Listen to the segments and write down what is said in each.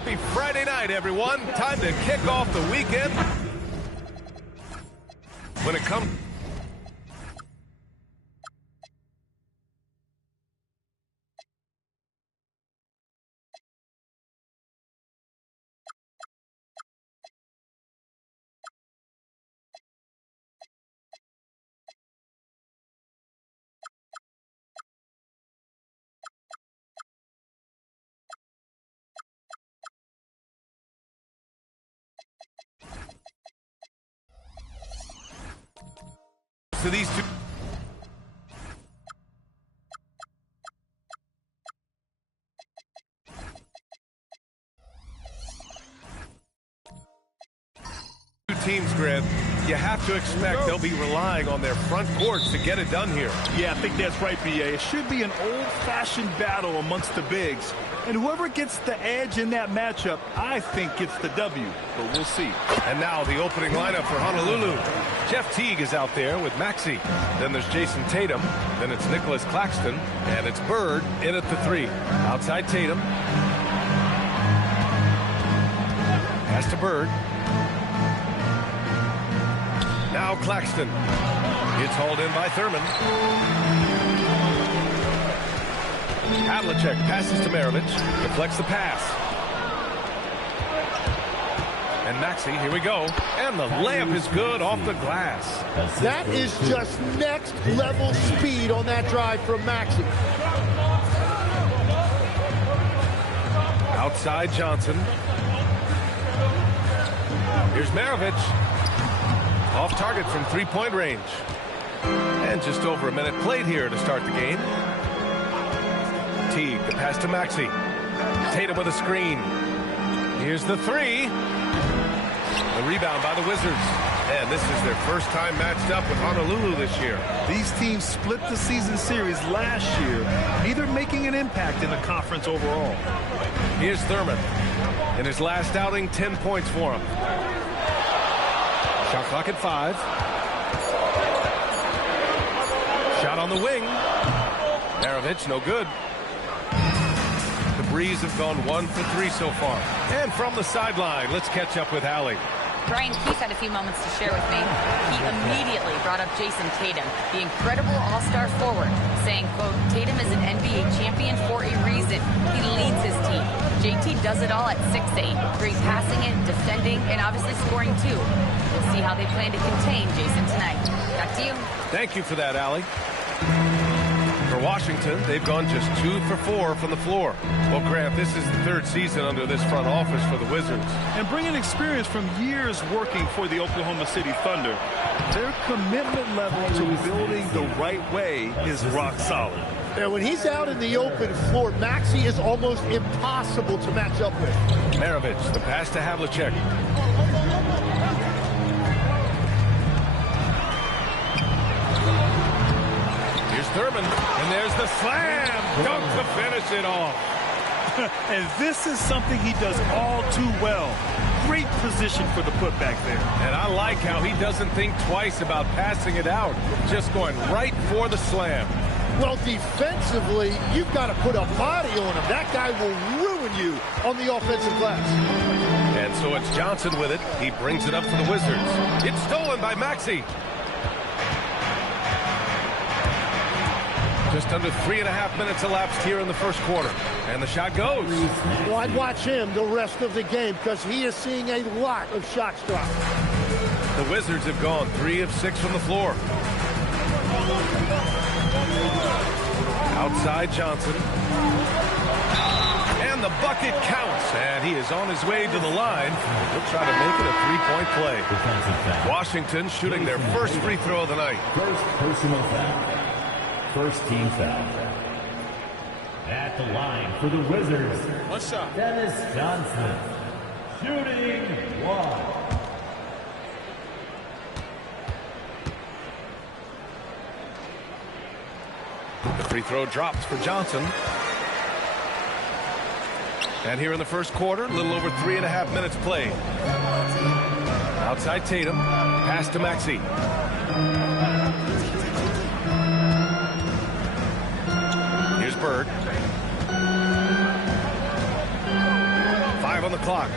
Happy Friday night, everyone. Time to kick off the weekend. When it comes... to these two teams, Grant, you have to expect they'll be relying on their front courts to get it done here. Yeah, I think that's right, B.A. It should be an old-fashioned battle amongst the bigs. And whoever gets the edge in that matchup, I think gets the W. But we'll see. And now the opening lineup for Honolulu. Jeff Teague is out there with Maxey. Then there's Jason Tatum. Then it's Nicholas Claxton. And it's Bird in at the 3. Outside Tatum. Pass to Bird. Now Claxton. It's hauled in by Thurman. Havlicek passes to Maravich. Deflects the pass. And Maxey, here we go. And the layup is good off the glass. That is just next level speed on that drive from Maxey. Outside Johnson. Here's Maravich. Off target from three-point range. And just over a minute played here to start the game. Teague, the pass to Maxey. Tatum with a screen. Here's the 3. The rebound by the Wizards. And this is their first time matched up with Honolulu this year. These teams split the season series last year, neither making an impact in the conference overall. Here's Thurman. In his last outing, 10 points for him. Shot clock at 5. Shot on the wing. Maravich, no good. The Breeze have gone 1 for 3 so far. And from the sideline, let's catch up with Allie. Brian Keith had a few moments to share with me. He immediately brought up Jason Tatum, the incredible all-star forward, saying, quote, Tatum is an NBA champion for a reason. He leads his team. JT does it all at 6'8", great passing it, defending, and obviously scoring too. We'll see how they plan to contain Jason tonight. Back to you. Thank you for that, Allie. For Washington, they've gone just 2 for 4 from the floor. Well, Grant, this is the 3rd season under this front office for the Wizards. And bringing experience from years working for the Oklahoma City Thunder, their commitment level to building the right way is rock solid. And when he's out in the open floor, Maxey is almost impossible to match up with. Maravich, the pass to Havlicek. Thurman, and there's the slam dunk to finish it off. And this is something he does all too well. Great position for the putback there. And I like how he doesn't think twice about passing it out, just going right for the slam. Well, defensively, you've got to put a body on him. That guy will ruin you on the offensive glass. And so it's Johnson with it. He brings it up for the Wizards. It's stolen by Maxey. Just under 3.5 minutes elapsed here in the first quarter. And the shot goes. Well, I'd watch him the rest of the game because he is seeing a lot of shots drop. The Wizards have gone 3 of 6 from the floor. Outside Johnson. And the bucket counts. And he is on his way to the line. He'll try to make it a 3-point play. Washington shooting their first free throw of the night. First personal foul. First team foul. At the line for the Wizards. One shot. Dennis Johnson. Shooting 1. The free throw drops for Johnson. And here in the first quarter, a little over 3.5 minutes played. Outside Tatum. Pass to Maxey. Bird. 5 on the clock.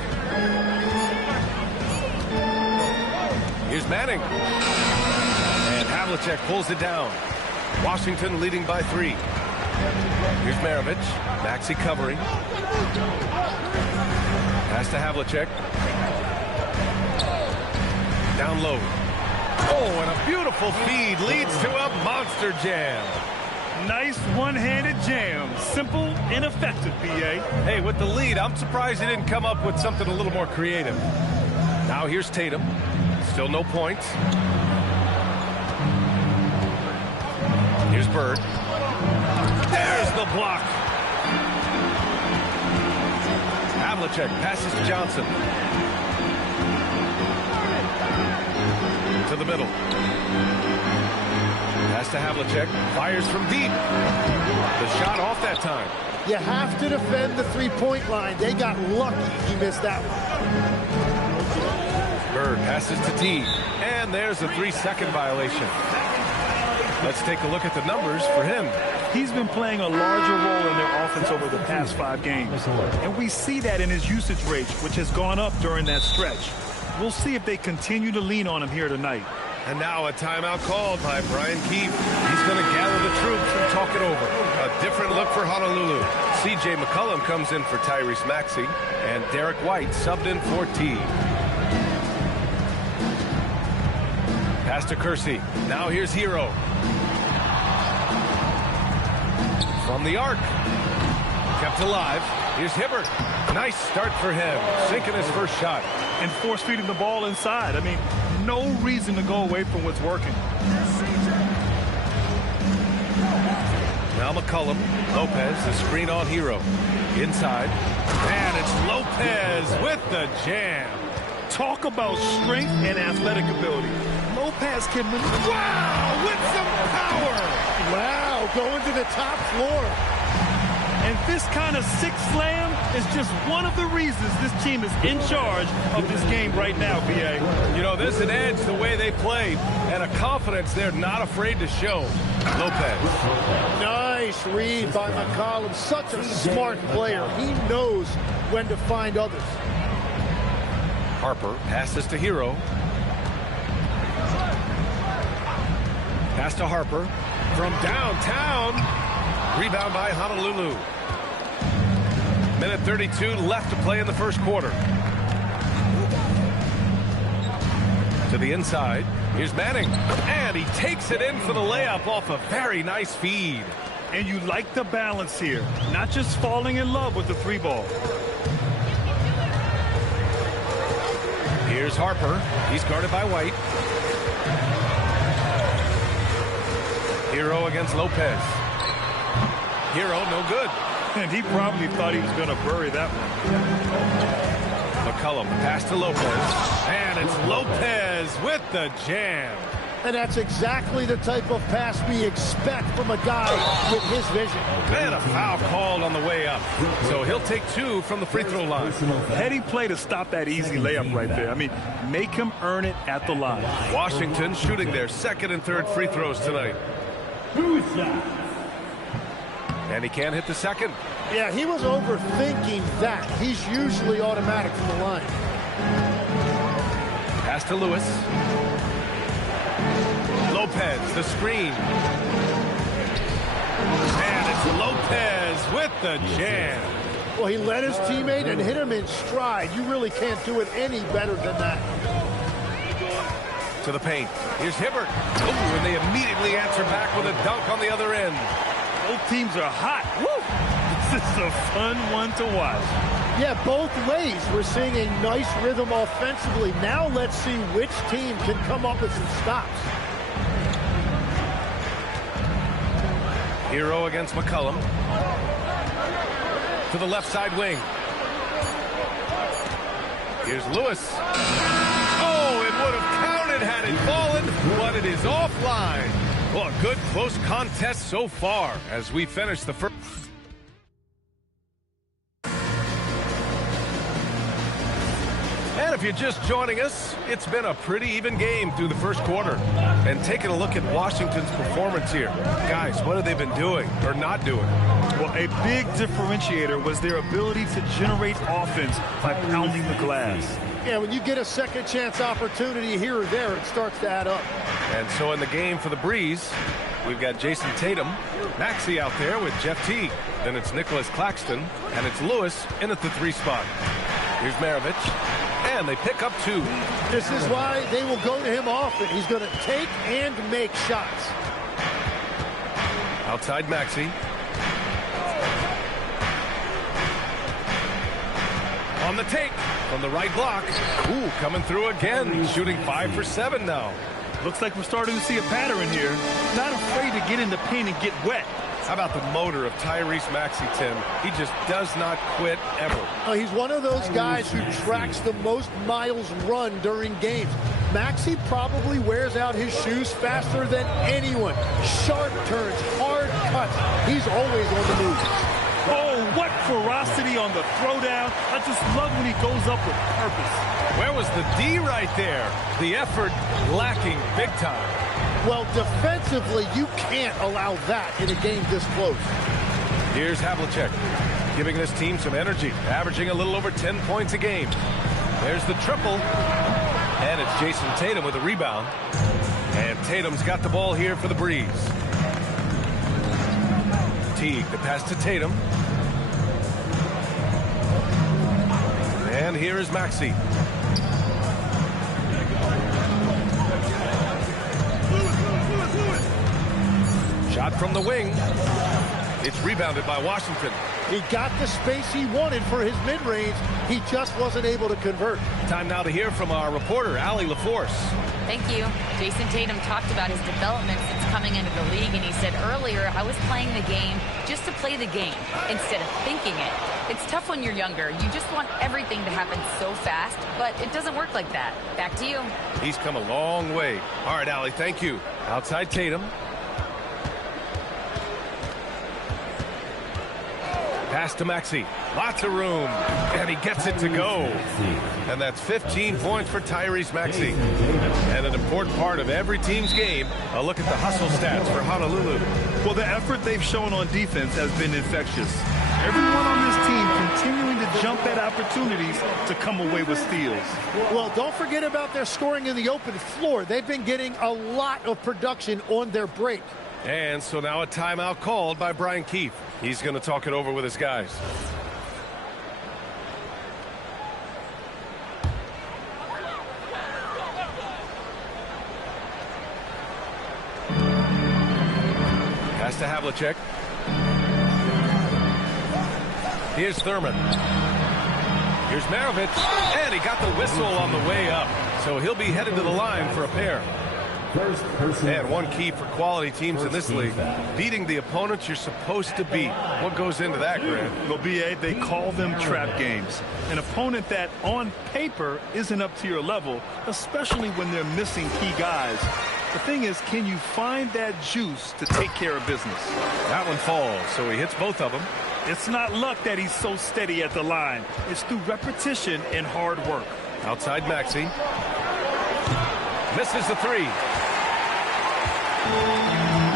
Here's Manning. And Havlicek pulls it down. Washington leading by 3. Here's Maravich. Maxey covering. Pass to Havlicek. Down low. Oh, and a beautiful feed leads to a monster jam. Nice one-handed jam. Simple and effective, B.A. Hey, with the lead, I'm surprised he didn't come up with something a little more creative. Now here's Tatum. Still no points. Here's Bird. There's the block. Havlicek passes to Johnson. To the middle. Pass to Havlicek. Fires from deep. The shot off that time. You have to defend the three-point line. They got lucky he missed that one. Bird passes to T. And there's a 3-second violation. Let's take a look at the numbers for him. He's been playing a larger role in their offense over the past 5 games. And we see that in his usage rate, which has gone up during that stretch. We'll see if they continue to lean on him here tonight. And now a timeout called by Brian Keefe. He's going to gather the troops and talk it over. A different look for Honolulu. C.J. McCollum comes in for Tyrese Maxey. And Derek White subbed in for T. Pass to Kersey. Now here's Hero. From the arc. Kept alive. Here's Hibbert. Nice start for him. Sinking his first shot. And force-feeding the ball inside. I mean, no reason to go away from what's working. Now McCollum. Lopez, the screen on Hero. Inside. And it's Lopez with the jam. Talk about strength and athletic ability. Lopez can maneuver. Wow, with some power. Wow, going to the top floor. And this kind of sick slam is just one of the reasons this team is in charge of this game right now, B.A. You know, there's an edge the way they play and a confidence they're not afraid to show. Lopez. Nice read by McCollum. Such a smart player. He knows when to find others. Harper passes to Hero. Pass to Harper from downtown. Rebound by Honolulu. Minute 32 left to play in the first quarter. To the inside. Here's Manning. And he takes it in for the layup off a very nice feed. And you like the balance here. Not just falling in love with the 3-ball. Here's Harper. He's guarded by White. Hero against Lopez. Hero, no good. And he probably thought he was going to bury that one. McCollum, pass to Lopez. And it's Lopez with the jam. And that's exactly the type of pass we expect from a guy with his vision. And a foul called on the way up. So he'll take 2 from the free throw line. Heady play to stop that easy layup right there. I mean, make him earn it at the line. Washington shooting their second and third free throws tonight. And he can't hit the second. Yeah, he was overthinking that. He's usually automatic from the line. Pass to Lewis. Lopez, the screen. And it's Lopez with the jam. Well, he led his teammate and hit him in stride. You really can't do it any better than that. To the paint. Here's Hibbert. Oh, and they immediately answer back with a dunk on the other end. Both teams are hot. Woo! This is a fun one to watch. Yeah, both ways. We're seeing a nice rhythm offensively. Now let's see which team can come up with some stops. Hero against McCollum. To the left side wing. Here's Lewis. Oh, it would have counted had it fallen, but it is offline. Well, a good close contest so far as we finish the first. And if you're just joining us, it's been a pretty even game through the first quarter. And taking a look at Washington's performance here. Guys, what have they been doing or not doing? Well, a big differentiator was their ability to generate offense by pounding the glass. Yeah, when you get a second chance opportunity here or there, it starts to add up. And so in the game for the Breeze, we've got Jason Tatum, Maxey out there with Jeff Teague. Then it's Nicholas Claxton, and it's Lewis in at the 3 spot. Here's Maravich, and they pick up 2. This is why they will go to him often. He's going to take and make shots. Outside Maxey. On the take from the right block. Ooh, coming through again, shooting 5 for 7 now. Looks like we're starting to see a pattern here. Not afraid to get in the paint and get wet. How about the motor of Tyrese Maxey, Tim? He just does not quit ever. He's one of those guys who tracks the most miles run during games. Maxey probably wears out his shoes faster than anyone. Sharp turns, hard cuts. He's always on the move. Oh, what ferocity on the throwdown. I just love when he goes up with purpose. Where was the D right there? The effort lacking big time. Well, defensively, you can't allow that in a game this close. Here's Havlicek, giving this team some energy, averaging a little over 10 points a game. There's the triple, and it's Jason Tatum with a rebound. And Tatum's got the ball here for the Breeze. Teague, the pass to Tatum. And here is Maxey. Shot from the wing. It's rebounded by Washington. He got the space he wanted for his mid-range. He just wasn't able to convert. Time now to hear from our reporter, Allie LaForce. Thank you. Jason Tatum talked about his development since coming into the league, and he said earlier, I was playing the game just to play the game instead of thinking it. It's tough when you're younger. You just want everything to happen so fast, but it doesn't work like that. Back to you. He's come a long way. All right, Allie, thank you. Outside Tatum. Pass to Maxey. Lots of room. And he gets it to go. And that's 15 points for Tyrese Maxey. And an important part of every team's game, a look at the hustle stats for Honolulu. Well, the effort they've shown on defense has been infectious. Everyone on this team continuing to jump at opportunities to come away with steals. Well, don't forget about their scoring in the open floor. They've been getting a lot of production on their break. And so now a timeout called by Brian Keefe. He's going to talk it over with his guys. Pass to Havlicek. Here's Thurman. Here's Maravich. And he got the whistle on the way up. So he'll be headed to the line for a pair. And one key for quality teams in this league, beating the opponents you're supposed to beat. What goes into that, Grant? Well, B.A., they call them trap games. An opponent that, on paper, isn't up to your level, especially when they're missing key guys. The thing is, can you find that juice to take care of business? That one falls, so he hits both of them. It's not luck that he's so steady at the line. It's through repetition and hard work. Outside Maxey. Misses the 3.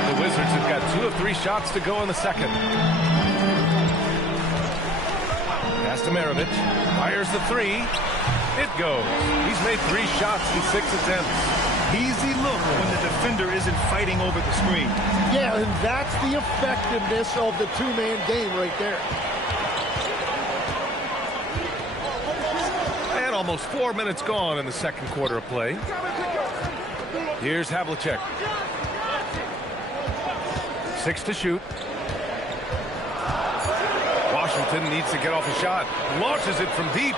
The Wizards have got 2 of 3 shots to go in the second. Pass to Maravich. Fires the 3. It goes. He's made 3 shots in 6 attempts. Easy look when the defender isn't fighting over the screen. Yeah, and that's the effectiveness of the two-man game right there. And almost 4 minutes gone in the second quarter of play. Here's Havlicek. 6 to shoot. Washington needs to get off a shot. Launches it from deep.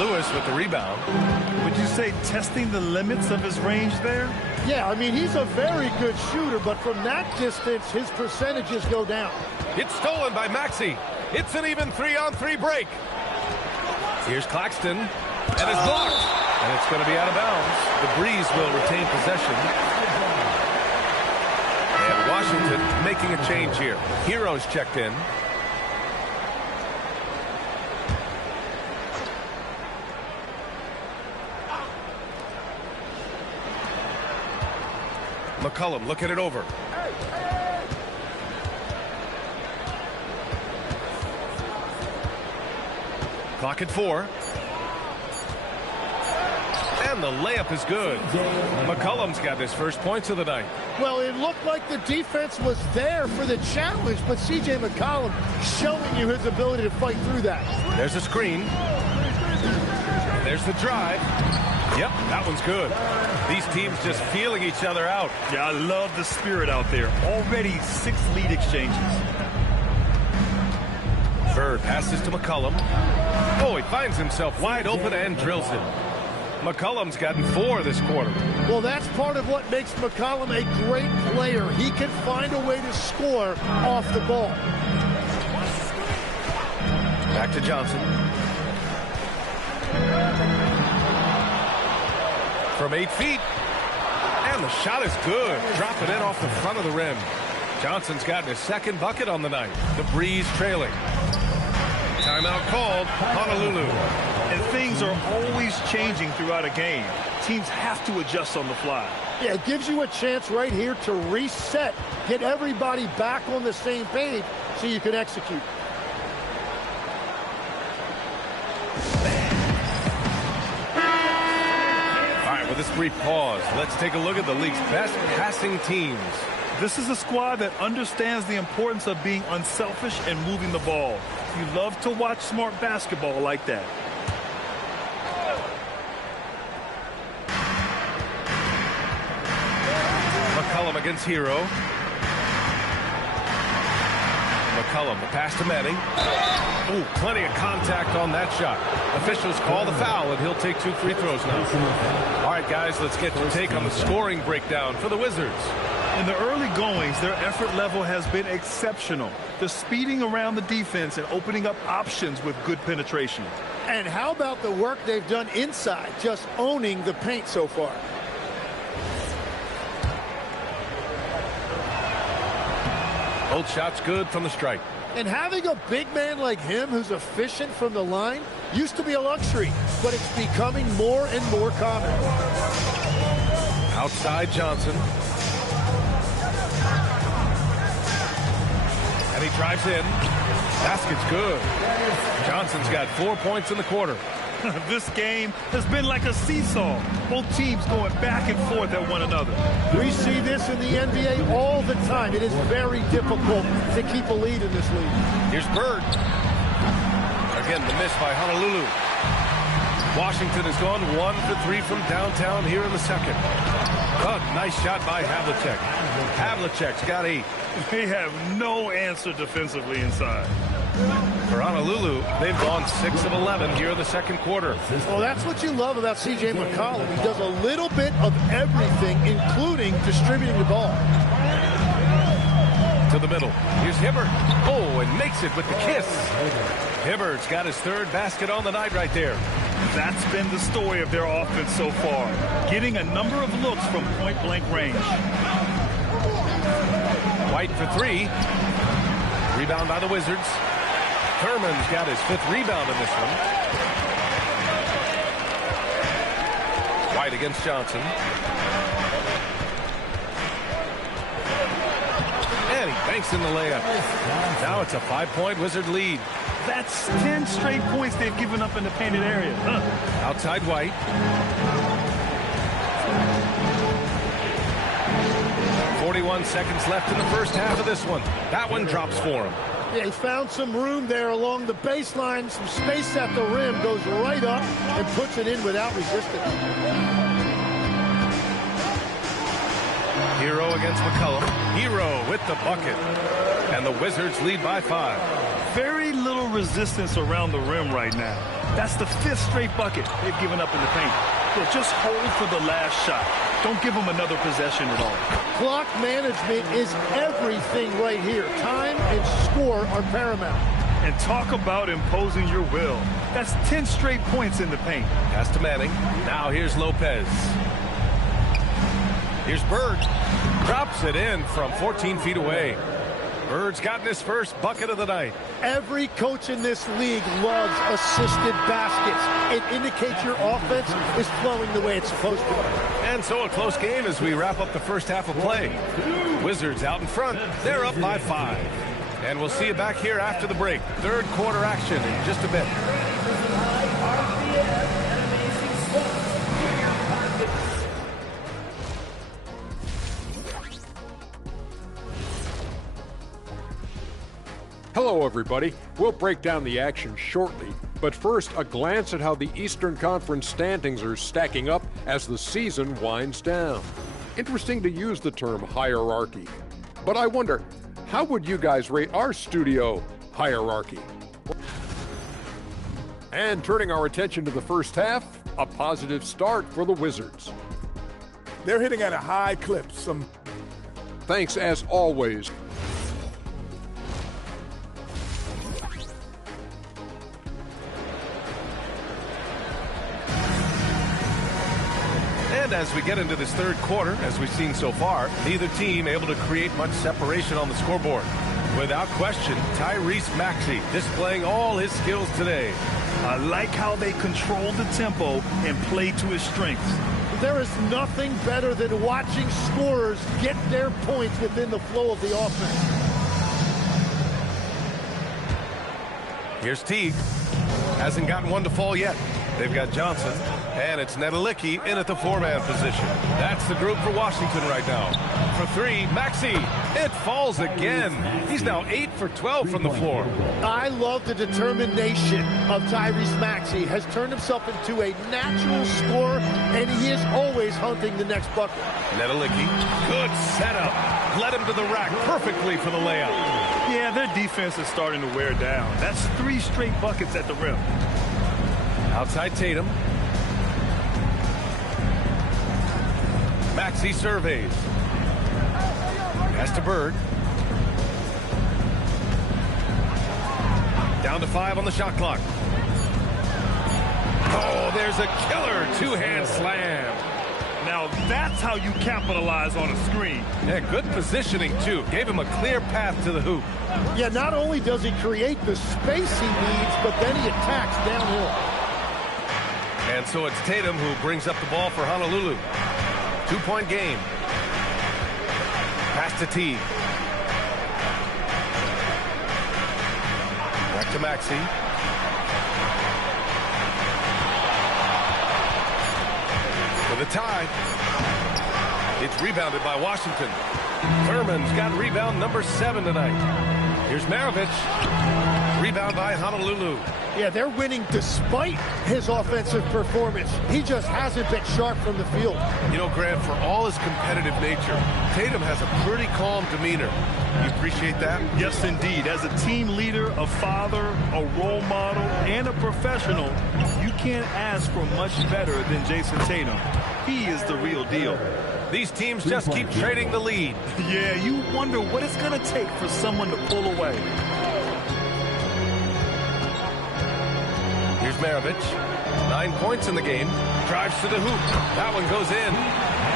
Lewis with the rebound. Would you say testing the limits of his range there? Yeah, I mean, he's a very good shooter, but from that distance, his percentages go down. It's stolen by Maxey. It's an even 3-on-3 break. Here's Claxton, and it's blocked. And it's going to be out of bounds. The Breeze will retain possession. And Washington making a change here. Heroes checked in. McCollum looking it over. Clock at 4. And the layup is good. McCollum's got his first points of the night. Well, it looked like the defense was there for the challenge, but C.J. McCollum showing you his ability to fight through that. There's a screen. There's the drive. Yep, that one's good. These teams just feeling each other out. Yeah, I love the spirit out there. Already 6 lead exchanges. Bird passes to McCollum. Oh, he finds himself wide open and drills it. McCollum's gotten 4 this quarter. Well, that's part of what makes McCollum a great player. He can find a way to score off the ball. Back to Johnson. From 8 feet. And the shot is good. Dropping in off the front of the rim. Johnson's gotten his second bucket on the night. The Breeze trailing. Timeout called. Honolulu. And things are always changing throughout a game. Teams have to adjust on the fly. Yeah, it gives you a chance right here to reset, get everybody back on the same page so you can execute. All right, with this brief pause, let's take a look at the league's best passing teams. This is a squad that understands the importance of being unselfish and moving the ball. You love to watch smart basketball like that. McCollum against Hero. McCollum, the pass to Manning. Oh, plenty of contact on that shot. Officials call the foul, and he'll take 2 free throws now. All right, guys, let's get your take on the scoring breakdown for the Wizards. In the early goings, their effort level has been exceptional. They're speeding around the defense and opening up options with good penetration. And how about the work they've done inside, just owning the paint so far? Both shots good from the stripe. And having a big man like him who's efficient from the line used to be a luxury, but it's becoming more and more common. Outside Johnson. And he drives in. Basket's good. Johnson's got 4 points in the quarter. This game has been like a seesaw. Both teams going back and forth at one another. We see this in the NBA all the time. It is very difficult to keep a lead in this league. Here's Bird. Again, the miss by Honolulu. Washington has gone 1 for 3 from downtown here in the second. Oh, nice shot by Havlicek. Havlicek's got 8. They have no answer defensively inside. For Honolulu, they've gone 6 of 11 here in the second quarter. Well, that's what you love about C.J. McCollum. He does a little bit of everything, including distributing the ball. To the middle. Here's Hibbert. Oh, and makes it with the kiss. Hibbert's got his 3rd basket on the night right there. That's been the story of their offense so far. Getting a number of looks from point-blank range. White for 3. Rebound by the Wizards. Herman's got his 5th rebound in this one. White against Johnson. And he banks in the layup. Now it's a 5-point Wizard lead. That's 10 straight points they've given up in the painted area. Outside White. 41 seconds left in the first half of this one. That one drops for him. Yeah, he found some room there along the baseline, some space at the rim, goes right up and puts it in without resistance. Hero against McCollum. Hero with the bucket. And the Wizards lead by 5. Very little resistance around the rim right now. That's the 5th straight bucket they've given up in the paint. Well, just hold for the last shot. Don't give them another possession at all. Clock management is everything right here. Time and score are paramount. And talk about imposing your will. That's 10 straight points in the paint. Pass to Manning. Now here's Lopez. Here's Bird. Drops it in from 14 feet away. Bird's gotten his first bucket of the night. Every coach in this league loves assisted baskets. It indicates your offense is flowing the way it's supposed to. And so a close game as we wrap up the first half of play. Wizards out in front. They're up by 5. And we'll see you back here after the break. Third quarter action in just a bit. Hello, everybody. We'll break down the action shortly, but first, a glance at how the Eastern Conference standings are stacking up as the season winds down. Interesting to use the term hierarchy, but I wonder, how would you guys rate our studio hierarchy? And turning our attention to the first half, a positive start for the Wizards. They're hitting at a high clip. Thanks, as always. And as we get into this third quarter, as we've seen so far, neither team able to create much separation on the scoreboard. Without question, Tyrese Maxey displaying all his skills today. I like how they control the tempo and play to his strengths. There is nothing better than watching scorers get their points within the flow of the offense. Here's Teague. Hasn't gotten one to fall yet. They've got Johnson, and it's Nedelicki in at the four-man position. That's the group for Washington right now. For three, Maxey. It falls again. He's now 8 for 12 from the floor. I love the determination of Tyrese Maxey. Has turned himself into a natural scorer, and he is always hunting the next bucket. Nedelicki, good setup. Led him to the rack perfectly for the layup. Yeah, their defense is starting to wear down. That's 3 straight buckets at the rim. Outside Tatum. Maxey surveys. Pass to Bird. Down to 5 on the shot clock. Oh, there's a killer two-hand slam. Now that's how you capitalize on a screen. Yeah, good positioning, too. Gave him a clear path to the hoop. Yeah, not only does he create the space he needs, but then he attacks downhill. And so it's Tatum who brings up the ball for Honolulu. 2-point game. Pass to Teague. Back to Maxey. For the tie. It's rebounded by Washington. Thurman's got rebound number 7 tonight. Here's Maravich. Rebound by Honolulu. Yeah, they're winning despite his offensive performance. He just hasn't been sharp from the field. You know, Grant, for all his competitive nature, Tatum has a pretty calm demeanor. You appreciate that? Yes, indeed. As a team leader, a father, a role model, and a professional, you can't ask for much better than Jason Tatum. He is the real deal. These teams just keep trading the lead. Yeah, you wonder what it's going to take for someone to pull away. Here's Maravich. 9 points in the game. Drives to the hoop. That one goes in.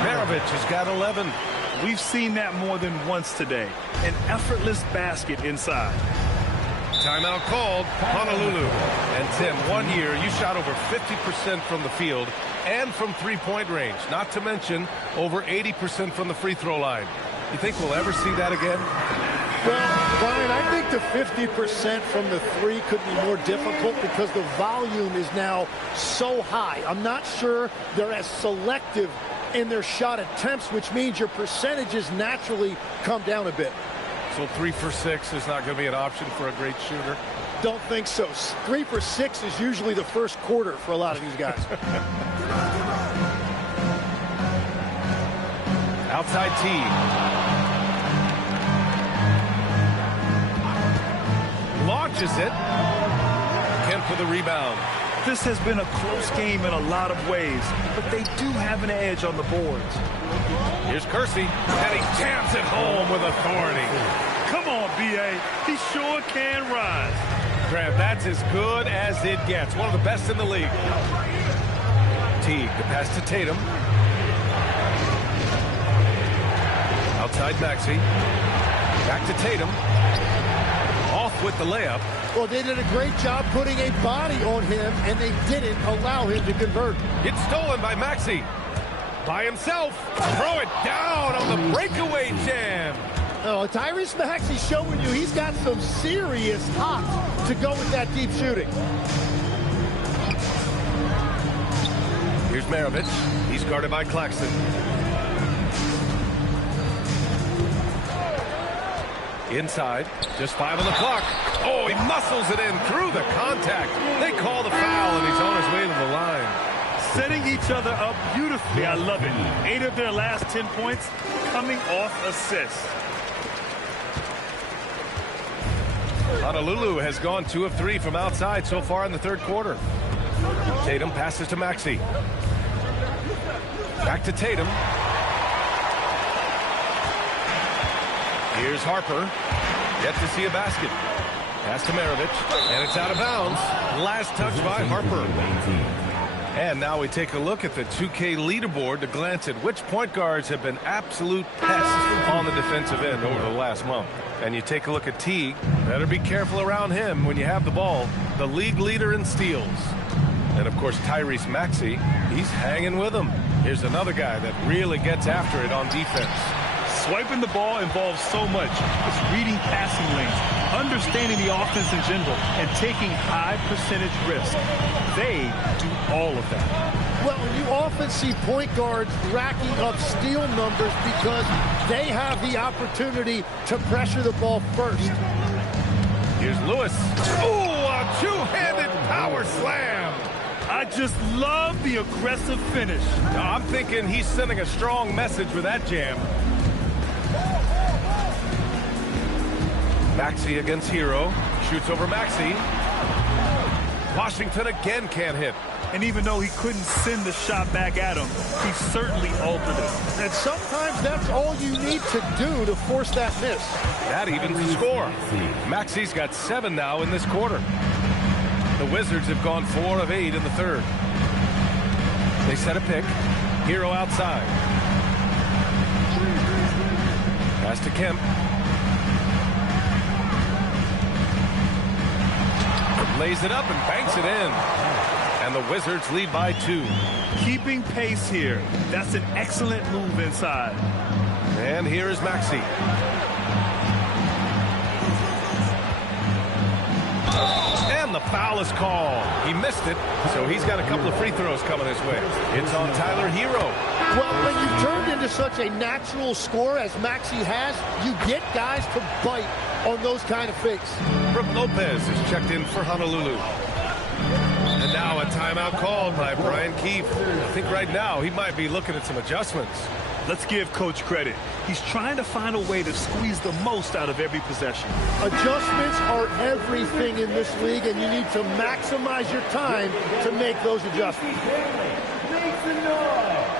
Maravich has got 11. We've seen that more than once today. An effortless basket inside. Timeout called. Honolulu. And Tim, 1 year, you shot over 50% from the field and from three-point range. Not to mention over 80% from the free throw line. You think we'll ever see that again? Well, Brian, I think the 50% from the three could be more difficult because the volume is now so high. I'm not sure they're as selective in their shot attempts, which means your percentages naturally come down a bit. So 3 for 6 is not going to be an option for a great shooter? Don't think so. 3 for 6 is usually the first quarter for a lot of these guys. Outside Teague. Launches it. Kemp with the rebound. This has been a close game in a lot of ways, but they do have an edge on the boards. Here's Kersey, and he jams it home with authority. Come on, B.A. He sure can rise. Grant, that's as good as it gets. One of the best in the league. Teague, the pass to Tatum. Outside Maxey. Back to Tatum. Off with the layup. Well, they did a great job putting a body on him, and they didn't allow him to convert. It's stolen by Maxey. By himself. Throw it down on the breakaway jam. Oh, Tyrese Maxey's showing you he's got some serious hops to go with that deep shooting. Here's Maravich. He's guarded by Claxton. Inside, just 5 on the clock. Oh, he muscles it in through the contact. They call the foul, and he's on his way to the line. Setting each other up beautifully. I love it. 8 of their last 10 points coming off assists. Honolulu has gone 2 of 3 from outside so far in the third quarter. Tatum passes to Maxey. Back to Tatum. Here's Harper. Yet to see a basket. Pass to Maravich. And it's out of bounds. Last touch by Harper. And now we take a look at the 2K leaderboard to glance at which point guards have been absolute pests on the defensive end over the last month. And you take a look at Teague. Better be careful around him when you have the ball. The league leader in steals. And, of course, Tyrese Maxey, he's hanging with him. Here's another guy that really gets after it on defense. Swiping the ball involves so much. It's reading passing lanes, understanding the offense in general, and taking high percentage risks. They do all of that. Well, you often see point guards racking up steal numbers because they have the opportunity to pressure the ball first. Here's Lewis. Ooh, a two-handed power slam. I just love the aggressive finish. I'm thinking he's sending a strong message with that jam. Maxey against Hero. Shoots over Maxey. Washington again can't hit. And even though he couldn't send the shot back at him, he certainly altered it. And sometimes that's all you need to do to force that miss. That evens the score. Maxey's got 7 now in this quarter. The Wizards have gone 4 of 8 in the third. They set a pick. Hero outside. Pass to Kemp. Lays it up and banks it in. And the Wizards lead by 2. Keeping pace here. That's an excellent move inside. And here is Maxey. And the foul is called. He missed it, so he's got a couple of free throws coming his way. It's on Tyler Hero. Well, when you turned into such a natural scorer as Maxey has, you get guys to bite on those kind of fakes. Brook Lopez is checked in for Honolulu. And now a timeout called by Brian Keefe. I think right now he might be looking at some adjustments. Let's give Coach credit. He's trying to find a way to squeeze the most out of every possession. Adjustments are everything in this league, and you need to maximize your time to make those adjustments. Make some noise.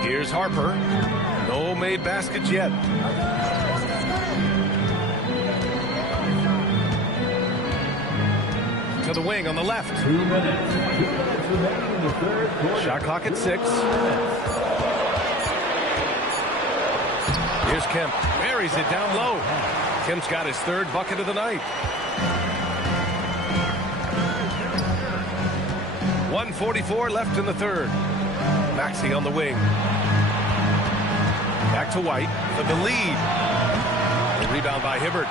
Here's Harper. No made baskets yet. To the wing on the left. 2 minutes. 2 minutes remaining in the third quarter. Shot clock at 6. Here's Kemp. Buries it down low. Kemp's got his 3rd bucket of the night. 1:44 left in the third. Maxey on the wing. Back to White for the lead. The rebound by Hibbert.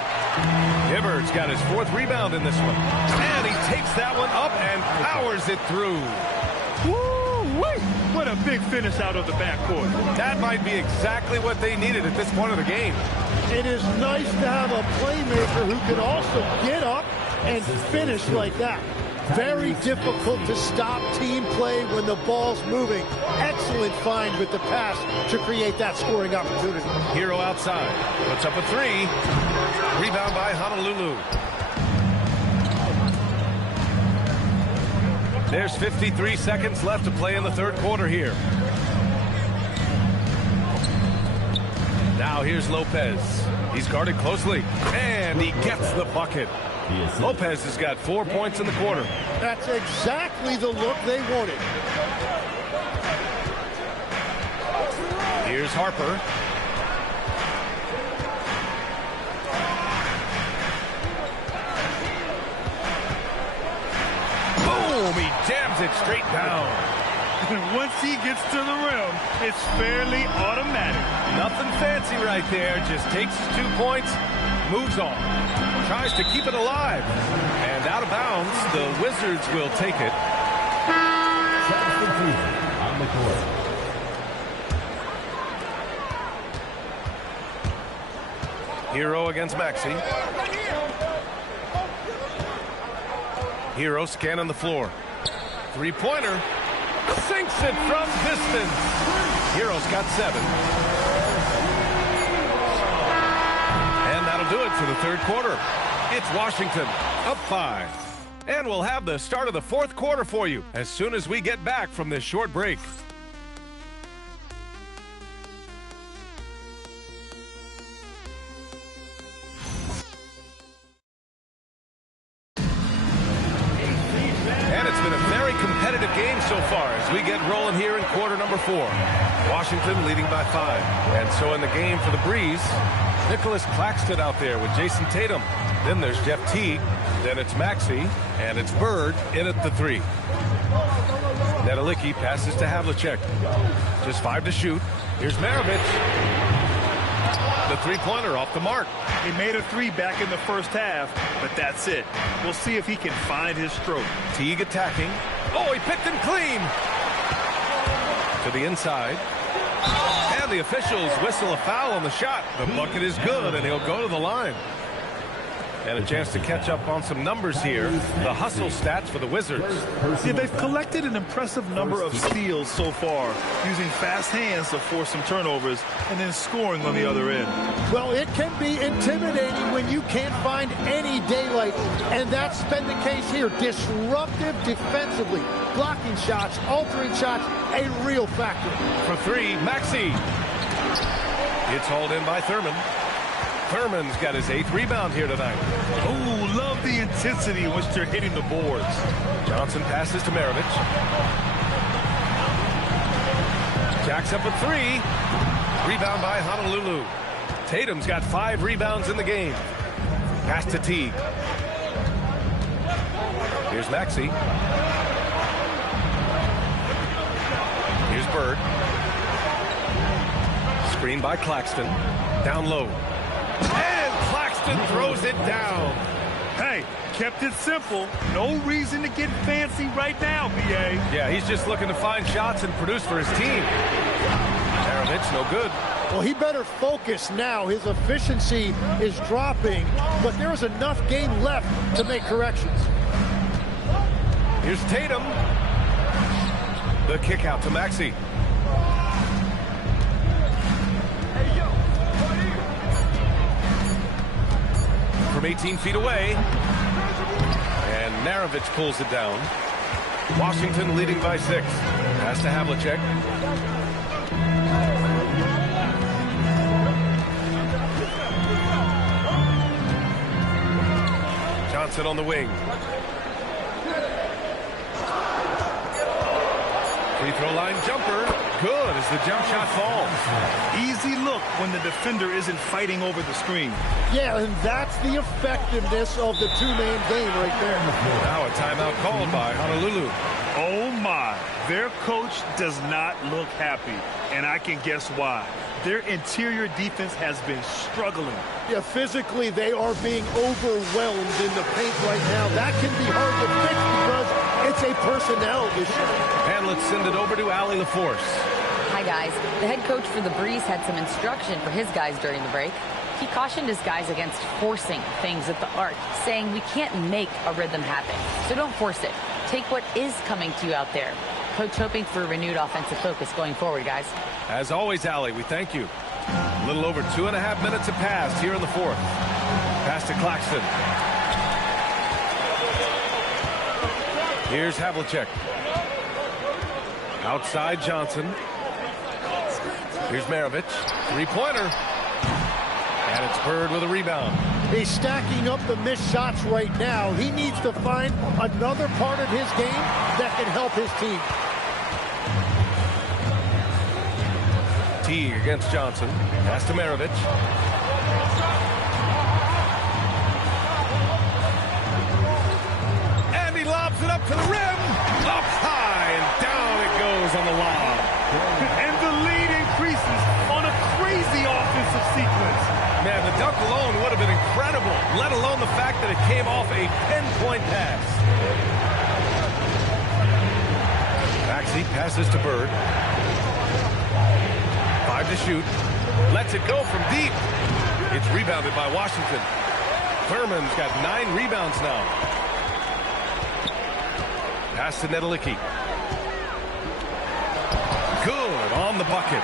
Hibbert's got his 4th rebound in this one. And he takes that one up and powers it through. Woo-wee! What a big finish out of the backcourt. That might be exactly what they needed at this point of the game. It is nice to have a playmaker who can also get up and finish like that. Very difficult to stop team play when the ball's moving. Excellent find with the pass to create that scoring opportunity. Hero outside. Puts up a 3. Rebound by Honolulu. There's 53 seconds left to play in the third quarter here. Now here's Lopez. He's guarded closely. And he gets the bucket. Lopez has got 4 points in the quarter. That's exactly the look they wanted. Here's Harper. Boom, he jams it straight down. Once he gets to the rim, it's fairly automatic. Nothing fancy right there. Just takes his 2 points, moves on. Tries to keep it alive. And out of bounds, the Wizards will take it. On the court. Hero against Maxey. Hero scanning the floor. Three-pointer. Sinks it from distance. Hero's got 7. And that'll do it for the third quarter. It's Washington up 5. And we'll have the start of the fourth quarter for you as soon as we get back from this short break. And it's been a very competitive game so far as we get rolling here in quarter number 4. Washington leading by 5. And so in the game for the Breeze, Nicholas Claxton out there with Jason Tatum. Then there's Jeff Teague. Then it's Maxey. And it's Bird in at the 3. Nedelicki passes to Havlicek. Just 5 to shoot. Here's Maravich. The three-pointer off the mark. He made a 3 back in the first half, but that's it. We'll see if he can find his stroke. Teague attacking. Oh, he picked him clean. To the inside. And the officials whistle a foul on the shot. The bucket is good, and he'll go to the line. And a chance to catch up on some numbers here. The hustle stats for the Wizards. Yeah, they've collected an impressive number of steals so far, using fast hands to force some turnovers and then scoring on the other end. Well, it can be intimidating when you can't find any daylight, and that's been the case here. Disruptive defensively, blocking shots, altering shots, a real factor. For 3, Maxey. It's hauled in by Thurman. Thurman's got his 8th rebound here tonight. Oh, love the intensity in which they're hitting the boards. Johnson passes to Maravich. Jacks up a 3. Rebound by Honolulu. Tatum's got 5 rebounds in the game. Pass to Teague. Here's Maxey. Here's Bird. Screen by Claxton. Down low. And Claxton throws it down. Hey, kept it simple. No reason to get fancy right now, B.A. Yeah, he's just looking to find shots and produce for his team. Maravich, no good. Well, he better focus now. His efficiency is dropping, but there is enough game left to make corrections. Here's Tatum. The kick out to Maxey. From 18 feet away. And Maravich pulls it down. Washington leading by 6. Pass to Havlicek. Johnson on the wing. Free throw line jumper. Good as the jump shot falls. Easy look when the defender isn't fighting over the screen. Yeah, and that's the effectiveness of the two-man game right there. Now a timeout called by Honolulu. Oh my, their coach does not look happy, and I can guess why. Their interior defense has been struggling. Yeah, physically they are being overwhelmed in the paint right now. That can be hard to fix because it's a personnel issue. And let's send it over to Allie LaForce. Hi, guys. The head coach for the Breeze had some instruction for his guys during the break. He cautioned his guys against forcing things at the arc, saying we can't make a rhythm happen. So don't force it. Take what is coming to you out there. Coach hoping for a renewed offensive focus going forward, guys. As always, Allie, we thank you. A little over 2.5 minutes have passed here in the fourth. Pass to Claxton. Here's Havlicek. Outside Johnson. Here's Maravich. Three-pointer. And it's Bird with a rebound. He's stacking up the missed shots right now. He needs to find another part of his game that can help his team. Teague against Johnson. Pass to Maravich. And he lobs it up to the rim. Up high, and down it goes on the lob. And the lead increases on a crazy offensive sequence. Man, the dunk alone would have been incredible, let alone the fact that it came off a pinpoint pass. Maxey passes to Bird. 5 to shoot. Lets it go from deep. It's rebounded by Washington. Thurman's got 9 rebounds now. Pass to Nedelicki. Good on the bucket.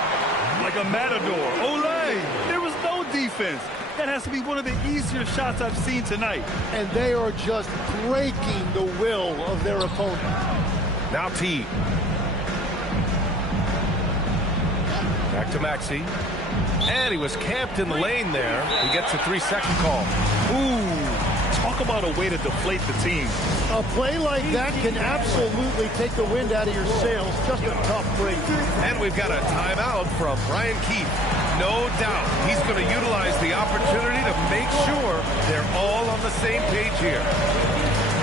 Like a matador. Olay! There was no defense. That has to be one of the easier shots I've seen tonight. And they are just breaking the will of their opponent. Now T. Back to Maxey. And he was camped in the lane there. He gets a 3-second call. Ooh, talk about a way to deflate the team. A play like that can absolutely take the wind out of your sails. Just a tough break. And we've got a timeout from Brian Keefe. No doubt he's going to utilize the opportunity to make sure they're all on the same page here.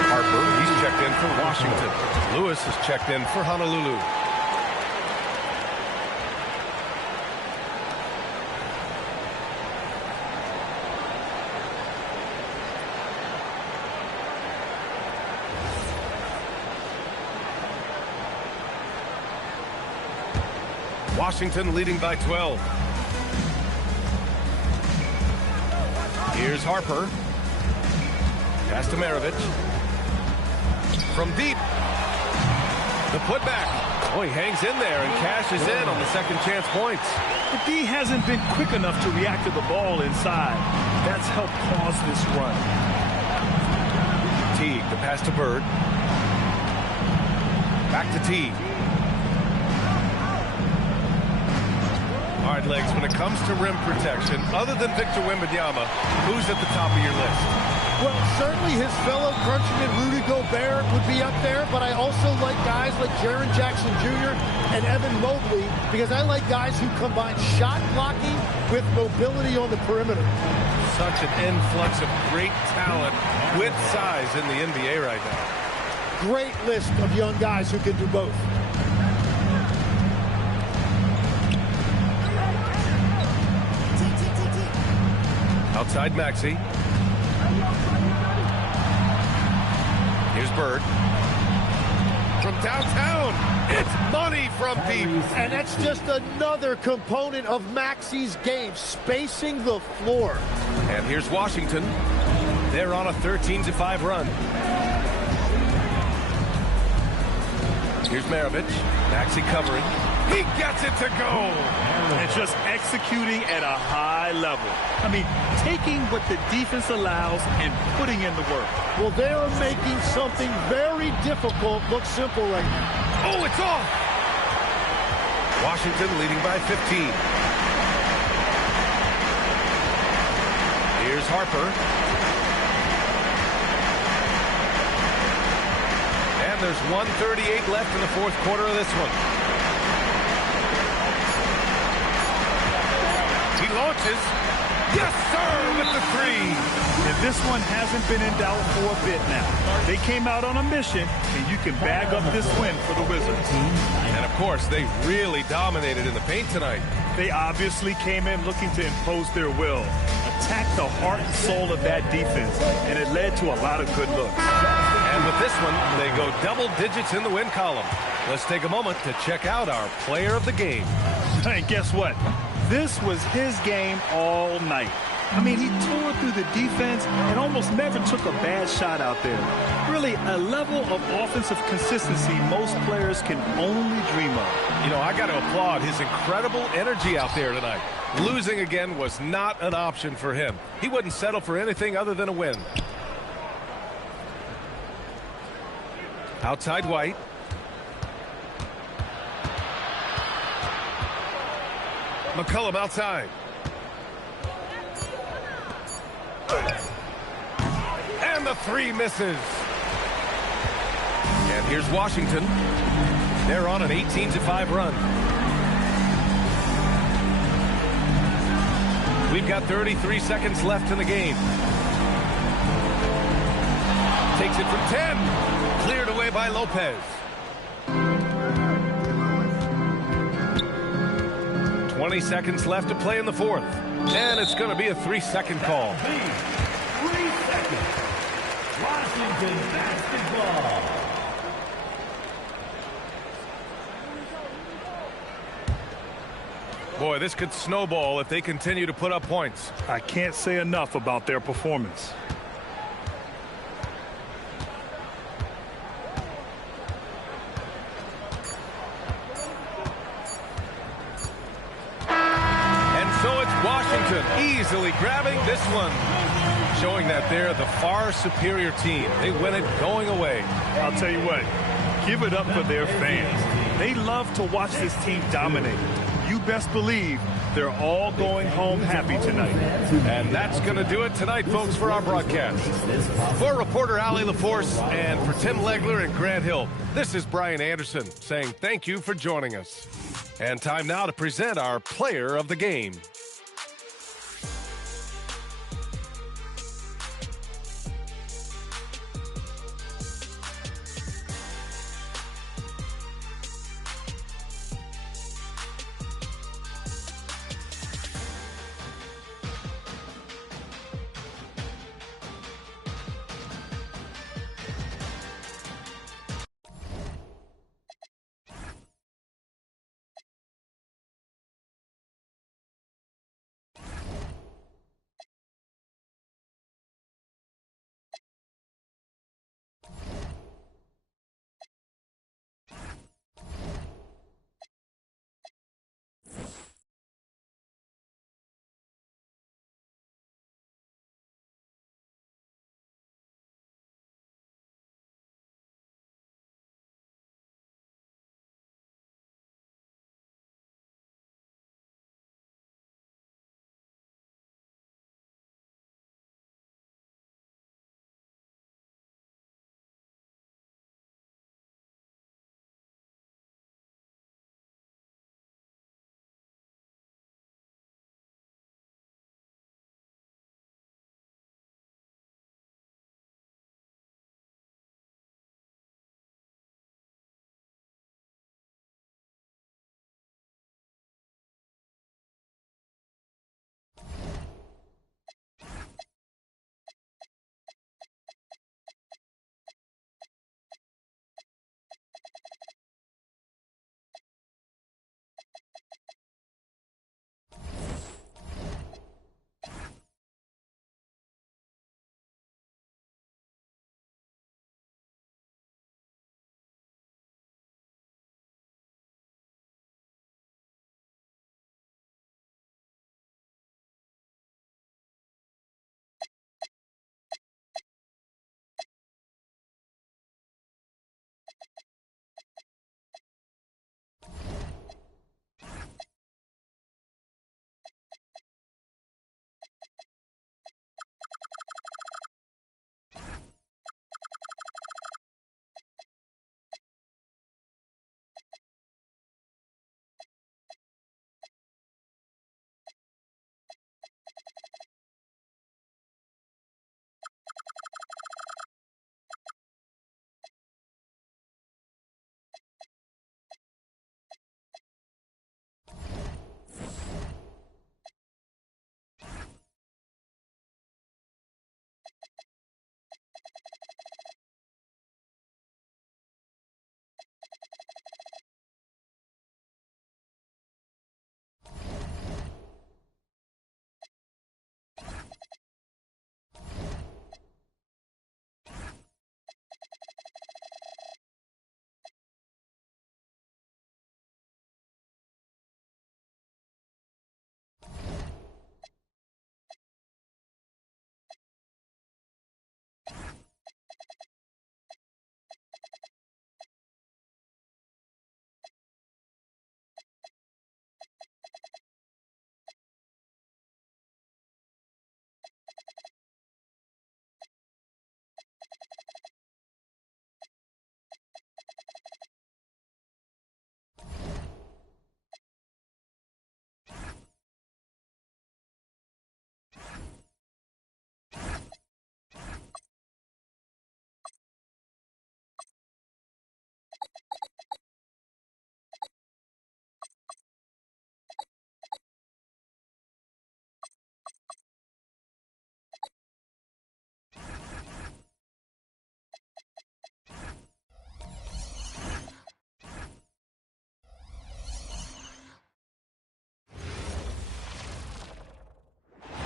Harper, he's checked in for Washington. Lewis is checked in for Honolulu. Washington leading by 12. Here's Harper. Pass to Maravich. From deep. The putback. Oh, he hangs in there and cashes in on the second chance points. The D hasn't been quick enough to react to the ball inside. That's helped cause this run. Teague, the pass to Bird. Back to Teague. All right, Legs, when it comes to rim protection, other than Victor Wembanyama, who's at the top of your list? Well, certainly his fellow countryman Rudy Gobert would be up there, but I also like guys like Jaren Jackson Jr. and Evan Mobley because I like guys who combine shot blocking with mobility on the perimeter. Such an influx of great talent with size in the NBA right now. Great list of young guys who can do both. Outside Maxey. Here's Bird. From downtown, it's money from deep. And that's just another component of Maxey's game, spacing the floor. And here's Washington. They're on a 13-5 run. Here's Maravich. Maxey covering. He gets it to go. And just executing at a high level. I mean, taking what the defense allows and putting in the work. Well, they are making something very difficult look simple right now. Oh, it's off. Washington leading by 15. Here's Harper. And there's 1:38 left in the fourth quarter of this one. He launches. Yes, sir, with the three. And this one hasn't been in doubt for a bit now. They came out on a mission, and you can bag up this win for the Wizards. And, of course, they really dominated in the paint tonight. They obviously came in looking to impose their will, attack the heart and soul of that defense, and it led to a lot of good looks. And with this one, they go double digits in the win column. Let's take a moment to check out our player of the game. And guess what? This was his game all night. I mean, he tore through the defense and almost never took a bad shot out there. Really, a level of offensive consistency most players can only dream of. You know, I got to applaud his incredible energy out there tonight. Losing again was not an option for him. He wouldn't settle for anything other than a win. Outside White. McCollum outside. And the three misses. And here's Washington. They're on an 18-5 run. We've got 33 seconds left in the game. Takes it from 10. Cleared away by Lopez. 20 seconds left to play in the fourth. And it's going to be a 3-second call. 3 seconds. Washington basketball. Boy, this could snowball if they continue to put up points. I can't say enough about their performance. Washington easily grabbing this one, showing that they're the far superior team. They win it going away. I'll tell you what, give it up for their fans. They love to watch this team dominate. You best believe they're all going home happy tonight. And that's going to do it tonight, folks, for our broadcast. For reporter Allie LaForce and for Tim Legler and Grant Hill, this is Brian Anderson saying thank you for joining us. And time now to present our player of the game.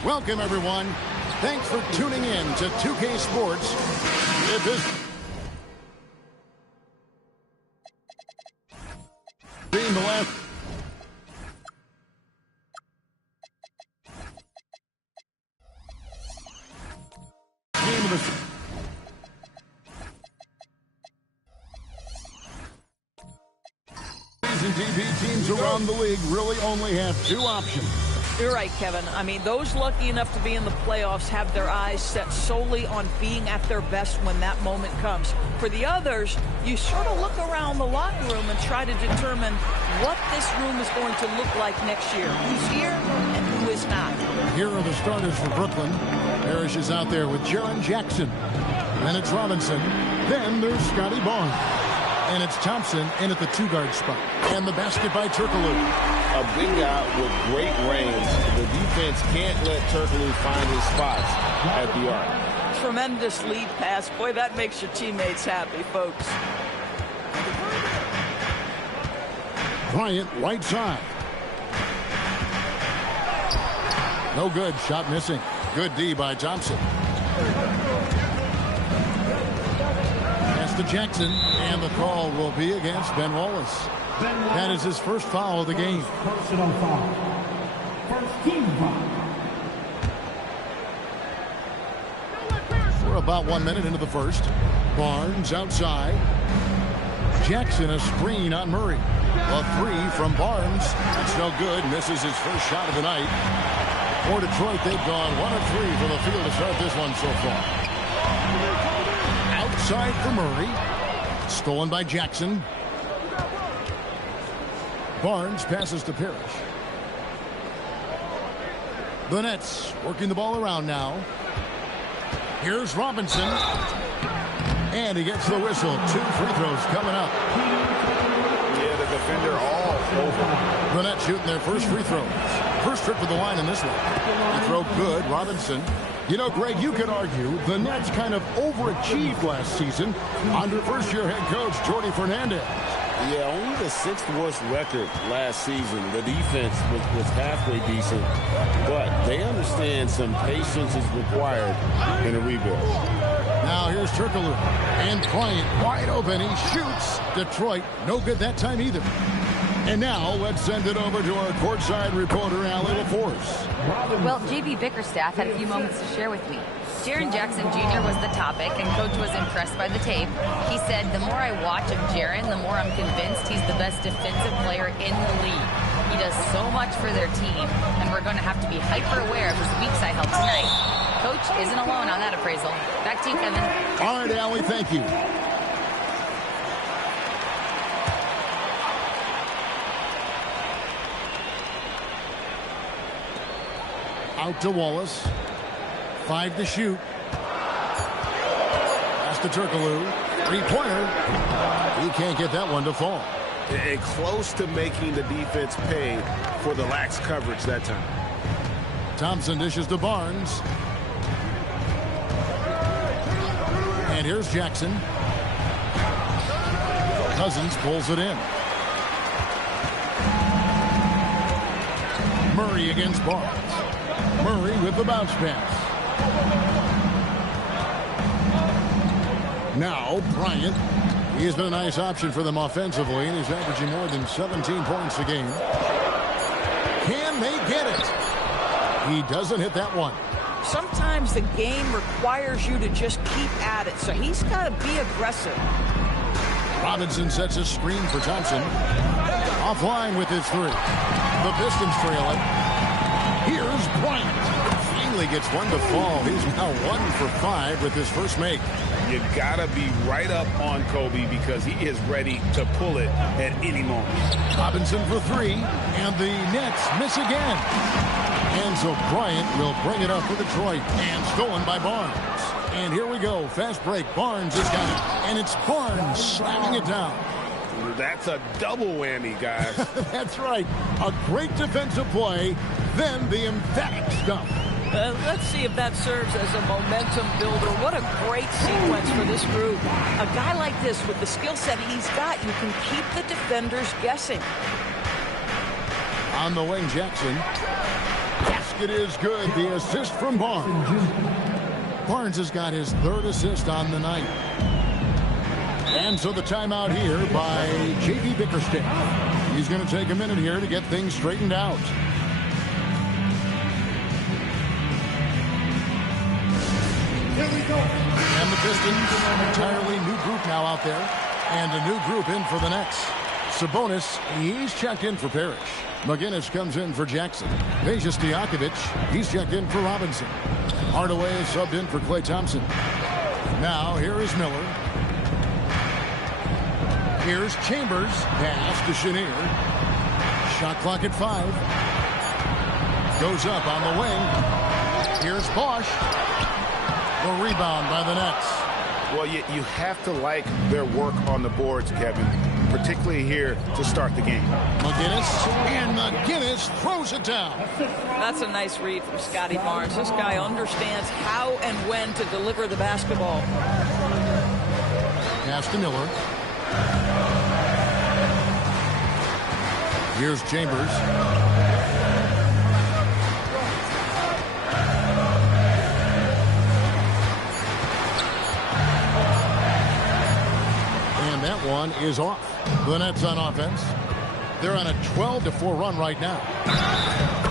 Welcome, everyone. Thanks for tuning in to 2K Sports. If this being the last game of the season, DP teams around the league really only have two options. You're right, Kevin. I mean, those lucky enough to be in the playoffs have their eyes set solely on being at their best when that moment comes. For the others, you sort of look around the locker room and try to determine what this room is going to look like next year. Who's here and who is not. Here are the starters for Brooklyn. Parrish is out there with Jaren Jackson. Then it's Robinson. Then there's Scotty Barnes. And it's Thompson in at the two-guard spot. And the basket by Turkoglu. A big guy with great range. The defense can't let Turkoglu find his spots at the arc. Tremendous lead pass. Boy, that makes your teammates happy, folks. Bryant, right side. No good. Shot missing. Good D by Thompson. Pass to Jackson. And the call will be against Ben Wallace. That is his first foul of the game. Personal foul. First team foul. We're about 1 minute into the first. Barnes outside. Jackson a screen on Murray. A three from Barnes. That's no good. Misses his first shot of the night. For Detroit, they've gone 1 of 3 from the field to start this one so far. Outside for Murray. Stolen by Jackson. Barnes passes to Parrish. The Nets working the ball around now. Here's Robinson. And he gets the whistle. 2 free throws coming up. Yeah, the defender all over. The Nets shooting their first free throws. First trip to the line in this one. Free throw good. Robinson. You know, Greg, you could argue the Nets kind of overachieved last season under first-year head coach Jordi Fernandez. Yeah, only the 6th worst record last season. The defense was halfway decent, but they understand some patience is required in a rebuild. Now here's Turkoglu and Bryant wide open. He shoots. Detroit no good that time either. And now let's send it over to our courtside reporter, Allie LaForce. Well, JB Bickerstaff had a few moments to share with me. Jaren Jackson Jr. was the topic, and Coach was impressed by the tape. He said, the more I watch of Jaren, the more I'm convinced he's the best defensive player in the league. He does so much for their team, and we're going to have to be hyper-aware of his weak side help tonight. Coach isn't alone on that appraisal. Back to you, Kevin. All right, Allie, thank you. Out to Wallace. 5 to shoot. Pass to Turkoglu. Three-pointer. He can't get that one to fall. And close to making the defense pay for the lax coverage that time. Thompson dishes to Barnes. And here's Jackson. Cousins pulls it in. Murray against Barnes. Murray with the bounce pass. Now Bryant. He has been a nice option for them offensively, and he's averaging more than 17 points a game. Can they get it? He doesn't hit that one. Sometimes the game requires you to just keep at it, so he's got to be aggressive. Robinson sets a screen for Thompson. Offline with his three. The Pistons trail it. Here's Bryant. Finally gets one to fall. He's now 1 for 5 with his first make. You gotta be right up on Kobe because he is ready to pull it at any moment. Robinson for 3, and the Nets miss again. And so Bryant will bring it up for Detroit, and stolen by Barnes. And here we go, fast break. Barnes has got it, and it's Barnes slamming it down. That's a double whammy, guys. That's right. A great defensive play, then the emphatic stuff. Let's see if that serves as a momentum builder. What a great sequence for this group. A guy like this, with the skill set he's got, you can keep the defenders guessing. On the wing, Jackson. basket is good. The assist from Barnes. Barnes has got his third assist on the night. And so the timeout here by J.B. Bickerstaff. He's going to take a minute here to get things straightened out. Here we go. And the Pistons, an entirely new group now out there. And a new group in for the Nets. Sabonis, he's checked in for Parrish. McGinnis comes in for Jackson. Peja Stojakovic, he's checked in for Robinson. Hardaway is subbed in for Klay Thompson. Now, here is Miller. Here's Chambers. Pass to Chenier. Shot clock at 5. Goes up on the wing. Here's Bosch. The rebound by the Nets. Well, you have to like their work on the boards, Kevin, particularly here to start the game. McGinnis, and McGinnis throws it down. That's a nice read from Scotty Barnes. This guy understands how and when to deliver the basketball. Pass to Miller. Here's Chambers. And that one is off. The Nets on offense. They're on a 12-4 run right now.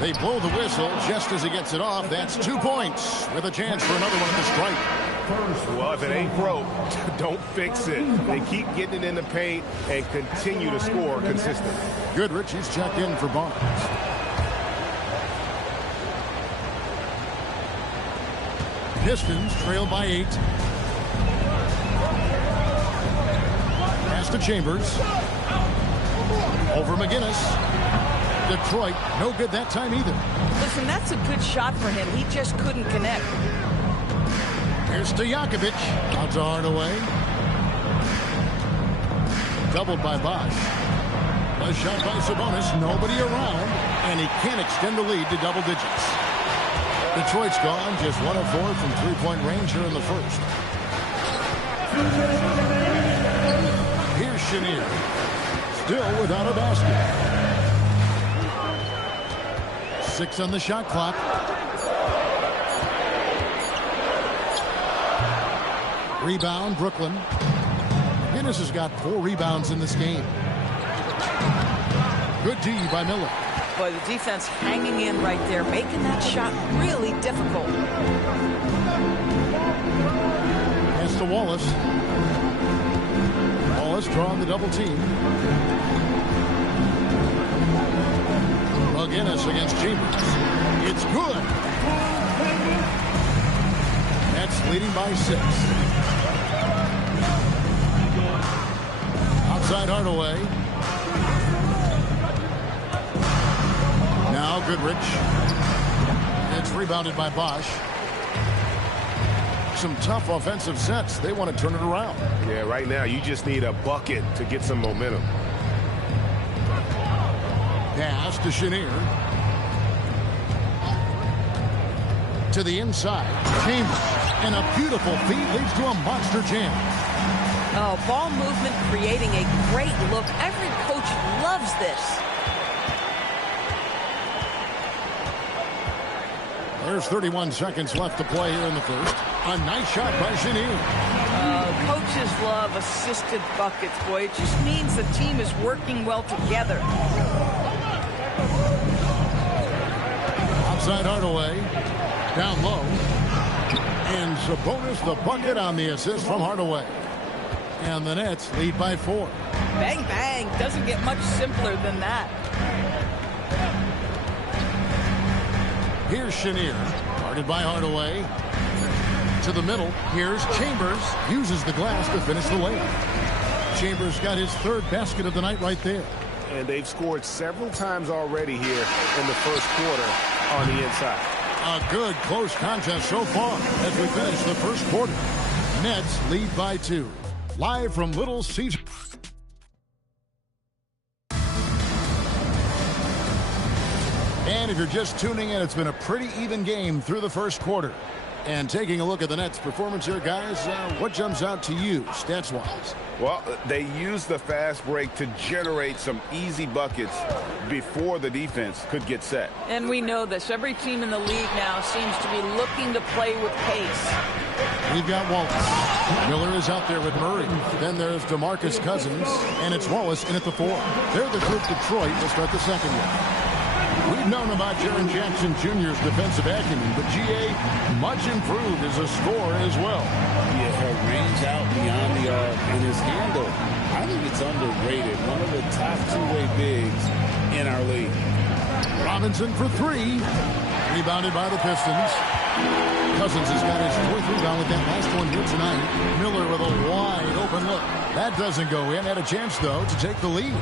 They blow the whistle just as he gets it off. That's 2 points with a chance for another one at the strike. Well, if it ain't broke, don't fix it. They keep getting it in the paint and continue to score consistently. Goodrich, he's checked in for Barnes. Pistons trail by 8. Pass to Chambers. Over McGinnis. Detroit, no good that time either. Listen, that's a good shot for him. He just couldn't connect. Here's Stojakovic. Out to Hardaway. Doubled by Bosch. A shot by Sabonis. Nobody around. And he can't extend the lead to double digits. Detroit's gone. Just 1 of 4 from three-point range here in the first. Here's Chenier. Still without a basket. 6 on the shot clock. Rebound, Brooklyn. Guinness has got 4 rebounds in this game. Good D by Miller. Boy, the defense hanging in right there, making that shot really difficult. Pass to Wallace. Wallace drawing the double team. McGinnis against Chambers. It's good. Nets leading by 6. Outside Hardaway. Now Goodrich. It's rebounded by Bosch. Some tough offensive sets. They want to turn it around. Yeah, right now you just need a bucket to get some momentum. Pass to Chenier. To the inside. Chambers. And a beautiful feed leads to a monster jam. Oh, ball movement creating a great look. Every coach loves this. There's 31 seconds left to play here in the first. A nice shot by Chenier. Coaches love assisted buckets, boy. It just means the team is working well together. Outside Hardaway. Down low. And Sabonis the bucket on the assist from Hardaway. And the Nets lead by 4. Bang, bang. Doesn't get much simpler than that. Here's Chenier. Guarded by Hardaway. To the middle. Here's Chambers. Uses the glass to finish the layup. Chambers got his 3rd basket of the night right there. And they've scored several times already here in the first quarter on the inside. A good close contest so far as we finish the first quarter. Nets lead by 2. Live from Little Caesar. And if you're just tuning in, it's been a pretty even game through the first quarter. And taking a look at the Nets' performance here, guys, what jumps out to you, stats-wise? Well, they used the fast break to generate some easy buckets before the defense could get set. And we know this. Every team in the league now seems to be looking to play with pace. We've got Wallace. Miller is out there with Murray. Then there's DeMarcus Cousins, and it's Wallace in at the 4. They're the group Detroit will start the second one. We've known about Jaren Jackson Jr.'s defensive acumen, but G.A. much improved as a scorer as well. Yeah, her range out beyond the arc and his handle, I think it's underrated. One of the top two-way bigs in our league. Robinson for 3. Rebounded by the Pistons. Cousins has got his 4th rebound with that last one here tonight. Miller with a wide open look. That doesn't go in. Had a chance, though, to take the lead.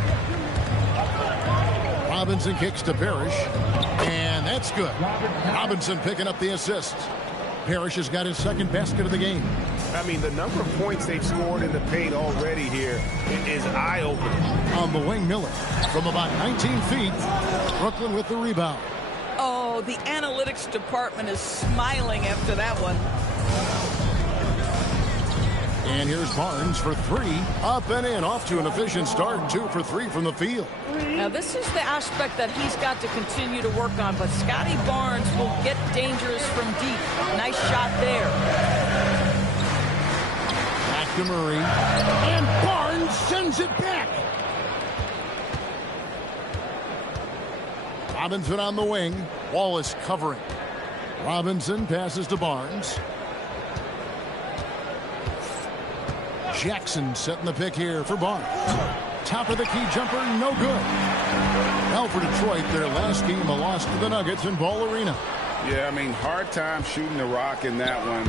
Robinson kicks to Parrish, and that's good. Robinson picking up the assist. Parrish has got his 2nd basket of the game. I mean, the number of points they've scored in the paint already here is eye-opening. On the wing, Miller from about 19 feet. Brooklyn with the rebound. Oh, the analytics department is smiling after that one. And here's Barnes for 3. Up and in, off to an efficient start. 2 for 3 from the field. Now, this is the aspect that he's got to continue to work on, but Scotty Barnes will get dangerous from deep. Nice shot there. Back to Murray. And Barnes sends it back. Robinson on the wing. Wallace covering. Robinson passes to Barnes. Jackson setting the pick here for Barnes. Top of the key jumper, no good. Now for Detroit, their last game, a loss to the Nuggets in Ball Arena. Yeah, I mean, hard time shooting the rock in that one.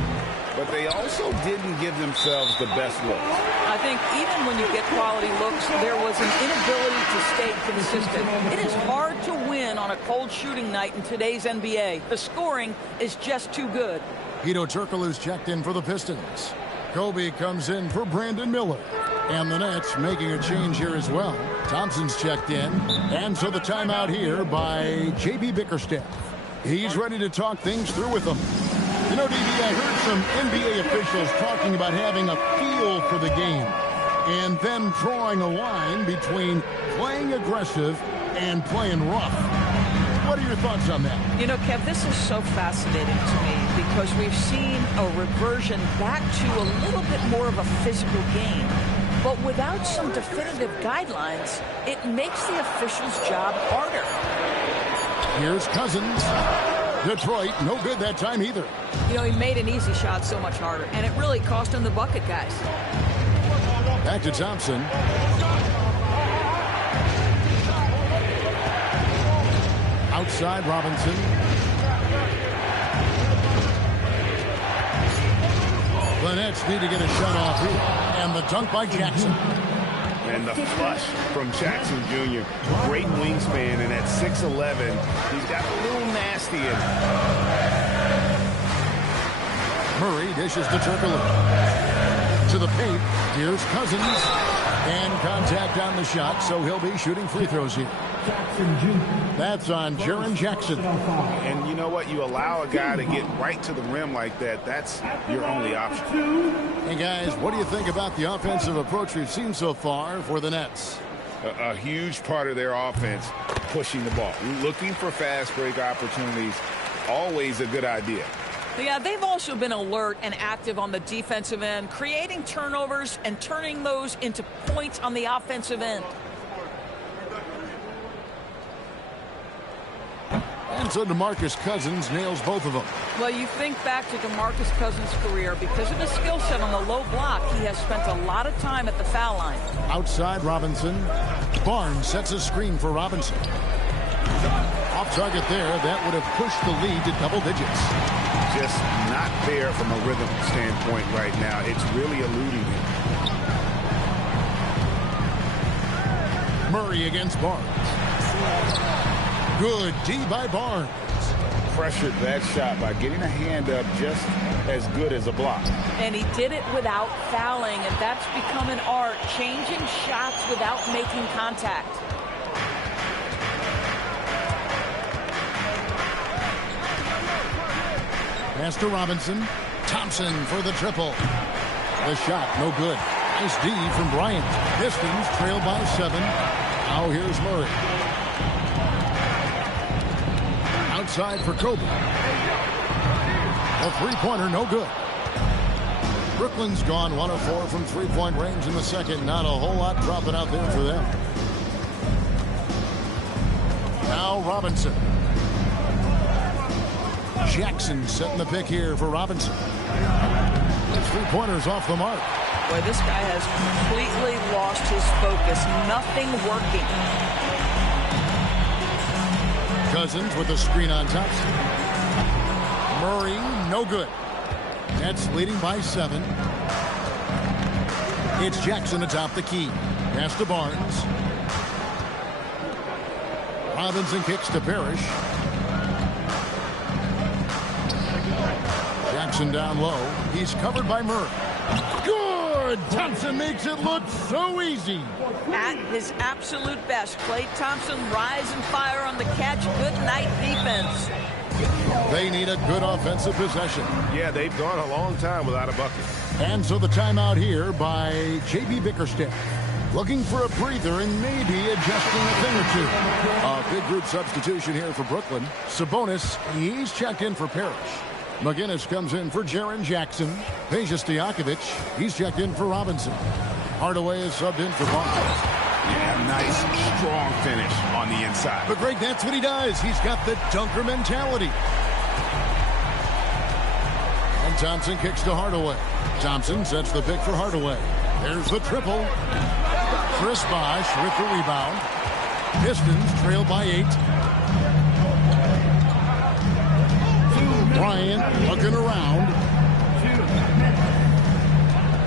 But they also didn't give themselves the best look. I think even when you get quality looks, there was an inability to stay consistent. It is hard to win on a cold shooting night in today's NBA. The scoring is just too good. Hedo Turkoglu's checked in for the Pistons. Kobe comes in for Brandon Miller. And the Nets making a change here as well. Thompson's checked in. And so the timeout here by J.B. Bickerstaff. He's ready to talk things through with them. You know, DB, I heard some NBA officials talking about having a feel for the game and then drawing a line between playing aggressive and playing rough. What are your thoughts on that? You know, Kev, this is so fascinating to me because we've seen a reversion back to a little bit more of a physical game. But without some definitive guidelines, it makes the officials' job harder. Here's Cousins. Detroit, no good that time either. You know, he made an easy shot so much harder, and it really cost him the bucket, guys. Back to Thompson. Outside Robinson. The Nets need to get a shot off here. And the dunk by Jackson. And the flush from Jackson Jr. Great wingspan, and at 6'11", he's got a little nasty in him. Murray dishes to Turkoglu. To the paint. Here's Cousins. And contact on the shot, so he'll be shooting free throws here. That's on Jaren Jackson. And you know what? You allow a guy to get right to the rim like that. That's your only option. Hey, guys, what do you think about the offensive approach we've seen so far for the Nets? A huge part of their offense, pushing the ball. Looking for fast break opportunities, always a good idea. Yeah, they've also been alert and active on the defensive end, creating turnovers and turning those into points on the offensive end. And so DeMarcus Cousins nails both of them. Well, you think back to DeMarcus Cousins' career. Because of his skill set on the low block, he has spent a lot of time at the foul line. Outside Robinson. Barnes sets a screen for Robinson. Off target there. That would have pushed the lead to double digits. Just not there from a rhythm standpoint right now. It's really eluding him. Murray against Barnes. Good D by Barnes. Pressured that shot by getting a hand up just as good as a block. And he did it without fouling, and that's become an art, changing shots without making contact. Pass to Robinson. Thompson for the triple. The shot, no good. Nice D from Bryant. Pistons trail by 7. Now here's Murray. Outside for Kobe. A three-pointer, no good. Brooklyn's gone 1 of 4 from three-point range in the second. Not a whole lot dropping out there for them. Now Robinson. Jackson setting the pick here for Robinson. Three-pointers off the mark. Boy, this guy has completely lost his focus. Nothing working. Cousins with a screen on Thompson. Murray, no good. Nets leading by 7. It's Jackson atop the key. Pass to Barnes. Robinson kicks to Parrish. Jackson down low. He's covered by Murray. Good! Thompson makes it look so easy. At his absolute best, Klay Thompson rise and fire on the catch. Good night defense. They need a good offensive possession. Yeah, they've gone a long time without a bucket. And so the timeout here by J.B. Bickerstaff. Looking for a breather and maybe adjusting a thing or two. A big group substitution here for Brooklyn. Sabonis, he's checked in for Parrish. McGinnis comes in for Jaren Jackson. Peja Stojakovic, he's checked in for Robinson. Hardaway is subbed in for Barnes. Yeah, nice, strong finish on the inside. But Greg, that's what he does. He's got the dunker mentality. And Thompson kicks to Hardaway. Thompson sets the pick for Hardaway. There's the triple. Chris Bosh with the rebound. Pistons trail by 8. Bryant looking around.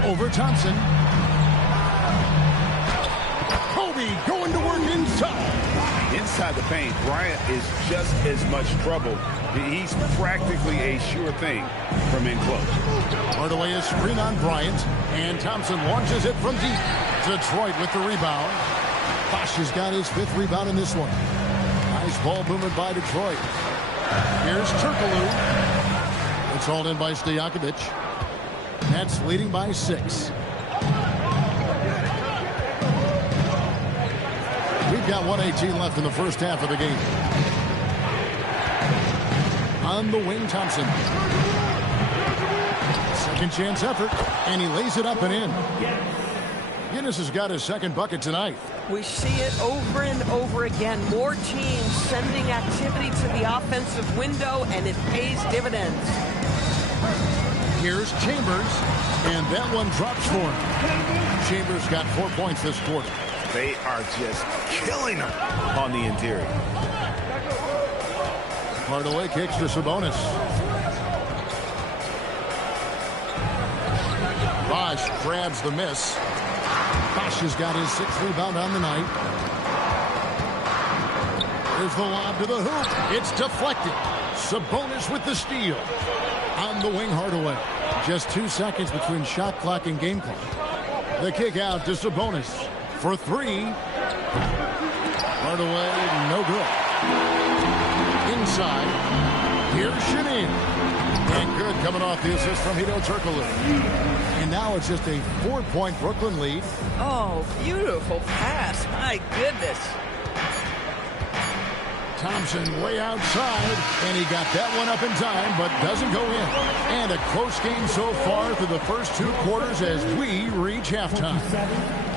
Over Thompson. Kobe going to work inside. Inside the paint, Bryant is just as much trouble. He's practically a sure thing from in close. Hardaway is screen on Bryant, and Thompson launches it from deep. Detroit with the rebound. Bosh has got his 5th rebound in this one. Nice ball movement by Detroit. Here's Turkoglu. It's hauled in by Stojakovic. Nets leading by 6. We've got 1:18 left in the first half of the game. On the wing, Thompson. Second chance effort, and he lays it up and in. Guinness has got his 2nd bucket tonight. We see it over and over again. More teams sending activity to the offensive window, and it pays dividends. Here's Chambers, and that one drops for him. Chambers got 4 points this quarter. They are just killing them on the interior. Hardaway kicks to Sabonis. Bosh grabs the miss. Bosh has got his 6th rebound on the night. There's the lob to the hoop. It's deflected. Sabonis with the steal. On the wing, Hardaway. Just 2 seconds between shot clock and game clock. The kick out to Sabonis for 3. Hardaway, no good. Inside. Here's Shanin. And good coming off the assist from Hedo Turkoglu. And now it's just a 4-point Brooklyn lead. Oh, beautiful pass. My goodness. Thompson way outside, and he got that one up in time, but doesn't go in. And a close game so far through the first 2 quarters as we reach halftime.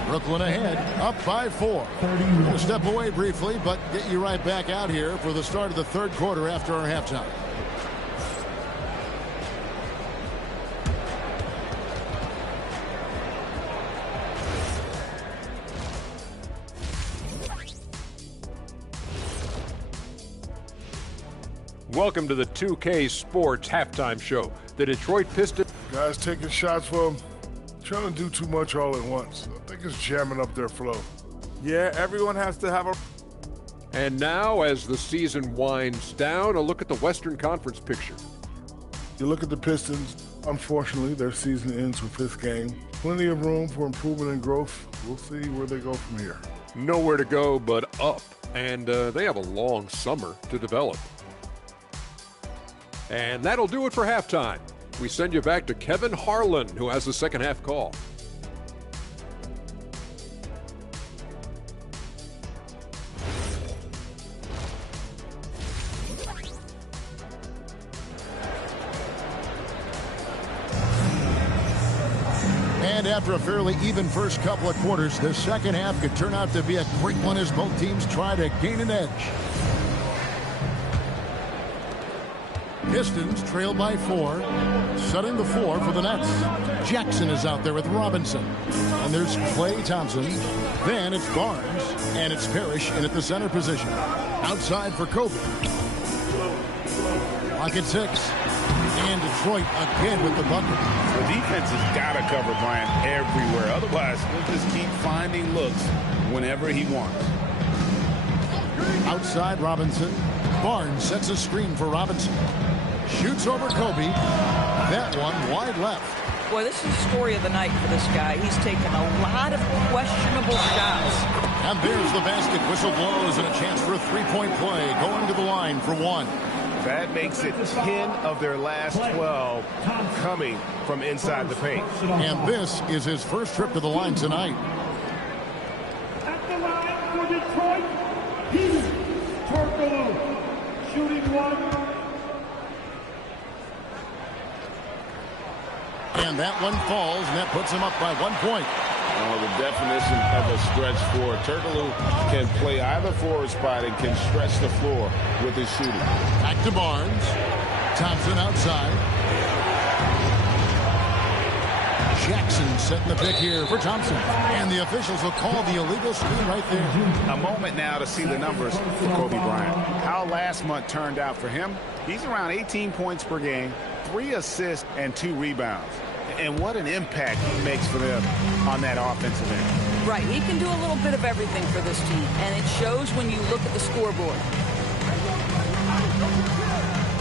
Brooklyn ahead, up by 4. We'll step away briefly, but get you right back out here for the start of the 3rd quarter after our halftime. Welcome to the 2K Sports Halftime Show. The Detroit Pistons. Guys taking shots, well, trying to do too much all at once. I think it's jamming up their flow. Yeah, everyone has to have a... And now, as the season winds down, a look at the Western Conference picture. You look at the Pistons, unfortunately, their season ends with this game. Plenty of room for improvement and growth. We'll see where they go from here. Nowhere to go but up, and they have a long summer to develop. And that'll do it for halftime. We send you back to Kevin Harlan, who has the second half call. And after a fairly even first couple of quarters, the second half could turn out to be a great one as both teams try to gain an edge. Pistons trail by 4, setting the floor for the Nets. Jackson is out there with Robinson. And there's Klay Thompson. Then it's Barnes. And it's Parrish in at the center position. Outside for Kobe. Lock at 6. And Detroit again with the bucket. The defense has got to cover Bryant everywhere. Otherwise, he'll just keep finding looks whenever he wants. Outside Robinson. Barnes sets a screen for Robinson. Shoots over Kobe. That one wide left. Boy, this is the story of the night for this guy. He's taken a lot of questionable shots. And there's the basket. Whistle blows and a chance for a three-point play. Going to the line for 1. That makes it 10 of their last 12 coming from inside the paint. And this is his first trip to the line tonight. At the line for Detroit, He's Turkoglu, shooting 1. And that one falls, and that puts him up by 1 point. The definition of a stretch four. Turkoglu can play either forward spot and can stretch the floor with his shooting. Back to Barnes. Thompson outside. Jackson setting the pick here for Thompson. And the officials will call the illegal screen right there. A moment now to see the numbers for Kobe Bryant. How last month turned out for him. He's around 18 points per game, 3 assists, and 2 rebounds. And what an impact he makes for them on that offensive end. Right, he can do a little bit of everything for this team, and it shows when you look at the scoreboard.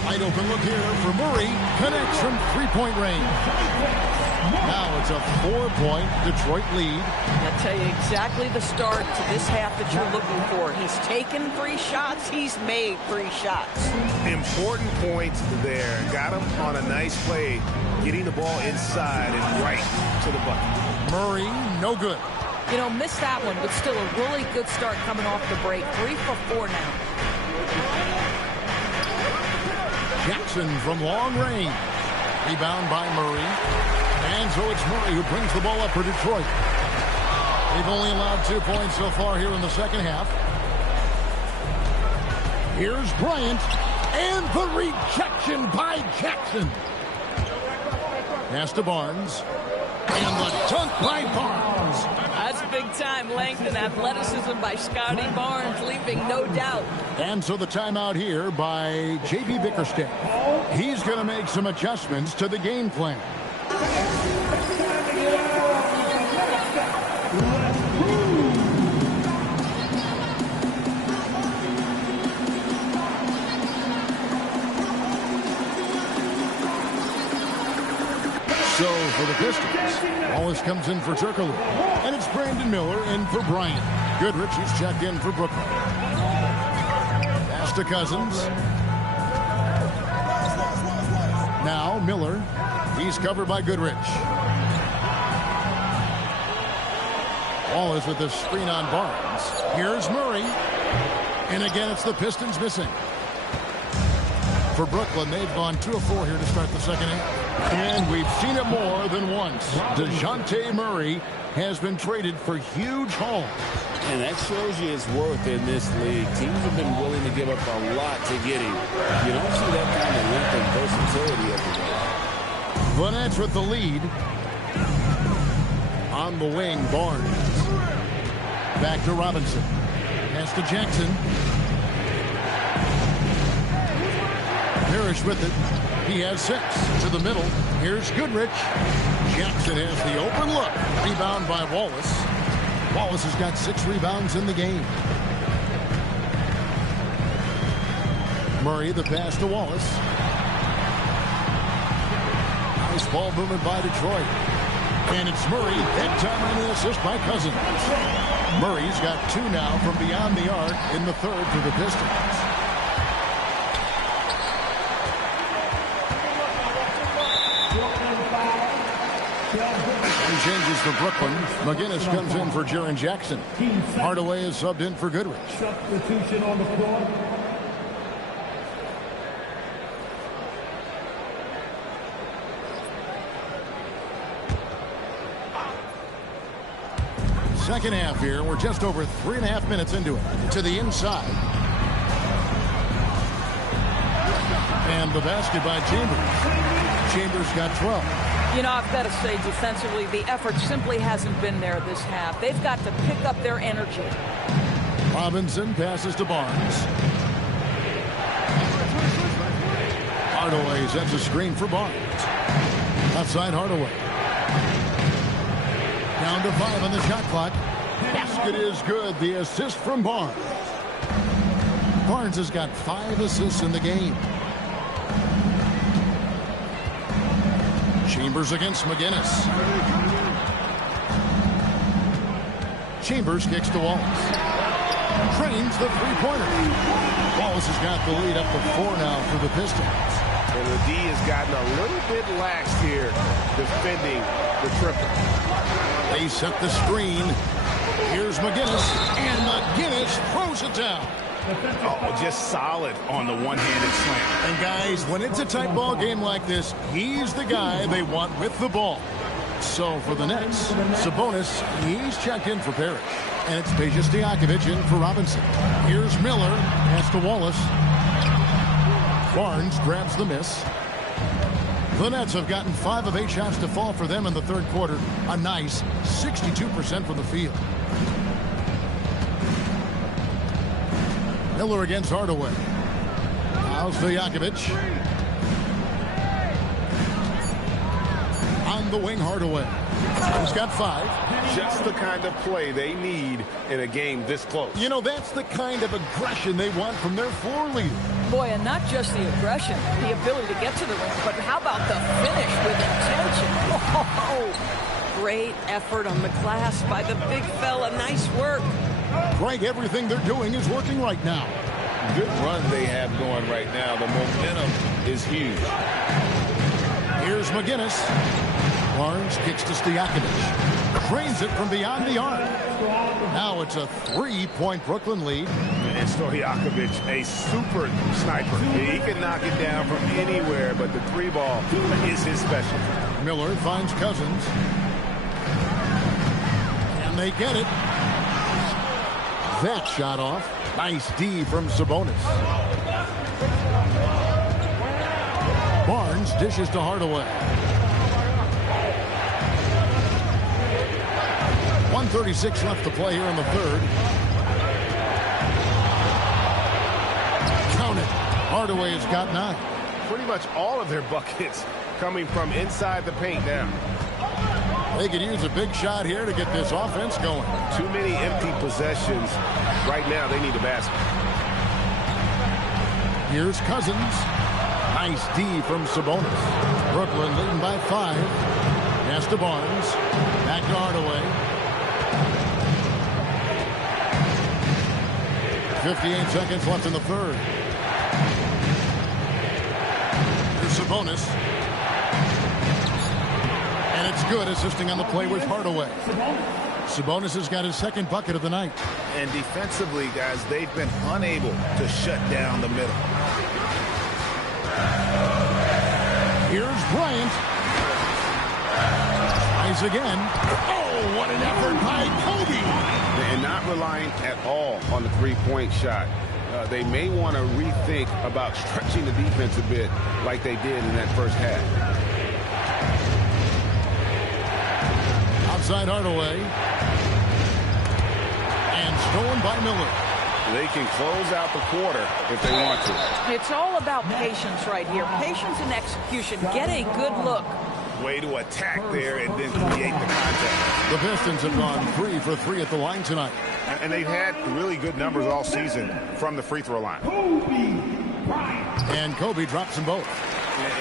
Wide open look here for Murray. Connects from three-point range. Now it's a 4-point Detroit lead. I'll tell you exactly the start to this half that you're looking for. He's taken 3 shots. He's made 3 shots. Important points there. Got him on a nice play, getting the ball inside and right to the bucket. Murray, no good. You know, missed that one, but still a really good start coming off the break. 3 for 4 now. Jackson from long range. Rebound by Murray. And so it's Murray who brings the ball up for Detroit. They've only allowed 2 points so far here in the second half. Here's Bryant. And the rejection by Jackson. Pass to Barnes. And the dunk by Barnes. That's big time length and athleticism by Scotty Barnes, leaving no doubt. And so the timeout here by J.B. Bickerstaff. He's going to make some adjustments to the game plan. So for the Pistons, Wallace comes in for Turkoglu. And it's Brandon Miller in for Bryant. Goodrich, he's checked in for Brooklyn. Pass to Cousins. Now Miller. He's covered by Goodrich. Wallace with the screen on Barnes. Here's Murray. And again, it's the Pistons missing. For Brooklyn, they've gone 2 of 4 here to start the second half. And we've seen it more than once. DeJounte Murray has been traded for huge hauls. And that shows you his worth in this league. Teams have been willing to give up a lot to get him. You don't see that kind of length and versatility everywhere. The Nets with the lead. On the wing, Barnes. Back to Robinson. Pass to Jackson. Parrish with it. He has 6 to the middle. Here's Goodrich. Jackson has the open look. Rebound by Wallace. Wallace has got 6 rebounds in the game. Murray, the pass to Wallace. Nice ball movement by Detroit. And it's Murray. That time on the assist by Cousins. Murray's got 2 now from beyond the arc in the third for the Pistons. is for Brooklyn. McGinnis comes in for Jaren Jackson. Hardaway is subbed in for Goodrich. Substitution on the floor. Second half here. We're just over 3.5 minutes into it. To the inside. And the basket by Chambers. Chambers got 12. You know, I've got to say, defensively, the effort simply hasn't been there this half. They've got to pick up their energy. Robinson passes to Barnes. Hardaway sends a screen for Barnes. Outside Hardaway. Down to 5 on the shot clock. Basket is good. The assist from Barnes. Barnes has got 5 assists in the game. Chambers against McGinnis. Chambers kicks to Wallace. Trains the three-pointer. Wallace has got the lead up to 4 now for the Pistons. And the D has gotten a little bit lax here defending the triple. They set the screen. Here's McGinnis. And McGinnis throws it down. Oh, just solid on the one-handed slam. And guys, when it's a tight ball game like this, he's the guy they want with the ball. So for the Nets, Sabonis, he's checked in for Parrish. And it's Peja Stojakovic in for Robinson. Here's Miller, pass to Wallace. Barnes grabs the miss. The Nets have gotten 5 of 8 shots to fall for them in the third quarter. A nice 62% from the field. Miller against Hardaway. Now Stojakovic. On the wing, Hardaway. He's got 5. Just the kind of play they need in a game this close. You know, that's the kind of aggression they want from their floor leader. Boy, and not just the aggression, the ability to get to the rim, but how about the finish with intention? Oh, great effort on the glass by the big fella. Nice work. Greg, everything they're doing is working right now. Good run they have going right now. The momentum is huge. Here's McGinnis. Barnes kicks to Stojakovic. Trains it from beyond the arc. Now it's a 3-point Brooklyn lead. And Stojakovic, a super sniper. He can knock it down from anywhere, but the 3-ball is his specialty. Miller finds Cousins. And they get it. That shot off. Nice D from Sabonis. Barnes dishes to Hardaway. 1:36 left to play here in the third. Count it. Hardaway has got 9. Pretty much all of their buckets coming from inside the paint now. They could use a big shot here to get this offense going. Too many empty possessions. Right now, they need a basket. Here's Cousins. Nice D from Sabonis. Brooklyn leading by 5. Pass to Barnes. Back to Hardaway. 58 seconds left in the third. Here's Sabonis. And it's good, assisting on the play with Hardaway. Sabonis has got his second bucket of the night. And defensively, guys, they've been unable to shut down the middle. Here's Bryant. Tries again. Oh, what an effort by Kobe. And not relying at all on the three-point shot. They may want to rethink about stretching the defense a bit like they did in that first half. Outside Hardaway. And stolen by Miller. They can close out the quarter if they want to. It's all about patience right here. Patience and execution. Get a good look. Way to attack there and then create the contact. The Pistons have gone 3 for 3 at the line tonight. And they've had really good numbers all season from the free throw line. And Kobe drops them both.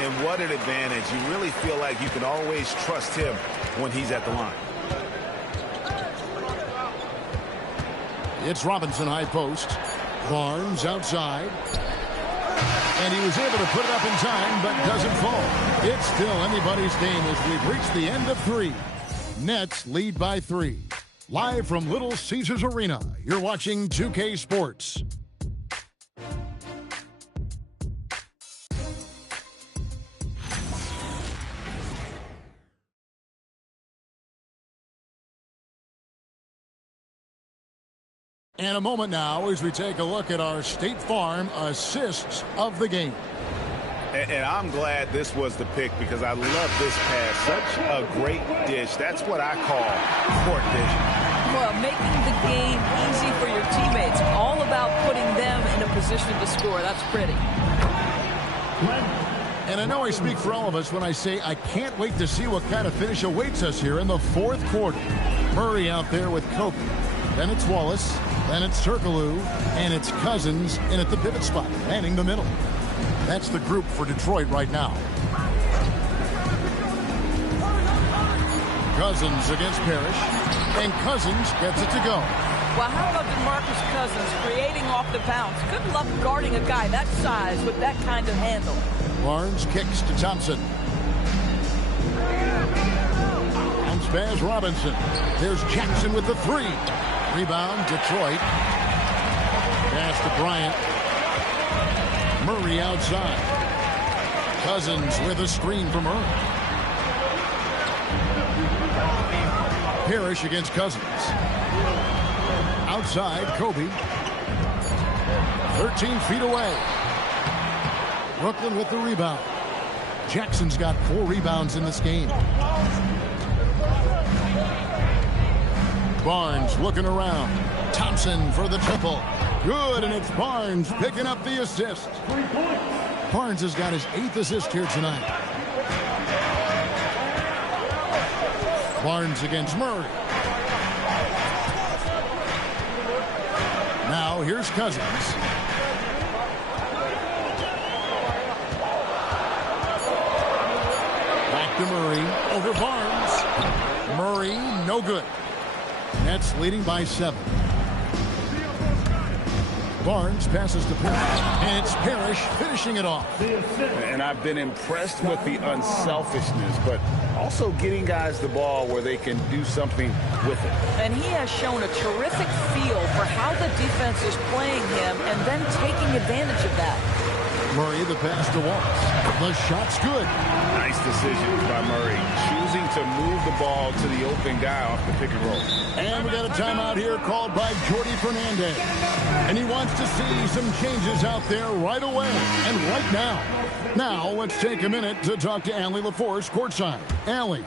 And what an advantage. You really feel like you can always trust him when he's at the line. It's Robinson high post. Barnes outside. And he was able to put it up in time, but doesn't fall. It's still anybody's game as we've reached the end of 3. Nets lead by 3. Live from Little Caesars Arena, you're watching 2K Sports. And a moment now as we take a look at our State Farm assists of the game. And I'm glad this was the pick because I love this pass. Such a great dish. That's what I call court vision. Well, making the game easy for your teammates. All about putting them in a position to score. That's pretty. And I know I speak for all of us when I say I can't wait to see what kind of finish awaits us here in the fourth quarter. Murray out there with Kobe. Then it's Wallace. Then it's Turkoglu. And it's Cousins in at the pivot spot, manning the middle. That's the group for Detroit right now. Cousins against Parrish. And Cousins gets it to go. Well, how about DeMarcus Cousins creating off the bounce? Good luck guarding a guy that size with that kind of handle. Barnes kicks to Thompson. And Spaz Robinson. There's Jackson with the 3. Rebound, Detroit. Pass to Bryant. Murray outside. Cousins with a screen from Murray. Parrish against Cousins. Outside, Kobe. 13 feet away. Brooklyn with the rebound. Jackson's got 4 rebounds in this game. Barnes looking around. Thompson for the triple. Good, and it's Barnes picking up the assist. Barnes has got his 8th assist here tonight. Barnes against Murray. Now here's Cousins. Back to Murray over Barnes. Murray, no good. Nets leading by 7. Barnes passes to Parrish, and it's Parrish finishing it off. And I've been impressed with the unselfishness, but also getting guys the ball where they can do something with it. And he has shown a terrific feel for how the defense is playing him and then taking advantage of that. Murray, the pass to Wallace. The shot's good. Nice decision by Murray, choosing to move the ball to the open guy off the pick and roll. And we got a timeout here called by Jordy Fernandez. And he wants to see some changes out there right away and right now. Now, let's take a minute to talk to Allie LaForce courtside. Allie.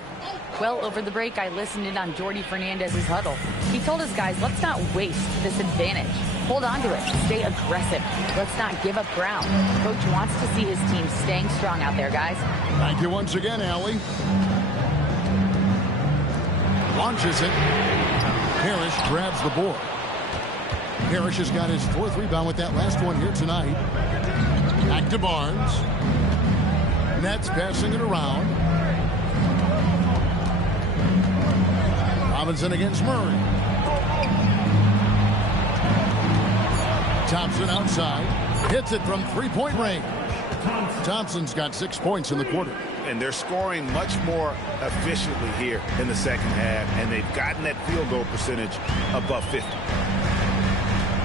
Well, over the break, I listened in on Jordy Fernandez's huddle. He told his guys, let's not waste this advantage. Hold on to it. Stay aggressive. Let's not give up ground. Coach wants to see his team staying strong out there, guys. Thank you once again, Allie. Launches it. Parrish grabs the board. Parrish has got his 4th rebound with that last one here tonight. Back to Barnes. Nets passing it around. Robinson against Murray. Thompson outside. Hits it from 3-point range. Thompson's got 6 points in the quarter. And they're scoring much more efficiently here in the second half, and they've gotten that field goal percentage above 50.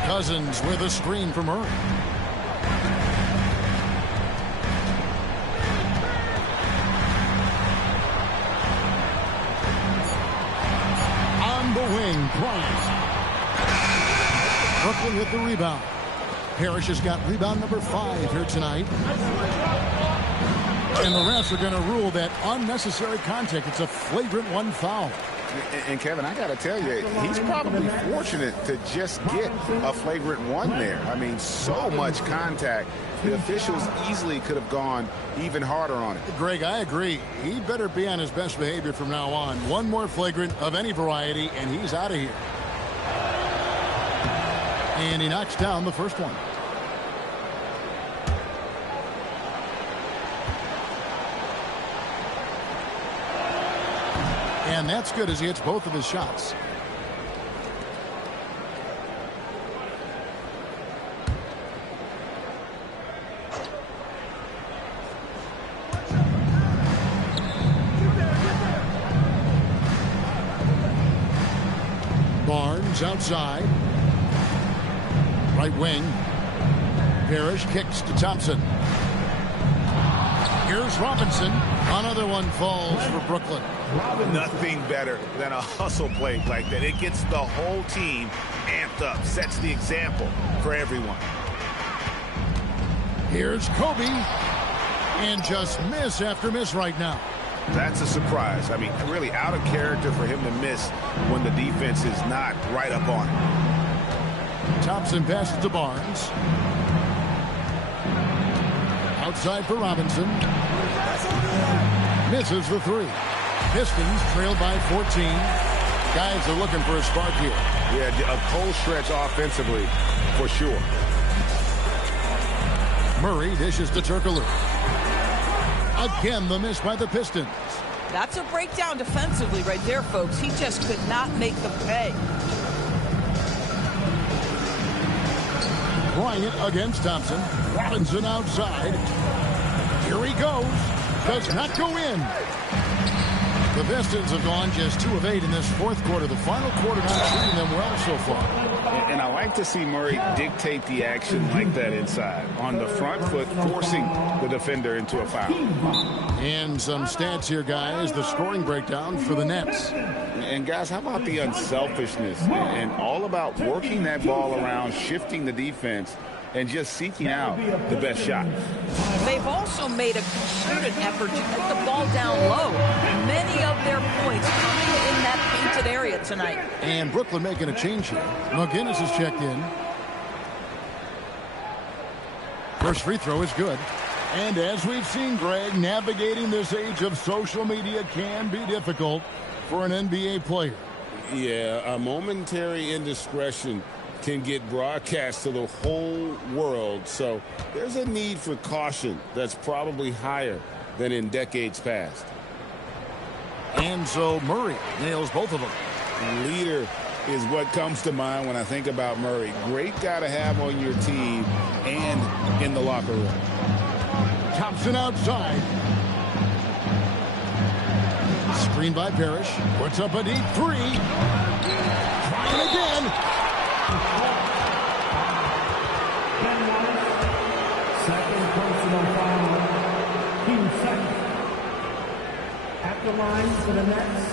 Cousins with a screen from Murray. On the wing, Bryant. Brooklyn with the rebound. Parrish has got rebound number 5 here tonight. And the refs are going to rule that unnecessary contact. It's a flagrant 1 foul. And Kevin, I got to tell you, he's probably fortunate to just get a flagrant 1 there. I mean, so much contact. The officials easily could have gone even harder on it. Greg, I agree. He better be on his best behavior from now on. 1 more flagrant of any variety, and he's out of here. And he knocks down the first one. And that's good as he hits both of his shots. Barnes outside. Right wing. Parrish kicks to Thompson. Here's Robinson. Another one falls for Brooklyn. Nothing better than a hustle play like that. It gets the whole team amped up, sets the example for everyone. Here's Kobe. And just miss after miss right now. That's a surprise. I mean, really out of character for him to miss when the defense is not right up on him. Thompson passes to Barnes. Outside for Robinson. Misses the three. Pistons trailed by 14. Guys are looking for a spark here. Yeah, a cold stretch offensively, for sure. Murray dishes to Turkoglu. Again, the miss by the Pistons. That's a breakdown defensively right there, folks. He just could not make the pay. Bryant against Thompson. Robinson outside. Here he goes. Does not go in. The Pistons have gone just 2 of 8 in this fourth quarter. The final quarter not treating them well so far. And I like to see Murray dictate the action like that inside. On the front foot, forcing the defender into a foul. And some stats here, guys. The scoring breakdown for the Nets. And guys, how about the unselfishness and all about working that ball around, shifting the defense, and just seeking out the best shot. They've also made a concerted effort to put the ball down low. Many of their points coming in that painted area tonight. And Brooklyn making a change here. McGinnis has checked in. First free throw is good. And as we've seen, Greg, navigating this age of social media can be difficult for an NBA player. Yeah, a momentary indiscretion can get broadcast to the whole world. So there's a need for caution that's probably higher than in decades past. And so Murray nails both of them. Leader is what comes to mind when I think about Murray. Great guy to have on your team and in the locker room. Thompson outside. Screen by Parrish. Puts up a deep three. Trying again. Second personal foul. Team second. At the line for the Nets,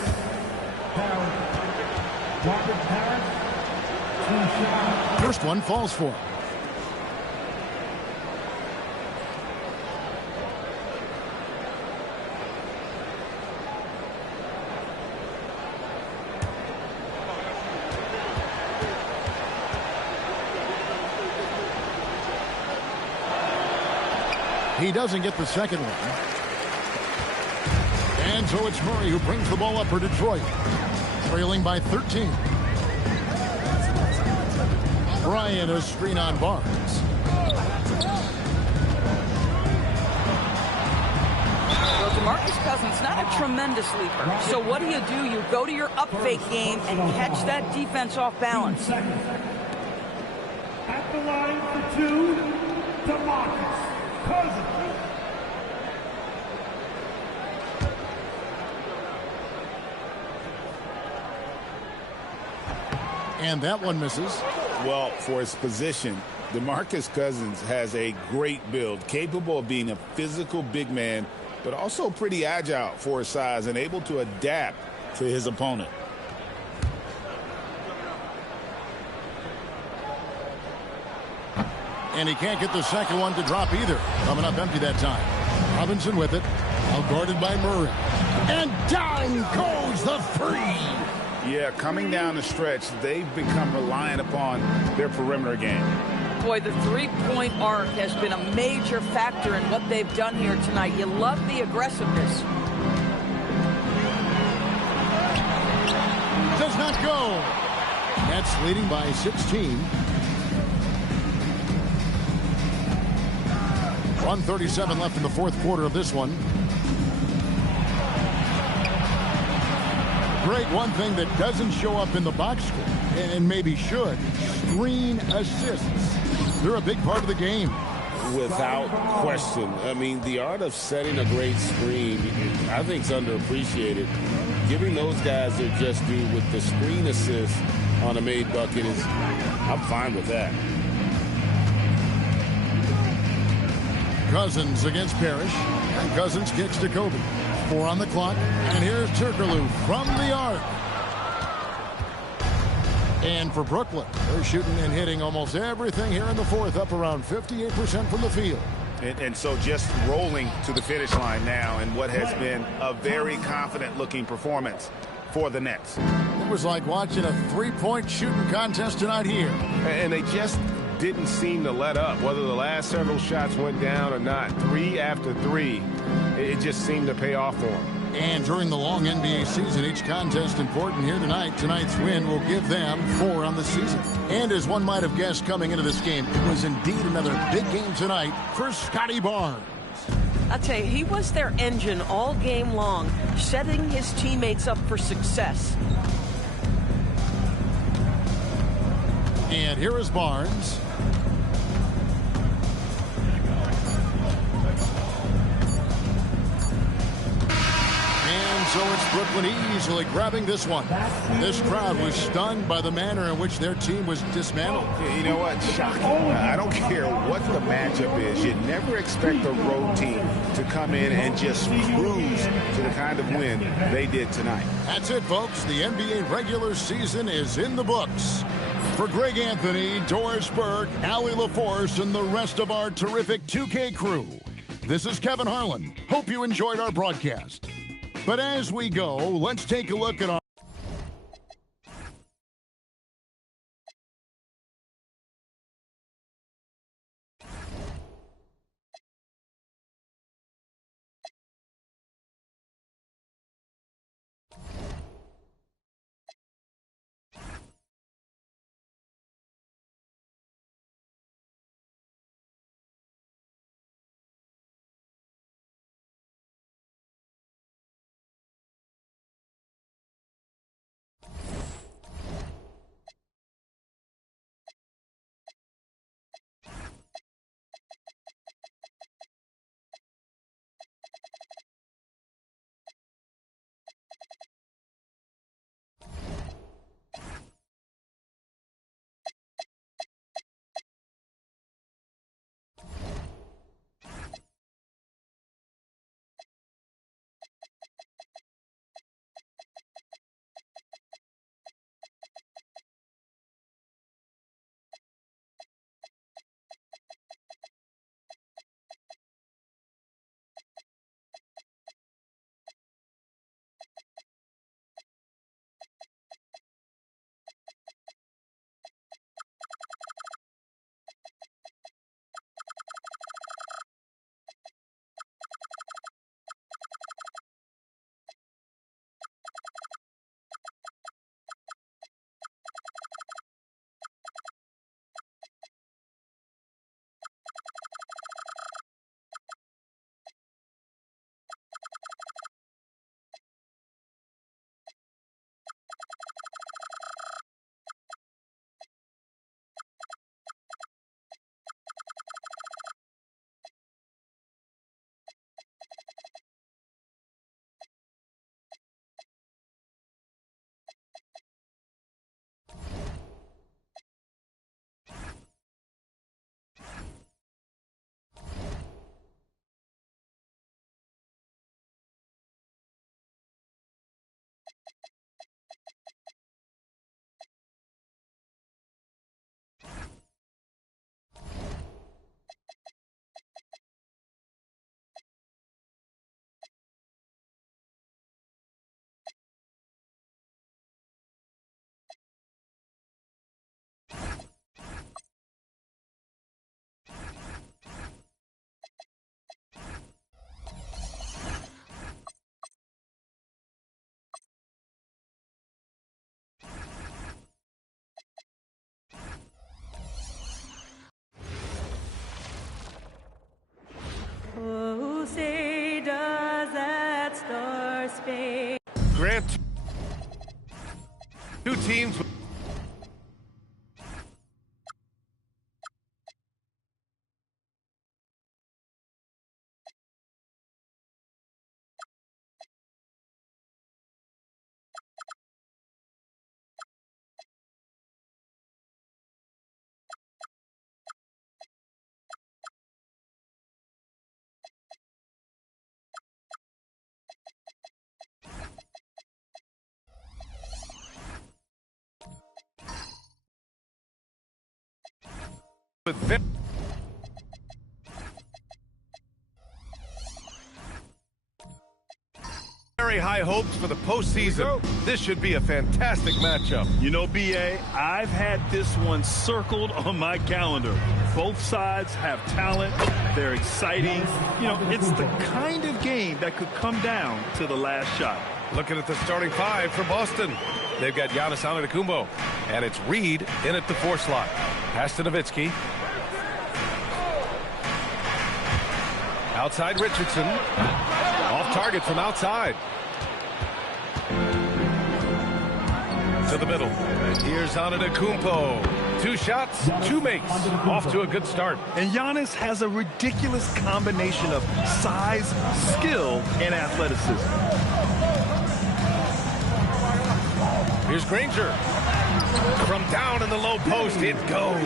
Robert Parrish. Team shot. First one falls for him. He doesn't get the second one. And so it's Murray who brings the ball up for Detroit. Trailing by 13. Bryant, a screen on Barnes. Well, DeMarcus Cousins, not a tremendous leaper. So what do? You go to your up fake game and catch that defense off balance. At the line for two, DeMarcus Cousins. And that one misses. Well, for his position, DeMarcus Cousins has a great build, capable of being a physical big man, but also pretty agile for his size and able to adapt to his opponent. And he can't get the second one to drop either. Coming up empty that time. Robinson with it. Well guarded by Murray. And down goes the three. Yeah, coming down the stretch, they've become reliant upon their perimeter game. Boy, the three-point arc has been a major factor in what they've done here tonight. You love the aggressiveness. Does not go. Nets leading by 16. 1:37 left in the fourth quarter of this one. Great, one thing that doesn't show up in the box score, and maybe should, screen assists. They're a big part of the game. Without question. I mean, the art of setting a great screen, I think, is underappreciated. Giving those guys their just due with the screen assist on a made bucket I'm fine with that. Cousins against Parrish. And Cousins kicks to Kobe. 4 on the clock. And here's Turkoglu from the arc. And for Brooklyn, they're shooting and hitting almost everything here in the fourth, up around 58% from the field. And so just rolling to the finish line now in what has been a very confident-looking performance for the Nets. It was like watching a three-point shooting contest tonight here. And they just didn't seem to let up, whether the last several shots went down or not. 3 after 3, it just seemed to pay off for them. And during the long NBA season, each contest important here tonight. Tonight's win will give them 4 on the season. And as one might have guessed coming into this game, it was indeed another big game tonight for Scotty Barnes. I'll tell you, he was their engine all game long, setting his teammates up for success. And here is Barnes. And so it's Brooklyn easily grabbing this one. This crowd was stunned by the manner in which their team was dismantled. You know what? Shocking. I don't care what the matchup is. You never expect a road team to come in and just cruise to the kind of win they did tonight. That's it, folks. The NBA regular season is in the books. For Greg Anthony, Doris Burke, Allie LaForce, and the rest of our terrific 2K crew, this is Kevin Harlan. Hope you enjoyed our broadcast. But as we go, let's take a look at our Oh, say does that star-spangled Grant, 2 teams With very high hopes for the postseason. This should be a fantastic matchup. You know, B.A., I've had this one circled on my calendar. Both sides have talent. They're exciting. You know, it's the kind of game that could come down to the last shot. Looking at the starting five for Boston. They've got Giannis Antetokounmpo, and it's Reed in at the 4 slot. Pass to Nowitzki. Outside Richardson. Off target from outside. To the middle. Here's Antetokounmpo. 2 shots, 2 makes. Off to a good start. And Giannis has a ridiculous combination of size, skill, and athleticism. Here's Granger. From down in the low post, it goes.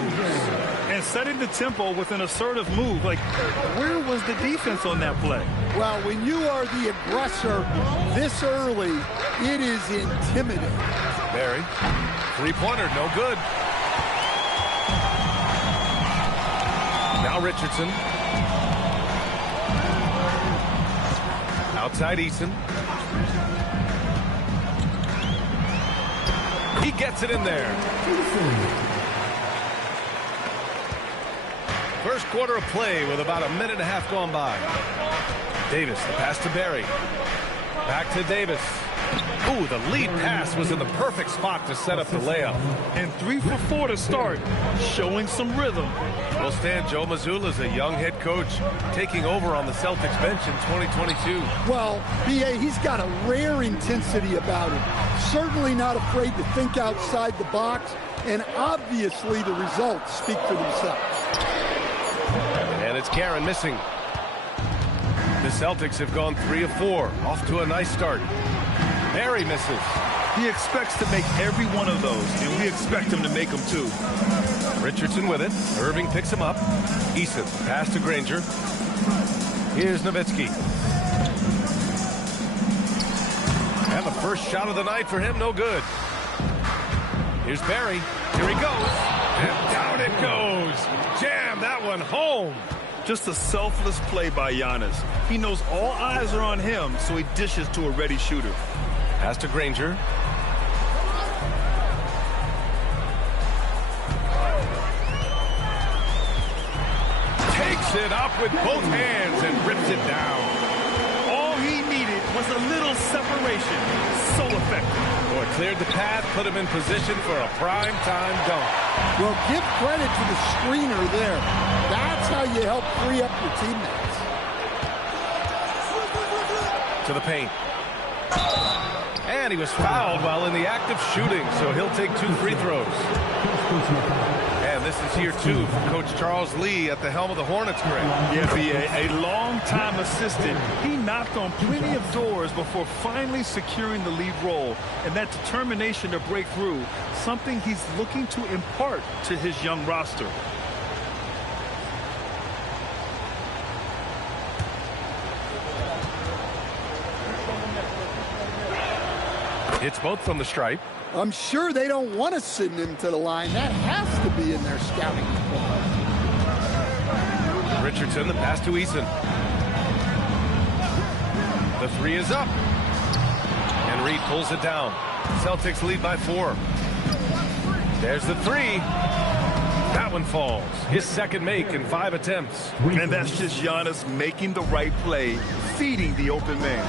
And setting the tempo with an assertive move. Like, where was the defense on that play? Well, when you are the aggressor this early, it is intimidating. Barry, 3-pointer, no good. Now Richardson. Outside Eason. He gets it in there. First quarter of play with about a minute and a half gone by. Davis, the pass to Barry. Back to Davis. Ooh, the lead pass was in the perfect spot to set up the layup. And 3 for 4 to start, showing some rhythm. Well, Stan, Joe Mazzulla is a young head coach taking over on the Celtics bench in 2022. Well, B.A., he's got a rare intensity about him. Certainly not afraid to think outside the box, and obviously the results speak for themselves. And it's Karen missing. The Celtics have gone 3 of 4, off to a nice start. Barry misses. He expects to make every one of those, and we expect him to make them too. Richardson with it. Irving picks him up. Eason, pass to Granger. Here's Nowitzki. And the first shot of the night for him, no good. Here's Barry. Here he goes. And down it goes. Jam that one home. Just a selfless play by Giannis. He knows all eyes are on him, so he dishes to a ready shooter. Pass to Granger. Takes it up with both hands and rips it down. All he needed was a little separation. So effective. Boy, cleared the path, put him in position for a prime-time dunk. Well, give credit to the screener there. That's how you help free up your teammates. To the paint. And he was fouled while in the act of shooting, so he'll take 2 free throws. And this is year 2 for Coach Charles Lee at the helm of the Hornets. Greg. Yeah, B.A., a long-time assistant. He knocked on plenty of doors before finally securing the lead role. And that determination to break through, something he's looking to impart to his young roster. It's both from the stripe. I'm sure they don't want to send him to the line. That has to be in their scouting report. Richardson, the pass to Eason. The 3 is up. And Reed pulls it down. Celtics lead by 4. There's the 3. That one falls. His second make in 5 attempts. And that's just Giannis making the right play, feeding the open man.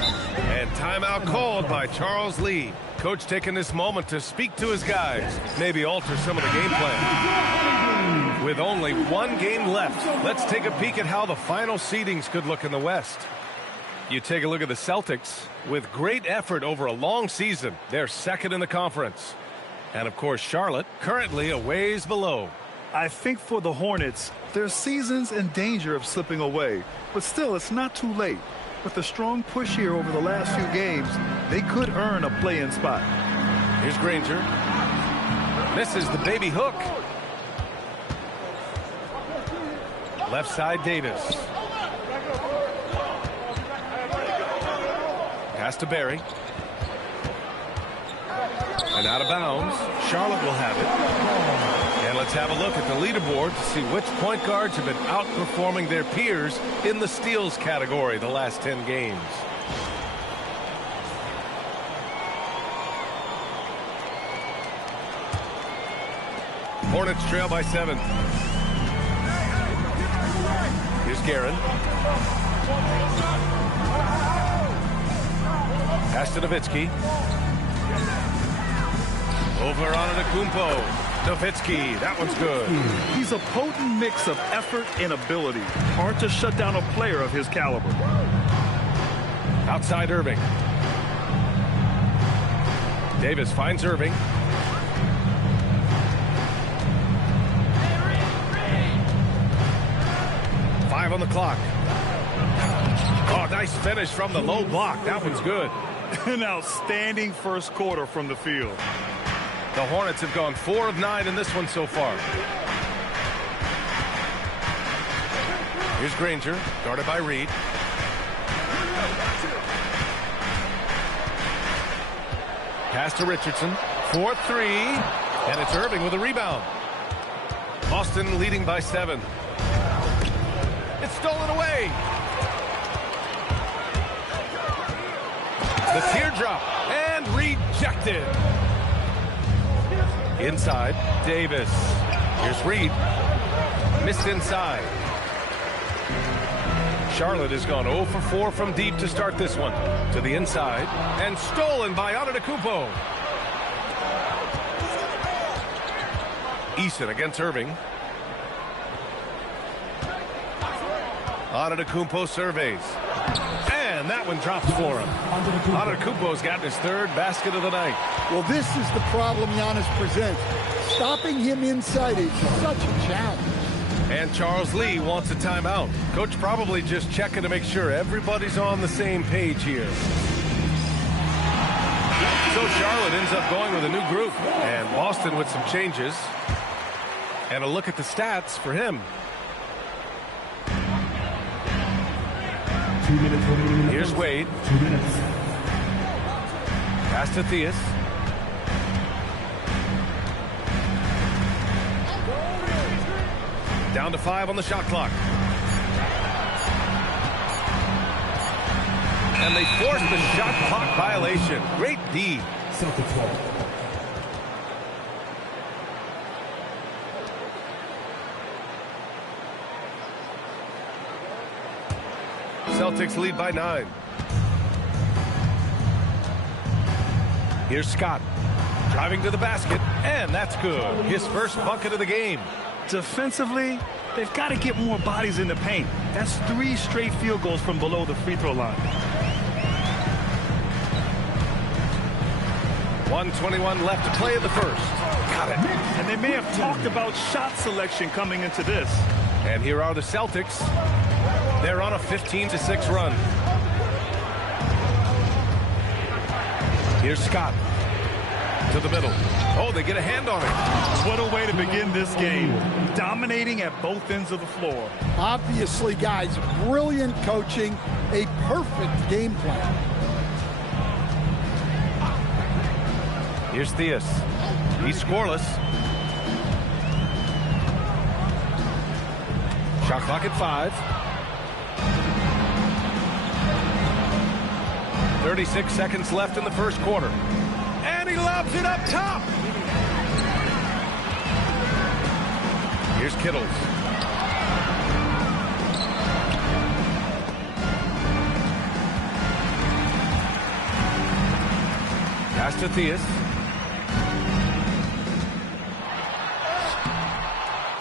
And timeout called by Charles Lee. Coach taking this moment to speak to his guys, maybe alter some of the game plan. With only 1 game left, let's take a peek at how the final seedings could look in the West. You take a look at the Celtics. With great effort over a long season, they're second in the conference. And of course, Charlotte, currently a ways below. I think for the Hornets, their season's in danger of slipping away. But still, it's not too late. With a strong push here over the last few games, they could earn a play-in spot. Here's Granger. Misses the baby hook. Left side, Davis. Pass to Barry. And out of bounds. Charlotte will have it. And let's Let's have a look at the leaderboard to see which point guards have been outperforming their peers in the steals category the last 10 games. Hornets trail by 7. Here's Guerin. Pass to Nowitzki. Over on Antetokounmpo. Nowitzki, that one's good. He's a potent mix of effort and ability. Hard to shut down a player of his caliber. Outside Irving. Davis finds Irving. Five on the clock. Oh, nice finish from the low block. That one's good. An outstanding first quarter from the field. The Hornets have gone 4 of 9 in this one so far. Here's Granger, guarded by Reed. Pass to Richardson. 4-3. And it's Irving with a rebound. Boston leading by 7. It's stolen away. The teardrop. And rejected. Inside, Davis. Here's Reed. Missed inside. Charlotte has gone 0 for 4 from deep to start this one. To the inside. And stolen by Antetokounmpo. Eason against Irving. Antetokounmpo surveys. And that one drops for him. Antetokounmpo's gotten his 3rd basket of the night. Well, this is the problem Giannis presents. Stopping him inside is such a challenge. And Charles Lee wants a timeout. Coach probably just checking to make sure everybody's on the same page here. So Charlotte ends up going with a new group. And Boston with some changes. And a look at the stats for him. 2 minutes. Here's Wade. 2 minutes. Pass to Theus. Down to 5 on the shot clock. And they force the shot clock violation. Great D. Celtics ball. Celtics lead by 9. Here's Scott. Driving to the basket. And that's good. His first bucket of the game. Defensively, they've got to get more bodies in the paint. That's 3 straight field goals from below the free throw line. 1:21 left to play in the first. Got it. And they may have talked about shot selection coming into this. And here are the Celtics. They're on a 15-6 run. Here's Scott. To the middle. Oh, they get a hand on it. What a way to begin this game. Dominating at both ends of the floor. Obviously, guys, brilliant coaching. A perfect game plan. Here's Theus. He's scoreless. Shot clock at 5. 36 seconds left in the first quarter. And he lobs it up top. Here's Kittles. Pass to Theus.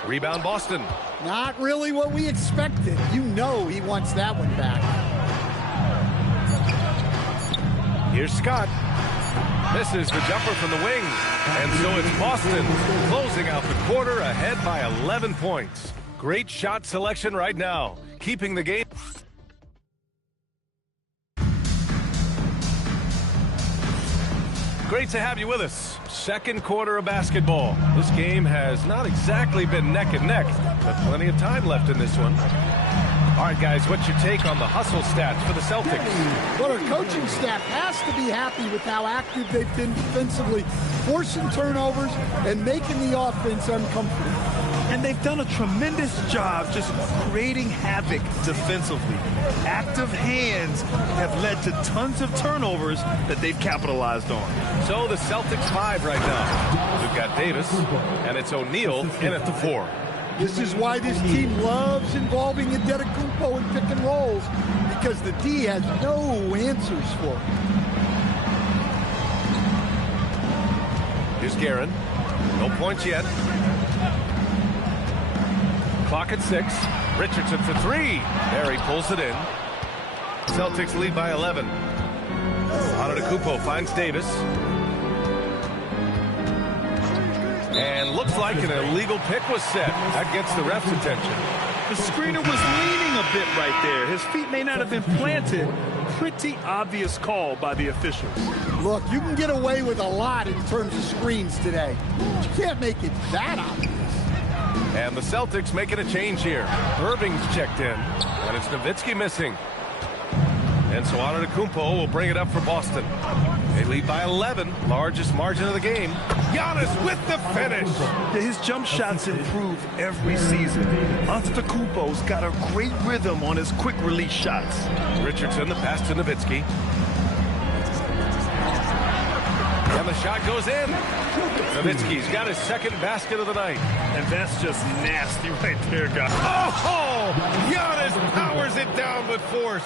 Rebound Boston. Not really what we expected. You know he wants that one back. Here's Scott. Misses the jumper from the wing. And so it's Boston closing out the quarter ahead by 11 points. Great shot selection right now, keeping the game. Great to have you with us. Second quarter of basketball. This game has not exactly been neck and neck, but plenty of time left in this one. All right, guys, what's your take on the hustle stats for the Celtics? Well, our coaching staff has to be happy with how active they've been defensively, forcing turnovers and making the offense uncomfortable. And they've done a tremendous job just creating havoc defensively. Active hands have led to tons of turnovers that they've capitalized on. So the Celtics 5 right now. We've got Davis, and it's O'Neal in at the 4. This is why this team loves involving Antetokounmpo in pick and rolls, because the D has no answers for it. Here's Guerin. No points yet. Clock at 6. Richardson for 3. There he pulls it in. Celtics lead by 11. Antetokounmpo finds Davis. And looks like an illegal pick was set. That gets the ref's attention. The screener was leaning a bit right there. His feet may not have been planted. Pretty obvious call by the officials. Look, you can get away with a lot in terms of screens today. But you can't make it that obvious. And the Celtics making a change here. Irving's checked in, and it's Nowitzki missing. And so Antetokounmpo will bring it up for Boston. They lead by 11, largest margin of the game. Giannis with the finish. His jump shots improve every season. Antetokounmpo's got a great rhythm on his quick release shots. Richardson, the pass to Nowitzki. And the shot goes in. Nowitzki's got his second basket of the night. And that's just nasty right there, guys. Oh! Giannis powers it down with force.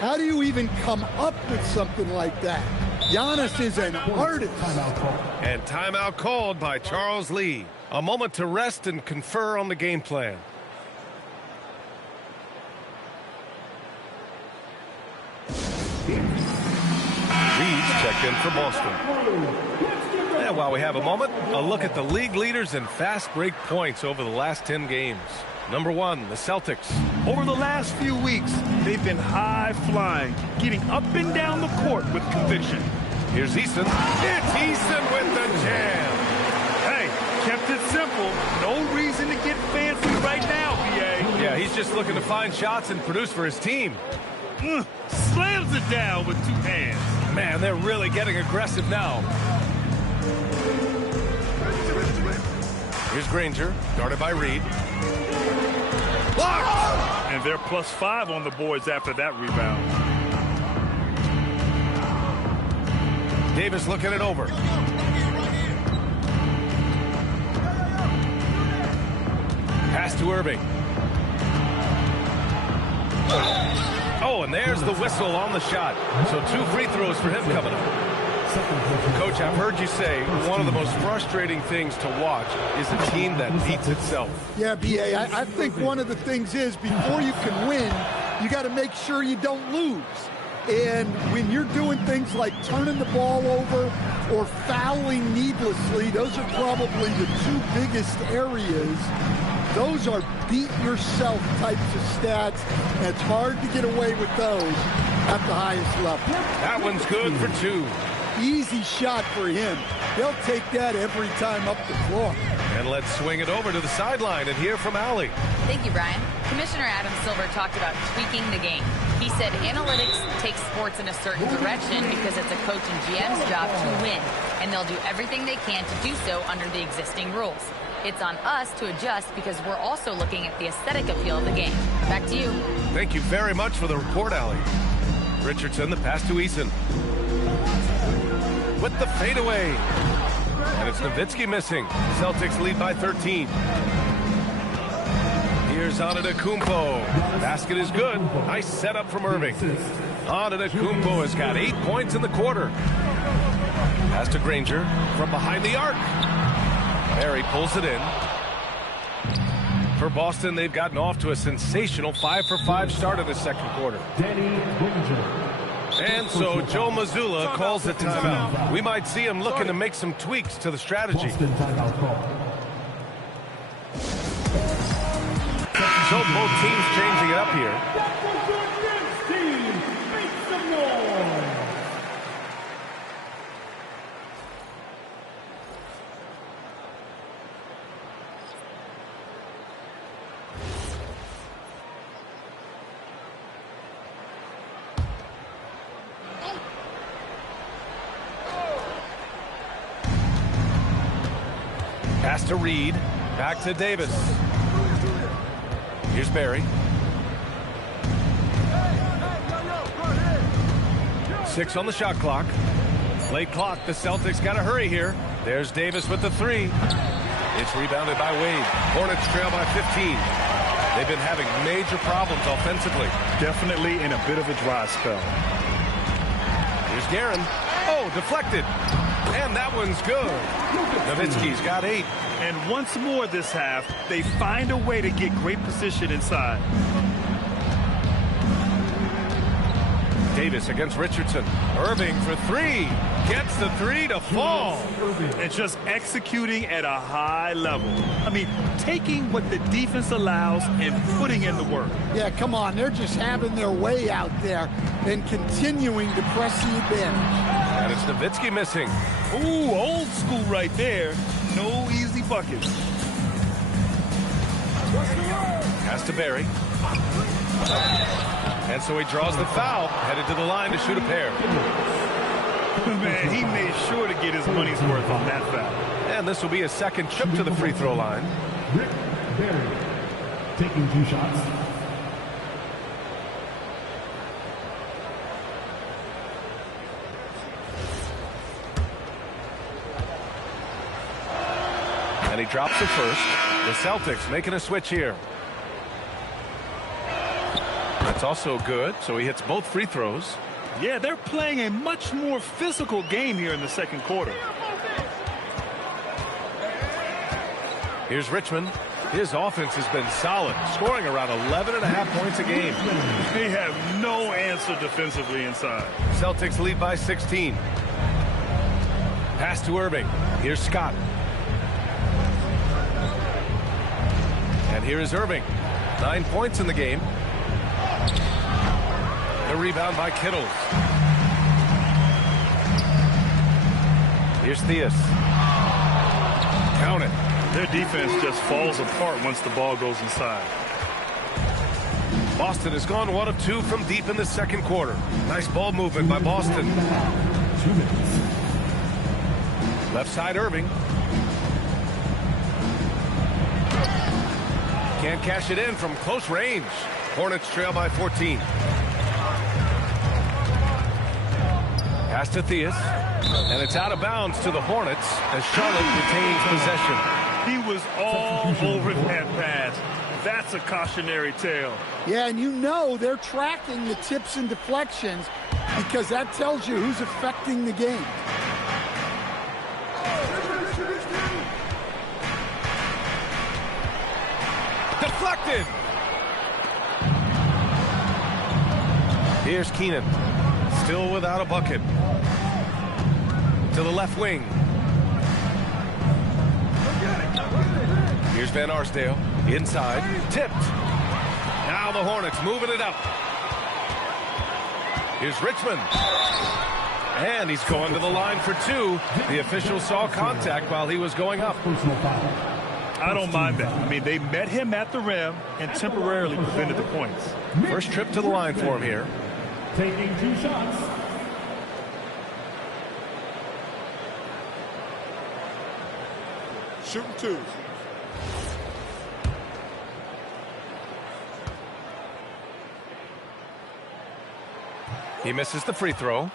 How do you even come up with something like that? Giannis is an artist. And timeout called by Charles Lee. A moment to rest and confer on the game plan. Reed's checked in for Boston. And while we have a moment, a look at the league leaders in fast break points over the last 10 games. Number 1, the Celtics. Over the last few weeks, they've been high-flying, getting up and down the court with conviction. Here's Easton. It's Easton with the jam. Hey, kept it simple. No reason to get fancy right now, BA. Yeah, he's just looking to find shots and produce for his team. Slams it down with 2 hands. Man, they're really getting aggressive now. Here's Granger, guarded by Reed. Blocked! And they're +5 on the boards after that rebound. Davis looking it over. Pass to Irving. Oh, and there's the whistle on the shot. So 2 free throws for him coming up. Coach, I've heard you say one of the most frustrating things to watch is a team that beats itself. Yeah, B.A., I think one of the things is before you can win, you got to make sure you don't lose. And when you're doing things like turning the ball over or fouling needlessly, those are probably the 2 biggest areas. Those are beat-yourself types of stats, and it's hard to get away with those at the highest level. That one's good for 2. Easy shot for him. They'll take that every time up the floor. And let's swing it over to the sideline and hear from Allie. Thank you, Brian. Commissioner Adam Silver talked about tweaking the game. He said analytics take sports in a certain direction because it's a coach and GM's job to win, and they'll do everything they can to do so under the existing rules. It's on us to adjust because we're also looking at the aesthetic appeal of the game. Back to you. Thank you very much for the report, Allie. Richardson, the pass to Eason. With the fadeaway. And it's Nowitzki missing. Celtics lead by 13. Here's Antetokounmpo. Basket is good. Nice setup from Irving. Antetokounmpo has got 8 points in the quarter. Pass to Granger from behind the arc. There he pulls it in. For Boston, they've gotten off to a sensational 5-for-5 start in the second quarter. And so Joe Mazzulla calls the timeout. We might see him looking to make some tweaks to the strategy. So both teams changing it up here. Pass to Reed. Back to Davis. Here's Barry. 6 on the shot clock. Late clock. The Celtics got to hurry here. There's Davis with the 3. It's rebounded by Wade. Hornets trail by 15. They've been having major problems offensively. Definitely in a bit of a dry spell. Here's Guerin. Oh, deflected. And that one's good. Nowitzki's got 8. And once more this half, they find a way to get great position inside. Davis against Richardson. Irving for 3. Gets the 3 to fall. And just executing at a high level. I mean, taking what the defense allows and putting in the work. Yeah, come on. They're just having their way out there and continuing to press the advantage. And it's Nowitzki missing. Ooh, old school right there. No easy buckets. Pass to Barry. And so he draws the foul, headed to the line to shoot a pair. Man, he made sure to get his money's worth on that foul. And this will be a second trip to the free throw line. Rick Barry taking 2 shots. And he drops the first. The Celtics making a switch here. That's also good, so he hits both free throws. Yeah, they're playing a much more physical game here in the second quarter. Here's Richmond. His offense has been solid, scoring around 11.5 points a game. They have no answer defensively inside. Celtics lead by 16. Pass to Irving. Here's Scott. And here is Irving. 9 points in the game. The rebound by Kittles. Here's Theus. Count it. Their defense just falls apart once the ball goes inside. Boston has gone 1 of 2 from deep in the second quarter. Nice ball movement by Boston. 2 minutes. Left side Irving. Can't cash it in from close range. Hornets trail by 14. Pass to Theus. And it's out of bounds to the Hornets as Charlotte retains possession. He was all over that pass. That's a cautionary tale. Yeah, and you know they're tracking the tips and deflections because that tells you who's affecting the game. Deflected. Here's Keenan. Still without a bucket. To the left wing. Here's Van Arsdale. Inside. Tipped. Now the Hornets moving it up. Here's Richmond. And he's going to the line for 2. The official saw contact while he was going up. I don't mind that. I mean, they met him at the rim and temporarily prevented the points. First trip to the line for him here. Taking 2 shots. Shooting 2. He misses the free throw.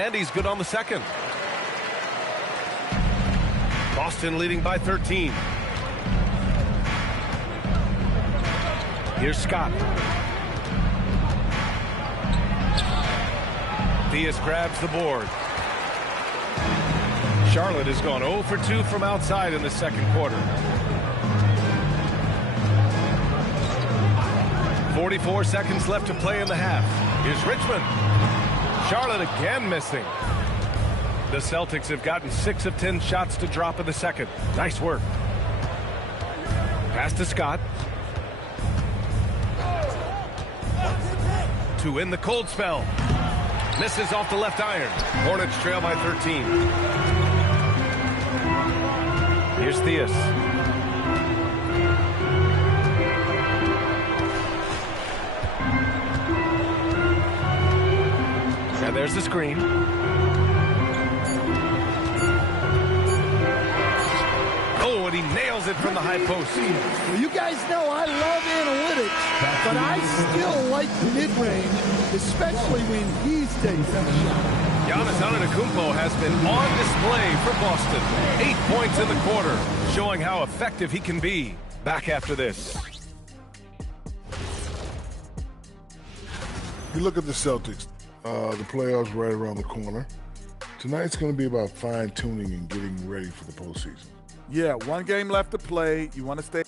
And he's good on the second. Boston leading by 13. Here's Scott. Theus grabs the board. Charlotte has gone 0 for 2 from outside in the second quarter. 44 seconds left to play in the half. Here's Richmond. Charlotte again missing. The Celtics have gotten 6 of 10 shots to drop in the second. Nice work. Pass to Scott. to win the cold spell. Misses off the left iron. Hornets trail by 13. Here's Theus. And there's the screen. Oh, and he nails it from the high post. Well, you guys know I love analytics, but I still like the mid-range, especially when he's taking a shot. Giannis Antetokounmpo has been on display for Boston. 8 points in the quarter, showing how effective he can be. Back after this. You look at the Celtics, the playoffs right around the corner. Tonight's going to be about fine-tuning and getting ready for the postseason. Yeah, one game left to play. You want to stay.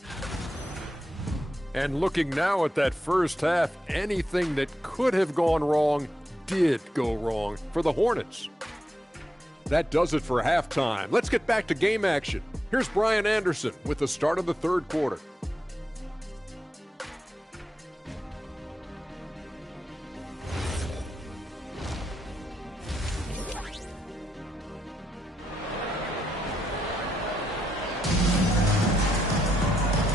And looking now at that first half, anything that could have gone wrong did go wrong for the Hornets. That does it for halftime. Let's get back to game action. Here's Brian Anderson with the start of the third quarter.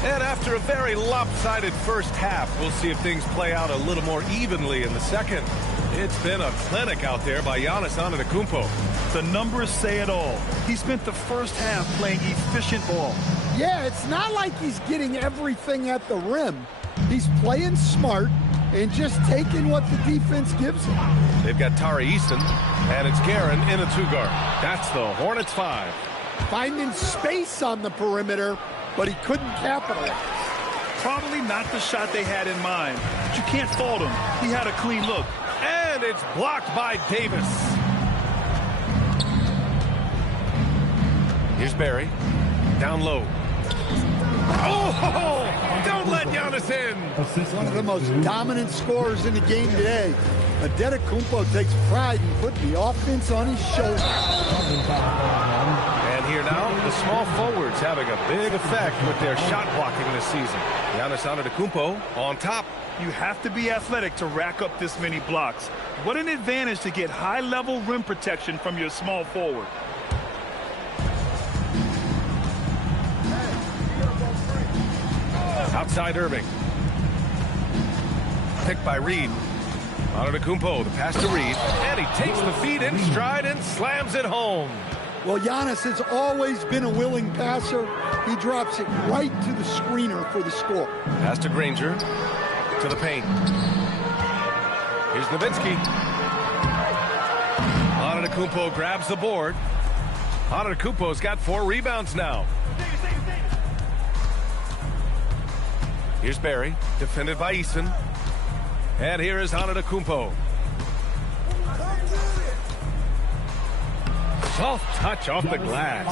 And after a very lopsided first half, we'll see if things play out a little more evenly in the second. It's been a clinic out there by Giannis Antetokounmpo. The numbers say it all. He spent the first half playing efficient ball. Yeah, it's not like he's getting everything at the rim. He's playing smart and just taking what the defense gives him. They've got Tari Eason, and it's Guerin in a two-guard. That's the Hornets 5. Finding space on the perimeter, but he couldn't capitalize. Probably not the shot they had in mind, but you can't fault him. He had a clean look. And it's blocked by Davis. Here's Barry. Down low. Oh, don't let Giannis in. One of the most dominant scorers in the game today. Antetokounmpo takes pride in putting the offense on his shoulders. And here now, the small forwards having a big effect with their shot blocking this season. Giannis Antetokounmpo on top. You have to be athletic to rack up this many blocks. What an advantage to get high-level rim protection from your small forward. Outside Irving. Picked by Reed. Antetokounmpo, the pass to Reed. And he takes the feed in stride and slams it home. Well, Giannis has always been a willing passer. He drops it right to the screener for the score. Pass to Granger. To the paint. Here's Nowitzki. Antetokounmpo grabs the board. Antetokounmpo's got 4 rebounds now. Here's Barry, defended by Eason. And here is Antetokounmpo. Soft touch off the glass.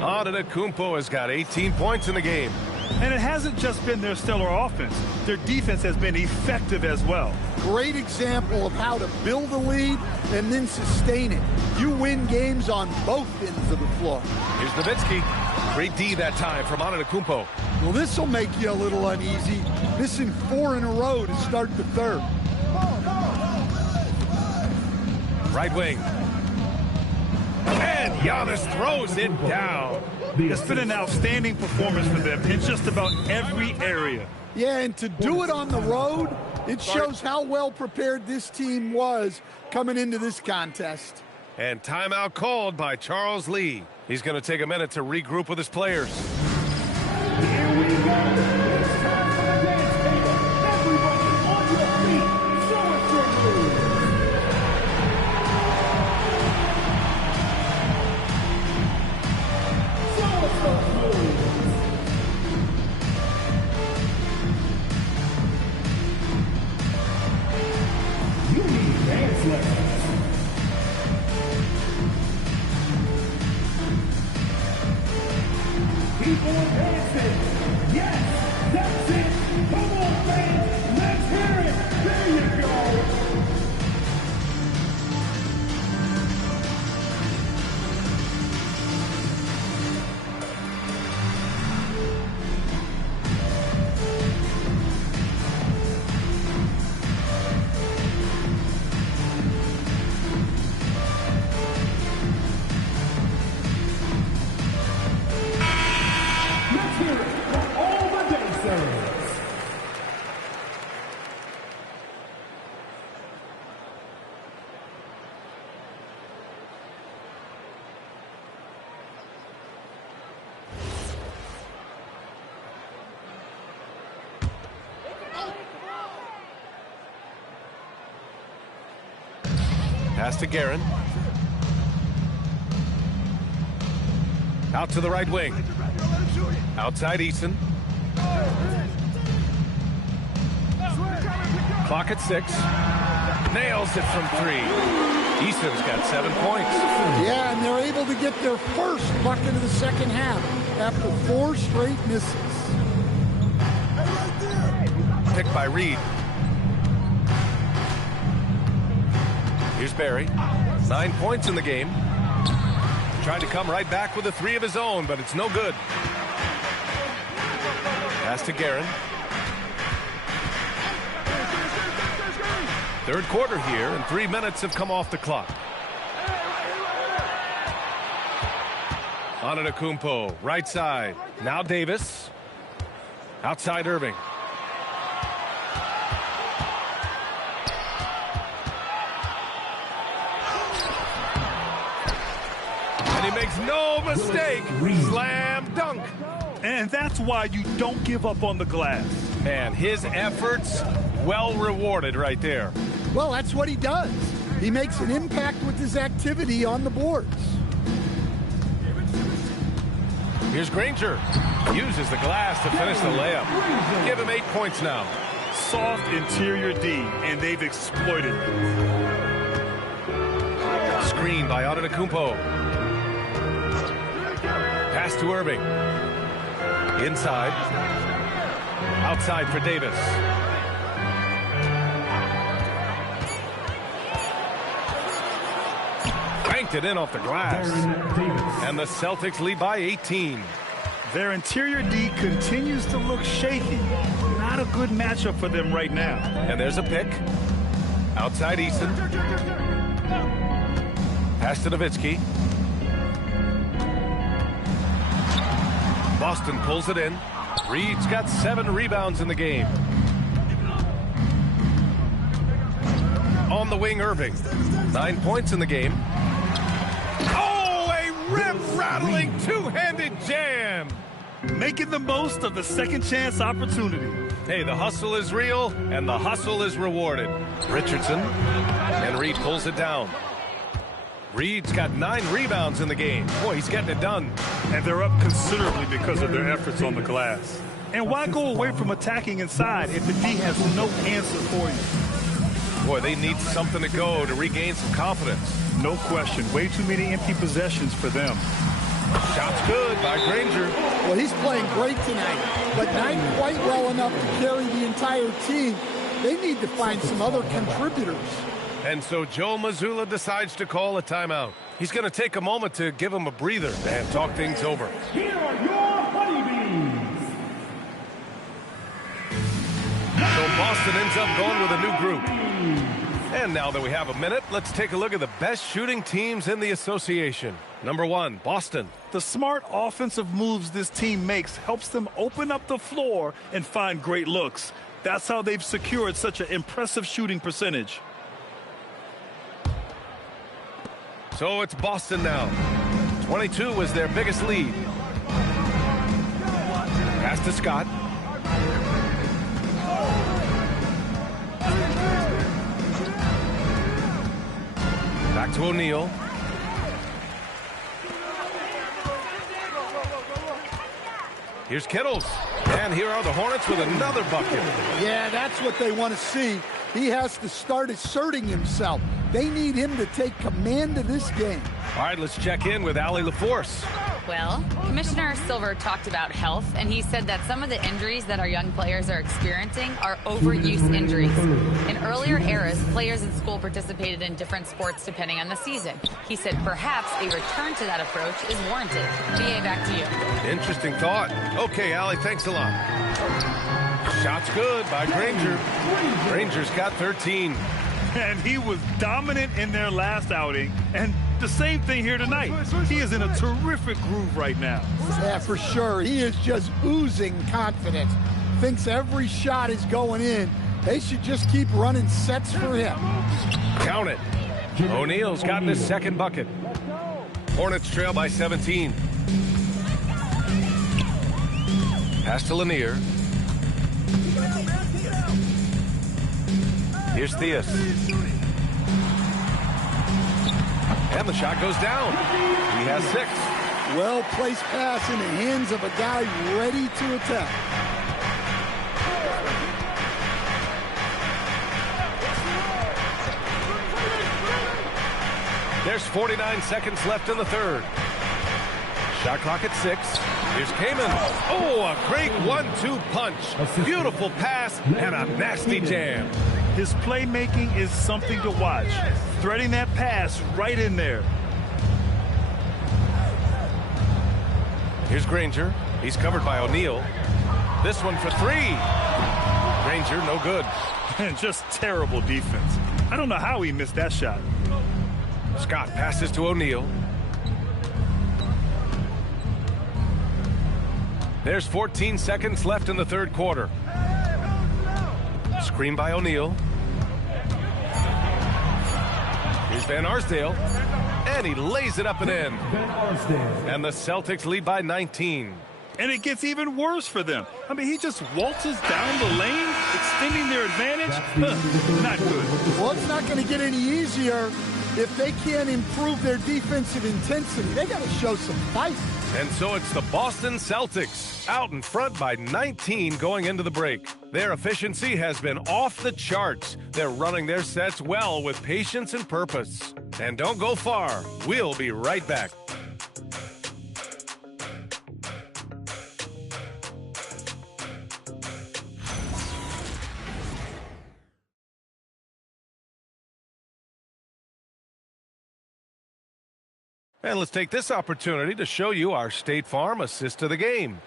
Antetokounmpo has got 18 points in the game. And it hasn't just been their stellar offense. Their defense has been effective as well. Great example of how to build a lead and then sustain it. You win games on both ends of the floor. Here's Nowitzki. Great D that time from Antetokounmpo. Well, this will make you a little uneasy. Missing 4 in a row to start the third. Right wing. And Giannis throws it down. It's been an outstanding performance for them in just about every area. Yeah, and to do it on the road, it shows how well prepared this team was coming into this contest. And timeout called by Charles Lee. He's going to take a minute to regroup with his players. Here we go. It's time for the dance table. Everybody on your feet. Show us your moves. Show us those moves. You need dance lessons. People are dancing. Yes, Pass to Guerin. Out to the right wing. Outside Eason. Clock at 6. Nails it from 3. Easton's got 7 points. Yeah, and they're able to get their first bucket of the second half after 4 straight misses. Picked by Reed. Here's Barry. 9 points in the game. Tried to come right back with a 3 of his own, but it's no good. Pass to Guerin. Third quarter here, and 3 minutes have come off the clock. Antetokounmpo, right side. Now Davis. Outside Irving. And he makes no mistake. Slam dunk. And that's why you don't give up on the glass. And his efforts well rewarded right there. Well, that's what he does. He makes an impact with his activity on the boards. Here's Granger. Uses the glass to finish the layup. Give him 8 points now. Soft interior D, and they've exploited it. Screen by Antetokounmpo. Pass to Irving. Inside. Outside for Davis. Banked it in off the glass. And the Celtics lead by 18. Their interior D continues to look shaky. Not a good matchup for them right now. And there's a pick. Outside Easton. Pass to Nowitzki. Boston pulls it in. Reed's got 7 rebounds in the game. On the wing, Irving. 9 points in the game. Oh, a rip-rattling two-handed jam. Making the most of the second chance opportunity. Hey, the hustle is real, and the hustle is rewarded. Richardson. And Reed pulls it down. Reed's got 9 rebounds in the game. Boy, he's getting it done. And they're up considerably because of their efforts on the glass. And why go away from attacking inside if the D has no answer for you? Boy, they need something to go to regain some confidence. No question. Way too many empty possessions for them. Shot's good by Granger. Well, he's playing great tonight, but not quite well enough to carry the entire team. They need to find some other contributors. And so Joe Mazzulla decides to call a timeout. He's going to take a moment to give him a breather and talk things over. Here are your honeybees. So Boston ends up going with a new group. And now that we have a minute, let's take a look at the best shooting teams in the association. Number 1, Boston. The smart offensive moves this team makes helps them open up the floor and find great looks. That's how they've secured such an impressive shooting percentage. So it's Boston now. 22 was their biggest lead. Pass to Scott. Back to O'Neal. Here's Kittles. And here are the Hornets with another bucket. Yeah, that's what they want to see. He has to start asserting himself. They need him to take command of this game. All right, let's check in with Allie LaForce. Well, Commissioner Silver talked about health, and he said that some of the injuries that our young players are experiencing are overuse injuries. In earlier eras, players in school participated in different sports depending on the season. He said perhaps a return to that approach is warranted. B.A., back to you. Interesting thought. Okay, Allie, thanks a lot. Shot's good by Granger. Granger's got 13. And he was dominant in their last outing. And the same thing here tonight. He is in a terrific groove right now. Yeah, for sure. He is just oozing confidence. Thinks every shot is going in. They should just keep running sets for him. Count it. O'Neal's gotten his second bucket. Hornets trail by 17. Pass to Lanier. Here's Theus. And the shot goes down. He has 6. Well-placed pass in the hands of a guy ready to attack. There's 49 seconds left in the third. Shot clock at 6. Here's Kamen. Oh, a great 1-2 punch. Beautiful pass and a nasty jam. His playmaking is something to watch. Threading that pass right in there. Here's Granger. He's covered by O'Neal. This one for 3. Granger, no good. And just terrible defense. I don't know how he missed that shot. Scott passes to O'Neal. There's 14 seconds left in the third quarter. Screen by O'Neal. Here's Van Arsdale. And he lays it up and in. And the Celtics lead by 19. And it gets even worse for them. I mean, he just waltzes down the lane, extending their advantage. Not good. Well, it's not going to get any easier if they can't improve their defensive intensity. They got to show some fight. And so it's the Boston Celtics out in front by 19 going into the break. Their efficiency has been off the charts. They're running their sets well with patience and purpose. And don't go far. We'll be right back. And let's take this opportunity to show you our State Farm assist of the game.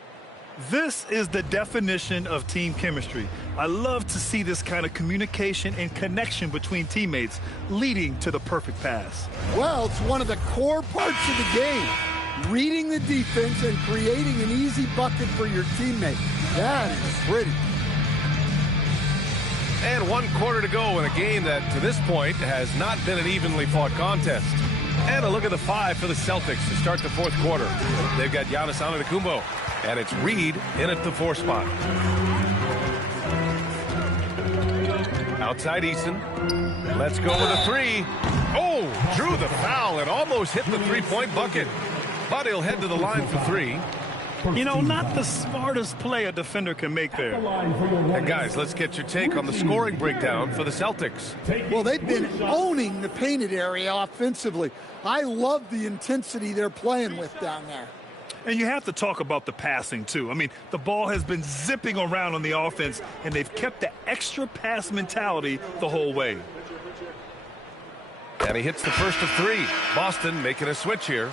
This is the definition of team chemistry. I love to see this kind of communication and connection between teammates leading to the perfect pass. Well, it's one of the core parts of the game. Reading the defense and creating an easy bucket for your teammate. That is pretty. And 1 quarter to go in a game that, to this point, has not been an evenly fought contest. And a look at the 5 for the Celtics to start the fourth quarter. They've got Giannis Antetokounmpo, and it's Reed in at the 4 spot. Outside Eason. Let's go with a 3. Oh, drew the foul and almost hit the 3-point bucket. But he'll head to the line for 3. You know, not the smartest play a defender can make there. And guys, let's get your take on the scoring breakdown for the Celtics. Well, they've been owning the painted area offensively. I love the intensity they're playing with down there. And you have to talk about the passing, too. I mean, the ball has been zipping around on the offense, and they've kept the extra pass mentality the whole way. And he hits the first of 3. Boston making a switch here.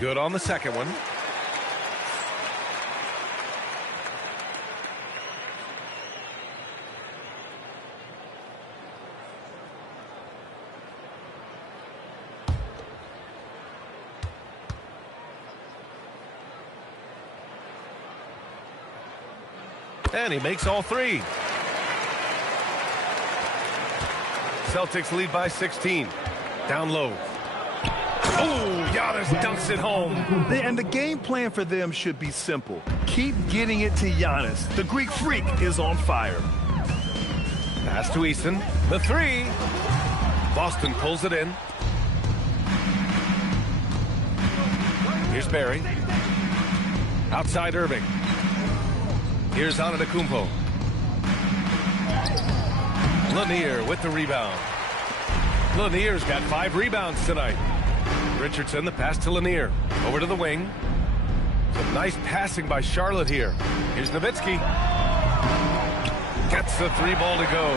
Good on the second one. And he makes all 3. Celtics lead by 16. Down low. Oh, Giannis dunks it home. And the game plan for them should be simple. Keep getting it to Giannis. The Greek freak is on fire. Pass to Eason. The 3. Boston pulls it in. Here's Barry. Outside Irving. Here's Antetokounmpo. Lanier with the rebound. Lanier's got 5 rebounds tonight. Richardson, the pass to Lanier. Over to the wing. Some nice passing by Charlotte here. Here's Nowitzki. Gets the 3 ball to go.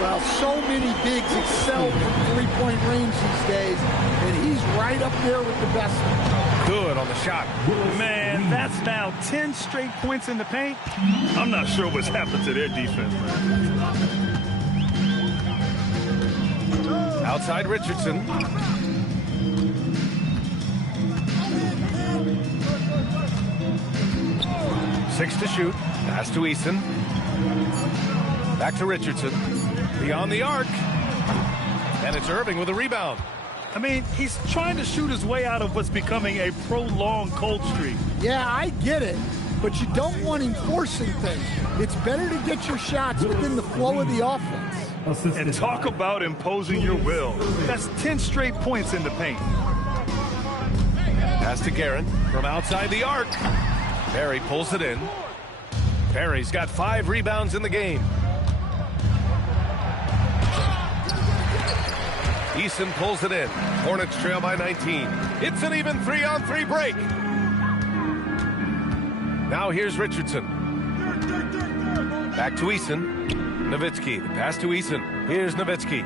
Well, so many bigs excel from 3-point range these days, and he's right up there with the best. Good on the shot. Man, that's now 10 straight points in the paint. I'm not sure what's happened to their defense. Outside Richardson. Six to shoot. Pass to Eason. Back to Richardson. Beyond the arc. And it's Irving with a rebound. I mean, he's trying to shoot his way out of what's becoming a prolonged cold streak. Yeah, I get it, but you don't want him forcing things. It's better to get your shots within the flow of the offense. And talk about imposing your will. That's 10 straight points in the paint. Pass to Guerin from outside the arc. Barry pulls it in. Barry's got 5 rebounds in the game. Eason pulls it in. Hornets trail by 19. It's an even 3-on-3 break. Now here's Richardson. Back to Eason. Nowitzki. The pass to Eason. Here's Nowitzki.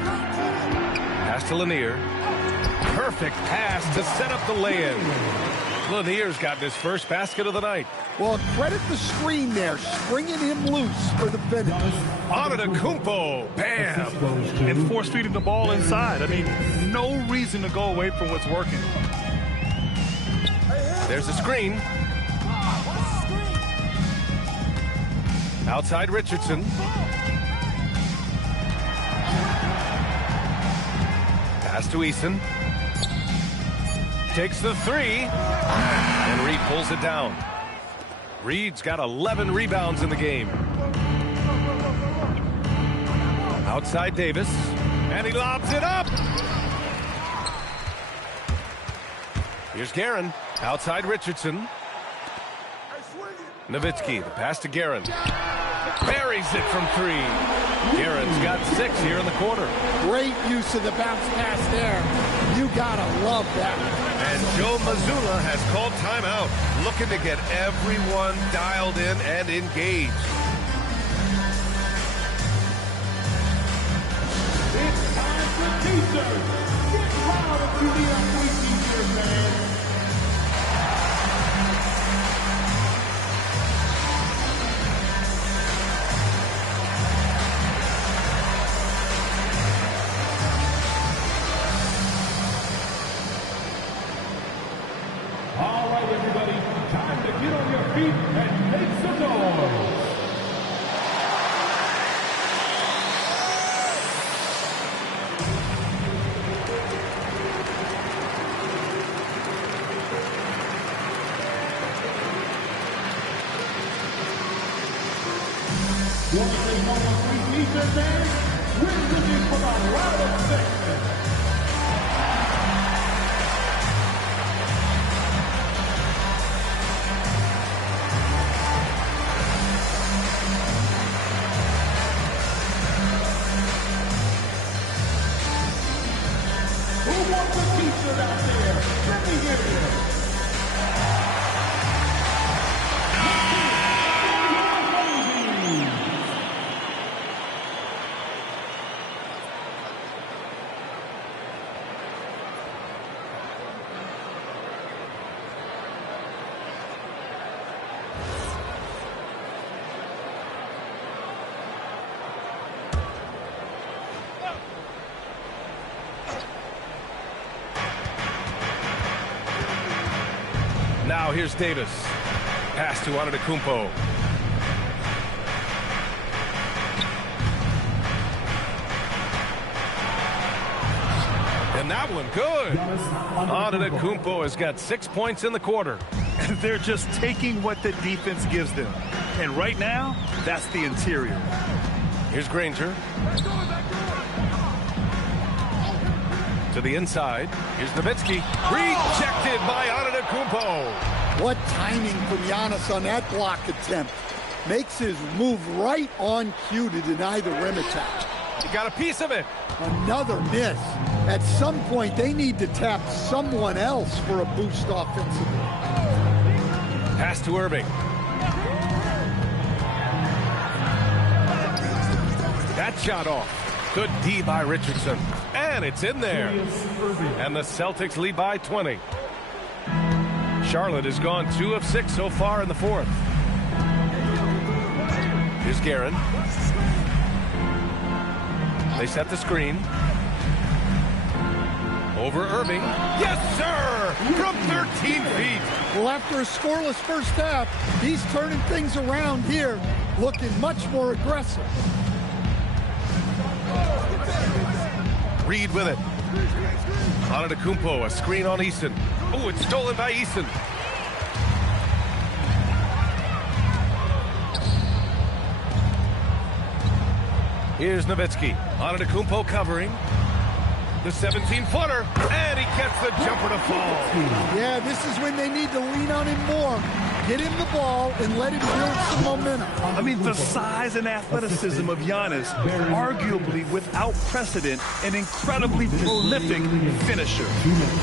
Pass to Lanier. Perfect pass to set up the lay-in. Lanier's got his first basket of the night. Well, credit the screen there, springing him loose for the finish. Antetokounmpo, bam! And force feeding the ball inside. I mean, no reason to go away from what's working. There's a screen. Outside Richardson. Pass to Eason. Takes the 3. And Reed pulls it down. Reed's got 11 rebounds in the game. Outside Davis. And he lobs it up. Here's Guerin. Outside Richardson. Nowitzki, the pass to Guerin. Buries it from 3. Guerin's got 6 here in the quarter. Great use of the bounce pass there. You gotta love that. And Joe Mazzulla has called timeout, looking to get everyone dialed in and engaged. It's time for T-shirts. Get proud of the athlete T-shirt, man. All right, everybody, time to get on your feet and make some noise. You want to say no more 3 defense, man? We're looking for the round of 6. Who wants a t-shirt out there? Let me hear it. Now here's Davis. Pass to Antetokounmpo. And that one good. Antetokounmpo has got 6 points in the quarter. And they're just taking what the defense gives them. And right now, that's the interior. Here's Granger. To the inside. Here's Nowitzki. Rejected by Antetokounmpo. What timing from Giannis on that block attempt. Makes his move right on cue to deny the rim attack. He got a piece of it. Another miss. At some point, they need to tap someone else for a boost offensively. Pass to Irving. That shot off. Good D by Richardson. And it's in there. And the Celtics lead by 20. Charlotte has gone 2 of 6 so far in the 4th. Here's Guerin. They set the screen. Over Irving. Yes, sir! From 13 feet. Well, after a scoreless first half, he's turning things around here, looking much more aggressive. Reed with it. Antetokounmpo, a screen on Easton. Oh, it's stolen by Easton. Here's Nowitzki. Antetokounmpo covering. The 17-footer, and he gets the jumper to fall. Yeah, this is when they need to lean on him more. Get him the ball and let him build some momentum. I mean, the size and athleticism of Giannis, arguably without precedent, an incredibly prolific finisher.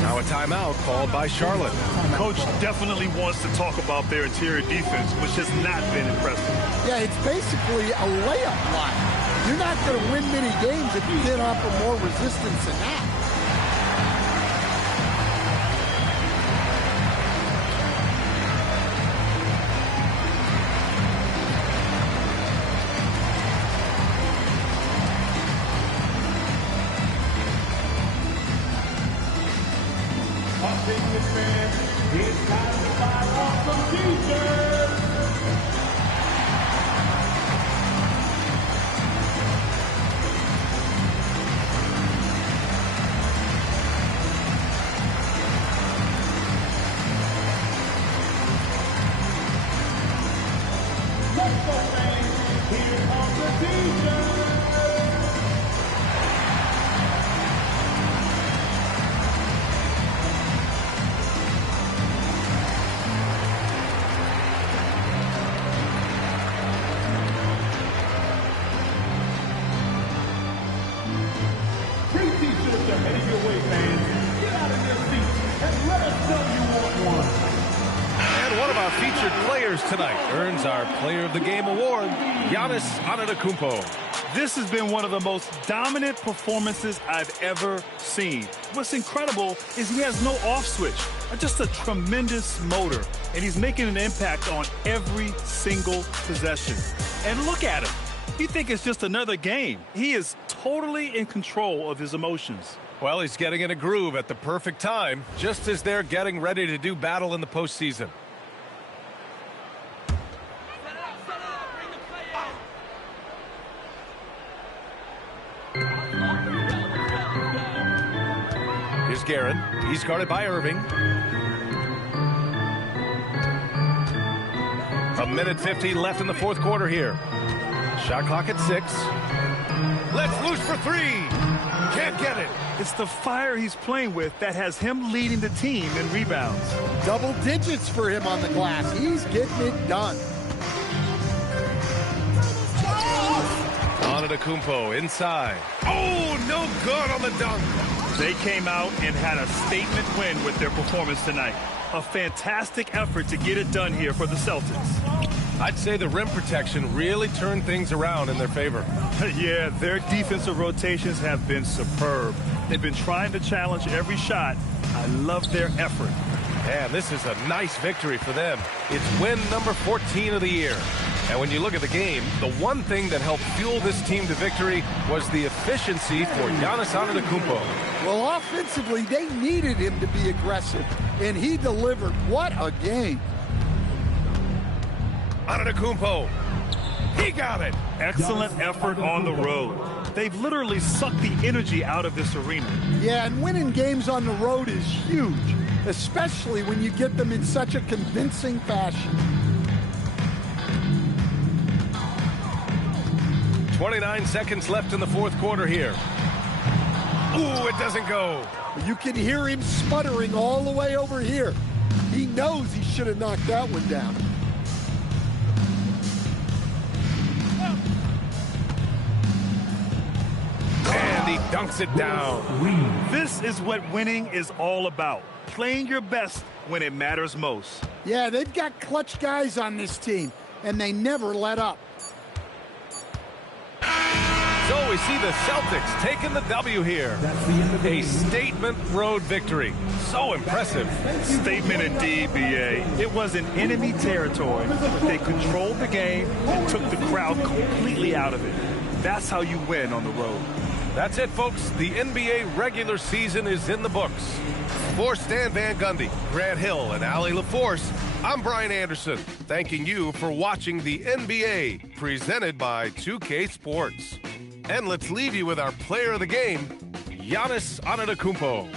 Now a timeout called by Charlotte. Coach definitely wants to talk about their interior defense, which has not been impressive. Yeah, it's basically a layup line. You're not going to win many games if you hit offer more resistance than that. It's time to fire off some defense. Let's go, fans. Here comes the defense. Featured players tonight earns our Player of the Game award, Giannis Antetokounmpo. This has been one of the most dominant performances I've ever seen. What's incredible is he has no off switch, just a tremendous motor, and he's making an impact on every single possession. And look at him. You think it's just another game. He is totally in control of his emotions. Well, he's getting in a groove at the perfect time, just as they're getting ready to do battle in the postseason. Here's Guerin. He's guarded by Irving. A minute 50 left in the fourth quarter here. Shot clock at 6. Let's loose for 3. Can't get it. It's the fire he's playing with that has him leading the team in rebounds. Double digits for him on the glass. He's getting it done. Antetokounmpo inside. Oh, no good on the dunk. They came out and had a statement win with their performance tonight. A fantastic effort to get it done here for the Celtics. I'd say the rim protection really turned things around in their favor. Yeah, their defensive rotations have been superb. They've been trying to challenge every shot. I love their effort. Man, this is a nice victory for them. It's win number 14 of the year. And when you look at the game, the one thing that helped fuel this team to victory was the efficiency for Giannis Antetokounmpo. Well, offensively, they needed him to be aggressive, and he delivered. What a game. Antetokounmpo. He got it. Excellent effort on the road. They've literally sucked the energy out of this arena. Yeah, and winning games on the road is huge, especially when you get them in such a convincing fashion. 29 seconds left in the fourth quarter here. Ooh, it doesn't go. You can hear him sputtering all the way over here. He knows he should have knocked that one down. And he dunks it down. This is what winning is all about. Playing your best when it matters most. Yeah, they've got clutch guys on this team, and they never let up. So we see the Celtics taking the W here. A statement road victory. So impressive. Statement indeed, B.A. It was in enemy territory, but they controlled the game and took the crowd completely out of it. That's how you win on the road. That's it, folks. The NBA regular season is in the books. For Stan Van Gundy, Grant Hill, and Allie LaForce, I'm Brian Anderson, thanking you for watching the NBA, presented by 2K Sports. And let's leave you with our player of the game, Giannis Antetokounmpo.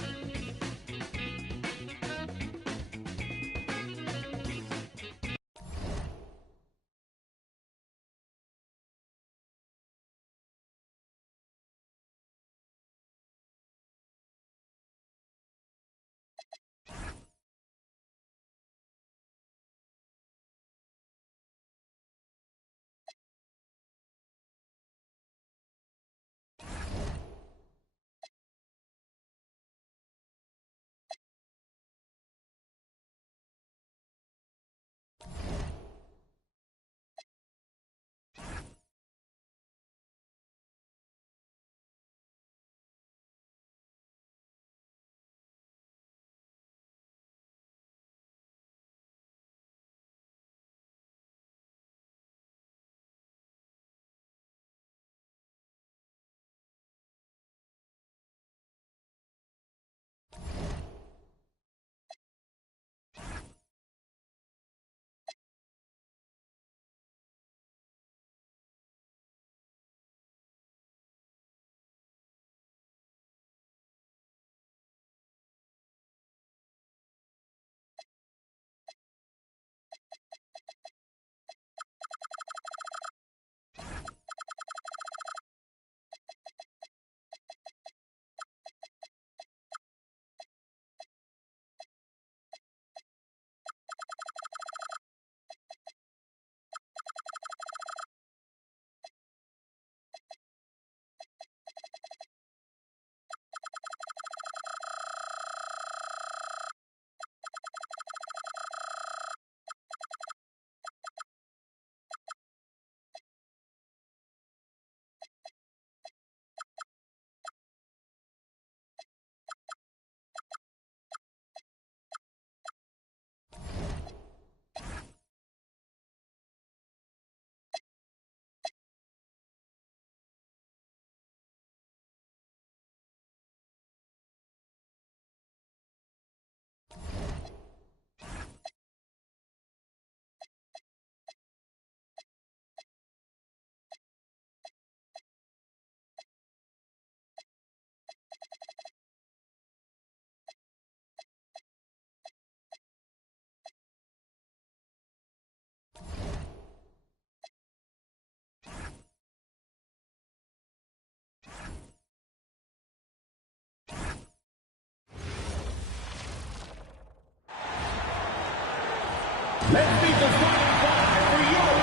Let's meet the final five for your...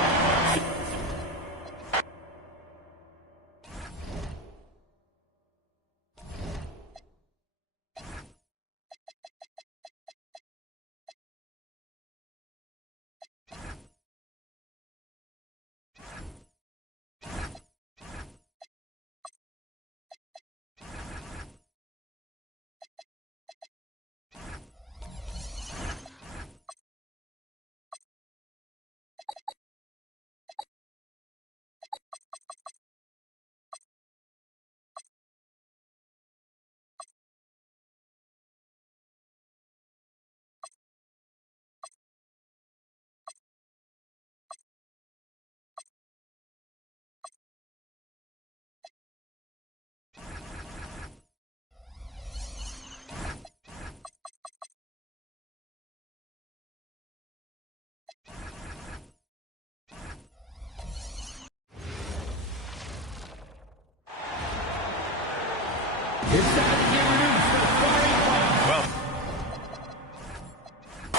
Well,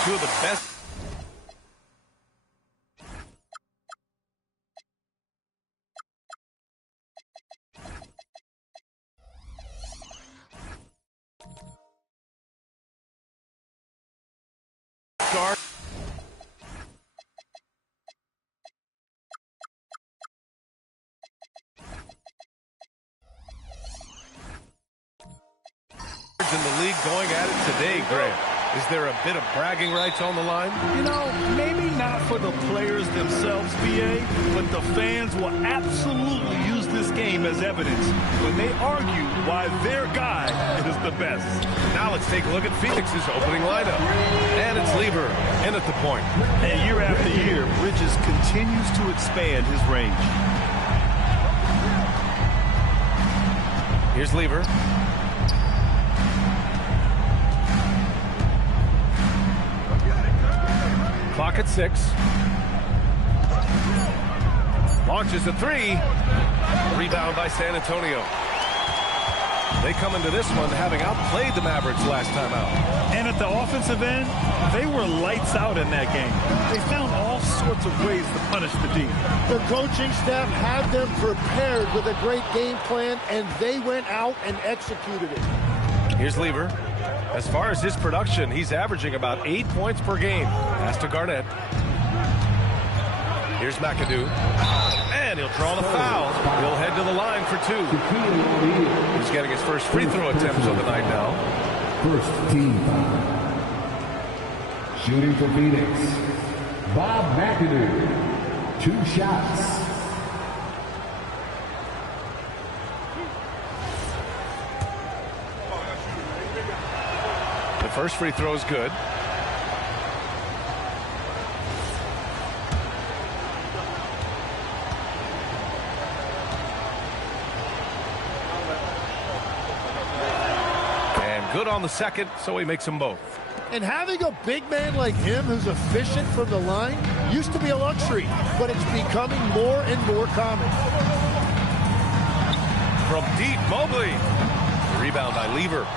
two of the best. Start. In the league going at it today, Greg. Is there a bit of bragging rights on the line? You know, maybe not for the players themselves, BA, but the fans will absolutely use this game as evidence when they argue why their guy is the best. Now let's take a look at Phoenix's opening lineup. And it's Lever in at the point. And year after year, Bridges continues to expand his range. Here's Lever. clock at 6. Launches a 3. Rebound by San Antonio. They come into this one having outplayed the Mavericks last time out. And at the offensive end, they were lights out in that game. They found all sorts of ways to punish the D. The coaching staff had them prepared with a great game plan, and they went out and executed it. Here's Lever. As far as his production, he's averaging about 8 points per game. Pass to Garnett. Here's McAdoo. And he'll draw the foul. He'll head to the line for 2. He's getting his first free throw attempts of the night now. First team foul. Shooting for Phoenix, Bob McAdoo. 2 shots. The first free throw is good. Good on the second, so he makes them both. And having a big man like him who's efficient from the line used to be a luxury, but it's becoming more and more common. From deep, Mobley. Rebound by Lever.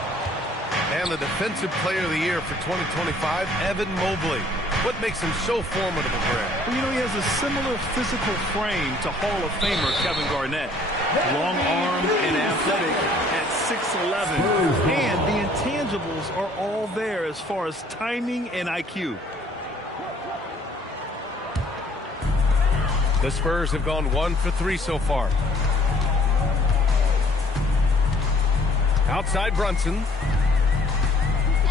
And the Defensive Player of the Year for 2025, Evan Mobley. What makes him so formidable, Grant? Well, you know, he has a similar physical frame to Hall of Famer Kevin Garnett. Long armed and athletic at 6'11". And the intangibles are all there as far as timing and IQ. The Spurs have gone 1 for 3 so far. Outside Brunson.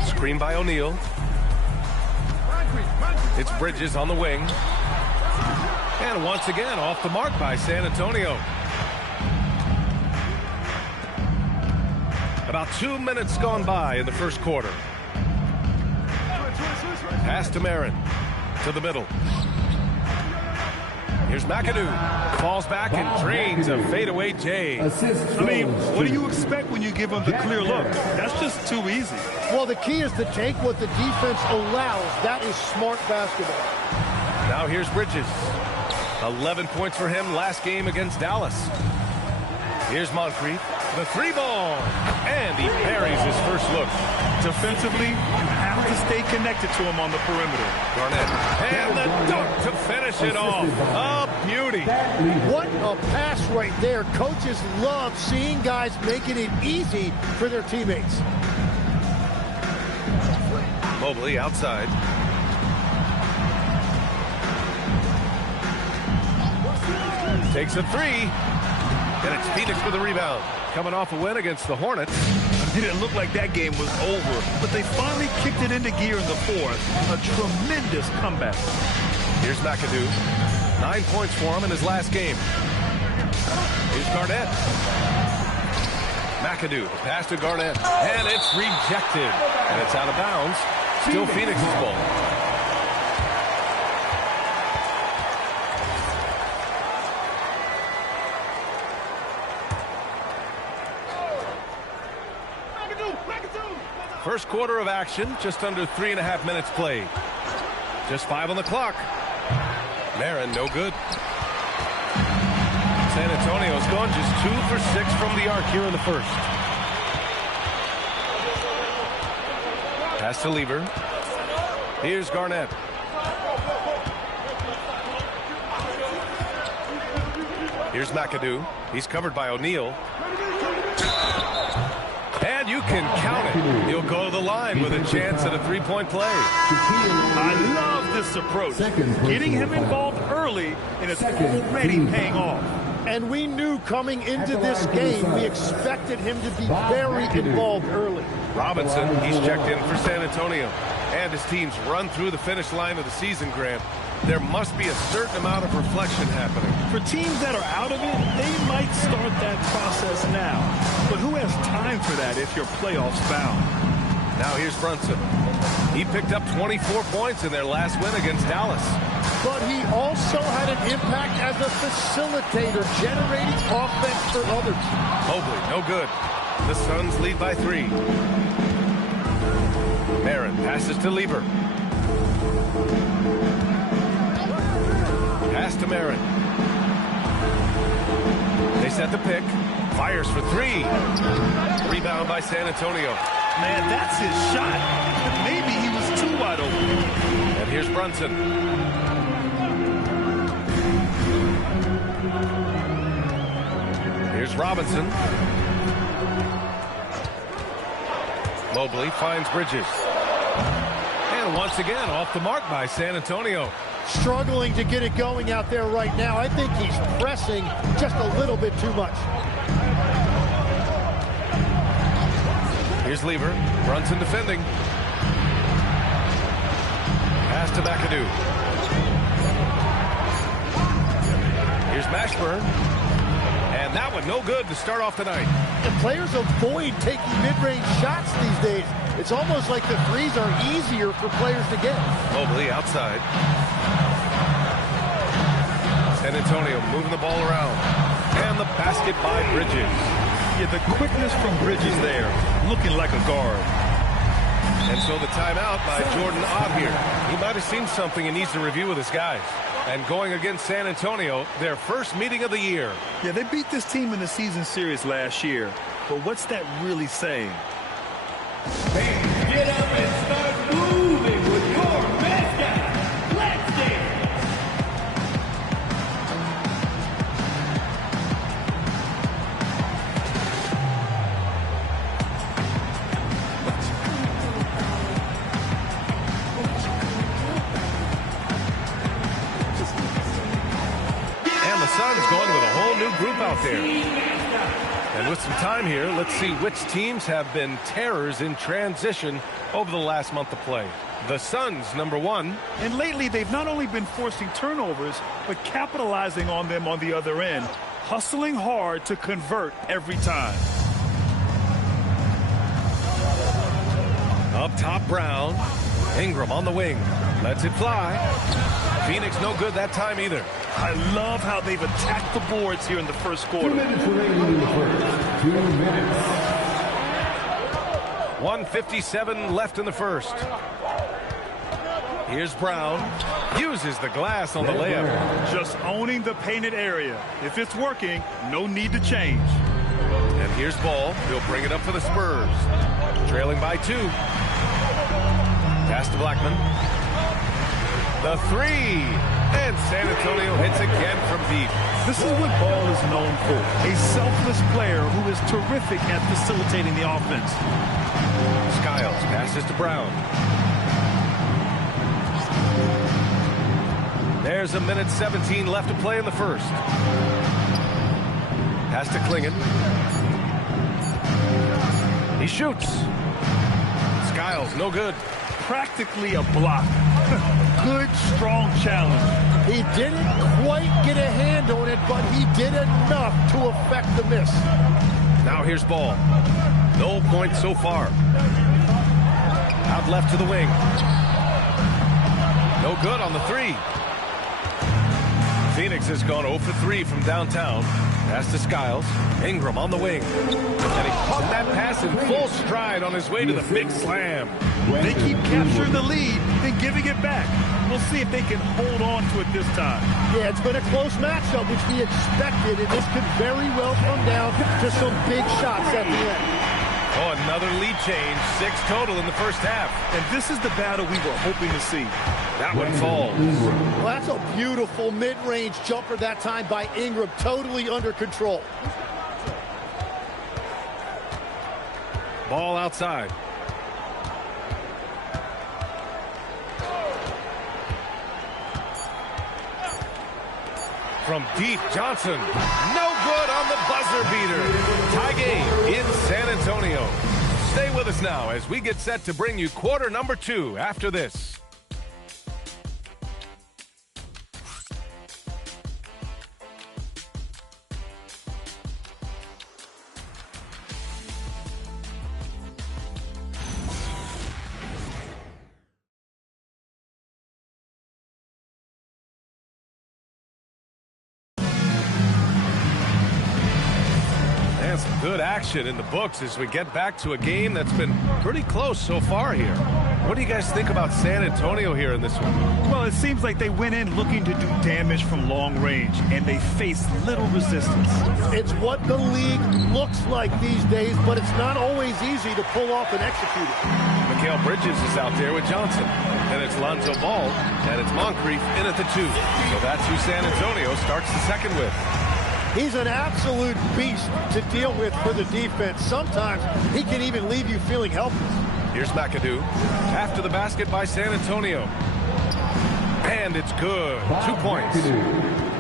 Screen by O'Neal. It's Bridges on the wing. And once again off the mark by San Antonio. About 2 minutes gone by in the first quarter. Pass to Marin. To the middle. Here's McAdoo. Falls back and drains a fadeaway J. I mean, what do you expect when you give them the clear look? That's just too easy. Well, the key is to take what the defense allows. That is smart basketball. Now here's Bridges. 11 points for him last game against Dallas. Here's Moncrief. The 3-ball. And he parries his first look. Defensively, you have to stay connected to him on the perimeter. Garnett. And the dunk to finish it off. A beauty. What a pass right there. Coaches love seeing guys making it easy for their teammates. Mobley outside. Takes a 3. And it's Phoenix with a rebound. Coming off a win against the Hornets. It didn't look like that game was over, but they finally kicked it into gear in the fourth. A tremendous comeback. Here's McAdoo. 9 points for him in his last game. Here's Garnett. McAdoo, pass to Garnett. And it's rejected. And it's out of bounds. Still Phoenix's ball. First quarter of action, just under 3.5 minutes played. Just 5 on the clock. Marin, no good. San Antonio's gone just 2 for 6 from the arc here in the first. Pass to Lever. Here's Garnett. Here's McAdoo. He's covered by O'Neal. And you can count it. He'll go to the line with a chance at a 3-point play. I love this approach. Getting him involved early, and it's already paying off. And we knew coming into this game, we expected him to be very involved early. Robinson, he's checked in for San Antonio. And his team's run through the finish line of the season, Grant. There must be a certain amount of reflection happening. For teams that are out of it, they might start that process now. But who has time for that if you're playoffs bound? Now here's Brunson. He picked up 24 points in their last win against Dallas. But he also had an impact as a facilitator, generating offense for others. Mobley, no good. The Suns lead by 3. Marin passes to Lever. Pass to Marin. They set the pick. Fires for three. Rebound by San Antonio. Man, that's his shot. But maybe he was too wide open. And here's Brunson. Here's Robinson. Mobley finds Bridges. And once again, off the mark by San Antonio. Struggling to get it going out there right now. I think he's pressing just a little bit too much. Here's Lever. Brunson defending. Pass to McAdoo. Here's Mashburn. And that one no good to start off the night. The players avoid taking mid-range shots these days. It's almost like the threes are easier for players to get. Mobley outside. San Antonio moving the ball around. And the basket by Bridges. Yeah, the quickness from Bridges there, looking like a guard. And so the timeout by Jordan Ott here. He might have seen something and needs to review with his guys. And going against San Antonio, their first meeting of the year. Yeah, they beat this team in the season series last year. But what's that really saying? Fans, get up and start moving with your mascot. Let's dance. And the Suns going with a whole new group out there. And with some time here, let's see which teams have been terrors in transition over the last month of play. The Suns, number one. And lately, they've not only been forcing turnovers, but capitalizing on them on the other end. Hustling hard to convert every time. Up top, Brown. Ingram on the wing. Lets it fly. Phoenix no good that time either. I love how they've attacked the boards here in the first quarter. 2 minutes remaining in the first. 2 minutes. 1:57 left in the first. Here's Brown. Uses the glass on the layup. Just owning the painted area. If it's working, no need to change. And here's Ball. He'll bring it up for the Spurs. Trailing by 2. Pass to Blackman. The three. And San Antonio hits again from deep. This is what Ball is known for. A selfless player who is terrific at facilitating the offense. Skiles passes to Brown. There's a minute 17 left to play in the first. Pass to Klingon. He shoots. Skiles, no good. Practically a block. Good, strong challenge. He didn't quite get a hand on it, but he did enough to affect the miss. Now here's Ball. No points so far. Out left to the wing. No good on the three. Phoenix has gone 0 for 3 from downtown. Pass to Skiles. Ingram on the wing. And he caught that pass in full stride on his way to the big slam. They keep capturing the lead and giving it back. We'll see if they can hold on to it this time. Yeah, it's been a close matchup, which we expected, and this could very well come down to some big shots at the end. Oh, another lead change. 6 total in the first half. And this is the battle we were hoping to see. That one falls. Well, that's a beautiful mid-range jumper that time by Ingram. Totally under control. Ball outside. From deep, Johnson. No good on the buzzer beater. Tie game in San Antonio. Stay with us now as we get set to bring you quarter number 2 after this. Good good action in the books as we get back to a game that's been pretty close so far here. What do you guys think about San Antonio here in this one? Well, it seems like they went in looking to do damage from long range, and they faced little resistance. It's what the league looks like these days, but it's not always easy to pull off and execute it. Mikal Bridges is out there with Johnson, and it's Lonzo Ball, and it's Moncrief in at the 2. So that's who San Antonio starts the second with. He's an absolute beast to deal with for the defense. Sometimes he can even leave you feeling helpless. Here's McAdoo. After the basket by San Antonio. And it's good. 2 points.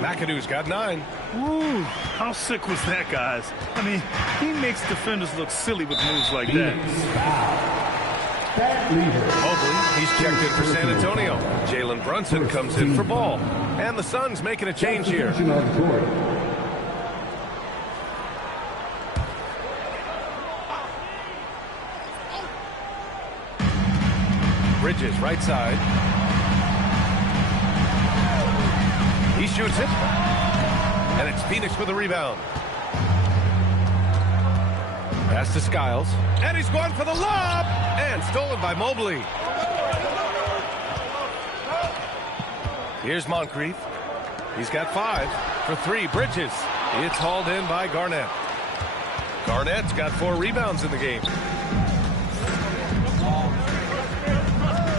McAdoo's got 9. Ooh, how sick was that, guys? I mean, he makes defenders look silly with moves like that. Mobley, he's checked in for San Antonio. Jalen Brunson comes in for Ball. And the Suns making a change here. Bridges, right side. He shoots it. And it's Phoenix with the rebound. Pass to Skiles. And he's going for the lob. And stolen by Mobley. Here's Moncrief. He's got 5 for 3. Bridges. It's hauled in by Garnett. Garnett's got 4 rebounds in the game.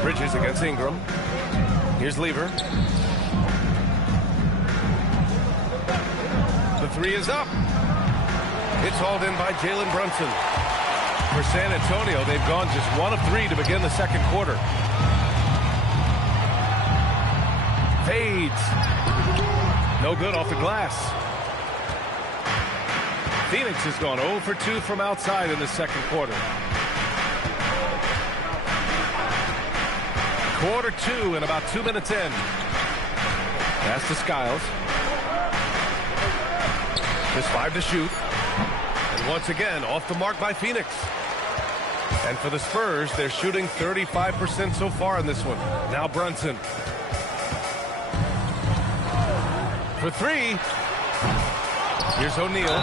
Bridges against Ingram. Here's Lever. The 3 is up. It's hauled in by Jalen Brunson. For San Antonio, they've gone just 1 of 3 to begin the second quarter. Fades. No good off the glass. Phoenix has gone 0 for 2 from outside in the second quarter. Quarter 2 and about 2 minutes in. Pass to Skiles. Just 5 to shoot. And once again, off the mark by Phoenix. And for the Spurs, they're shooting 35% so far in this one. Now Brunson. For 3. Here's O'Neal.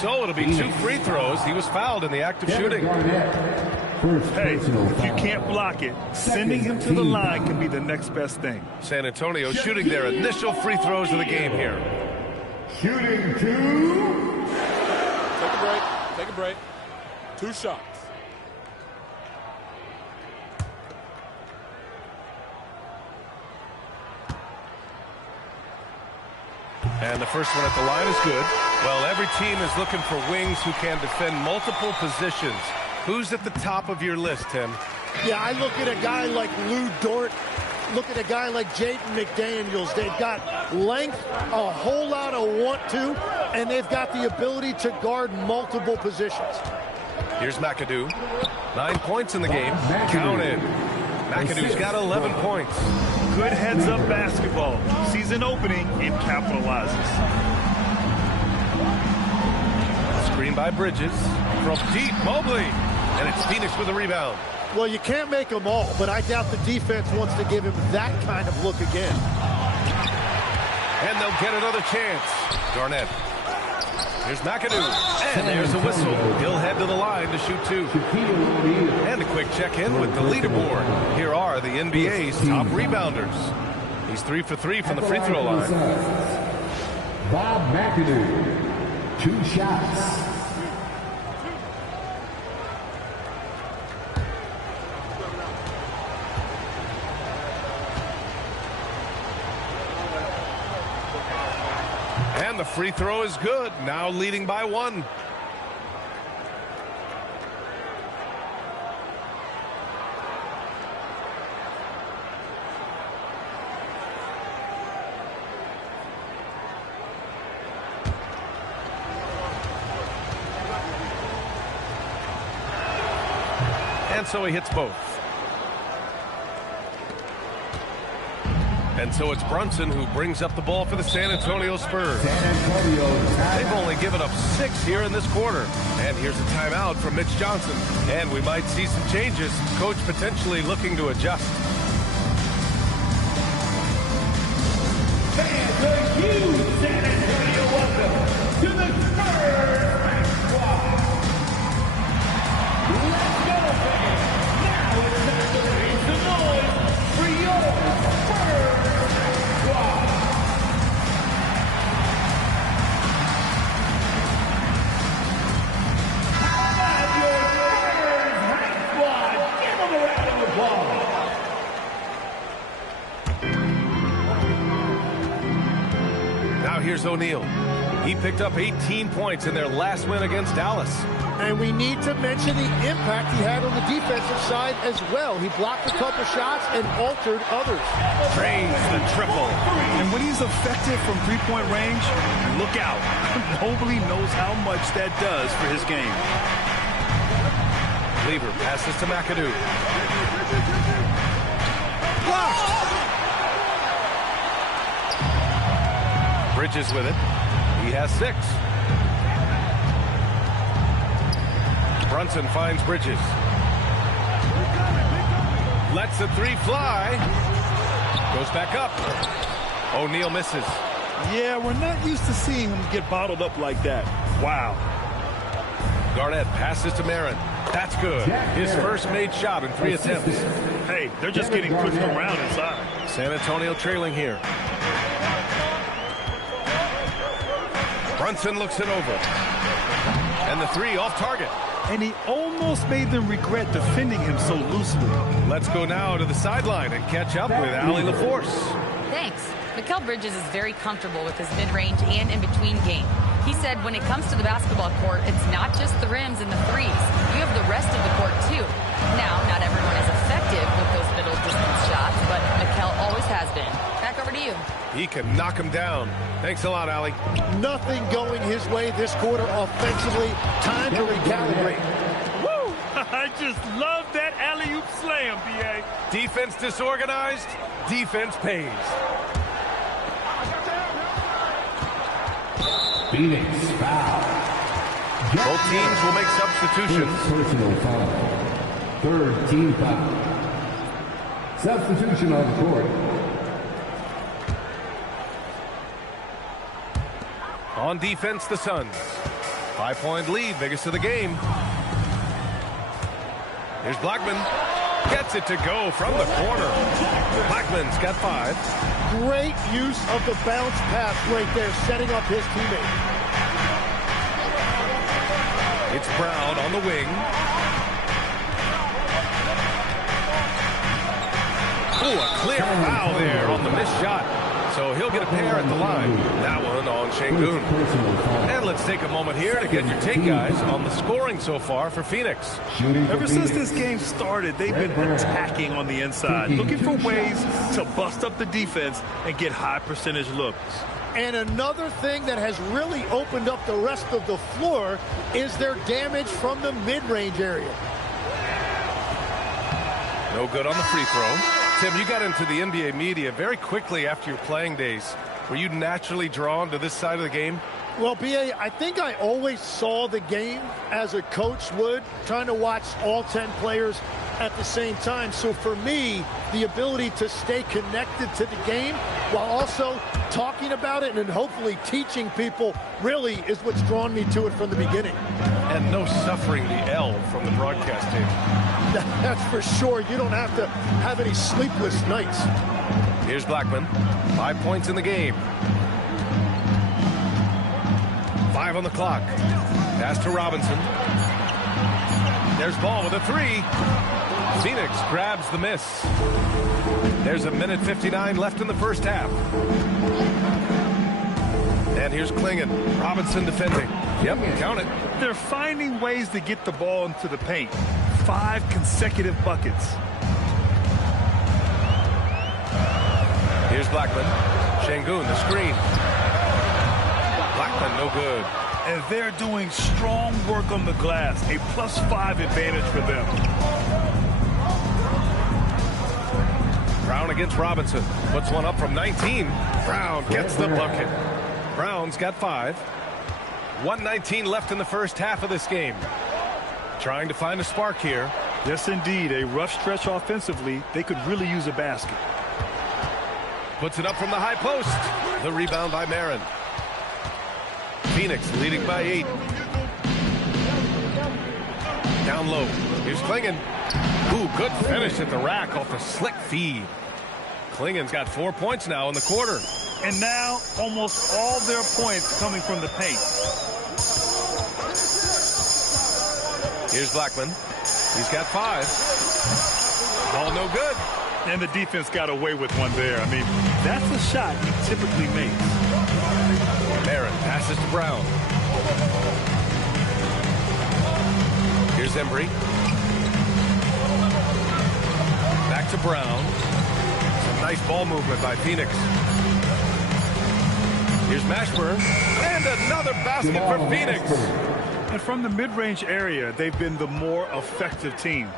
So it'll be 2 free throws. He was fouled in the act of shooting. Hey, if you can't block it, sending him to the line can be the next best thing. San Antonio shooting their initial free throws of the game here. Shooting 2. Take a break. Take a break. 2 shots. And the first one at the line is good. Well, every team is looking for wings who can defend multiple positions. Who's at the top of your list, Tim? Yeah, I look at a guy like Lou Dort. Look at a guy like Jaden McDaniels. They've got length, a whole lot of want to, and they've got the ability to guard multiple positions. Here's McAdoo. 9 points in the game. Counted. McAdoo's got 11 points. Good heads-up basketball. Sees an opening and capitalizes. Screen by Bridges. From deep, Mobley. And it's Phoenix with a rebound. Well, you can't make them all, but I doubt the defense wants to give him that kind of look again. And they'll get another chance. Garnett. Here's McAdoo. And there's a whistle. He'll head to the line to shoot 2. And a quick check-in with the leaderboard. Here are the NBA's top rebounders. He's 3 for 3 from the free throw line. Bob McAdoo, 2 shots. And the free throw is good. Now leading by 1. And so he hits both. And so it's Brunson who brings up the ball for the San Antonio Spurs. They've only given up 6 here in this quarter. And here's a timeout from Mitch Johnson. And we might see some changes. Coach potentially looking to adjust. Fans, a huge San Antonio welcome to the Spurs Squad. Here's O'Neal. He picked up 18 points in their last win against Dallas. And we need to mention the impact he had on the defensive side as well. He blocked a couple shots and altered others. Drains the triple. And when he's effective from three-point range, look out. Nobody knows how much that does for his game. Lever passes to McAdoo. Blocked. Bridges with it. He has 6. Brunson finds Bridges. Lets the 3 fly. Goes back up. O'Neal misses. Yeah, we're not used to seeing him get bottled up like that. Wow. Garnett passes to Marin. That's good. His first made shot in 3 attempts. Hey, they're just getting pushed around inside. San Antonio trailing here. Brunson looks it over. And the 3 off target. And he almost made them regret defending him so loosely. Let's go now to the sideline and catch up with Allie LaForce. Thanks. Mikal Bridges is very comfortable with his mid-range and in-between game. He said when it comes to the basketball court, it's not just the rims and the threes. You have the rest of the court, too. Now, not everyone is effective with those middle-distance shots, but Mikal always has been. Back over to you. He can knock him down. Thanks a lot, Allie. Nothing going his way this quarter offensively. Time to recalibrate. Woo! I just love that alley-oop slam, B.A. Defense disorganized. Defense pays. Phoenix foul. Both teams will make substitutions. Personal foul. 3rd team foul. Substitution on the court. On defense, the Suns. 5-point lead, biggest of the game. Here's Blackman. Gets it to go from the corner. Blackman's got 5. Great use of the bounce pass right there, setting up his teammate. It's Brown on the wing. Ooh, a clear foul there on the missed shot. So he'll get a pair at the line. That one on Şengün. And let's take a moment here to get your take, guys, on the scoring so far for Phoenix. Ever since this game started, they've been attacking on the inside, looking for ways to bust up the defense and get high percentage looks. And another thing that has really opened up the rest of the floor is their damage from the mid-range area. No good on the free throw. Tim, you got into the NBA media very quickly after your playing days. Were you naturally drawn to this side of the game? Well, B.A., I think I always saw the game as a coach would, trying to watch all 10 players at the same time. So for me, the ability to stay connected to the game while also talking about it and hopefully teaching people really is what's drawn me to it from the beginning. And no suffering the L from the broadcast table. That's for sure. You don't have to have any sleepless nights. Here's Blackman. 5 points in the game. 5 on the clock. Pass to Robinson. There's Ball with a 3. Phoenix grabs the miss. There's a minute 59 left in the first half. And here's Klingon. Robinson defending. Yep, count it. They're finding ways to get the ball into the paint. 5 consecutive buckets. Here's Blackman. Şengün, the screen. Blackman, no good. And they're doing strong work on the glass. A +5 advantage for them. Brown against Robinson. Puts one up from 19. Brown gets the bucket. Brown's got 5. 1:19 left in the first half of this game. Trying to find a spark here. Yes, indeed. A rough stretch offensively. They could really use a basket. Puts it up from the high post. The rebound by Marin. Phoenix leading by 8. Down low. Here's Klingon. Ooh, good finish at the rack off the slick feed. Klingon's got 4 points now in the quarter. And now almost all their points coming from the paint. Here's Blackman. He's got 5. Ball no good. And the defense got away with one there. I mean, that's a shot he typically makes. Barron passes to Brown. Here's Embry. Back to Brown. Some nice ball movement by Phoenix. Here's Mashburn. And another basket for Phoenix. And from the mid-range area, they've been the more effective team.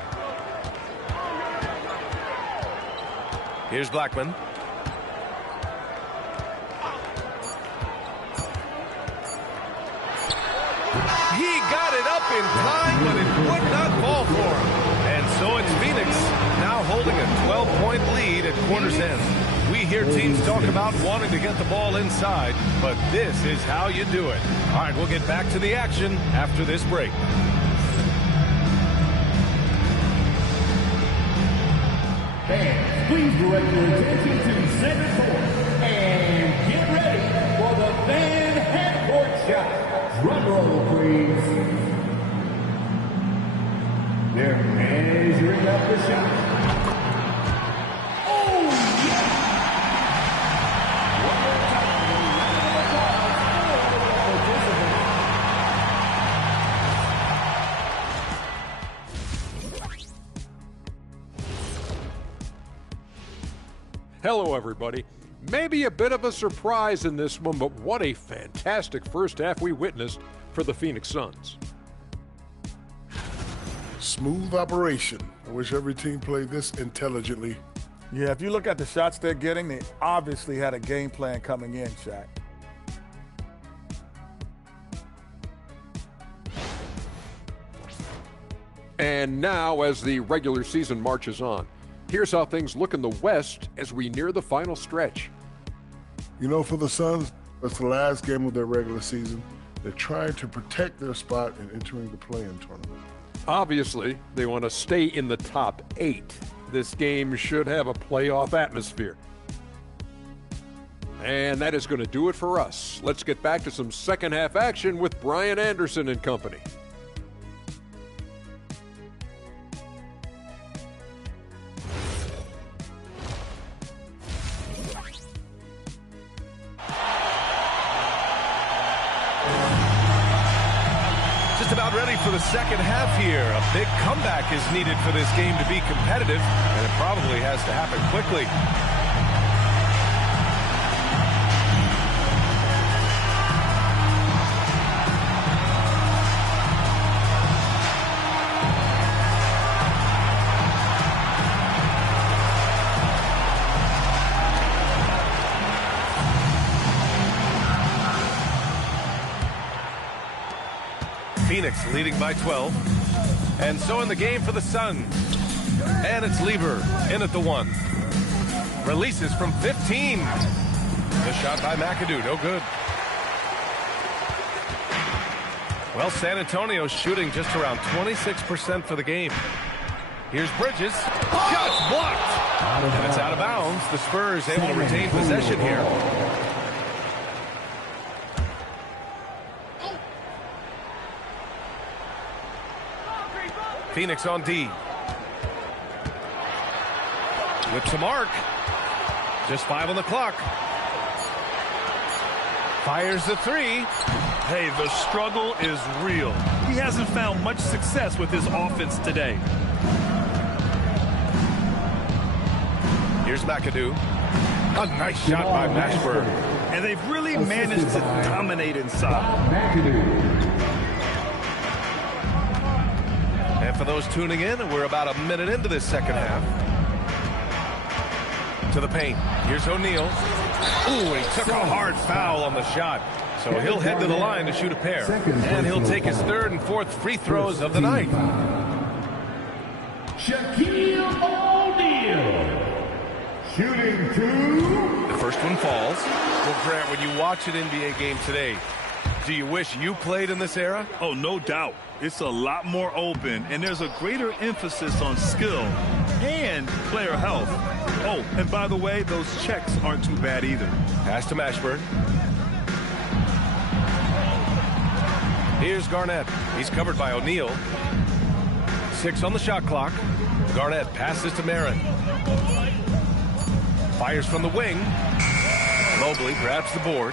Here's Blackman. He got it up in time, but it would not fall for him. And so it's Phoenix now holding a 12-point lead at quarter's end. We hear teams talk about wanting to get the ball inside, but this is how you do it. All right, we'll get back to the action after this break. Fans, please direct your attention to center court and get ready for the fan half-court shot. Drum roll, please. They're measuring up the shot. Hello, everybody. Maybe a bit of a surprise in this one, but what a fantastic first half we witnessed for the Phoenix Suns. Smooth operation. I wish every team played this intelligently. Yeah, if you look at the shots they're getting, they obviously had a game plan coming in, Shaq. And now, as the regular season marches on, here's how things look in the West as we near the final stretch. You know, for the Suns, it's the last game of their regular season. They're trying to protect their spot in entering the play-in tournament. Obviously, they want to stay in the top 8. This game should have a playoff atmosphere. And that is going to do it for us. Let's get back to some second half action with Brian Anderson and company. About ready for the second half here. A big comeback is needed for this game to be competitive, and it probably has to happen quickly. Phoenix leading by 12. And so in the game for the Suns. And it's Lieber in at the 1. Releases from 15. The shot by McAdoo, no good. Well, San Antonio's shooting just around 26% for the game. Here's Bridges. Shot's blocked. And it's out of bounds. The Spurs able to retain possession here. Phoenix on D. Whips a mark. Just 5 on the clock. Fires the 3. Hey, the struggle is real. He hasn't found much success with his offense today. Here's McAdoo. A nice shot by Mashburn. And they've really managed to dominate inside. And for those tuning in, we're about a minute into this second half. To the paint. Here's O'Neal. Ooh, he took a hard foul on the shot. So he'll head to the line to shoot a pair. And he'll take his 3rd and 4th free throws of the night. Shaquille O'Neal. Shooting 2. The first one falls. Well, Grant, when you watch an NBA game today, do you wish you played in this era? Oh, no doubt. It's a lot more open, and there's a greater emphasis on skill and player health. Oh, and by the way, those checks aren't too bad either. Pass to Mashburn. Here's Garnett. He's covered by O'Neal. 6 on the shot clock. Garnett passes to Marin. Fires from the wing. Mobley grabs the board.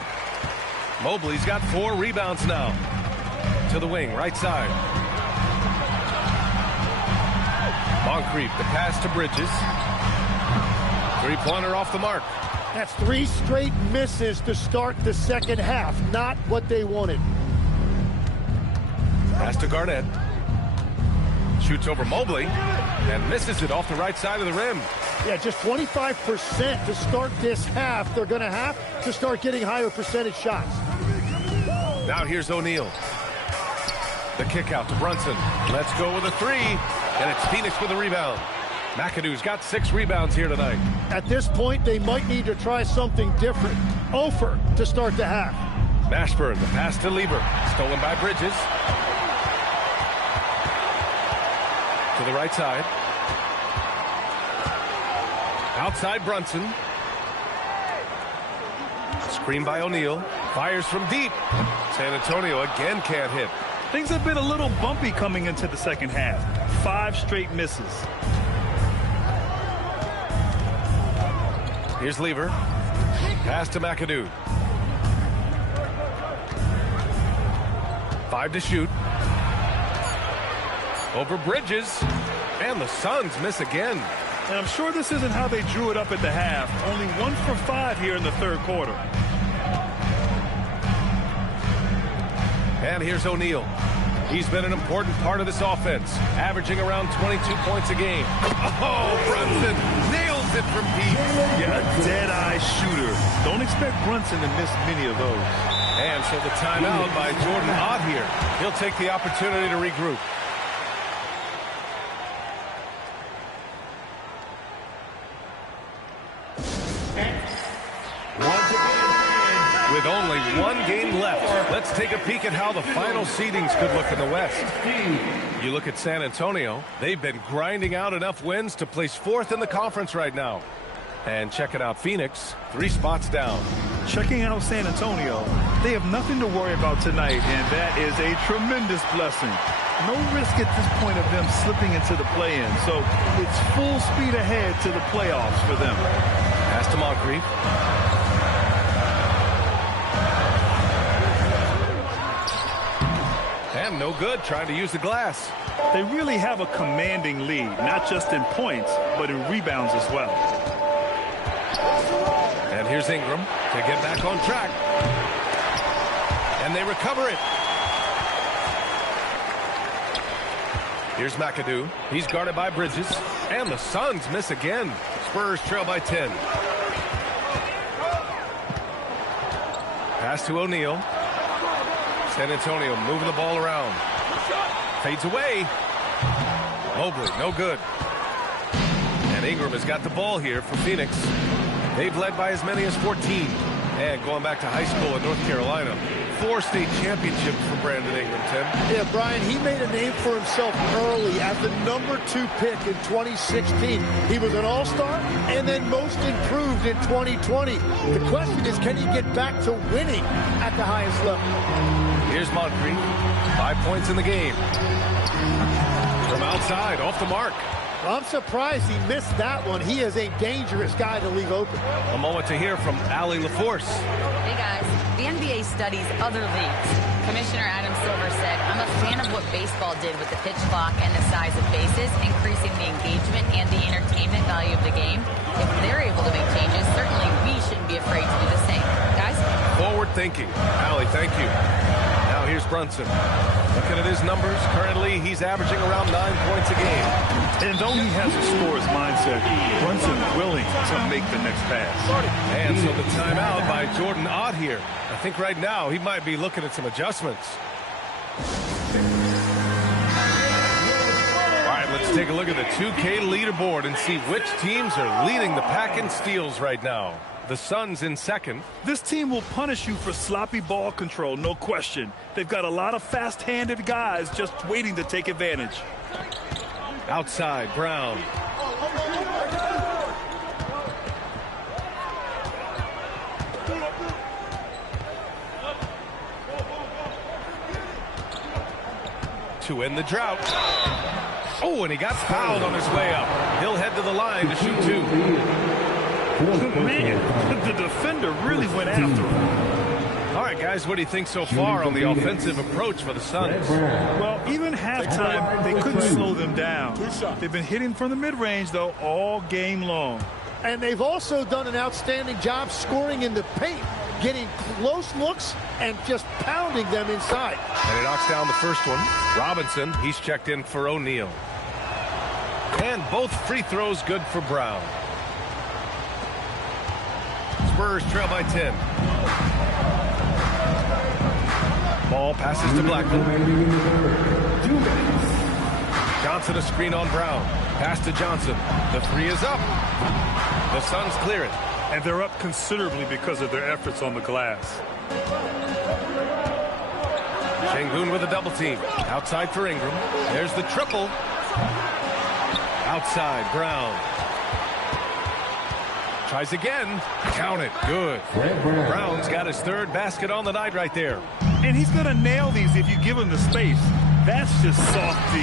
Mobley's got 4 rebounds now. To the wing, right side. Moncrief, the pass to Bridges. 3-pointer off the mark. That's 3 straight misses to start the second half. Not what they wanted. Pass to Garnett. Shoots over Mobley and misses it off the right side of the rim. Yeah, just 25% to start this half. They're going to have to start getting higher percentage shots. Now here's O'Neal. The kick out to Brunson. Let's go with a 3. And it's Phoenix with a rebound. McAdoo's got 6 rebounds here tonight. At this point, they might need to try something different. Ofer to start the half. Mashburn, the pass to Lieber. Stolen by Bridges. To the right side. Outside Brunson. Screen by O'Neal. Fires from deep. San Antonio again can't hit. Things have been a little bumpy coming into the second half. 5 straight misses. Here's Lieber. Pass to McAdoo. 5 to shoot. Over Bridges. And the Suns miss again. And I'm sure this isn't how they drew it up at the half. Only 1 for 5 here in the third quarter. And here's O'Neal. He's been an important part of this offense, averaging around 22 points a game. Oh, Brunson nails it from deep. Yeah, a dead-eye shooter. Don't expect Brunson to miss many of those. And so the timeout by Jordan Ott here. He'll take the opportunity to regroup. With only 1 game left, let's take a peek at how the final seedings could look in the West. You look at San Antonio, they've been grinding out enough wins to place 4th in the conference right now. And checking out Phoenix, 3 spots down. Checking out San Antonio, they have nothing to worry about tonight, and that is a tremendous blessing. No risk at this point of them slipping into the play-in, so it's full speed ahead to the playoffs for them. Pass to Moncrief. And no good, trying to use the glass. They really have a commanding lead, not just in points, but in rebounds as well. And here's Ingram to get back on track. And they recover it. Here's McAdoo. He's guarded by Bridges. And the Suns miss again. Spurs trail by 10. Pass to O'Neal. San Antonio moving the ball around. Fades away. Mobley, no good. And Ingram has got the ball here for Phoenix. They've led by as many as 14. And going back to high school in North Carolina, 4 state championships for Brandon Ingram, Tim. Yeah, Brian, he made a name for himself early as the #2 pick in 2016. He was an all-star and then most improved in 2020. The question is, can he get back to winning at the highest level? Here's Moncrief. 5 points in the game. From outside, off the mark. I'm surprised he missed that one. He is a dangerous guy to leave open. A moment to hear from Allie LaForce. Hey guys, the NBA studies other leagues. Commissioner Adam Silver said, I'm a fan of what baseball did with the pitch clock and the size of bases, increasing the engagement and the entertainment value of the game. If they're able to make changes, certainly we shouldn't be afraid to do the same. Guys? Forward thinking. Allie, thank you. Now here's Brunson. Looking at his numbers, currently he's averaging around 9 points a game. And though he has a scorer's mindset, Brunson willing to make the next pass. And so the timeout by Jordan Ott here. I think right now he might be looking at some adjustments. All right, let's take a look at the 2K leaderboard and see which teams are leading the pack in steals right now. The Suns in second. This team will punish you for sloppy ball control, no question. They've got a lot of fast-handed guys just waiting to take advantage. Outside, Brown. To end the drought. Oh, and he got fouled on his way up. He'll head to the line to shoot 2. Man, the defender really went after him. All right, guys, what do you think so far on the offensive approach for the Suns? Well, even halftime, they couldn't slow them down. They've been hitting from the mid-range, though, all game long. And they've also done an outstanding job scoring in the paint, getting close looks and just pounding them inside. And he knocks down the first one. Robinson, he's checked in for O'Neal. And both free throws good for Brown. Spurs trail by 10. Ball passes to Blackman. Johnson a screen on Brown. Pass to Johnson. The three is up. The Suns clear it. And they're up considerably because of their efforts on the glass. Şengün with a double team. Outside for Ingram. There's the triple. Outside, Brown. Tries again. Count it. Good. Brown's got his third basket on the night right there. And he's going to nail these if you give him the space. That's just soft D.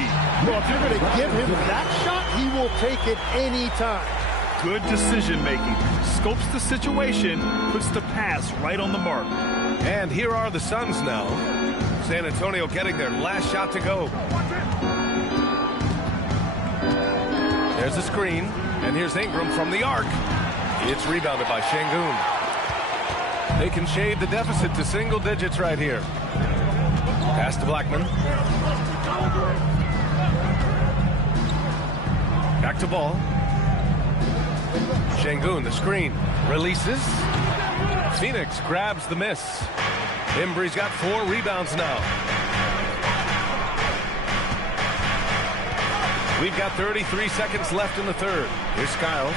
Well, if you're going to give him that shot, he will take it any time. Good decision-making. Scopes the situation, puts the pass right on the mark. And here are the Suns now. San Antonio getting their last shot to go. There's a screen, and here's Ingram from the arc. It's rebounded by Şengün. They can shave the deficit to single digits right here. Pass to Blackman. Back to ball. Şengün, the screen. Releases. Phoenix grabs the miss. Embry's got 4 rebounds now. We've got 33 seconds left in the third. Here's Skiles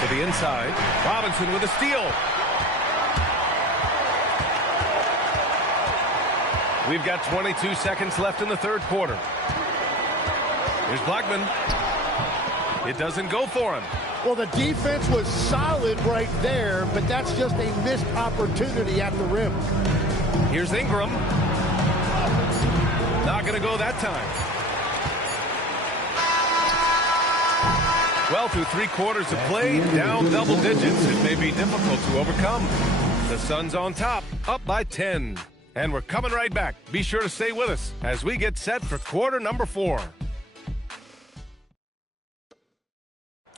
to the inside. Robinson with a steal. We've got 22 seconds left in the third quarter. Here's Blackman. It doesn't go for him. Well, the defense was solid right there, but that's just a missed opportunity at the rim. Here's Ingram. Not going to go that time. Well, through 3 quarters of play, down double digits. It may be difficult to overcome. The Suns on top, up by 10. And we're coming right back. Be sure to stay with us as we get set for quarter number 4.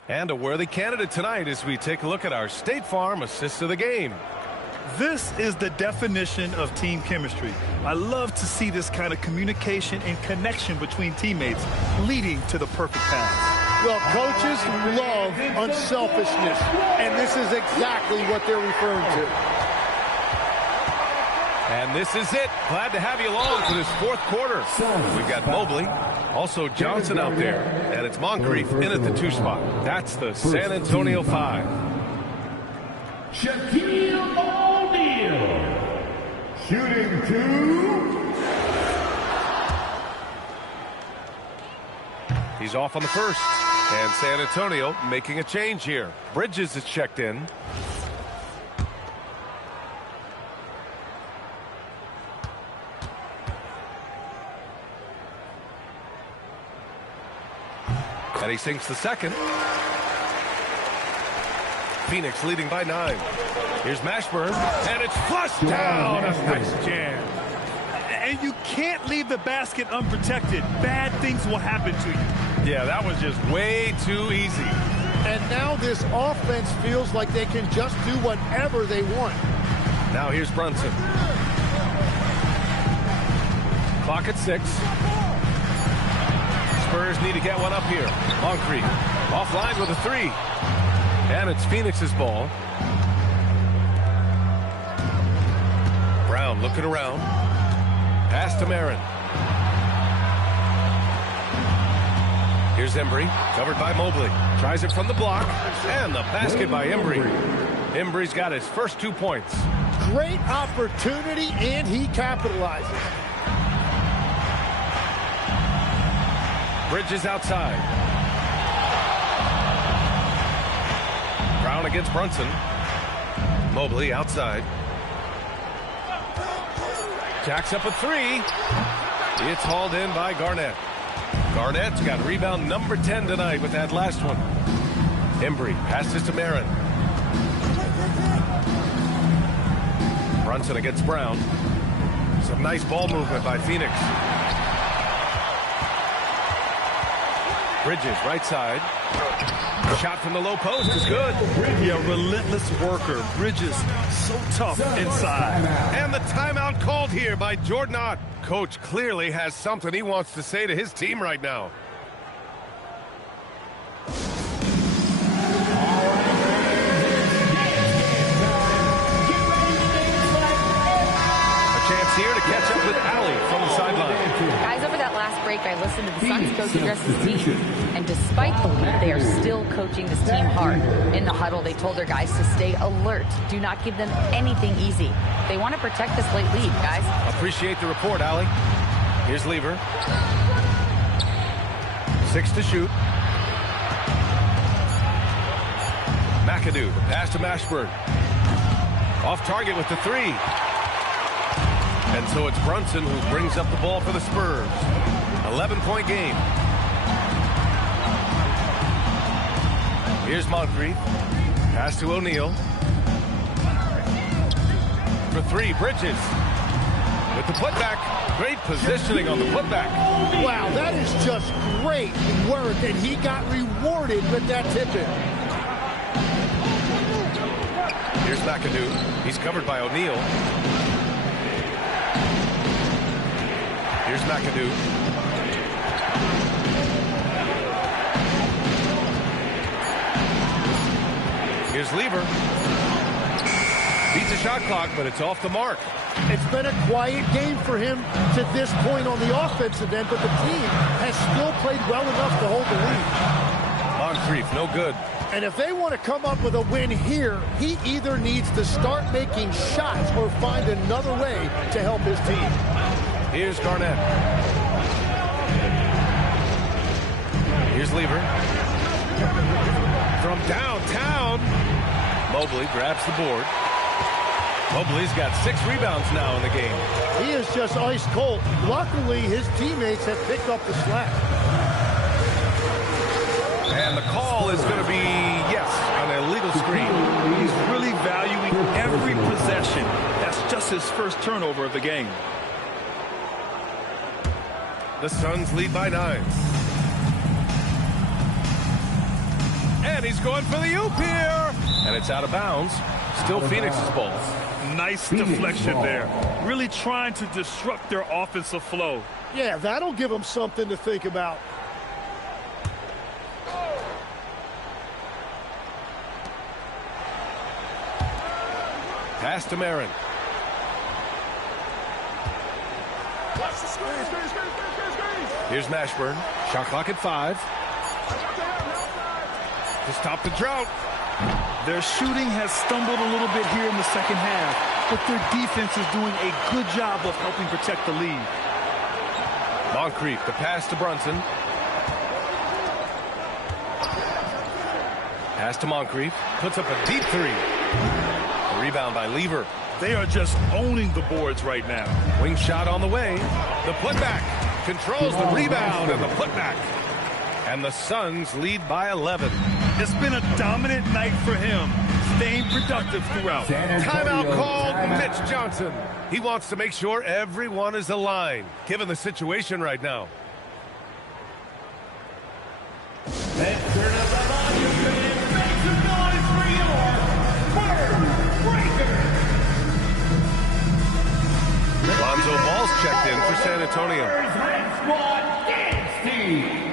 And a worthy candidate tonight as we take a look at our State Farm assist of the game. This is the definition of team chemistry. I love to see this kind of communication and connection between teammates leading to the perfect pass. Well, coaches love unselfishness, and this is exactly what they're referring to. And this is it. Glad to have you along for this 4th quarter. We've got Mobley, also Johnson out there, and it's Moncrief in at the 2 spot. That's the San Antonio 5. Shaquille O'Neal, shooting 2. He's off on the first, and San Antonio making a change here. Bridges is checked in. And he sinks the second. Phoenix leading by 9. Here's Mashburn, and it's flushed down. A nice jam. And you can't leave the basket unprotected. Bad things will happen to you. Yeah, that was just way too easy. And now this offense feels like they can just do whatever they want. Now here's Brunson. Clock at 6. Spurs need to get one up here. Moncrief offline with a 3. And it's Phoenix's ball. Brown looking around. Pass to Marin. Here's Embry, covered by Mobley. Tries it from the block, and the basket by Embry. Embry's got his first 2 points. Great opportunity, and he capitalizes. Bridges outside. Brown against Brunson. Mobley outside. Jacks up a 3. It's hauled in by Garnett. Garnett's got rebound number 10 tonight with that last one. Embry passes to Marin. Brunson against Brown. Some nice ball movement by Phoenix. Bridges, right side. Shot from the low post is good. Yeah, relentless worker. Bridges, so tough inside. And the timeout called here by Jordan Ott. Coach clearly has something he wants to say to his team right now. A chance here to catch up with Allie from the sideline. Guys, over that last break, I listened to the Suns coach address his team. And despite the lead, they are still coaching this team hard. In the huddle, they told their guys to stay alert. Do not give them anything easy. They want to protect this late lead, guys. Appreciate the report, Allie. Here's Lever. 6 to shoot. McAdoo, the pass to Mashburn. Off target with the 3. And so it's Brunson who brings up the ball for the Spurs. 11-point game. Here's Moncrief. Pass to O'Neal. For 3, Bridges. With the putback. Great positioning on the putback. Wow, that is just great work, and he got rewarded with that tip-in. Here's McAdoo. He's covered by O'Neal. Here's McAdoo. Here's Lever. Beats the shot clock, but it's off the mark. It's been a quiet game for him to this point on the offensive end, but the team has still played well enough to hold the lead. Moncrief, no good. And if they want to come up with a win here, he either needs to start making shots or find another way to help his team. Here's Garnett. Here's Lever. From downtown. Mobley grabs the board. Mobley's got 6 rebounds now in the game. He is just ice cold. Luckily, his teammates have picked up the slack. And the call is going to be, yes, an illegal screen. He's really valuing every possession. That's just his first turnover of the game. The Suns lead by 9. And he's going for the oop here. And it's out of bounds. Still Phoenix's ball. Nice deflection there. Really trying to disrupt their offensive flow. Yeah, that'll give them something to think about. Pass to Marin. Here's Mashburn. Shot clock at 5. To stop the drought. Their shooting has stumbled a little bit here in the second half, but their defense is doing a good job of helping protect the lead. Moncrief, the pass to Brunson. Pass to Moncrief. Puts up a deep 3. A rebound by Lever. They are just owning the boards right now. Wing shot on the way. The putback. Controls the rebound and the putback. And the Suns lead by 11. It's been a dominant night for him, staying productive throughout. Timeout called Mitch Johnson. He wants to make sure everyone is aligned, given the situation right now. Let's turn up the volume, fans. Make some noise for your Word Breaker. Lonzo Ball's checked in for San Antonio. Red Squad Dance Team.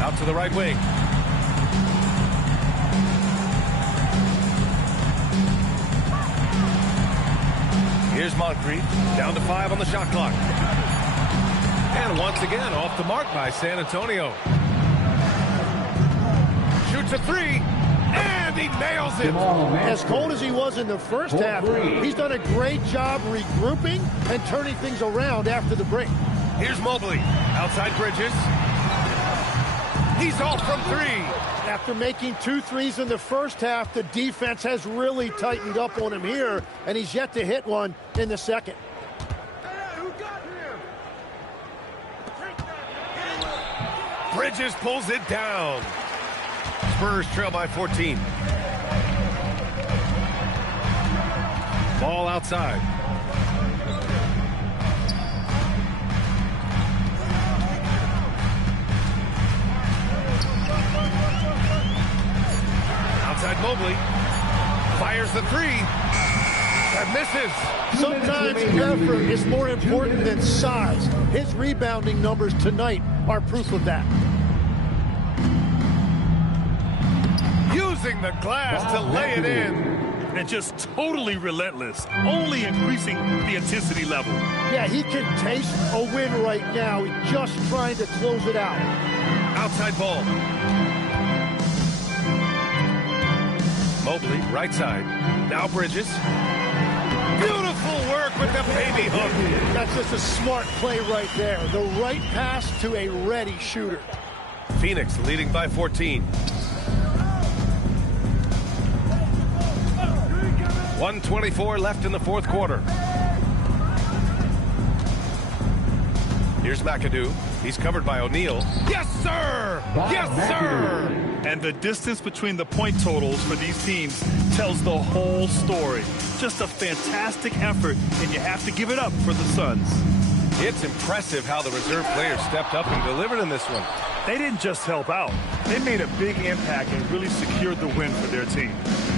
Out to the right wing. Here's Moncrief. Down to 5 on the shot clock. And once again, off the mark by San Antonio. Shoots a 3. And he nails it. As cold as he was in the first half, he's done a great job regrouping and turning things around after the break. Here's Mobley. Outside Bridges. He's off from 3. After making 2 threes in the first half, the defense has really tightened up on him here, and he's yet to hit one in the second. Bridges pulls it down. Spurs trail by 14. Ball outside. Outside Mobley. Fires the three. That misses. Sometimes effort is more important than size. His rebounding numbers tonight are proof of that. Using the glass to lay it in. And just totally relentless, only increasing the intensity level. Yeah, he can taste a win right now. He's just trying to close it out. Outside ball. Mobley, right side. Now Bridges. Beautiful work with the baby hook. That's just a smart play right there. The right pass to a ready shooter. Phoenix leading by 14. 1:24 left in the fourth quarter. Here's McAdoo. He's covered by O'Neal. Yes, sir! Yes, sir! And the distance between the point totals for these teams tells the whole story. Just a fantastic effort, and you have to give it up for the Suns. It's impressive how the reserve players stepped up and delivered in this one. They didn't just help out. They made a big impact and really secured the win for their team.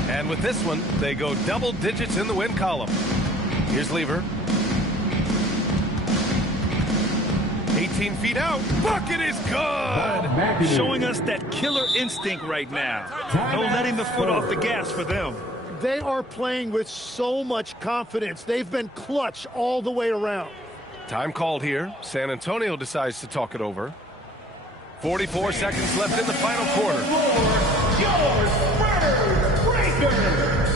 And with this one, they go double digits in the win column. Here's Lever. 18 feet out. Bucket is good. Showing us that killer instinct right now. No letting the foot off the gas for them. They are playing with so much confidence. They've been clutch all the way around. Time called here. San Antonio decides to talk it over. 44 seconds left in the final quarter. Your Spurs Breakers.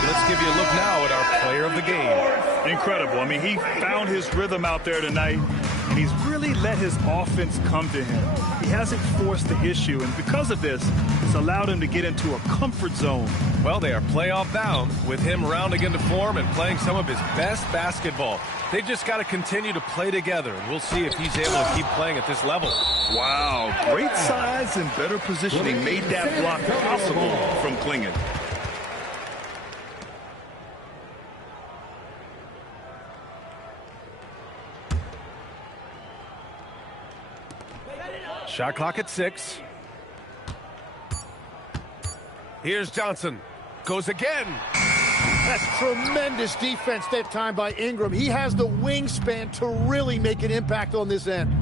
Let's give you a look now at our player of the game. Incredible. I mean, he found his rhythm out there tonight, and he's really let his offense come to him. He hasn't forced the issue, and because of this, it's allowed him to get into a comfort zone. Well, they are playoff bound with him rounding into form and playing some of his best basketball. They've just got to continue to play together, and we'll see if he's able to keep playing at this level. Wow, great size and better positioning made that block possible from Klingon. Shot clock at 6. Here's Johnson. Goes again. That's tremendous defense that time by Ingram. He has the wingspan to really make an impact on this end.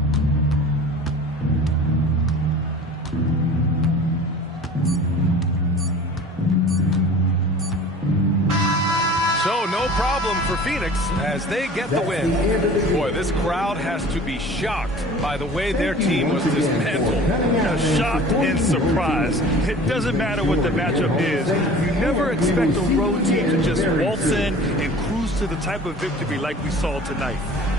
So no problem for Phoenix as they get the win. Boy, this crowd has to be shocked by the way their team was dismantled. Shocked and surprised. It doesn't matter what the matchup is. You never expect a road team to just waltz in and cruise to the type of victory like we saw tonight.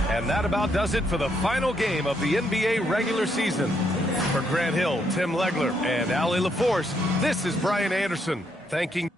And that about does it for the final game of the NBA regular season. For Grant Hill, Tim Legler, and Allie LaForce, this is Brian Anderson thanking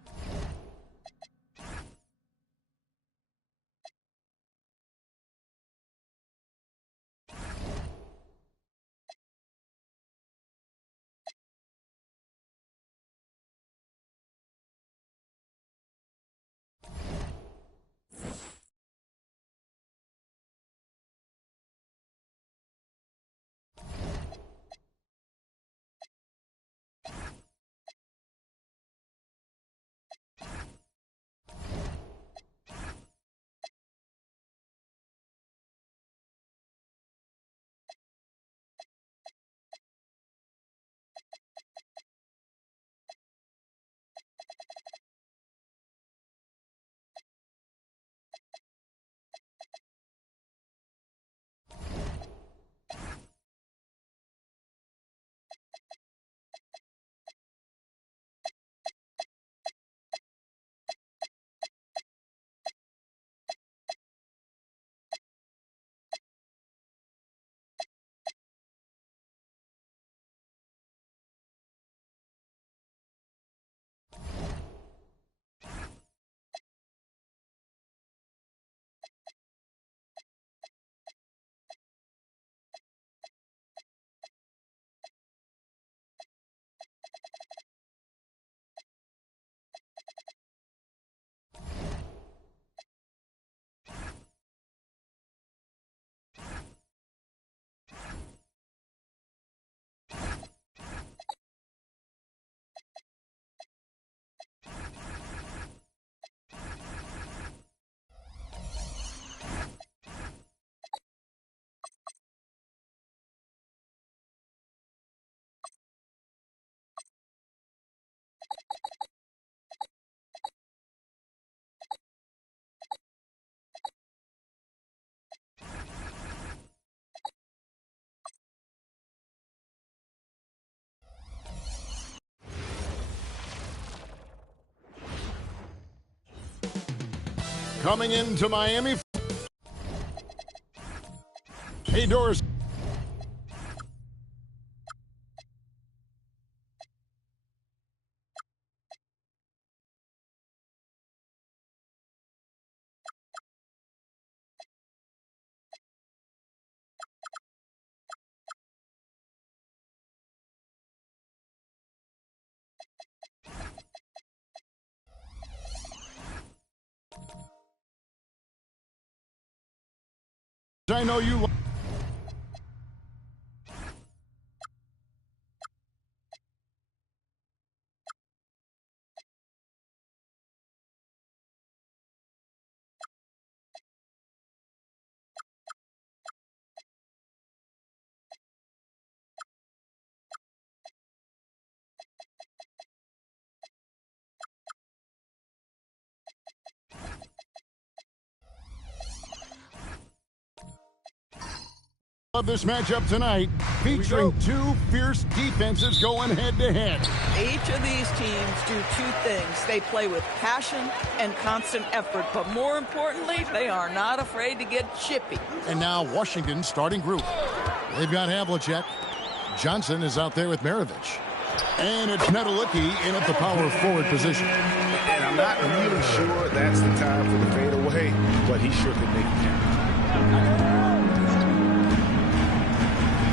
Coming into Miami. Hey, Doris. I know you. Of this matchup tonight, featuring two fierce defenses going head-to-head. Each of these teams do two things. They play with passion and constant effort, but more importantly, they are not afraid to get chippy. And now Washington's starting group. They've got Havlicek. Johnson is out there with Maravich. And it's Nedelicki in at the power forward position. And I'm not really sure that's the time for the fadeaway, but he sure could make it count.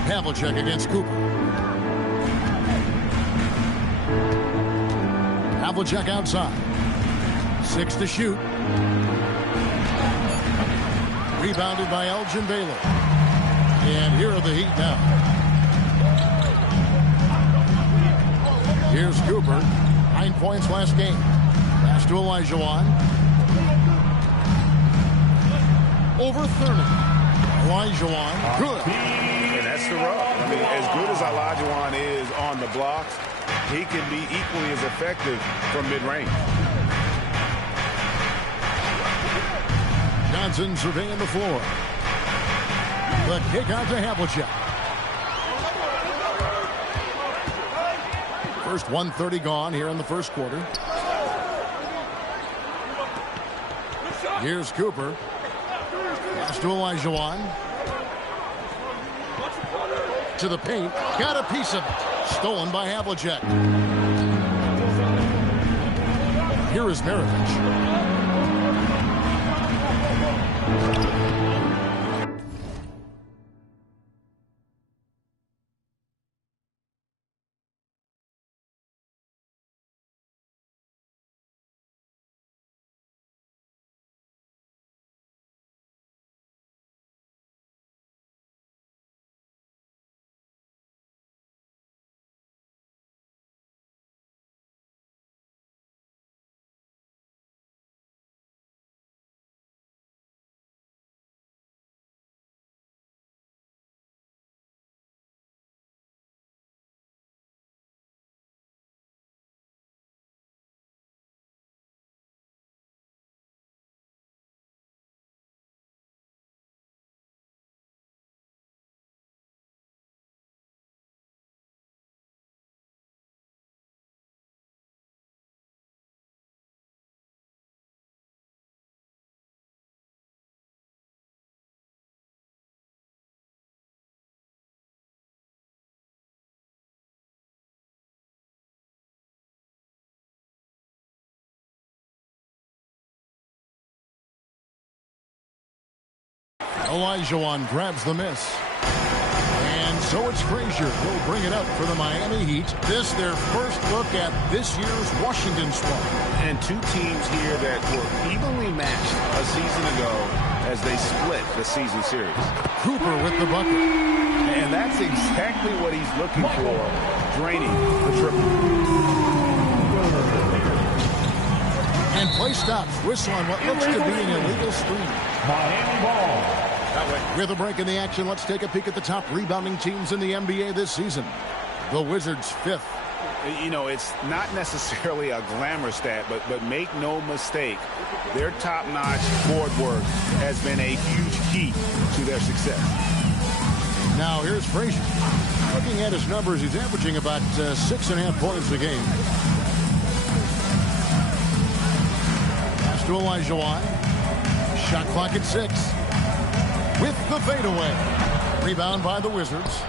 Havlicek against Cooper. Havlicek outside. 6 to shoot. Rebounded by Elgin Baylor. And here are the Heat now. Here's Cooper. 9 points last game. Pass to Olajuwon. Over Thurman. Olajuwon. Good. And that's the rub. I mean, as good as Olajuwon is on the blocks, he can be equally as effective from mid-range. Johnson surveying the floor. The kick out to Havlicek. First 1:30 gone here in the first quarter. Here's Cooper. Pass to Olajuwon. To the paint. Got a piece of it. Stolen by Havlicek. Here is Maravich. Olajuwon grabs the miss. And so it's Frazier who'll bring it up for the Miami Heat. This their first look at this year's Washington squad. And two teams here that were evenly matched a season ago as they split the season series. Cooper with the bucket. And that's exactly what he's looking for, draining the triple. And play stops. Whistle on what looks to be an illegal screen. Miami ball. With a break in the action, let's take a peek at the top rebounding teams in the NBA this season. The Wizards 5th. You know, it's not necessarily a glamour stat, but make no mistake, their top-notch board work has been a huge key to their success. Now here's Frazier. Looking at his numbers, he's averaging about 6.5 points a game. Pass to Olajuwon. Shot clock at 6. With the fadeaway. Rebound by the Wizards.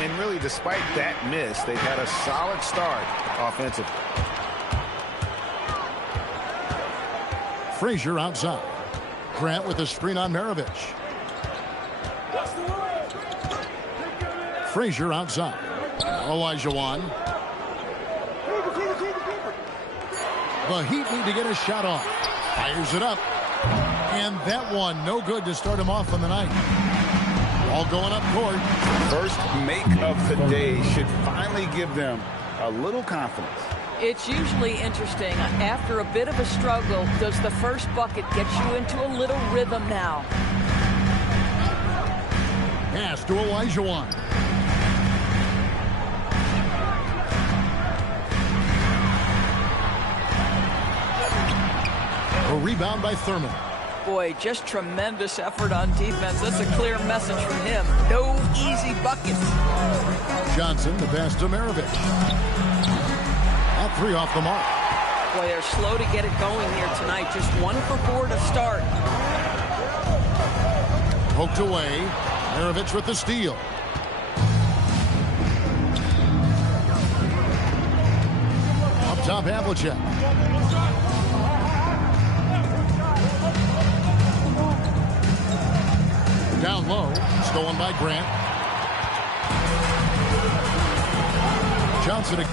And really, despite that miss, they've had a solid start offensively. Frazier outside. Grant with a screen on Maravich. Frazier outside. Olajuwon. The Heat need to get a shot off. Fires it up. And that one, no good to start him off on the night. All going up court. First make of the day should finally give them a little confidence. It's usually interesting. After a bit of a struggle, does the first bucket get you into a little rhythm now? Pass to Olajuwon. A rebound by Thurman. Boy, just tremendous effort on defense. That's a clear message from him. No easy buckets. Johnson, the pass to Maravich. That 3 off the mark. Boy, they're slow to get it going here tonight. Just 1 for 4 to start. Poked away. Maravich with the steal. Up top, Havlicek. Down low, stolen by Grant. Johnson.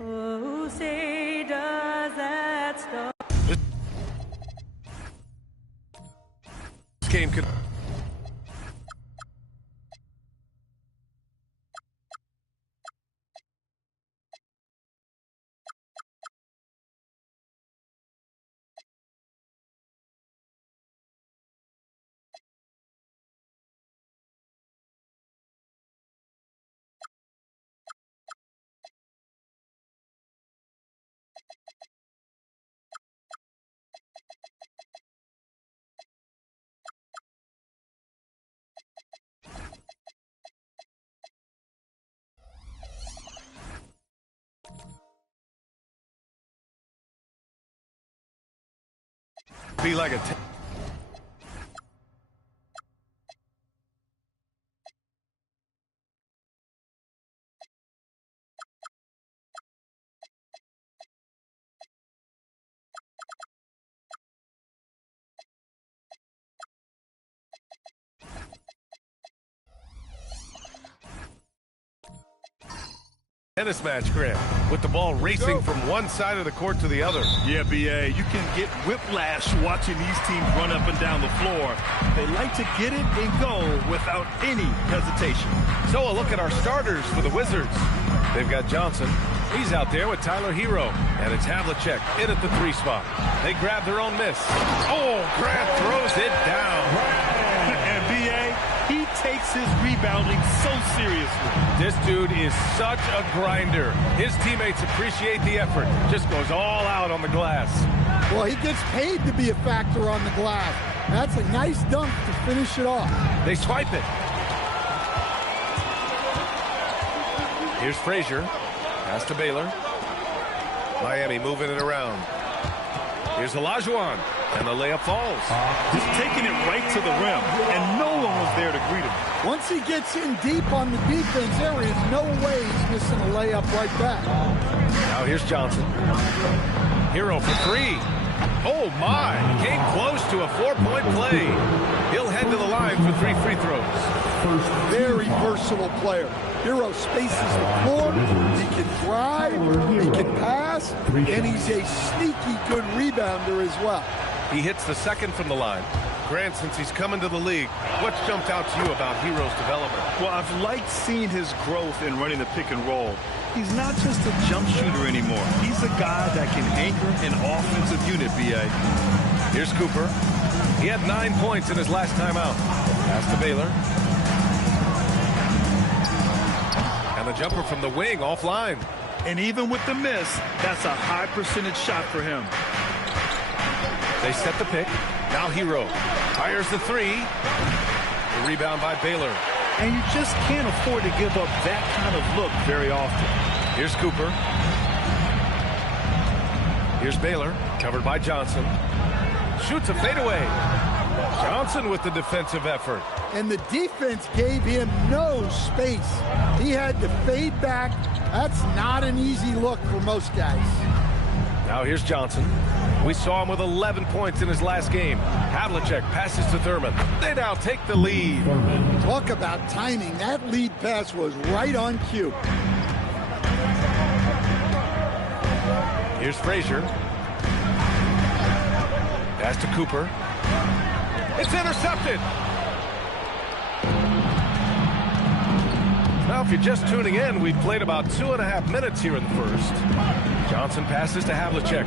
Who say does that star? This game could... be like a... tennis match, Grant, with the ball racing from one side of the court to the other. Yeah, B.A., you can get whiplash watching these teams run up and down the floor. They like to get it and go without any hesitation. So a look at our starters for the Wizards. They've got Johnson. He's out there with Tyler Hero. And it's Havlicek in at the 3 spot. They grab their own miss. Oh, Grant throws it down. And B.A., he takes his rebounding so seriously. This dude is such a grinder. His teammates appreciate the effort. Just goes all out on the glass. Well, he gets paid to be a factor on the glass. That's a nice dunk to finish it off. They swipe it. Here's Frazier. Pass to Baylor. Miami moving it around. Here's Olajuwon. And the layup falls. Just taking it right to the rim. And no one was there to greet him. Once he gets in deep on the defense, there is no way he's missing a layup like that. Now here's Johnson. Hero for 3. Oh, my. Came close to a 4-point play. He'll head to the line for 3 free throws. Very versatile player. Hero spaces the floor. He can drive. He can pass. And he's a sneaky good rebounder as well. He hits the second from the line. Grant, since he's come into the league, what's jumped out to you about Hero's development? Well, I've liked seeing his growth in running the pick and roll. He's not just a jump shooter anymore. He's a guy that can anchor an offensive unit, B.A. Here's Cooper. He had 9 points in his last time out. Pass to Baylor. And the jumper from the wing offline. And even with the miss, that's a high percentage shot for him. They set the pick. Now Hero fires the 3. The rebound by Baylor. And you just can't afford to give up that kind of look very often. Here's Cooper. Here's Baylor, covered by Johnson. Shoots a fadeaway. Johnson with the defensive effort. And the defense gave him no space. He had to fade back. That's not an easy look for most guys. Now here's Johnson. We saw him with 11 points in his last game. Havlicek passes to Thurman. They now take the lead. Talk about timing. That lead pass was right on cue. Here's Frazier. Pass to Cooper. It's intercepted. Now, if you're just tuning in, we've played about 2.5 minutes here in the first. Johnson passes to Havlicek.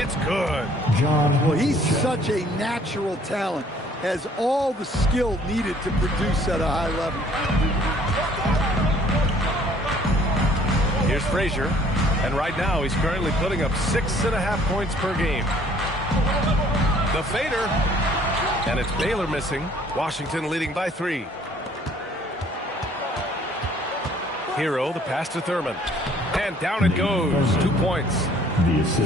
It's good. Well, he's such a natural talent. Has all the skill needed to produce at a high level. Here's Frazier. And right now, he's currently putting up 6.5 points per game. The fader. And it's Baylor missing. Washington leading by 3. Hero, the pass to Thurman. And down it goes. 2 points.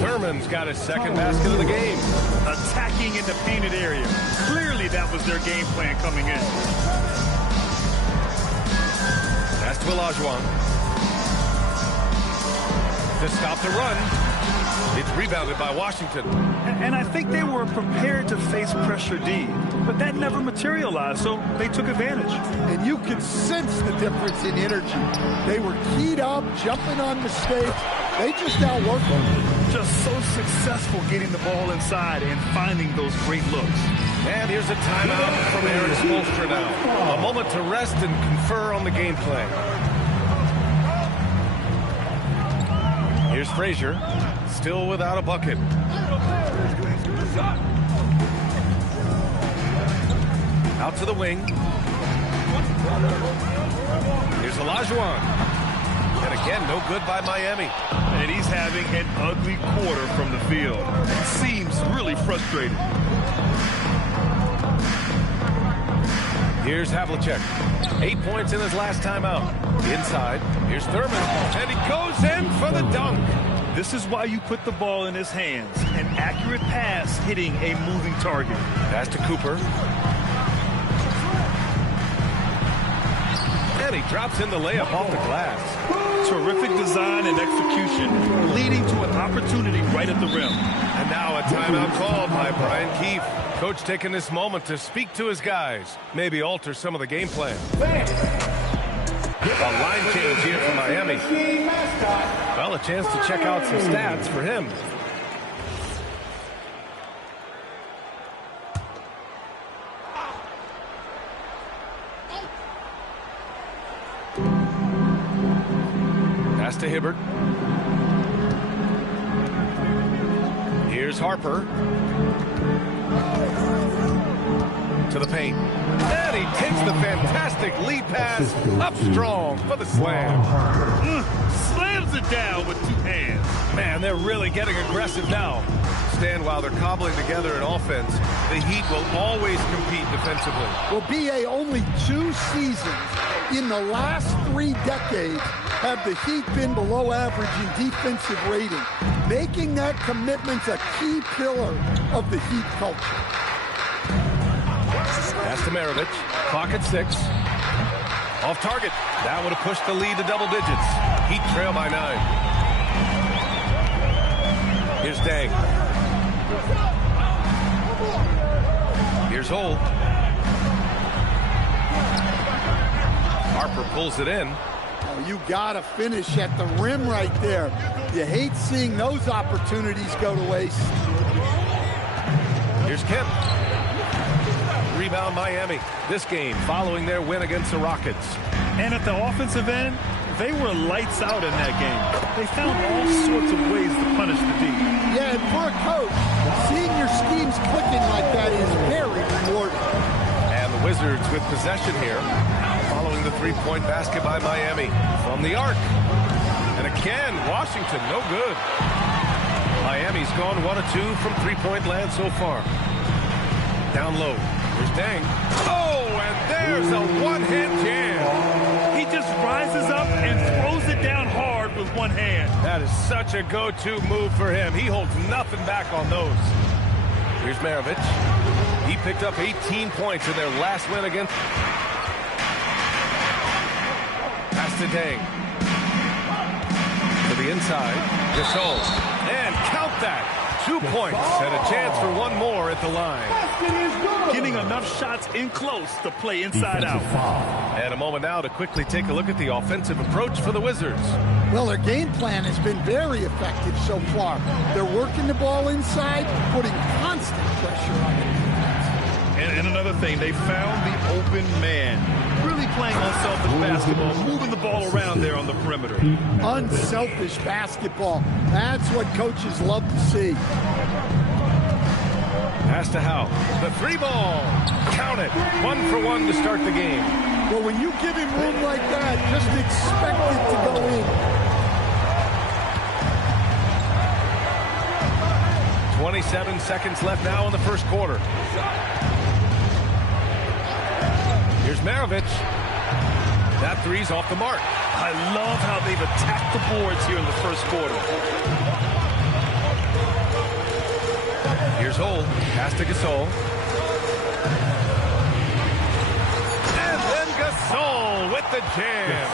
Thurman's got his second basket of the game. Attacking in the painted area. Clearly that was their game plan coming in. Pass to Olajuwon. To stop the run. It's rebounded by Washington. And I think they were prepared to face pressure D, but that never materialized, so they took advantage. And you could sense the difference in energy. They were keyed up, jumping on mistakes. They just outworked them. Just so successful getting the ball inside and finding those great looks. And here's a timeout from Aaron Spoelstra now. A moment to rest and confer on the game plan. Here's Frazier, still without a bucket. Out to the wing. Here's Olajuwon. And again, no good by Miami. And he's having an ugly quarter from the field. It seems really frustrating. Here's Havlicek. 8 points in his last time out. Inside, here's Thurman. And he goes in for the dunk. This is why you put the ball in his hands. An accurate pass hitting a moving target. Pass to Cooper. And he drops in the layup off the glass. Terrific design and execution, leading to an opportunity right at the rim. And now a timeout called by Brian Keefe. Coach taking this moment to speak to his guys, maybe alter some of the game plan. A line change here for Miami. Well, a chance to check out some stats for him. Pass to Hibbert. Here's Harper. To the paint. And he takes the fantastic lead pass up strong for the slam. Slams it down with two hands. Man, they're really getting aggressive now. Stan, while they're cobbling together an offense, the Heat will always compete defensively. Well, B.A., only 2 seasons in the last 3 decades have the Heat been below average in defensive rating, making that commitment a key pillar of the Heat culture. Pass to Maravich. Clock at 6. Off target. That would have pushed the lead to double digits. Heat trail by 9. Here's Dang. Here's Holt. Harper pulls it in. Oh, you got to finish at the rim right there. You hate seeing those opportunities go to waste. Here's Kemp. Rebound Miami. This game following their win against the Rockets. And at the offensive end, they were lights out in that game. They found all sorts of ways to punish the D. Yeah, and for a coach, seeing your schemes clicking like that is very rewarding. And the Wizards with possession here, following the three-point basket by Miami from the arc. And again, Washington, no good. Miami's gone 1 of 2 from three-point land so far. Down low. There's Dang. Oh, and there's a one-hand jam. He just rises up and throws it down hard with one hand. That is such a go-to move for him. He holds nothing back on those. Here's Maravich. He picked up 18 points in their last win against... Pass to Dang. To the inside. Gasol. And count that. 2 points and a chance for one more at the line. Getting enough shots in close to play inside out. And a moment now to quickly take a look at the offensive approach for the Wizards. Well, their game plan has been very effective so far. They're working the ball inside, putting constant pressure on the defense. And another thing, they found the open man. Really playing unselfish basketball, moving the ball around there on the perimeter. Unselfish basketball. That's what coaches love to see. Pass to Howe. The 3-ball. Count it. 1 for 1 to start the game. Well, when you give him room like that, just expect it to go in. 27 seconds left now in the first quarter. Here's Maravich. That three's off the mark. I love how they've attacked the boards here in the first quarter. Here's Holt. Pass to Gasol. And then Gasol with the jam.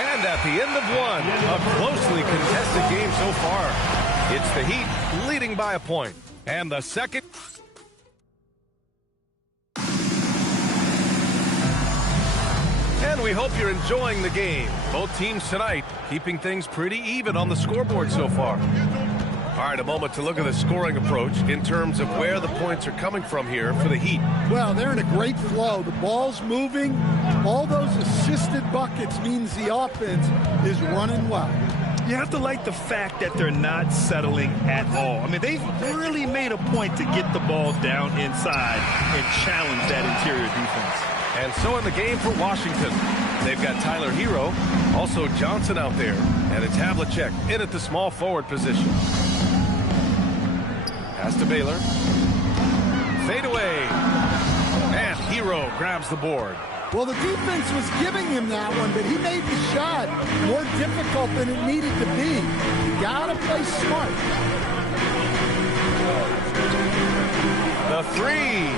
And at the end of one, a closely contested game so far. It's the Heat leading by a point. And the second... And we hope you're enjoying the game. Both teams tonight keeping things pretty even on the scoreboard so far. All right, a moment to look at the scoring approach in terms of where the points are coming from here for the Heat. Well, they're in a great flow. The ball's moving. All those assisted buckets means the offense is running well. You have to like the fact that they're not settling at all. I mean, they've really made a point to get the ball down inside and challenge that interior defense. And so in the game for Washington, they've got Tyler Hero, also Johnson out there, and it's Havlicek in at the small forward position. Pass to Baylor. Fade away. And Hero grabs the board. Well, the defense was giving him that one, but he made the shot more difficult than it needed to be. You gotta play smart. The 3.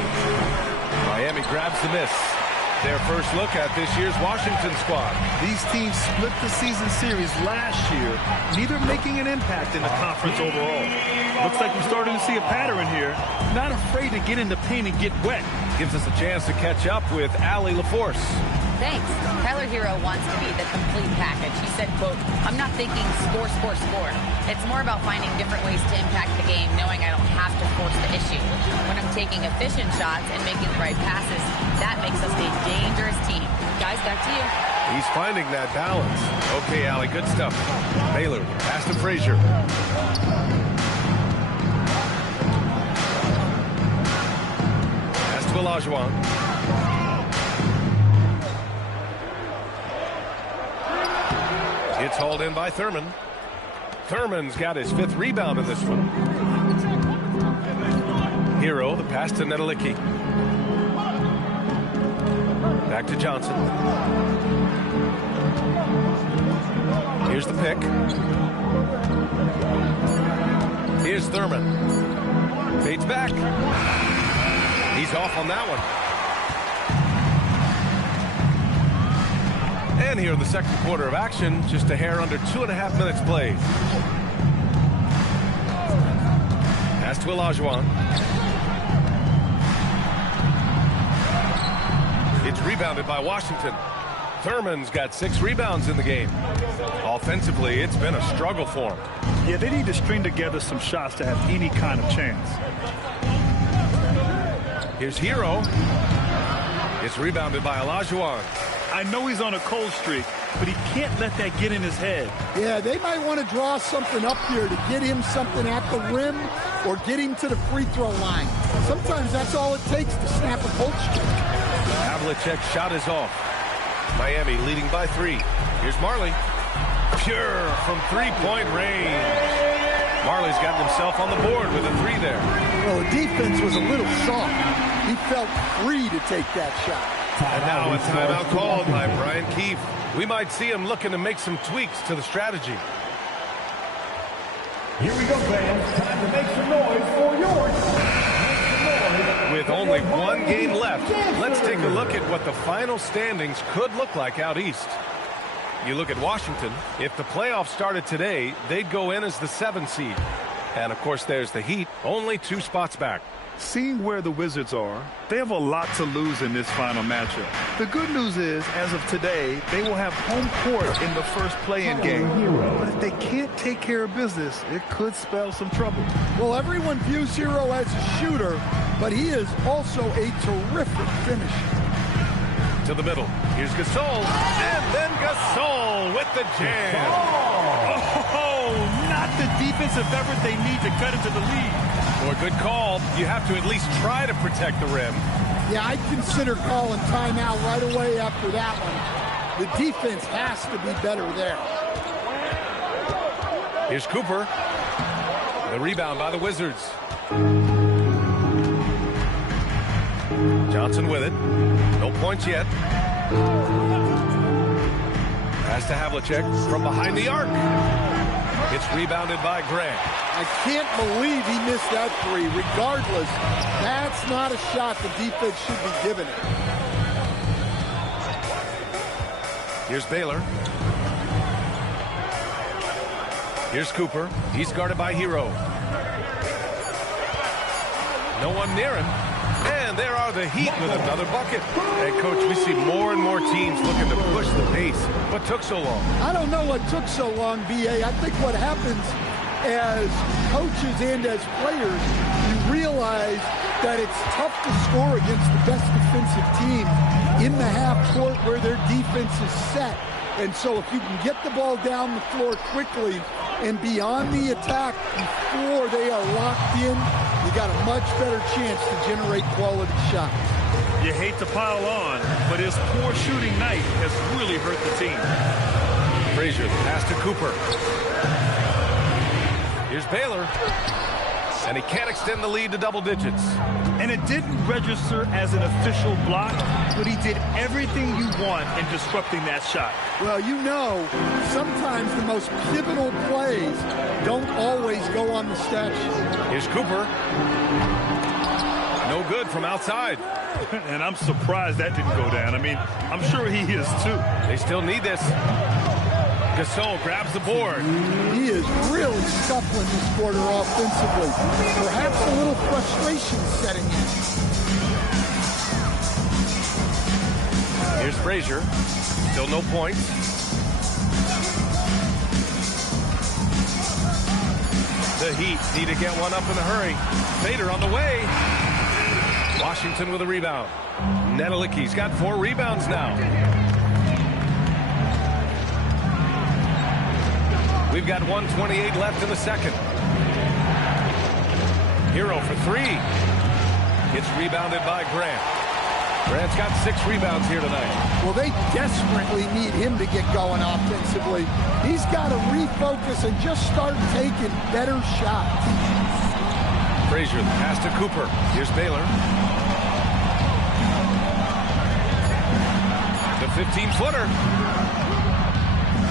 Miami grabs the miss. their first look at this year's Washington squad. These teams split the season series last year, neither making an impact in the conference overall. Looks like we're starting to see a pattern here. Not afraid to get in the paint and get wet. Gives us a chance to catch up with Allie LaForce. Thanks. Tyler Hero wants to be the complete package. He said, quote, "I'm not thinking score, score, score. It's more about finding different ways to impact the game, knowing I don't have to force the issue. When I'm taking efficient shots and making the right passes, that makes us a dangerous team." Guys, back to you. He's finding that balance. Okay, Allie, good stuff. Baylor, pass to Frazier. Pass to Olajuwon. It's hauled in by Thurman. Thurman's got his 5th rebound in this one. Hero, the pass to Nedelicki. Back to Johnson. Here's the pick. Here's Thurman. Fades back. He's off on that one. And here in the second quarter of action, just a hair under 2.5 minutes played. Pass to Olajuwon. It's rebounded by Washington. Thurman's got 6 rebounds in the game. Offensively, it's been a struggle for him. Yeah, they need to string together some shots to have any kind of chance. Here's Hero. It's rebounded by Olajuwon. I know he's on a cold streak, but he can't let that get in his head. Yeah, they might want to draw something up here to get him something at the rim or get him to the free throw line. Sometimes that's all it takes to snap a cold streak. Havlicek's shot is off. Miami leading by 3. Here's Marley. Pure from 3-point range. Marley's gotten himself on the board with a 3 there. Well, the defense was a little soft. He felt free to take that shot. And now a timeout called by Brian Keefe. We might see him looking to make some tweaks to the strategy. Here we go, fans. Time to make some noise for yours. With only 1 game left, let's take a look at what the final standings could look like out east. You look at Washington. If the playoffs started today, they'd go in as the 7th seed. And, of course, there's the Heat, only 2 spots back. Seeing where the Wizards are, they have a lot to lose in this final matchup. The good news is, as of today, they will have home court in the first play-in game. But if they can't take care of business, it could spell some trouble. Well, everyone views Hero as a shooter, but he is also a terrific finisher. To the middle. Here's Gasol. And then Gasol with the jam. Oh, not the defensive effort they need to cut into the lead. Well, good call. You have to at least try to protect the rim. Yeah, I'd consider calling timeout right away after that one. The defense has to be better there. Here's Cooper. The rebound by the Wizards. Johnson with it. No points yet. Pass to Havlicek from behind the arc. It's rebounded by Grant. I can't believe he missed that 3. Regardless, that's not a shot the defense should be giving it. Here's Baylor. Here's Cooper. He's guarded by Hero. No one near him. And there are the Heat with another bucket. Hey, Coach, we see more and more teams looking to push the pace. What took so long? I don't know what took so long, B.A. I think what happens as coaches and as players, you realize that it's tough to score against the best defensive team in the half court where their defense is set. And so if you can get the ball down the floor quickly and beyond the attack before they are locked in, you got a much better chance to generate quality shots. You hate to pile on, but his poor shooting night has really hurt the team. Frazier, the pass to Cooper. Here's Baylor. And he can't extend the lead to double digits. And it didn't register as an official block, but he did everything you want in disrupting that shot. Well, you know, sometimes the most pivotal plays don't always go on the stat sheet. Here's Cooper. No good. from outside. And I'm surprised that didn't go down. I mean, I'm sure he is too. They still need this. Gasol grabs the board. He is really scuffling this quarter offensively. Perhaps a little frustration setting in. Here's Frazier. Still no points. The Heat need to get one up in a hurry. Fader on the way. Washington with a rebound. Nedelicki's got 4 rebounds now. We've got 1:28 left in the second. Hero for 3. Gets rebounded by Grant. Grant's got 6 rebounds here tonight. Well, they desperately need him to get going offensively. He's got to refocus and just start taking better shots. Frazier, the pass to Cooper. Here's Baylor. The 15-footer.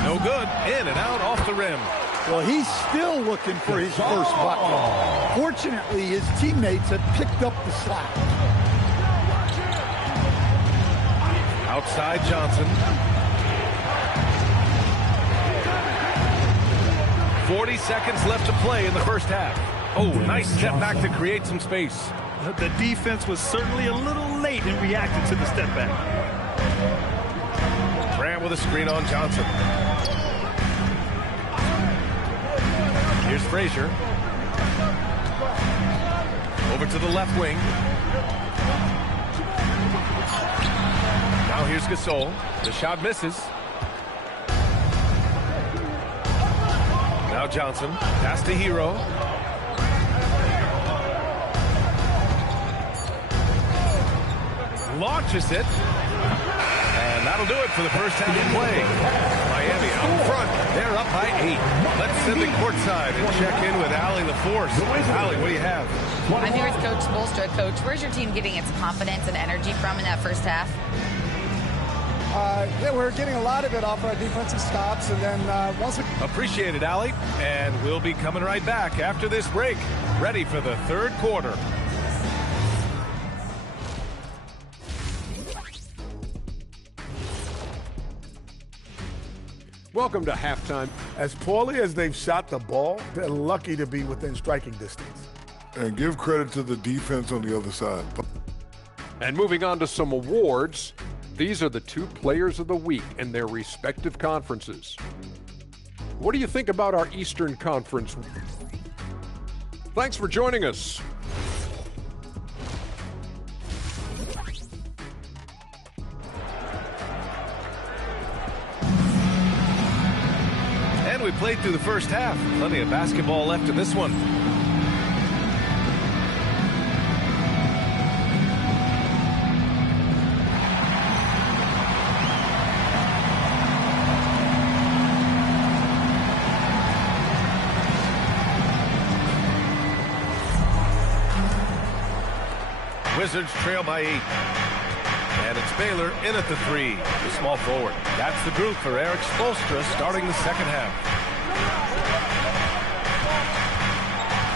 No good. In and out off the rim. Well, he's still looking for his first bucket. Fortunately, his teammates have picked up the slack. Outside Johnson. 40 seconds left to play in the first half. Oh, nice step back to create some space. The defense was certainly a little late in reacting to the step back. Grant with a screen on Johnson. Here's Frazier. Over to the left wing. Now here's Gasol. The shot misses. Now Johnson. Pass to Hero. Launches it. And that'll do it for the first half of play. Miami out front. They're up by 8. Let's send it courtside and check in with Allie LaForce. Allie, what do you have? I'm here with Coach Spoelstra. Coach, where's your team getting its confidence and energy from in that first half? Yeah, we're getting a lot of it off our defensive stops, and then once we... Appreciate it, Allie. And we'll be coming right back after this break. Ready for the third quarter. Welcome to halftime. As poorly as they've shot the ball, they're lucky to be within striking distance. And give credit to the defense on the other side. And moving on to some awards, these are the 2 players of the week in their respective conferences. What do you think about our Eastern Conference? Thanks for joining us. And we played through the first half. Plenty of basketball left in this one. Wizards trail by 8. And it's Baylor in at the 3, the small forward. That's the group for Eric Spoelstra starting the second half.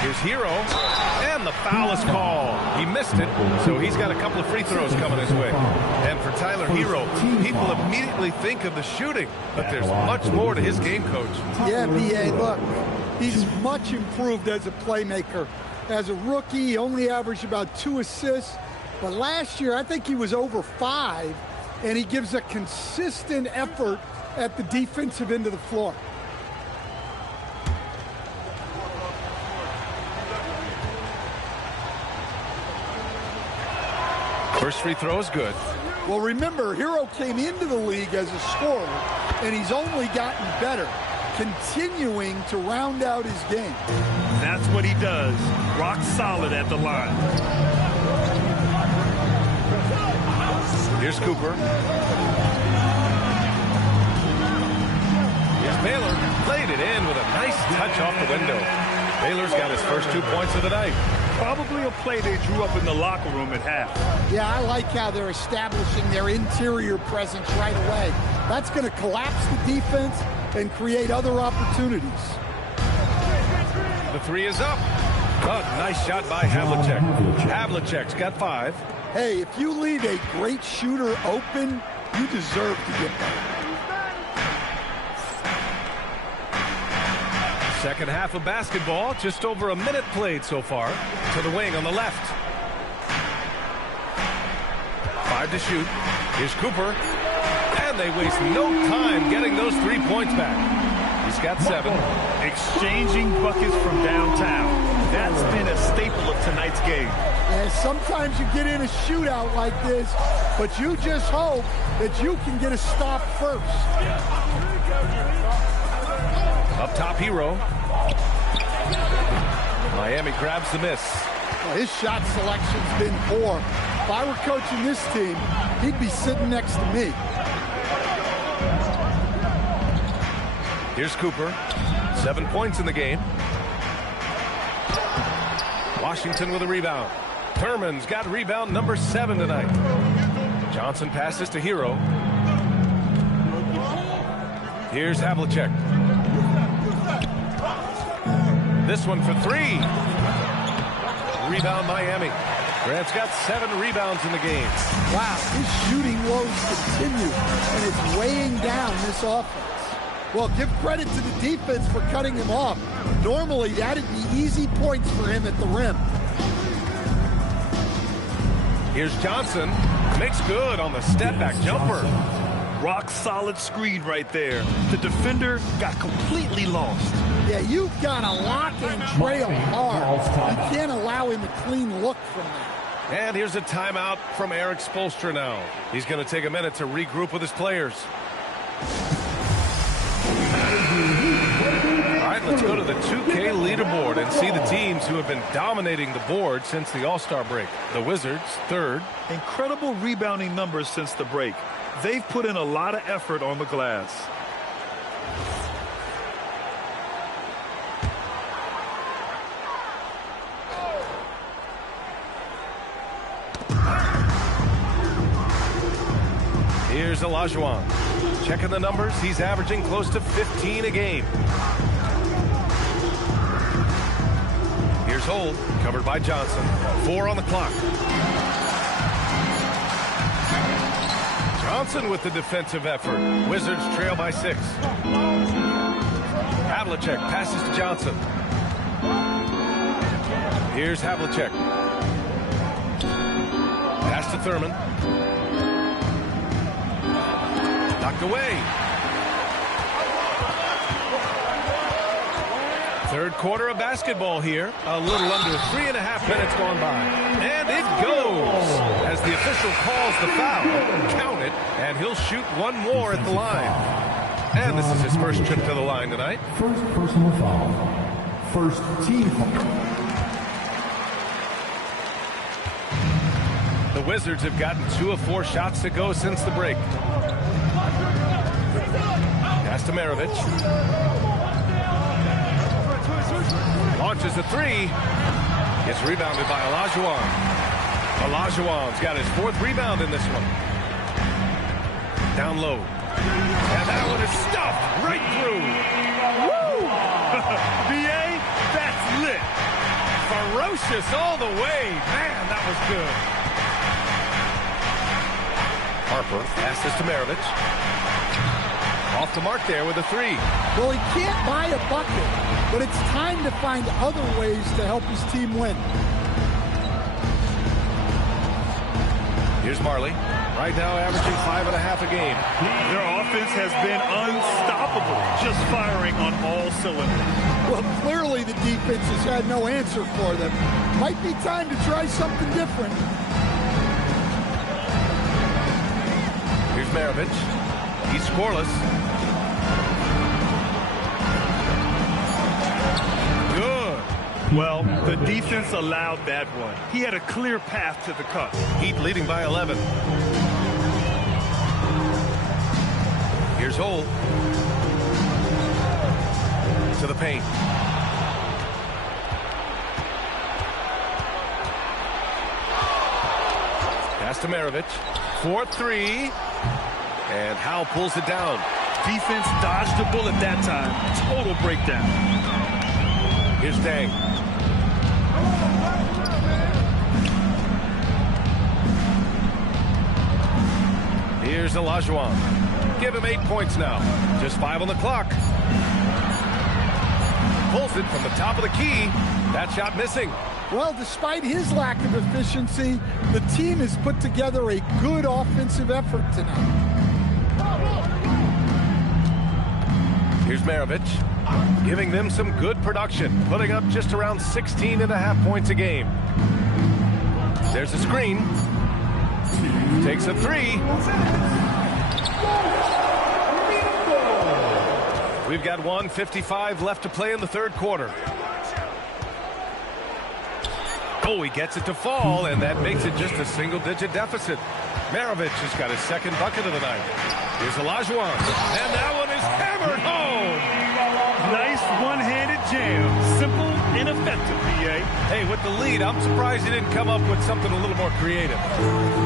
Here's Hero, and the foul is called. He missed it, so he's got a couple of free throws coming his way. And for Tyler Hero, people immediately think of the shooting, but there's much more to his game, Coach. Yeah, B.A., look, he's much improved as a playmaker. As a rookie, he only averaged about 2 assists. But last year, I think he was over 5, and he gives a consistent effort at the defensive end of the floor. First free throw is good. Well, remember, Hero came into the league as a scorer, and he's only gotten better, continuing to round out his game. That's what he does. Rock solid at the line. Here's Cooper. Here's Baylor. Played it in with a nice touch off the window. Baylor's got his first 2 points of the night. Probably a play they drew up in the locker room at half. Yeah, I like how they're establishing their interior presence right away. That's going to collapse the defense and create other opportunities. The 3 is up. Oh, nice shot by Havlicek. Havlicek's got 5. Hey, if you leave a great shooter open, you deserve to get that. Second half of basketball, just over a minute played so far. To the wing on the left. 5 to shoot. Here's Cooper. And they waste no time getting those 3 points back. He's got 7. Exchanging buckets from downtown. That's been a staple of tonight's game. And sometimes you get in a shootout like this, but you just hope that you can get a stop first. Up top, Hero. Miami grabs the miss. Well, his shot selection's been poor. If I were coaching this team, he'd be sitting next to me. Here's Cooper. 7 points in the game. Washington with a rebound. Thurman's got rebound number 7 tonight. Johnson passes to Hero. Here's Havlicek. This one for 3. Rebound Miami. Grant's got 7 rebounds in the game. Wow, his shooting woes continue, and it's weighing down this offense. Well, give credit to the defense for cutting him off. Normally, that'd be easy points for him at the rim. Here's Johnson. Makes good on the step-back jumper. Rock solid screen right there. The defender got completely lost. Yeah, you've got to lock and trail hard. You can't allow him a clean look from that. And here's a timeout from Eric Spoelstra now. He's going to take a minute to regroup with his players. All right, let's go to the 2K leaderboard and see the teams who have been dominating the board since the All-Star break. The Wizards, 3rd. Incredible rebounding numbers since the break. They've put in a lot of effort on the glass. Here's Olajuwon. Checking the numbers, he's averaging close to 15 a game. Here's Holt, covered by Johnson. 4 on the clock. Johnson with the defensive effort. Wizards trail by 6. Havlicek passes to Johnson. Here's Havlicek. Pass to Thurman. Knocked away. Third quarter of basketball here. A little under 3.5 minutes gone by. And it goes as the official calls the foul. Count it, and he'll shoot one more at the line. And this is his first trip to the line tonight. First personal foul. First team foul. The Wizards have gotten 2 of 4 shots to go since the break. Pass to Maravich. Launches a 3. Gets rebounded by Olajuwon. Olajuwon's got his 4th rebound in this one. Down low. And that one is stuffed right through. Woo! BA, that's lit. Ferocious all the way. Man, that was good. Harper passes to Maravich. Off the mark there with a 3. Well, he can't buy a bucket, but it's time to find other ways to help his team win. Here's Marley. Right now averaging 5.5 a game. Their offense has been unstoppable, just firing on all cylinders. Well, clearly the defense has had no answer for them. Might be time to try something different. Here's Maravich. He's scoreless. Good. Well, the defense allowed that one. He had a clear path to the cup. Heat leading by 11. Here's Holt. To the paint. Pass to Maravich. 4-3. And Howe pulls it down. Defense dodged a bullet that time. Total breakdown. Here's Dang. Here's Olajuwon. Give him 8 points now. Just 5 on the clock. Pulls it from the top of the key. That shot missing. Well, despite his lack of efficiency, the team has put together a good offensive effort tonight. Here's Maravich, giving them some good production, putting up just around 16.5 points a game. There's a screen. Takes a three. We've got 1:55 left to play in the third quarter. Oh, he gets it to fall, and that makes it just a single-digit deficit. Maravich has got his second bucket of the night. Here's Olajuwon, and that one is hammered home. Nice one-handed jam. Simple and effective, B.A. Hey, with the lead, I'm surprised he didn't come up with something a little more creative.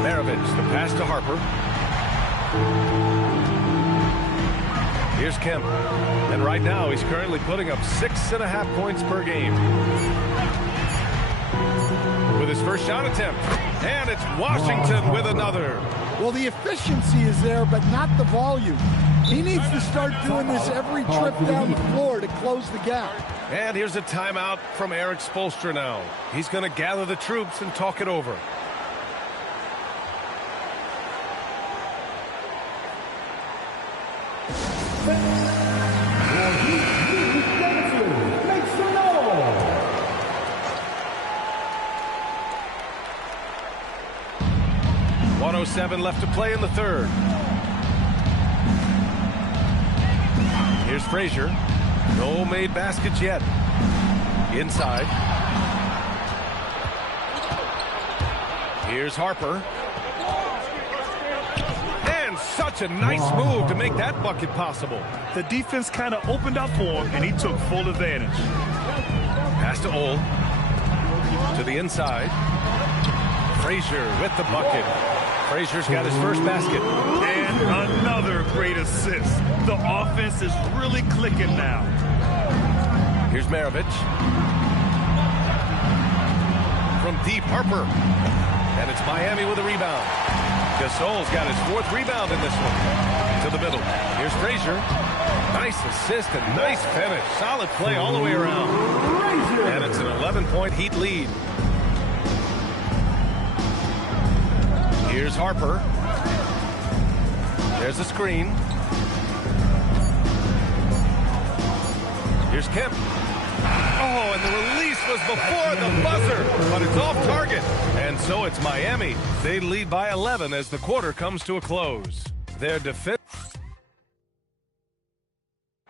Maravich, the pass to Harper. Here's Kemp. And right now, he's currently putting up 6.5 points per game. With his first shot attempt. And it's Washington with another. Well, the efficiency is there, but not the volume. He needs to start doing this every trip down the floor to close the gap. And here's a timeout from Eric Spoelstra now. He's going to gather the troops and talk it over. .107 left to play in the third. Here's Frazier. No made baskets yet. Inside. Here's Harper. And such a nice move to make that bucket possible. The defense kind of opened up for him, and he took full advantage. Pass to Ole. To the inside. Frazier with the bucket. Frazier's got his first basket. And another great assist. The offense is really clicking now. Here's Maravich. From deep, Harper. And it's Miami with a rebound. Gasol's got his fourth rebound in this one. To the middle. Here's Frazier. Nice assist and nice finish. Solid play all the way around. And it's an 11-point Heat lead. Here's Harper. There's a screen. Here's Kemp. Oh, and the release was before the buzzer, but it's off target. And so it's Miami. They lead by 11 as the quarter comes to a close. Their defense.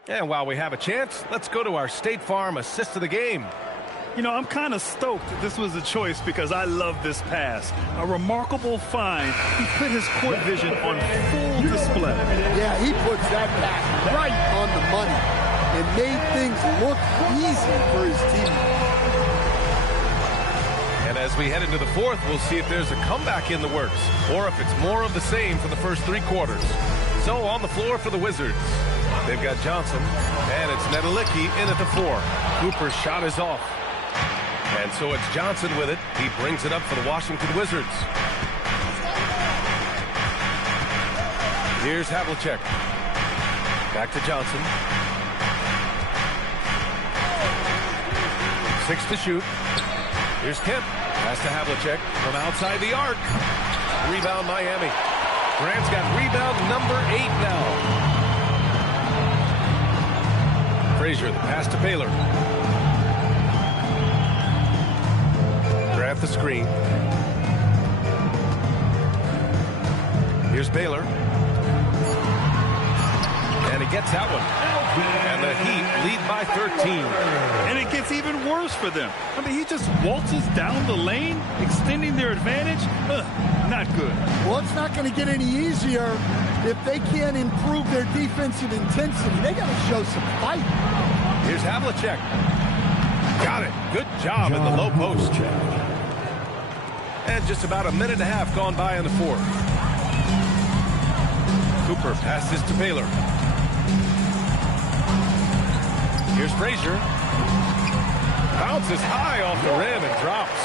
And while we have a chance, let's go to our State Farm assist of the game. You know, I'm kind of stoked that this was a choice because I love this pass. A remarkable find. He put his court vision on full display. Yeah, he puts that pass right on the money and made things look easy for his team. And as we head into the fourth, we'll see if there's a comeback in the works or if it's more of the same for the first three quarters. So on the floor for the Wizards, they've got Johnson, and it's Nedelicki in at the 4. Cooper's shot is off. And so it's Johnson with it. He brings it up for the Washington Wizards. Here's Havlicek. Back to Johnson. 6 to shoot. Here's Kemp. Pass to Havlicek from outside the arc. Rebound Miami. Grant's got rebound number 8 now. Frazier, the pass to Baylor. Grant the screen. Here's Baylor. And he gets that one. And the Heat lead by 13. And it gets even worse for them. I mean, he just waltzes down the lane, extending their advantage. Not good. Well, it's not going to get any easier if they can't improve their defensive intensity. They got to show some fight. Here's Havlicek. Got it. Good job in the low post. And just about a minute and a half gone by in the fourth. Cooper passes to Baylor. Here's Frazier. Bounces high off the rim and drops.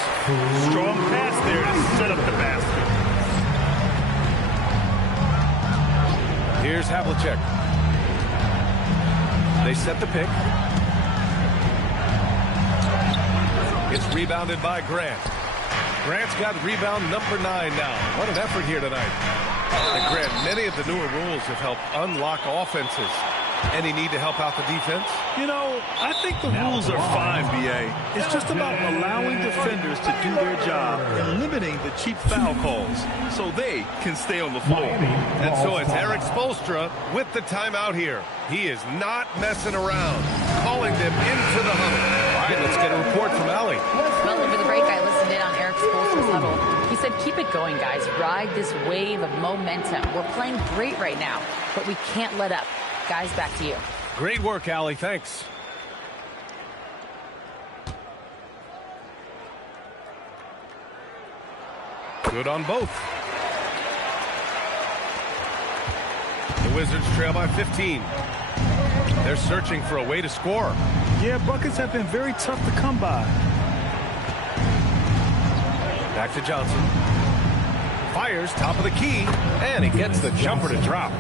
Strong pass there to set up the basket. Here's Havlicek. They set the pick. It's rebounded by Grant. Grant's got rebound number 9 now. What an effort here tonight. And Grant, many of the newer rules have helped unlock offenses. Any need to help out the defense? You know, I think the rules are fine, B.A. It's just about allowing defenders to do their job and limiting the cheap foul calls so they can stay on the floor. And so it's Eric Spoelstra with the timeout here. He is not messing around, calling them into the huddle. All right, let's get a report from Allie. Well, over the break, I listened in on Eric Spoelstra's huddle. He said, keep it going, guys. Ride this wave of momentum. We're playing great right now, but we can't let up. Guys, back to you. Great work, Allie. Thanks. Good on both. The Wizards trail by 15. They're searching for a way to score. Yeah, buckets have been very tough to come by. Back to Johnson. Fires, top of the key, and he gets the jumper to drop.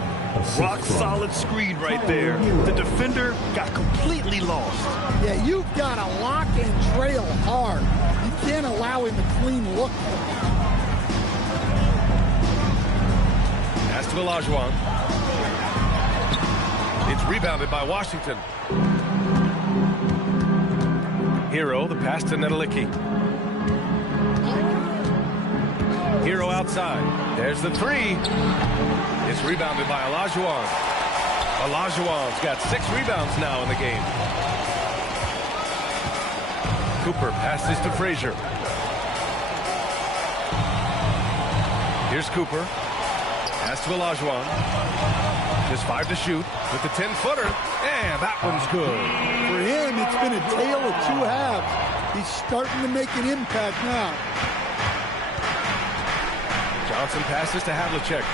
Rock solid screen right there. The defender got completely lost. Yeah, you've got to lock and trail hard. You can't allow him to clean look. Pass to Olajuwon. It's rebounded by Washington. Hero, the pass to Nedelicki. Hero outside. There's the three. It's rebounded by Olajuwon. Olajuwon's got 6 rebounds now in the game. Cooper passes to Frazier. Here's Cooper. Pass to Olajuwon. Just 5 to shoot with the 10-footer. And that one's good. For him, it's been a tale of 2 halves. He's starting to make an impact now. Johnson passes to Havlicek.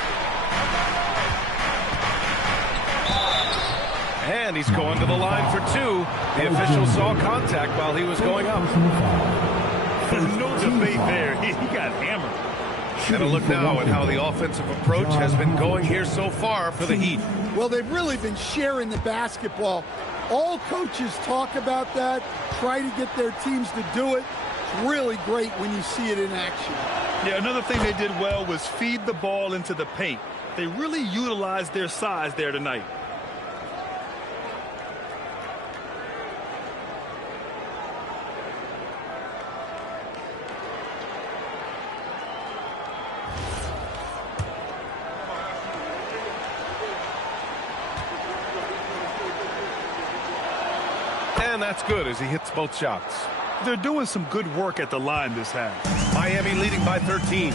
And he's going to the line for 2. The official saw contact while he was going up. No debate there. He got hammered. And a look now at how the offensive approach has been going here so far for the Heat. Well, they've really been sharing the basketball. All coaches talk about that, try to get their teams to do it. It's really great when you see it in action. Yeah, another thing they did well was feed the ball into the paint. They really utilized their size there tonight. And that's good as he hits both shots. They're doing some good work at the line this half. Miami leading by 13.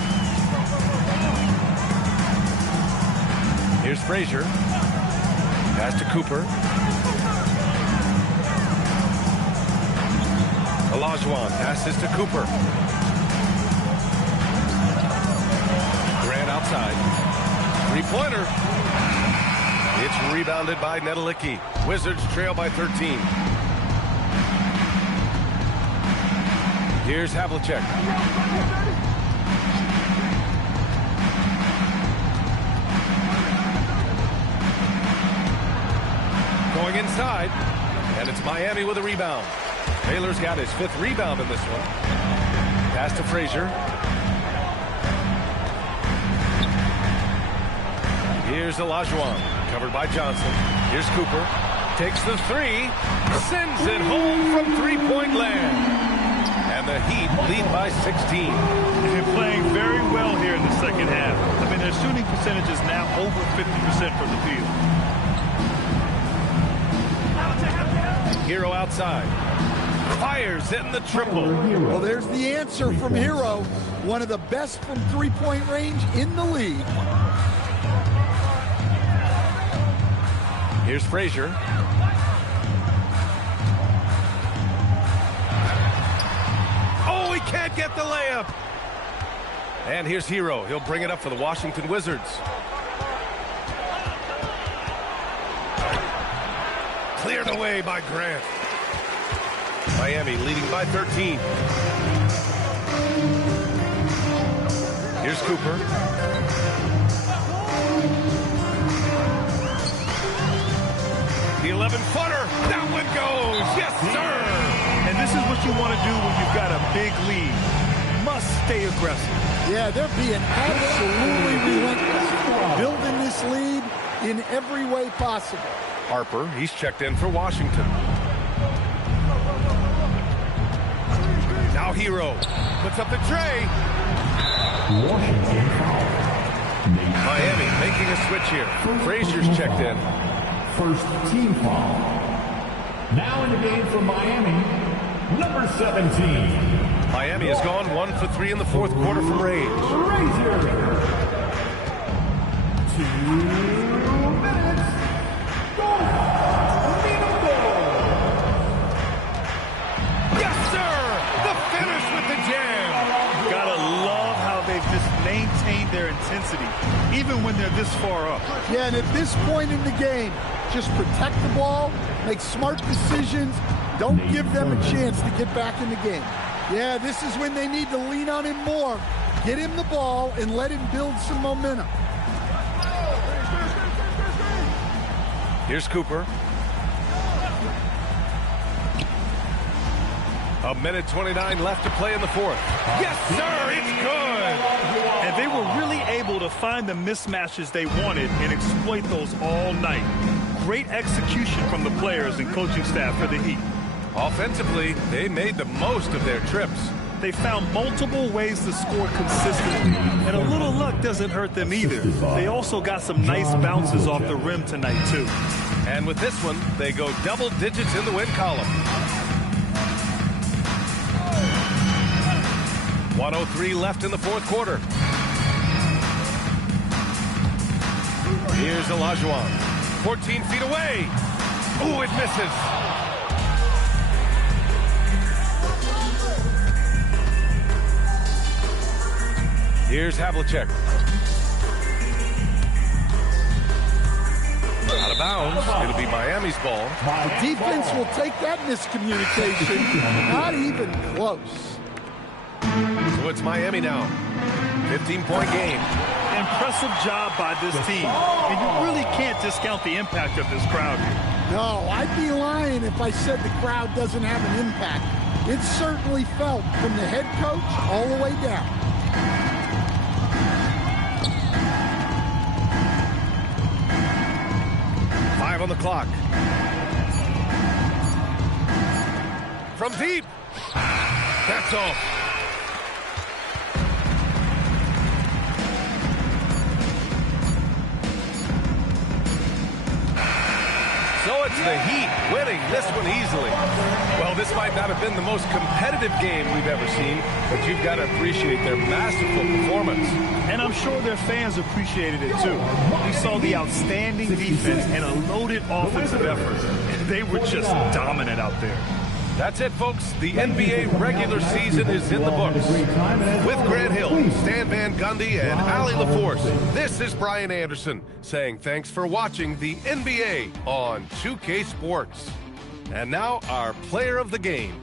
Here's Frazier. Pass to Cooper. Olajuwon passes to Cooper. Grant outside. 3-pointer. It's rebounded by Nedelicki. Wizards trail by 13. Here's Havlicek. Going inside, and it's Miami with a rebound. Taylor's got his 5th rebound in this one. Pass to Frazier. Here's Olajuwon, covered by Johnson. Here's Cooper. Takes the 3, sends it home from 3-point land. And the Heat lead by 16. They're playing very well here in the second half. I mean, their shooting percentage is now over 50% from the field. Hero outside. Fires in the triple. Well, there's the answer from Hero. One of the best from 3-point range in the league. Here's Frazier. Oh, he can't get the layup. And here's Hero. He'll bring it up for the Washington Wizards. Cleared away by Grant. Miami leading by 13. Here's Cooper. The 11-footer. That one goes. Yes, sir. And this is what you want to do when you've got a big lead. Must stay aggressive. Yeah, they're being absolutely relentless. Building this lead in every way possible. Harper, he's checked in for Washington. Now Hero puts up the tray. Washington foul. Miami making a switch here. Frazier's checked in. First team foul. Now in the game for Miami, number 17. Miami has gone 1 for 3 in the fourth quarter from range. Frazier. 2 minutes. Go. Yes, sir! The finish with the jam. Gotta love how they've just maintained their intensity, even when they're this far up. Yeah, and at this point in the game, just protect the ball, make smart decisions, don't give them a chance to get back in the game. Yeah, this is when they need to lean on him more. Get him the ball and let him build some momentum. Here's Cooper. A minute 29 left to play in the fourth. Yes, sir, it's good. And they were really able to find the mismatches they wanted and exploit those all night. Great execution from the players and coaching staff for the Heat. Offensively, they made the most of their trips. They found multiple ways to score consistently, and a little luck doesn't hurt them either. They also got some nice bounces off the rim tonight, too. And with this one, they go double digits in the win column. 1:03 left in the fourth quarter. Here's Olajuwon. 14 feet away. Ooh, it misses. Here's Havlicek. Out of bounds. It'll be Miami's ball. The defense will take that miscommunication. Not even close. So it's Miami now. 15-point game. Impressive job by this team. And you really can't discount the impact of this crowd here. No, I'd be lying if I said the crowd doesn't have an impact. It's certainly felt from the head coach all the way down. On the clock. From deep. That's all. So it's the Heat winning this one easily. Well, this might not have been the most competitive game we've ever seen, but you've got to appreciate their masterful performance. And I'm sure their fans appreciated it too. We saw the outstanding defense and a loaded offensive effort. They were just dominant out there. That's it, folks. The NBA regular season is in the books. With Grant Hill, Stan Van Gundy, and Allie LaForce, this is Brian Anderson saying thanks for watching the NBA on 2K Sports. And now, our player of the game.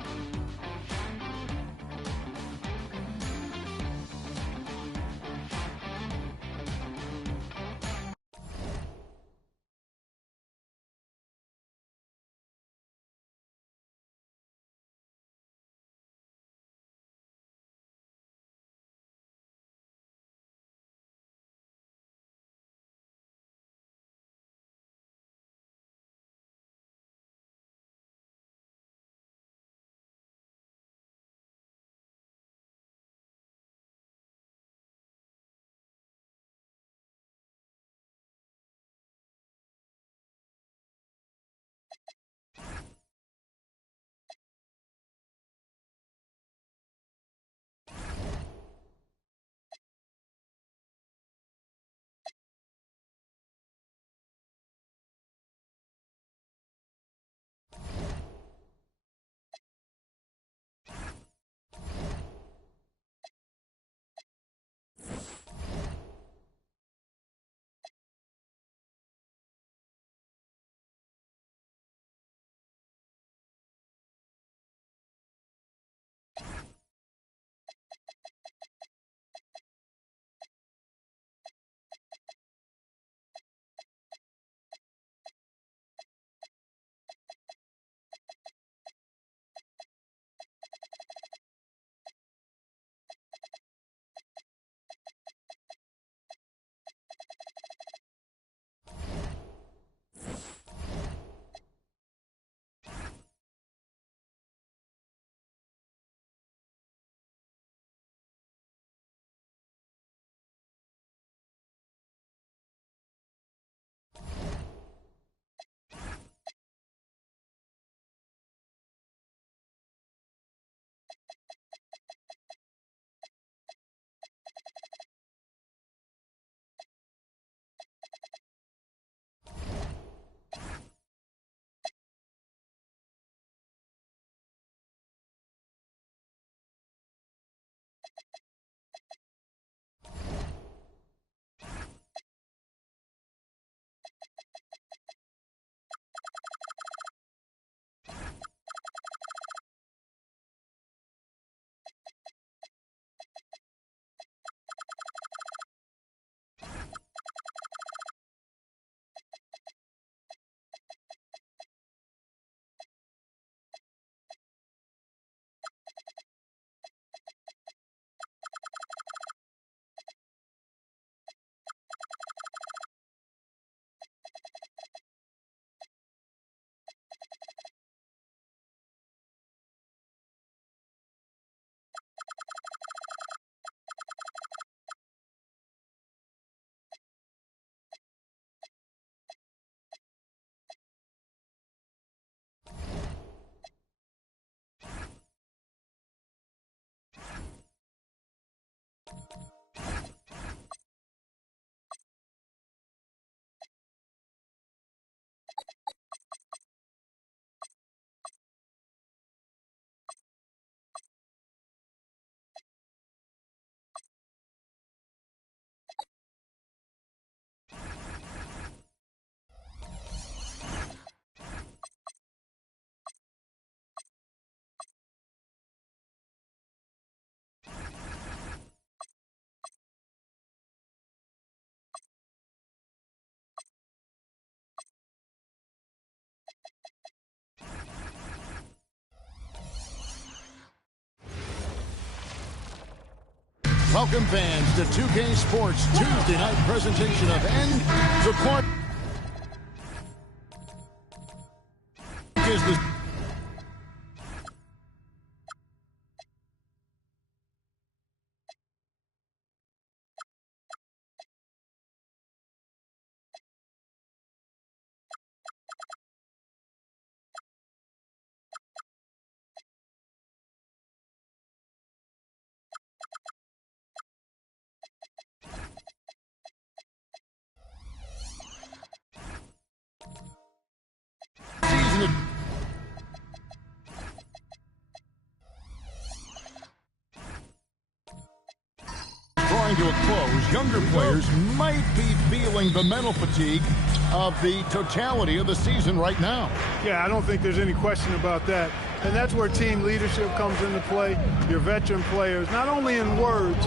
Welcome fans to 2K Sports Tuesday night presentation of End the Court. Is the season drawing to a close. Younger players might be feeling the mental fatigue of the totality of the season right now. Yeah, I don't think there's any question about that. And that's where team leadership comes into play. Your veteran players, not only in words,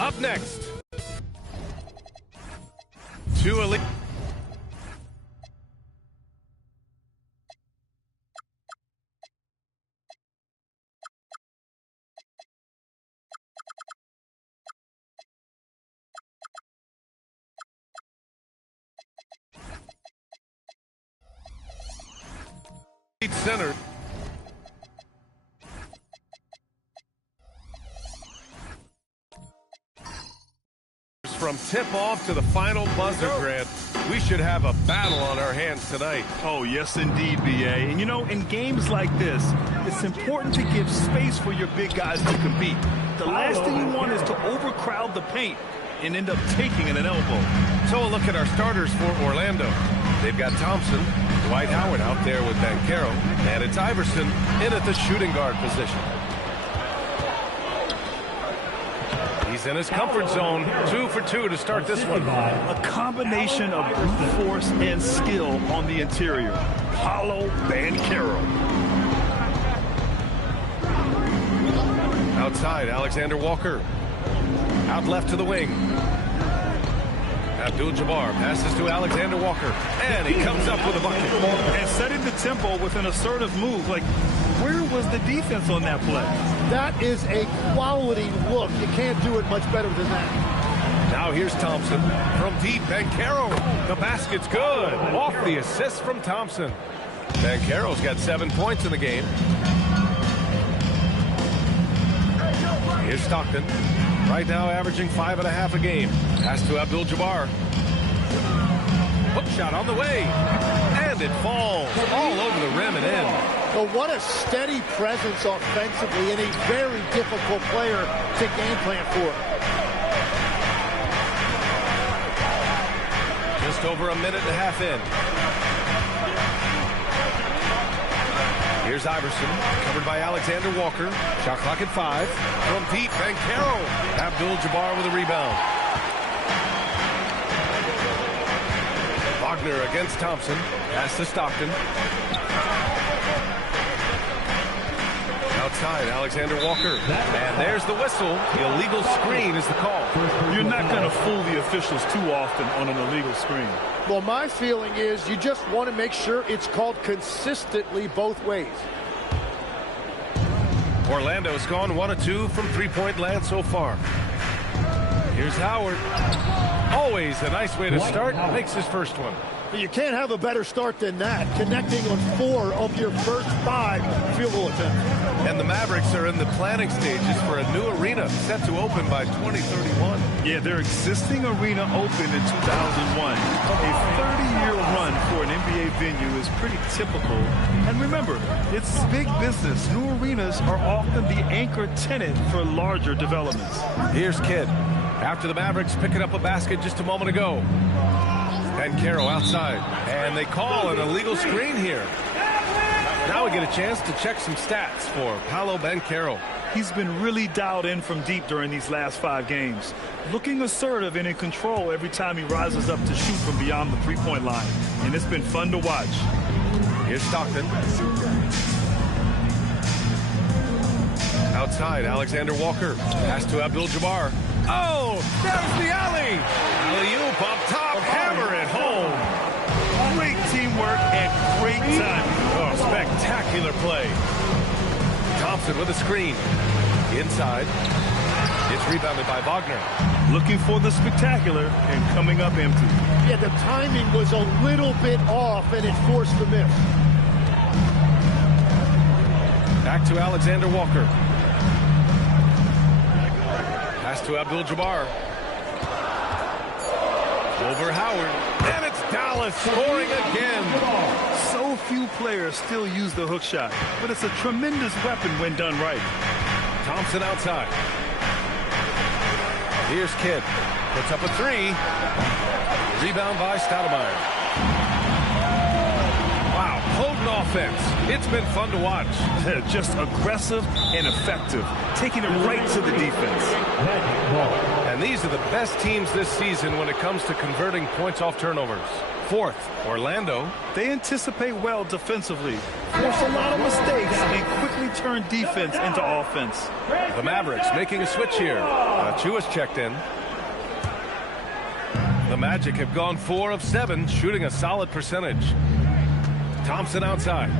Up next, two elite. Center. From tip-off to the final buzzer, Grant, we should have a battle on our hands tonight. Oh, yes, indeed, BA. And, you know, in games like this, it's important to give space for your big guys to compete. The last thing you want is to overcrowd the paint and end up taking an elbow. So a look at our starters for Orlando. They've got Thompson, Dwight Howard out there with Banchero, and it's Iverson in at the shooting guard position. He's in his comfort zone, 2 for 2 to start this one. A combination of brute force and skill on the interior. Paulo Banchero. Outside, Alexander Walker. Out left to the wing. Abdul-Jabbar passes to Alexander Walker, and he comes up with a bucket. And setting the tempo with an assertive move. Like, where was the defense on that play? That is a quality look. You can't do it much better than that. Now here's Thompson from deep. Banchero. The basket's good. Off the assist from Thompson. Banchero's got 7 points in the game. Here's Stockton. Right now averaging 5.5 a game. Pass to Abdul-Jabbar. Hook shot on the way. And it falls all over the rim and in. But what a steady presence offensively and a very difficult player to game plan for. Just over a minute and a half in. Here's Iverson, covered by Alexander Walker. Shot clock at 5. From deep, Banchero. Abdul-Jabbar with a rebound. Wagner against Thompson. Pass to Stockton. Outside, Alexander Walker. And there's the whistle. The illegal screen is the call. You're not going to fool the officials too often on an illegal screen. Well, my feeling is you just want to make sure it's called consistently both ways. Orlando's gone 1 of 2 from three-point land so far. Here's Howard. Always a nice way to start. Makes his first one. You can't have a better start than that, connecting on 4 of your first 5 field goal attempts. And the Mavericks are in the planning stages for a new arena set to open by 2031. Yeah, their existing arena opened in 2001. A 30-year run for an NBA venue is pretty typical. And remember, it's big business. New arenas are often the anchor tenant for larger developments. Here's Kidd. After the Mavericks picking up a basket just a moment ago. Banchero outside. And they call an illegal screen here. Now we get a chance to check some stats for Paolo Banchero. He's been really dialed in from deep during these last 5 games. Looking assertive and in control every time he rises up to shoot from beyond the three-point line. And it's been fun to watch. Here's Stockton. Outside, Alexander Walker. Pass to Abdul-Jabbar. Oh, there's the alley. Alley-oop up top. Hammer it home. Great teamwork and great timing. Oh, spectacular play. Thompson with a screen. Inside. It's rebounded by Wagner. Looking for the spectacular and coming up empty. Yeah, the timing was a little bit off and it forced the miss. Back to Alexander Walker. Pass to Abdul-Jabbar. Over Howard. And it's Dallas scoring again. So few players still use the hook shot, but it's a tremendous weapon when done right. Thompson outside. Here's Kidd. Puts up a 3. Rebound by Stoudemire. Wow, potent offense. It's been fun to watch. Just aggressive and effective, taking it right to the defense. And these are the best teams this season when it comes to converting points off turnovers. 4th, Orlando. They anticipate well defensively, force a lot of mistakes, and quickly turn defense into offense. The Mavericks making a switch here. Achua's checked in. The Magic have gone 4 of 7, shooting a solid percentage. Thompson outside.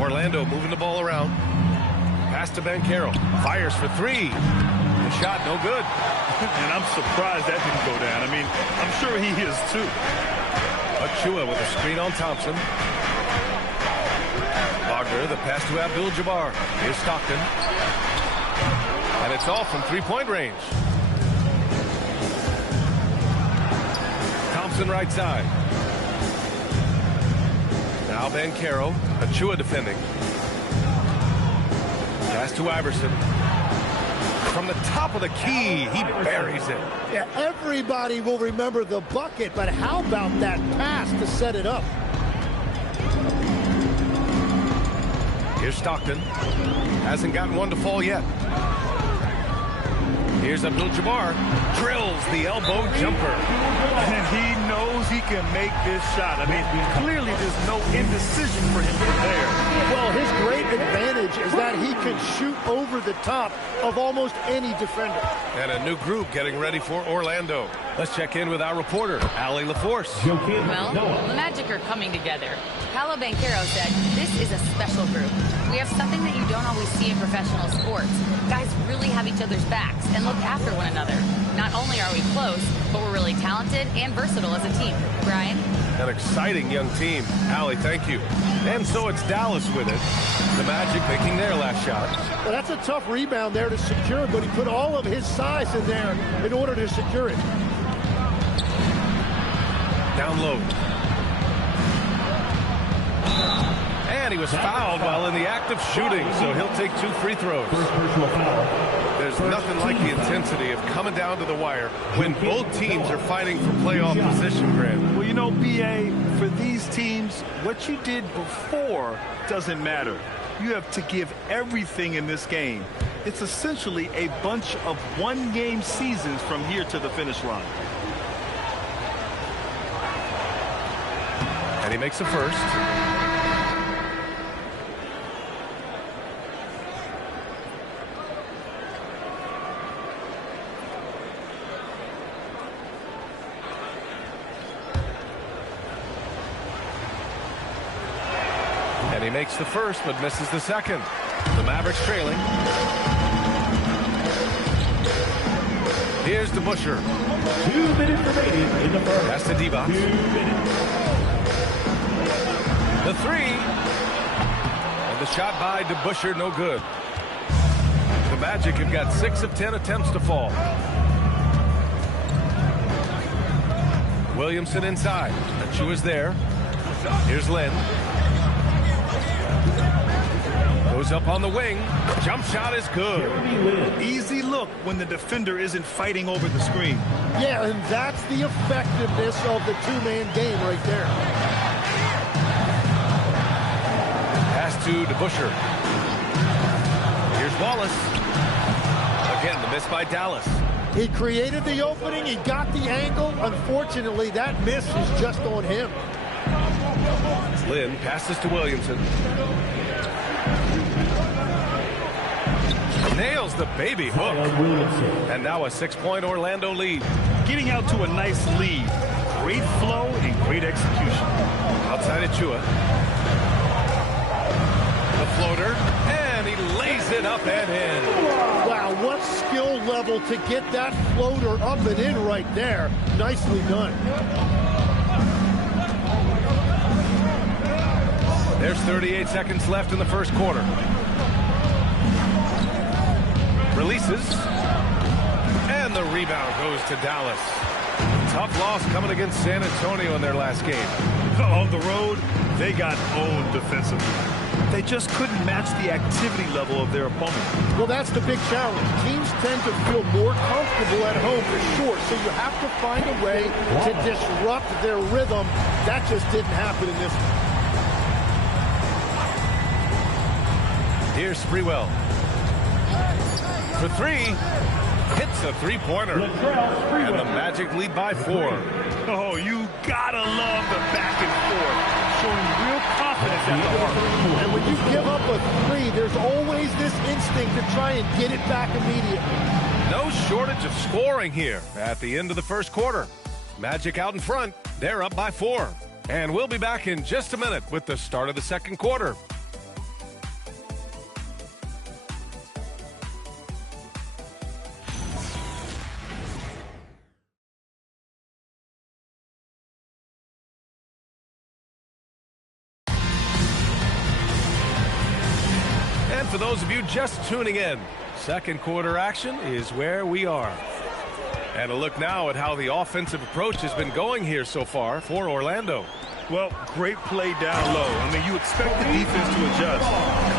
Orlando moving the ball around. Pass to Banchero. Fires for 3. The shot no good. And I'm surprised that didn't go down. I mean, I'm sure he is too. Achua with a screen on Thompson. Wagner, the pass to Abdul-Jabbar. Here's Stockton. And it's off from 3-point range. Thompson right side. Now Banchero. Achua defending. Pass to Iverson. From the top of the key, he buries it. Yeah, everybody will remember the bucket, but how about that pass to set it up? Here's Stockton. Hasn't gotten one to fall yet. Here's Abdul-Jabbar. Drills the elbow jumper. And he knows he can make this shot. I mean, clearly there's no indecision for him from there. Well, his great advantage is that he can shoot over the top of almost any defender. And a new group getting ready for Orlando. Let's check in with our reporter, Allie LaForce. Well, the Magic are coming together. Paolo Banchero said, "This is a special group. We have something that you don't always see in professional sports. Guys really have each other's backs and look after one another. Not only are we close, but we're really talented and versatile as a team." Brian? An exciting young team. Allie, thank you. And so it's Dallas with it. The Magic making their last shot. Well, that's a tough rebound there to secure, but he put all of his size in there in order to secure it. Down low. And he was fouled while in the act of shooting, so he'll take 2 free throws. There's nothing like the intensity of coming down to the wire when both teams are fighting for playoff position, Grant. Well, you know, B.A., for these teams, what you did before doesn't matter. You have to give everything in this game. It's essentially a bunch of one-game seasons from here to the finish line. And he makes the first. And he makes the first, but misses the second. The Mavericks trailing. Here's DeBusschere. 2 minutes remaining in the first. That's the D-box. 2 minutes. The three. And the shot by DeBusschere, no good. The Magic have got 6 of 10 attempts to fall. Williamson inside. Achua's there. Here's Lynn. Goes up on the wing. Jump shot is good. Easy look when the defender isn't fighting over the screen. Yeah, and that's the effectiveness of the two-man game right there. Pass to DeBusschere. Here's Wallace. Again, the miss by Dallas. He created the opening. He got the angle. Unfortunately, that miss is just on him. Lynn passes to Williamson. Nails the baby hook. And now a 6-point Orlando lead. Getting out to a nice lead. Great flow and great execution. Outside Achua. The floater. And he lays it up and in. Wow, what skill level to get that floater up and in right there. Nicely done. There's 38 seconds left in the first quarter. Releases. And the rebound goes to Dallas. Tough loss coming against San Antonio in their last game. On the road, they got owned defensively. They just couldn't match the activity level of their opponent. Well, that's the big challenge. Teams tend to feel more comfortable at home for sure, so you have to find a way to disrupt their rhythm. That just didn't happen in this one. Here's Sprewell. For three. Hits a three-pointer. And the Magic lead by 4. Oh, you gotta love the back and forth. Showing real confidence at the arc. And when you give up a 3, there's always this instinct to try and get it back immediately. No shortage of scoring here at the end of the first quarter. Magic out in front. They're up by 4. And we'll be back in just a minute with the start of the second quarter. For those of you just tuning in, second quarter action is where we are. And a look now at how the offensive approach has been going here so far for Orlando. Well, great play down low. I mean, you expect the defense to adjust,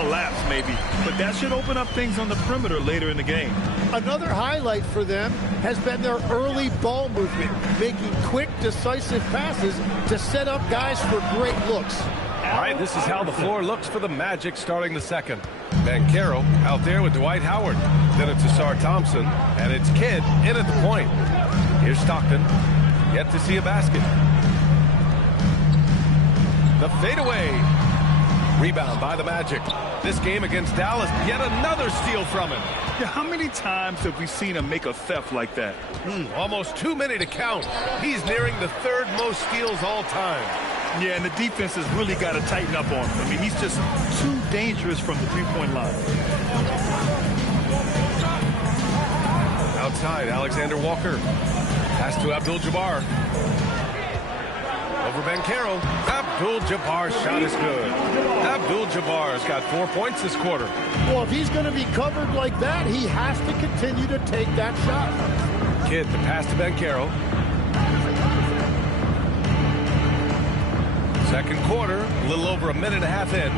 collapse maybe, but that should open up things on the perimeter later in the game. Another highlight for them has been their early ball movement, making quick, decisive passes to set up guys for great looks. All right, this is how the floor looks for the Magic starting the second. Banchero out there with Dwight Howard. Then it's Asar Thompson, and it's Kidd in at the point. Here's Stockton. Yet to see a basket. The fadeaway. Rebound by the Magic. This game against Dallas, yet another steal from him. Yeah, how many times have we seen him make a theft like that? Almost too many to count. He's nearing the 3rd most steals all time. Yeah, and the defense has really got to tighten up on him. I mean, he's just too dangerous from the three-point line. Outside, Alexander Walker. Pass to Abdul-Jabbar. Over Banchero. Abdul-Jabbar's shot is good. Abdul-Jabbar's got 4 points this quarter. Well, if he's going to be covered like that, he has to continue to take that shot. Kidd, the pass to Banchero. Second quarter, a little over a minute and a half in.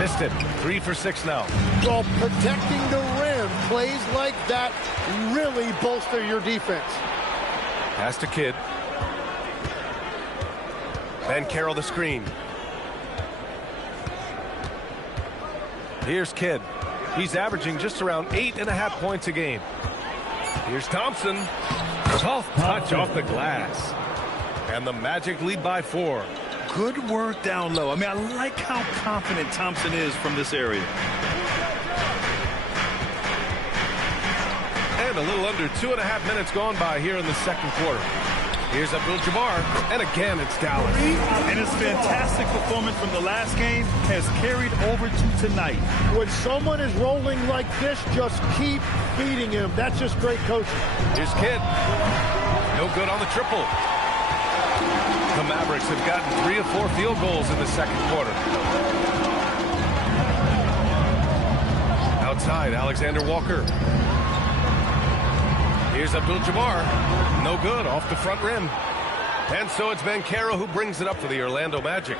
Missed it. 3 for 6 now. Well, protecting the rim, plays like that really bolster your defense. Pass to Kidd. Banchero the screen. Here's Kidd. He's averaging just around 8.5 points a game. Here's Thompson. Soft touch off the glass. And the Magic lead by 4. Good work down low. I mean, I like how confident Thompson is from this area. And a little under 2.5 minutes gone by here in the second quarter. Here's Abdul-Jabbar, and again it's Dallas. And his fantastic performance from the last game has carried over to tonight. When someone is rolling like this, just keep feeding him. That's just great coaching. Here's Kidd. No good on the triple. The Mavericks have gotten 3 of 4 field goals in the second quarter. Outside, Alexander Walker. Here's Abdul-Jabbar. No good, off the front rim. And so it's Banchero who brings it up for the Orlando Magic.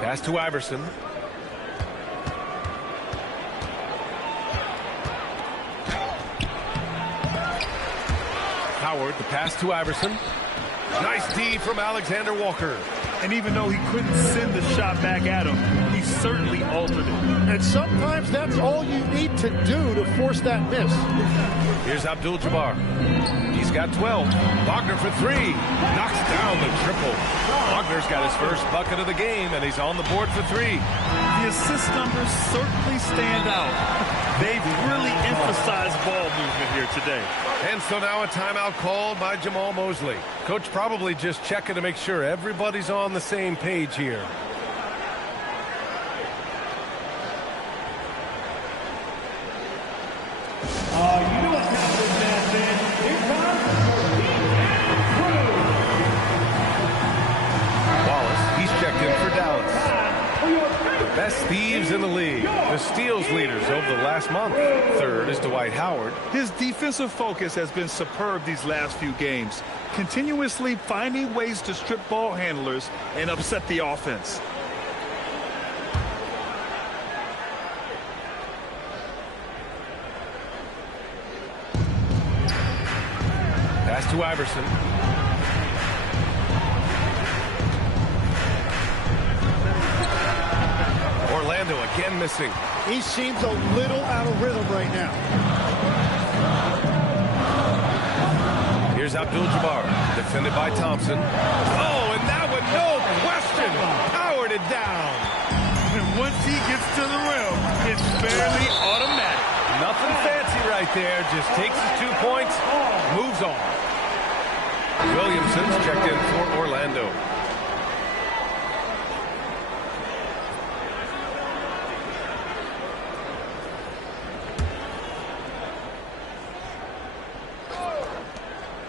Pass to Iverson. Howard, the pass to Iverson. Nice D from Alexander Walker. And even though he couldn't send the shot back at him, he certainly altered it. And sometimes that's all you need to do to force that miss. Here's Abdul-Jabbar. He's got 12. Wagner for 3. Knocks down the triple. Wagner's got his first bucket of the game, and he's on the board for 3. The assist numbers certainly stand out. They've really emphasized ball movement here today. And so now a timeout called by Jamal Mosley. Coach probably just checking to make sure everybody's on the same page here. You know what happened back then. Here comes Wallace, he's checked in for Dallas. The best thieves in the league. The steals leaders over the last month. Third is Dwight Howard. His defensive focus has been superb these last few games, continuously finding ways to strip ball handlers and upset the offense. Pass to Iverson. Orlando again missing. He seems a little out of rhythm right now. Here's Abdul-Jabbar, defended by Thompson. Oh, and that one, no question, powered it down. And once he gets to the rim, it's fairly automatic. Nothing fancy right there, just takes his 2 points, moves on. Williamson's checked in for Orlando.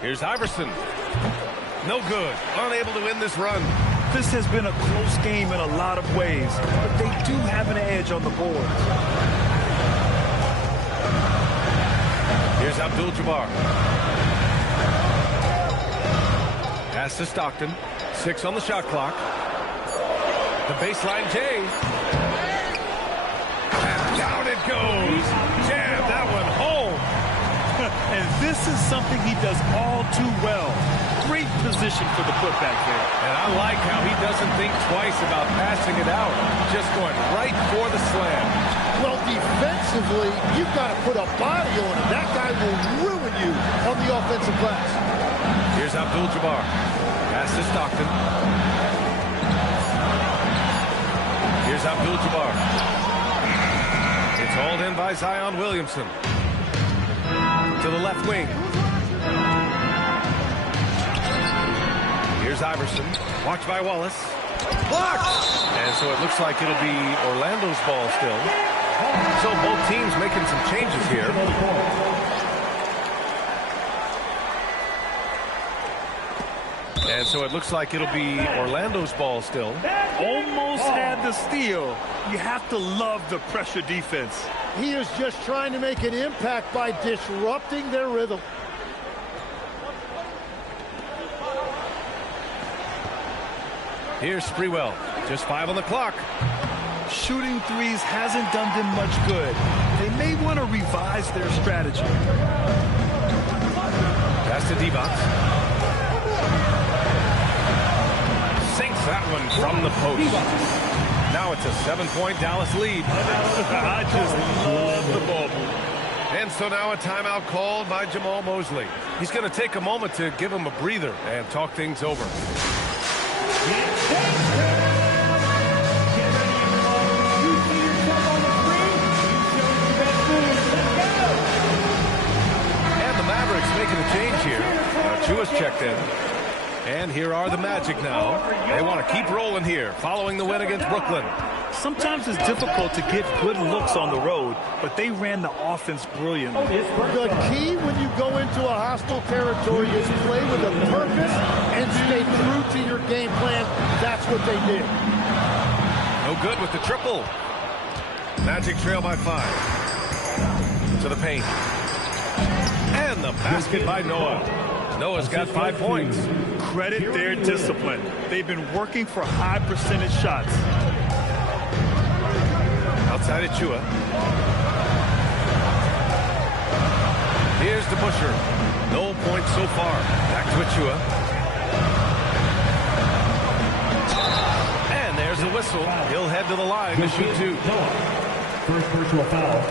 Here's Iverson. No good. Unable to win this run. This has been a close game in a lot of ways, but they do have an edge on the board. Here's Abdul-Jabbar. Pass to Stockton. 6 on the shot clock. The baseline J. And down it goes. Jam that one home. And this is something he does all too well. Great position for the putback there. And I like how he doesn't think twice about passing it out. Just going right for the slam. Well, defensively, you've got to put a body on him. That guy will ruin you on the offensive glass. Here's Abdul-Jabbar. Pass to Stockton. Here's Abdul-Jabbar. It's hauled in by Zion Williamson. To the left wing. Here's Iverson. Watched by Wallace. Blocked! And so it looks like it'll be Orlando's ball still. So both teams making some changes here. And so it looks like it'll be Orlando's ball still. Almost had the steal. You have to love the pressure defense. He is just trying to make an impact by disrupting their rhythm. Here's Sprewell. Just 5 on the clock. Shooting threes hasn't done them much good. They may want to revise their strategy. Pass to Divac. Sinks that one from the post. Now it's a 7-point Dallas lead. I just love the ball move. And so now a timeout called by Jamal Mosley. He's going to take a moment to give him a breather and talk things over. knocked in. And here are the Magic now. They want to keep rolling here, following the win against Brooklyn. Sometimes it's difficult to get good looks on the road, but they ran the offense brilliantly. The key when you go into a hostile territory is play with a purpose and stay true to your game plan. That's what they did. No good with the triple. Magic trail by 5. To the paint. And the basket by Noah. Noah's got 5 points. Credit their discipline. They've been working for high percentage shots. Outside Achua. Here's DeBusschere. No points so far. Back to Achua. And there's the whistle. He'll head to the line to shoot 2. First personal foul.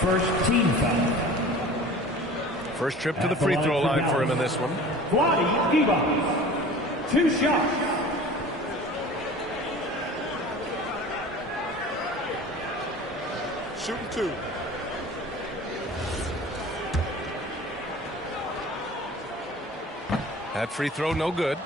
First team foul. First trip to the free throw line for him in this one. Vlade Divac. 2 shots. Shooting 2. That free throw no good.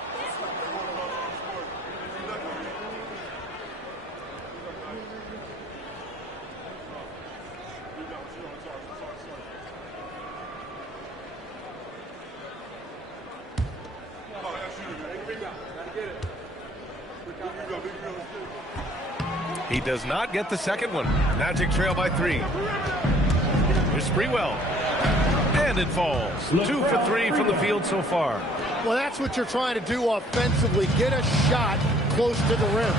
He does not get the second one. Magic trail by 3. Here's Sprewell. And it falls. 2 for 3 from the field so far. Well, that's what you're trying to do offensively. Get a shot close to the rim.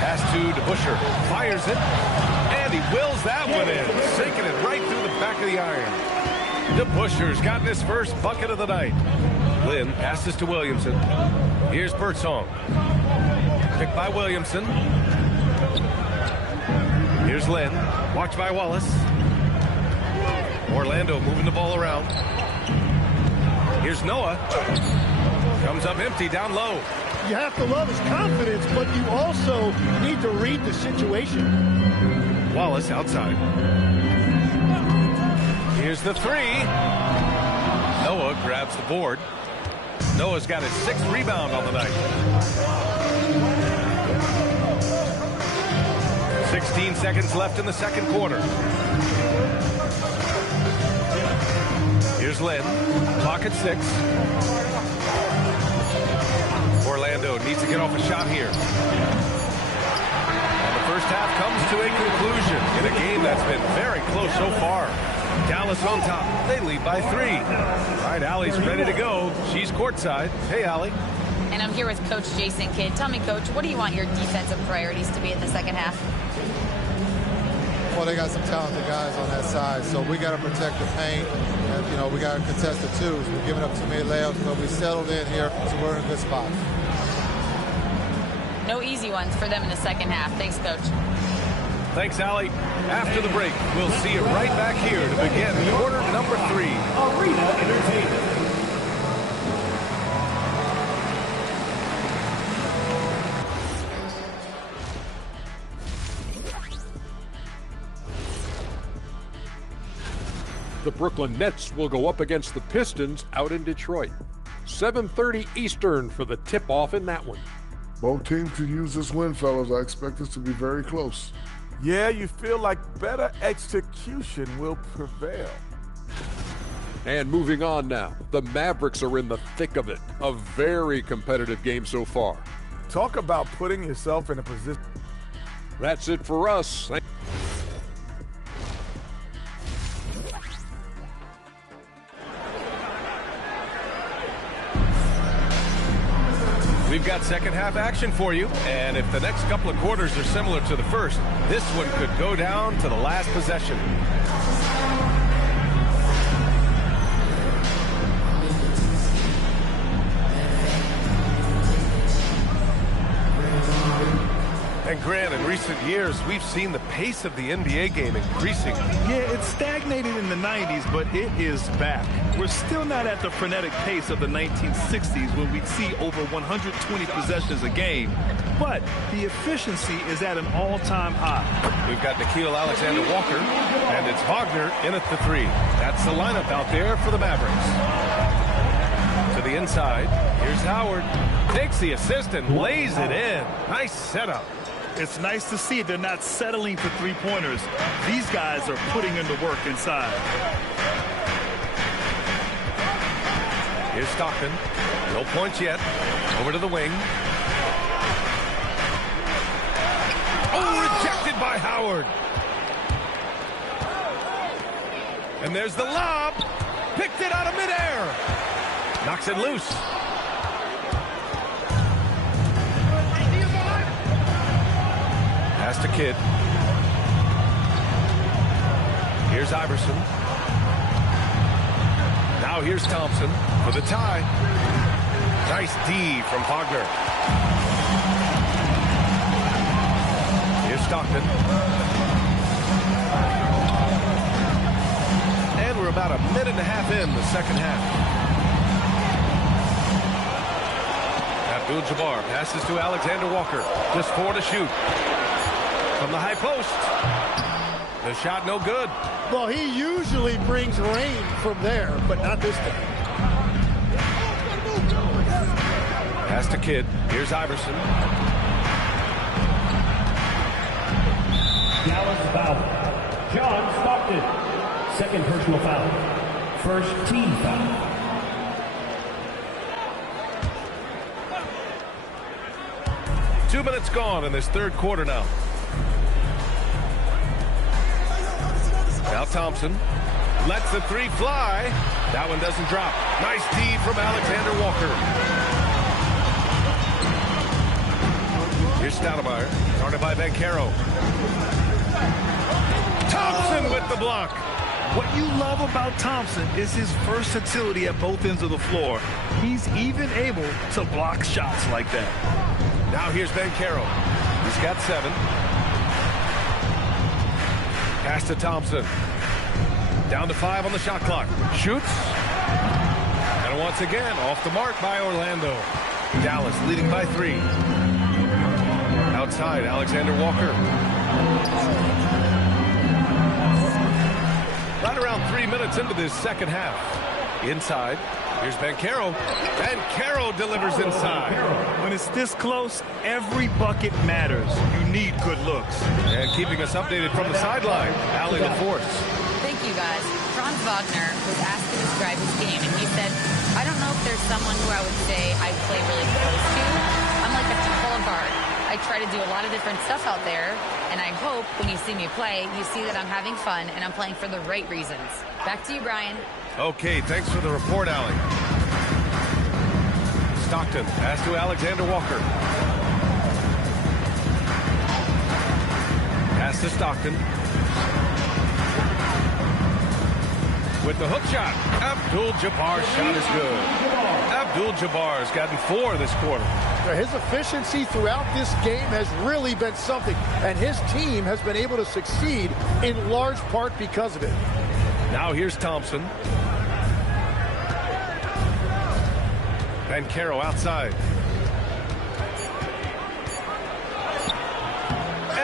Pass to DeBusschere. Fires it. And he wills that one in. Sinking it right through the back of the iron. DeBusschere's gotten his first bucket of the night. Lynn passes to Williamson. Here's Birdsong. Picked by Williamson. Here's Lynn. Watched by Wallace. Orlando moving the ball around. Here's Noah. Comes up empty down low. You have to love his confidence, but you also need to read the situation. Wallace outside. Here's the 3. Noah grabs the board. Noah's got his 6th rebound on the night. 16 seconds left in the second quarter. Here's Lynn. Clock at 6. Orlando needs to get off a shot here. And the first half comes to a conclusion in a game that's been very close so far. Dallas on top. They lead by 3. All right, Allie's ready to go. She's courtside. Hey, Allie. And I'm here with Coach Jason Kidd. Tell me, Coach, what do you want your defensive priorities to be in the second half? Well, they got some talented guys on that side, so we got to protect the paint. And, you know, we got to contest the 2s. We're giving up too many layups, but we settled in here, so we're in a good spot. No easy ones for them in the second half. Thanks, Coach. Thanks, Allie. After the break, we'll see you right back here to begin quarter number 3. Arena Entertainment. The Brooklyn Nets will go up against the Pistons out in Detroit. 7:30 Eastern for the tip-off in that one. Both teams could use this win, fellas. I expect this to be very close. Yeah, you feel like better execution will prevail. And moving on now, the Mavericks are in the thick of it. A very competitive game so far. Talk about putting yourself in a position. That's it for us. We've got second half action for you, and if the next couple of quarters are similar to the first, this one could go down to the last possession. And Grant, in recent years, we've seen the pace of the NBA game increasing. Yeah, it stagnated in the 90s, but it is back. We're still not at the frenetic pace of the 1960s when we'd see over 120 possessions a game, but the efficiency is at an all-time high. We've got Nickeil Alexander-Walker, and it's Wagner in at the 3. That's the lineup out there for the Mavericks. To the inside, here's Howard. Takes the assist and lays it in. Nice setup. It's nice to see they're not settling for three-pointers. These guys are putting in the work inside. Here's Stockton. No points yet. Over to the wing. Oh, rejected by Howard. And there's the lob. Picked it out of midair. Knocks it loose. Pass to Kidd. Here's Iverson. Now here's Thompson for the tie. Nice D from Wagner. Here's Stockton. And we're about a minute and a half in the second half. Abdul-Jabbar passes to Alexander-Walker. Just 4 to shoot. From the high post. The shot no good. Well, he usually brings rain from there, but not this time. Pass to Kidd. Here's Iverson. Dallas foul. John Stockton. Second personal foul. First team foul. Two minutes gone in this third quarter now. Now Thompson lets the 3 fly. That one doesn't drop. Nice D from Alexander-Walker. Here's Stoudemire, guarded by Banchero. Thompson with the block. What you love about Thompson is his versatility at both ends of the floor. He's even able to block shots like that. Now here's Banchero. He's got 7. Pass to Thompson. Down to 5 on the shot clock. Shoots. And once again, off the mark by Orlando. Dallas leading by 3. Outside, Alexander-Walker. Right around 3 minutes into this second half. Inside, here's Banchero. Banchero delivers inside. When it's this close, every bucket matters. You need good looks. And keeping us updated from the sideline, Allie LaForce. Thank you, guys. Franz Wagner was asked to describe his game, and he said, I don't know if there's someone who I would say I play really close to. I'm like a tall guard. I try to do a lot of different stuff out there, and I hope when you see me play, you see that I'm having fun and I'm playing for the right reasons. Back to you, Brian. Okay, thanks for the report, Allie. Stockton, pass to Alexander-Walker. Pass to Stockton. With the hook shot, Abdul-Jabbar's shot is good. Abdul-Jabbar has gotten 4 this quarter. His efficiency throughout this game has really been something, and his team has been able to succeed in large part because of it. Now here's Thompson. Banchero outside.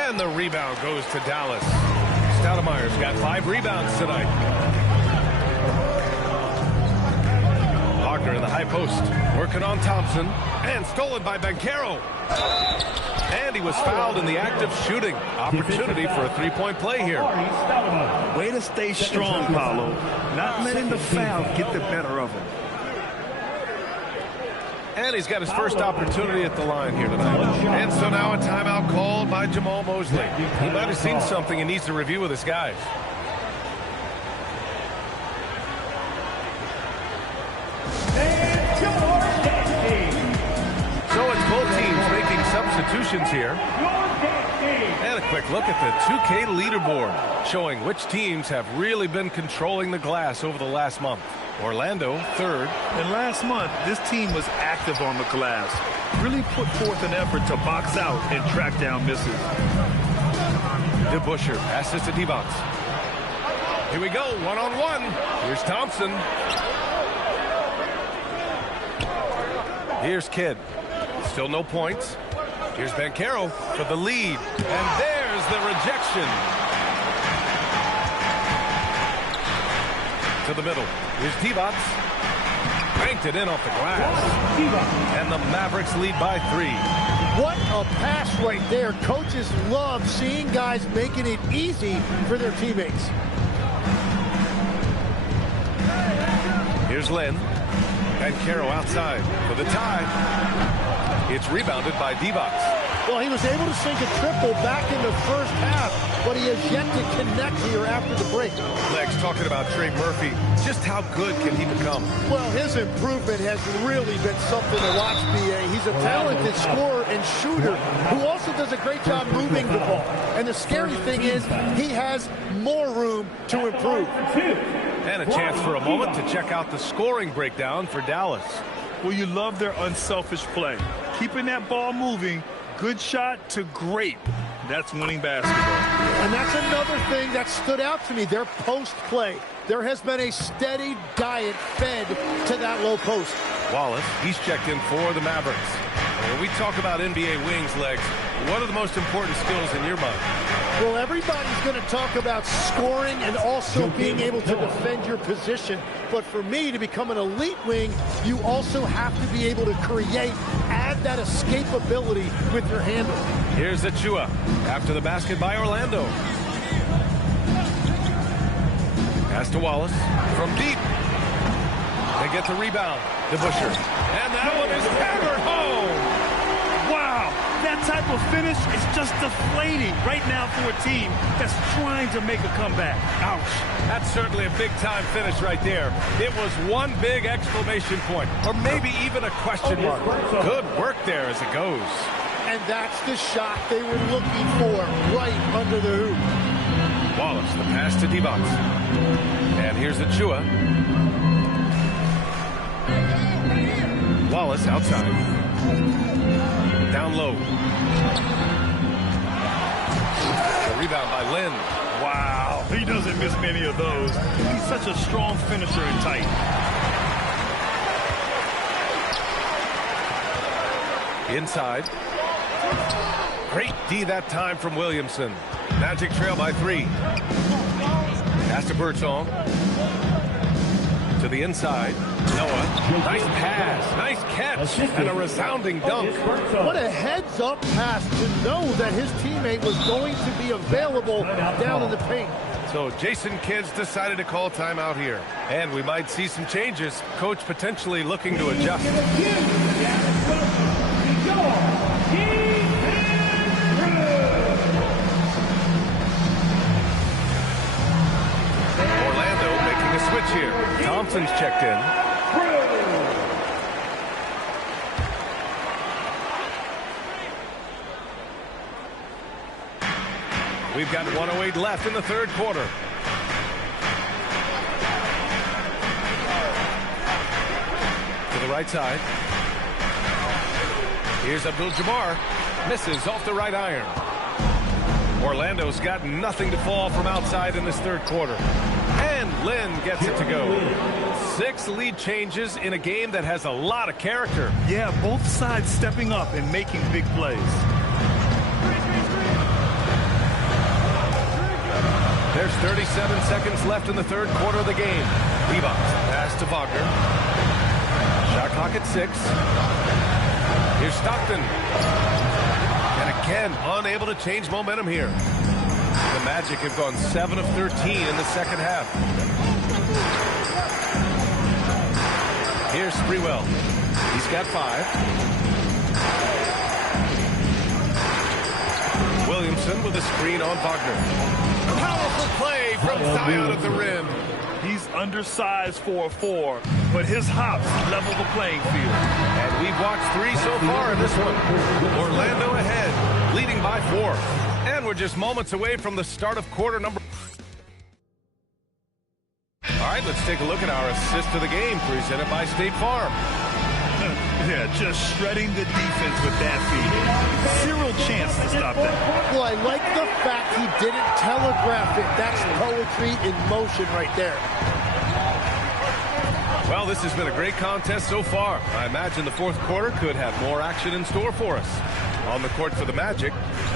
And the rebound goes to Dallas. Stoudemire's got 5 rebounds tonight. Wagner in the high post, working on Thompson, and stolen by Banchero. And he was fouled in the act of shooting. Opportunity for a 3-point play here. Way to stay strong, Paolo. Not letting the foul get the better of him. And he's got his first opportunity at the line here tonight. And so now a timeout called by Jamal Mosley. He might have seen something he needs to review with his guys. So it's both teams making substitutions substitutions here. And a quick look at the 2K leaderboard, showing which teams have really been controlling the glass over the last month. Orlando, third. And last month, this team was active on the glass. Really put forth an effort to box out and track down misses. DeBusschere passes to Divac. Here we go, one-on-one. Here's Thompson. Here's Kidd. Still no points. Here's Banchero for the lead. And there's the rejection. To the middle. Here's Divac. Banked it in off the glass. And the Mavericks lead by 3. What a pass right there. Coaches love seeing guys making it easy for their teammates. Here's Lynn. And Caro outside for the tie. It's rebounded by Divac. Well, he was able to sink a triple back in the first half, but he has yet to connect here after the break. Legs talking about Trey Murphy. Just how good can he become? Well, his improvement has really been something to watch, B.A. He's a talented scorer and shooter who also does a great job moving the ball. And the scary thing is he has more room to improve. And a chance for a moment to check out the scoring breakdown for Dallas. Well, you love their unselfish play. Keeping that ball moving, good shot to great. That's winning basketball. And that's another thing that stood out to me, their post play. There has been a steady diet fed to that low post. Wallace, he's checked in for the Mavericks. When we talk about NBA wings, Legs, what are the most important skills in your mind? Well, everybody's going to talk about scoring and also being able to defend your position. But for me, to become an elite wing, you also have to be able to create, add that escapability with your handle. Here's Achua after the basket by Orlando. Pass to Wallace from deep. They get the rebound. DeBusschere. And that one is hammered home. Wow, that type of finish is just deflating right now for a team that's trying to make a comeback. Ouch. That's certainly a big-time finish right there. It was one big exclamation point, or maybe even a question mark. Good work there as it goes. And that's the shot they were looking for right under the hoop. Wallace, the pass to Divac. And here's Achua. Wallace outside. Down low. The rebound by Lynn. Wow, he doesn't miss many of those. He's such a strong finisher and tight. Inside. Great D that time from Williamson. Magic trail by 3. Pass to Birdsong. To the inside. Noah. Nice pass. Nice catch. And a resounding dunk. What a heads-up pass to know that his teammate was going to be available down in the paint. So Jason Kidd's decided to call timeout here. And we might see some changes. Coach potentially looking to adjust. Switch here. Thompson's checked in. We've got 1:08 left in the third quarter. To the right side. Here's Abdul-Jabbar. Misses off the right iron. Orlando's got nothing to fall from outside in this third quarter. And Lynn gets it to go. 6 lead changes in a game that has a lot of character. Yeah, both sides stepping up and making big plays. There's 37 seconds left in the third quarter of the game. Divac pass to Wagner. Shot clock at 6. Here's Stockton. And again, unable to change momentum here. The Magic have gone 7 of 13 in the second half. Here's Sprewell. He's got 5. Williamson with a screen on Wagner. Powerful play from Zion at the rim. He's undersized for a 4, but his hops level the playing field. And we've watched 3 so far in this one. Orlando ahead. leading by 4. And we're just moments away from the start of quarter number. All right, let's take a look at our assist of the game presented by State Farm. Yeah, just shredding the defense with that feed. Zero chance to stop that. Well, I like the fact he didn't telegraph it. That's poetry in motion right there. Well, this has been a great contest so far. I imagine the fourth quarter could have more action in store for us. On the court for the Magic,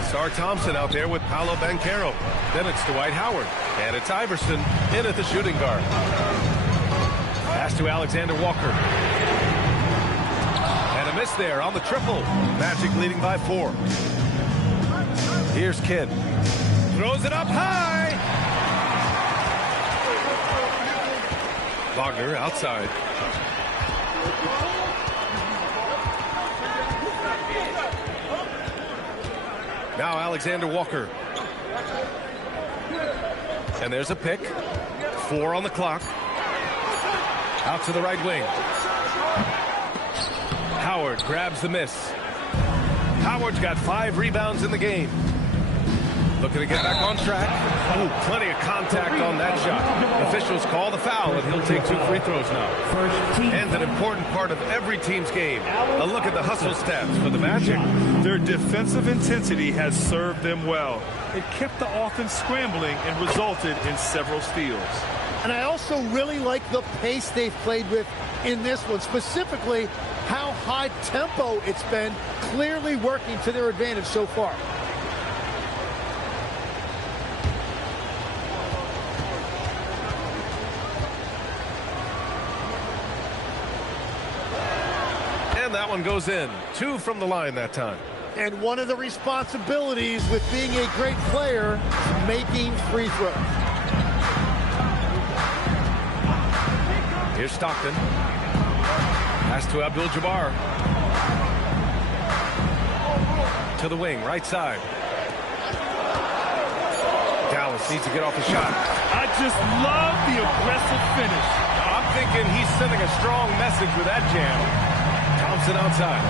Star Thompson out there with Paolo Banchero. Then it's Dwight Howard. And it's Iverson in at the shooting guard. Pass to Alexander Walker. And a miss there on the triple. Magic leading by 4. Here's Kidd. Throws it up high. Wagner outside. Now Alexander Walker. And there's a pick. 4 on the clock. Out to the right wing. Howard grabs the miss. Howard's got 5 rebounds in the game. Looking to get back on track. Ooh, plenty of contact on that shot. Officials call the foul, and he'll take 2 free throws now. And an important part of every team's game. A look at the hustle stats for the Magic. Their defensive intensity has served them well. It kept the offense scrambling and resulted in several steals. And I also really like the pace they've played with in this one, specifically how high tempo it's been, clearly working to their advantage so far. And that one goes in. 2 from the line that time. And one of the responsibilities with being a great player, making free throws. Here's Stockton. Pass to Abdul-Jabbar. To the wing, right side. Dallas needs to get off the shot. I just love the aggressive finish. I'm thinking he's sending a strong message with that jam. Thompson outside.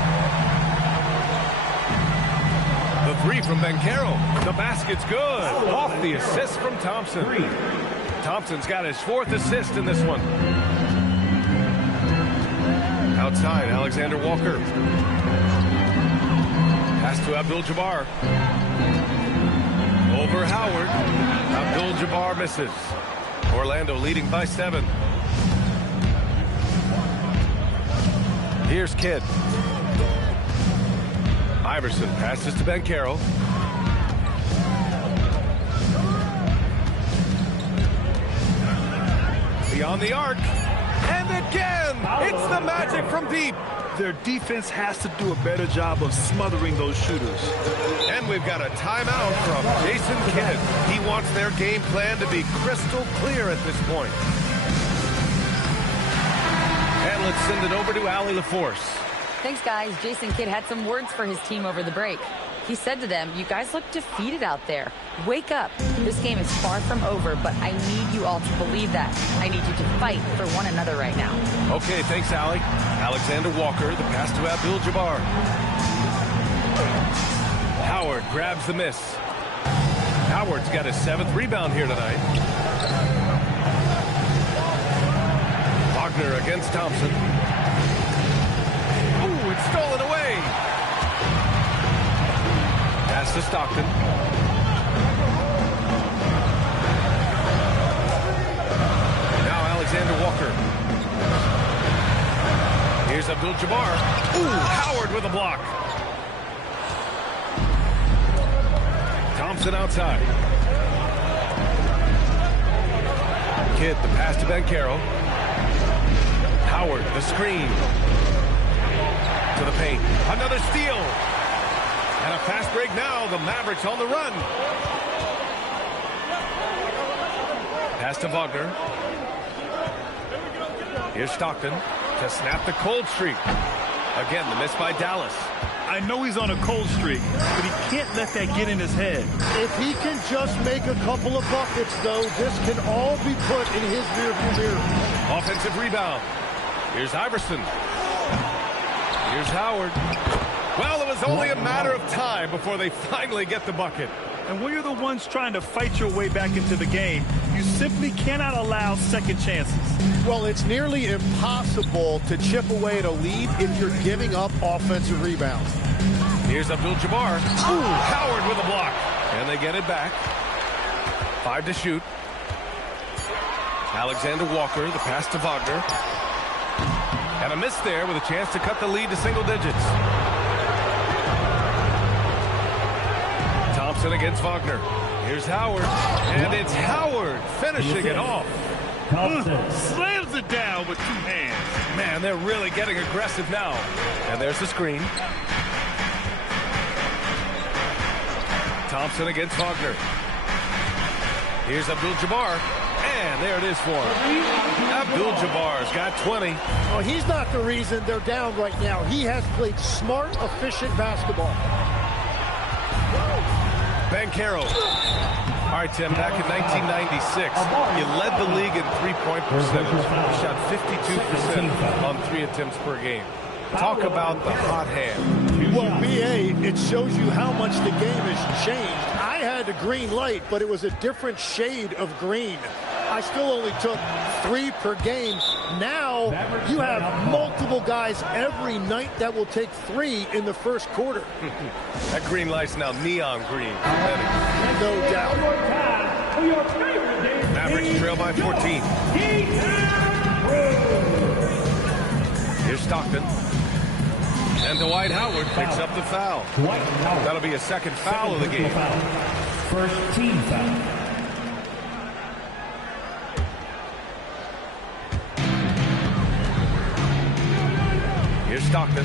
The 3 from Banchero. The basket's good. Off the assist from Thompson. Thompson's got his 4th assist in this one. Outside, Alexander Walker. Pass to Abdul-Jabbar. Over Howard. Abdul-Jabbar misses. Orlando leading by 7. Here's Kidd. Iverson passes to Banchero. Beyond the arc. And again, it's the Magic from deep. Their defense has to do a better job of smothering those shooters. And we've got a timeout from Jason Kidd. He wants their game plan to be crystal clear at this point. And let's send it over to Allie LaForce. Thanks, guys. Jason Kidd had some words for his team over the break. He said to them, "You guys look defeated out there. Wake up. This game is far from over, but I need you all to believe that. I need you to fight for one another right now." Okay, thanks, Allie. Alexander Walker, the pass to Abdul-Jabbar. Howard grabs the miss. Howard's got his 7th rebound here tonight. Wagner against Thompson. Ooh, it's stolen away. Pass to Stockton. Now Alexander Walker. Here's Abdul-Jabbar. Ooh, Howard with a block. Thompson outside. Kidd, the pass to Banchero. Howard, the screen. To the paint. Another steal. And a fast break now. The Mavericks on the run. Pass to Wagner. Here's Stockton to snap the cold streak. Again, the miss by Dallas. I know he's on a cold streak, but he can't let that get in his head. If he can just make a couple of buckets, though, this can all be put in his rearview mirror. Offensive rebound. Here's Iverson. Here's Howard. Well, it was only a matter of time before they finally get the bucket. And when you're the ones trying to fight your way back into the game, you simply cannot allow second chances. Well, it's nearly impossible to chip away at a lead if you're giving up offensive rebounds. Here's Abdul-Jabbar. Ooh, Howard with a block. And they get it back. 5 to shoot. Alexander Walker, the pass to Wagner. And a miss there with a chance to cut the lead to single digits. Thompson against Wagner. Here's Howard. And it's Howard finishing it off. Slams it down with 2 hands. Man, they're really getting aggressive now. And there's the screen. Thompson against Wagner. Here's Abdul-Jabbar. And there it is for him. Abdul-Jabbar's got 20. Well, he's not the reason they're down right now. He has played smart, efficient basketball. Banchero. All right, Tim, back in 1996, you led the league in three-point percentage. You shot 52% on 3 attempts per game. Talk about the hot hand. Well, BA, it shows you how much the game has changed. I had a green light, but it was a different shade of green. I still only took 3 per game. Now you have multiple guys every night that will take 3 in the first quarter. That green light's now neon green. No doubt. Mavericks trail by 14. Here's Stockton. And Dwight Howard picks up the foul. That'll be a second foul of the game. First team foul. Here's Stockton.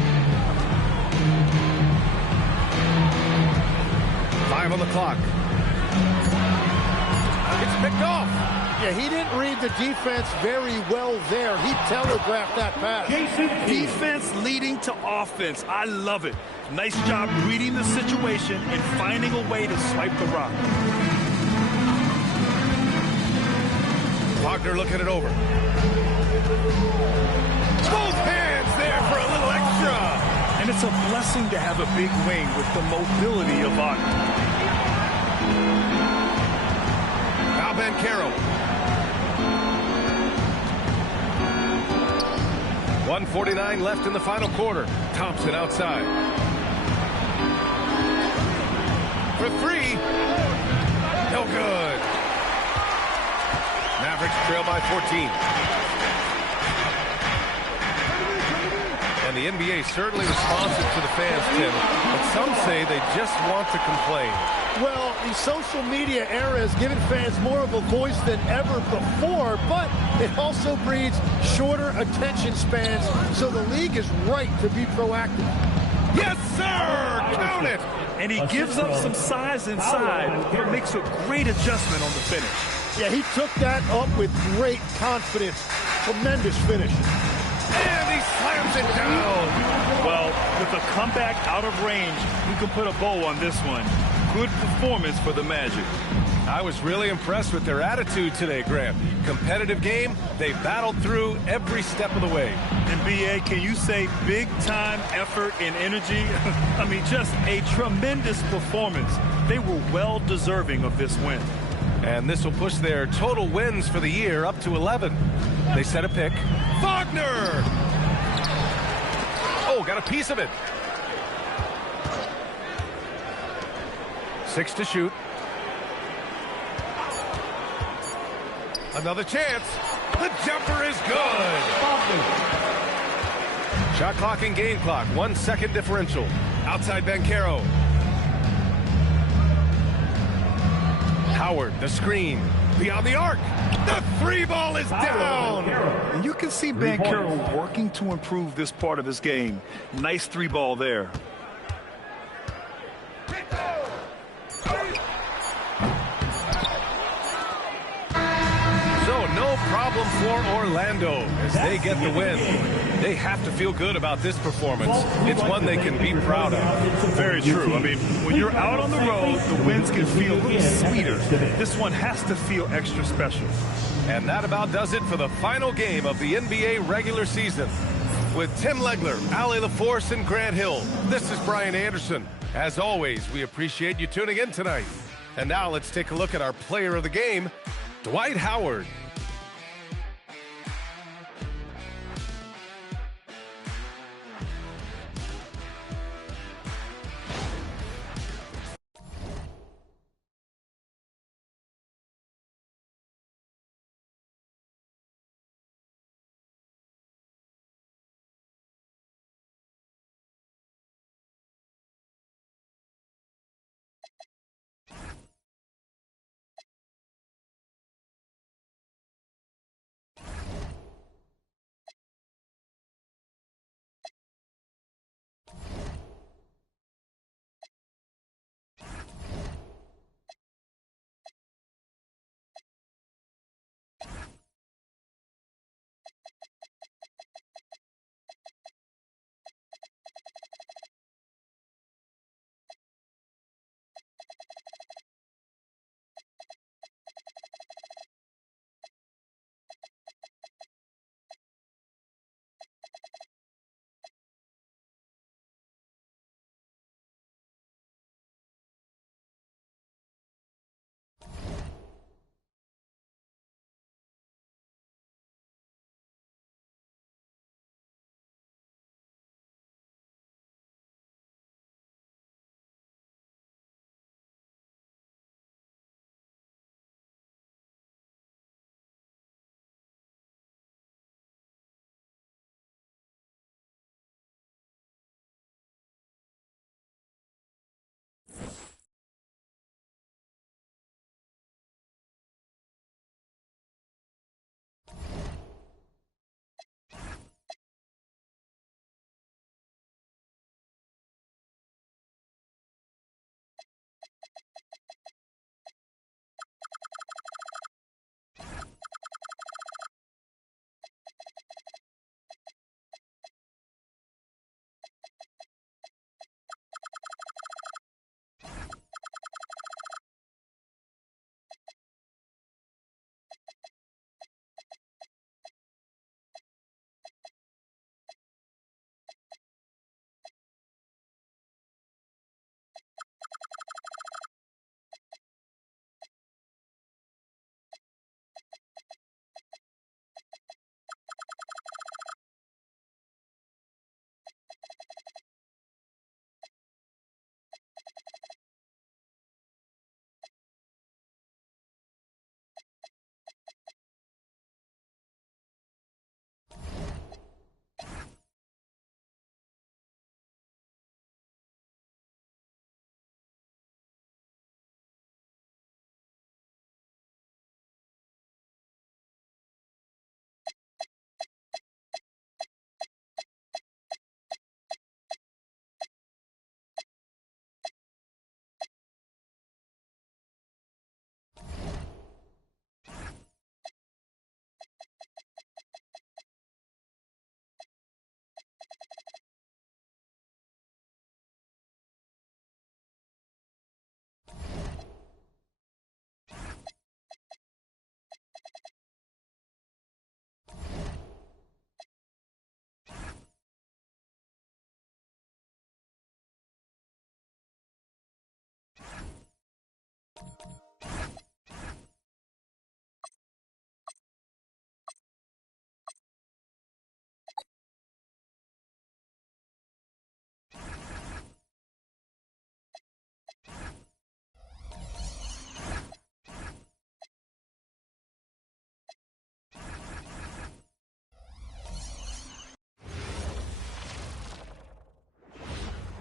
5 on the clock. It's picked off. Yeah, he didn't read the defense very well there. He telegraphed that pass. Defense leading to offense. I love it. Nice job reading the situation and finding a way to swipe the rock. Wagner looking it over. Both hands there for a little extra. And it's a blessing to have a big wing with the mobility of Wagner. Now Banchero. 1:49 left in the final quarter. Thompson outside. For 3. No good. Mavericks trail by 14. And the NBA certainly responsive to the fans, Tim. But some say they just want to complain. Well, the social media era has given fans more of a voice than ever before, but it also breeds shorter attention spans, so the league is right to be proactive. Yes, sir! Count it! And he gives up some size inside, but makes a great adjustment on the finish. Yeah, he took that up with great confidence. Tremendous finish. And he slams it down. Well, with a comeback out of range, we can put a bow on this one. Good performance for the Magic. I was really impressed with their attitude today, Graham. Competitive game, they battled through every step of the way. And BA, can you say big-time effort and energy? I mean, just a tremendous performance. They were well deserving of this win. And this will push their total wins for the year up to 11. They set a pick. Wagner! Oh, got a piece of it. 6 to shoot. Another chance. The jumper is good. Shot clock and game clock. 1 second differential. Outside Banchero. Howard, the screen. Beyond the arc. The 3 ball is down. And you can see Banchero working to improve this part of his game. Nice 3 ball there. So no problem for Orlando as they get the win. They have to feel good about this performance. It's one they can be proud of. Very true. I mean, when you're out on the road, the wins can feel a little sweeter. This one has to feel extra special. And that about does it for the final game of the NBA regular season. With Tim Legler, Ali LaForce, and Grant Hill, this is Brian Anderson. As always, we appreciate you tuning in tonight. And now let's take a look at our player of the game, Dwight Howard.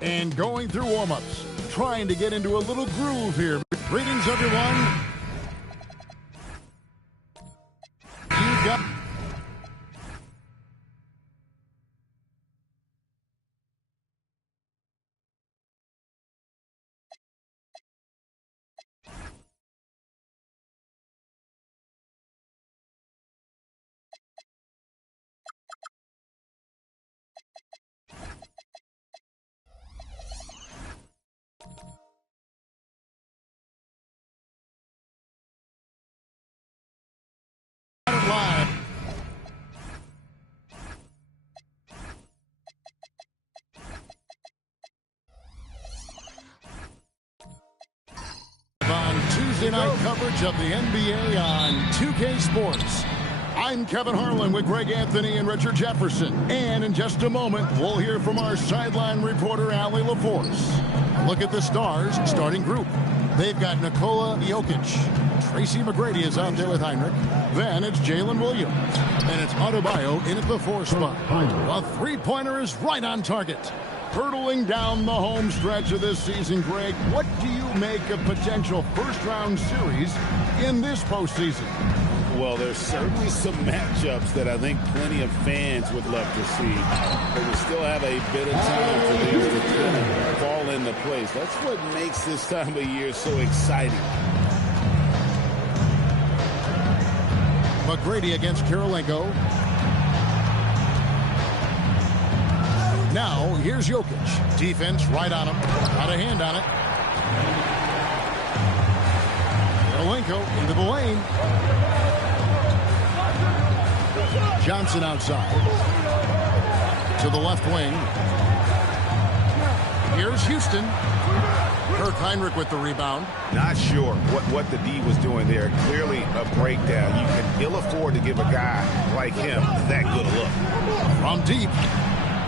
And going through warm-ups, trying to get into a little groove here. Greetings, everyone. You got... Live. Thursday night coverage of the NBA on 2K Sports. I'm Kevin Harlan with Greg Anthony and Richard Jefferson. And in just a moment, we'll hear from our sideline reporter, Allie LaForce. Look at the Stars starting group. They've got Nikola Jokic. Tracy McGrady is out there with Heinrich. Then it's Jalen Williams. And it's Adebayo in at the 4 spot. A three-pointer is right on target. Hurtling down the home stretch of this season, Greg, what do you make of potential first-round series in this postseason? Well, there's certainly some matchups that I think plenty of fans would love to see. But we still have a bit of time for things to kind of fall into place. That's what makes this time of year so exciting. McGrady against Kirilenko. Now, here's Jokic. Defense right on him. Got a hand on it. Kirilenko into the lane. Johnson outside. To the left wing. Here's Houston. Kirk Heinrich with the rebound. Not sure what the D was doing there. Clearly a breakdown. You can ill afford to give a guy like him that good a look. From deep.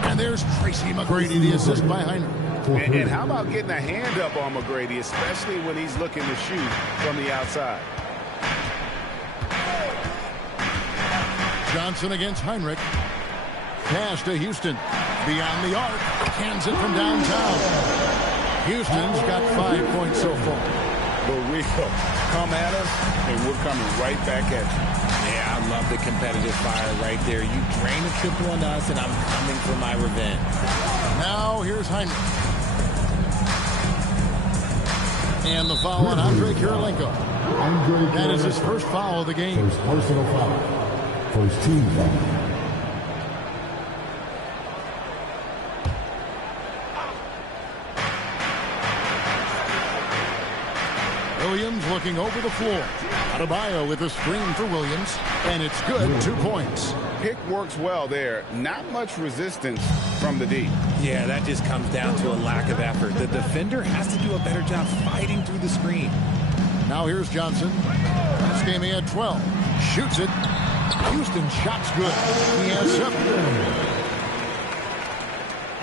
And there's Tracy McGrady, the assist by Heinrich. And how about getting a hand up on McGrady, especially when he's looking to shoot from the outside? Johnson against Heinrich. Pass to Houston. Beyond the arc. Cans it from downtown. Houston's got 5 points so far. But we come at us, and we're coming right back at you. Yeah, I love the competitive fire right there. You drain a triple on us, and I'm coming for my revenge. Now here's Heinrich. And the foul on Andre Kirilenko. That is his first foul of the game. First personal foul. First team foul. Williams looking over the floor. Adebayo with a screen for Williams. And it's good. 2 points. Pick works well there. Not much resistance from the D. Yeah, that just comes down to a lack of effort. The defender has to do a better job fighting through the screen. Now here's Johnson. Last game he had 12. Shoots it. Houston shot's good. He has 7.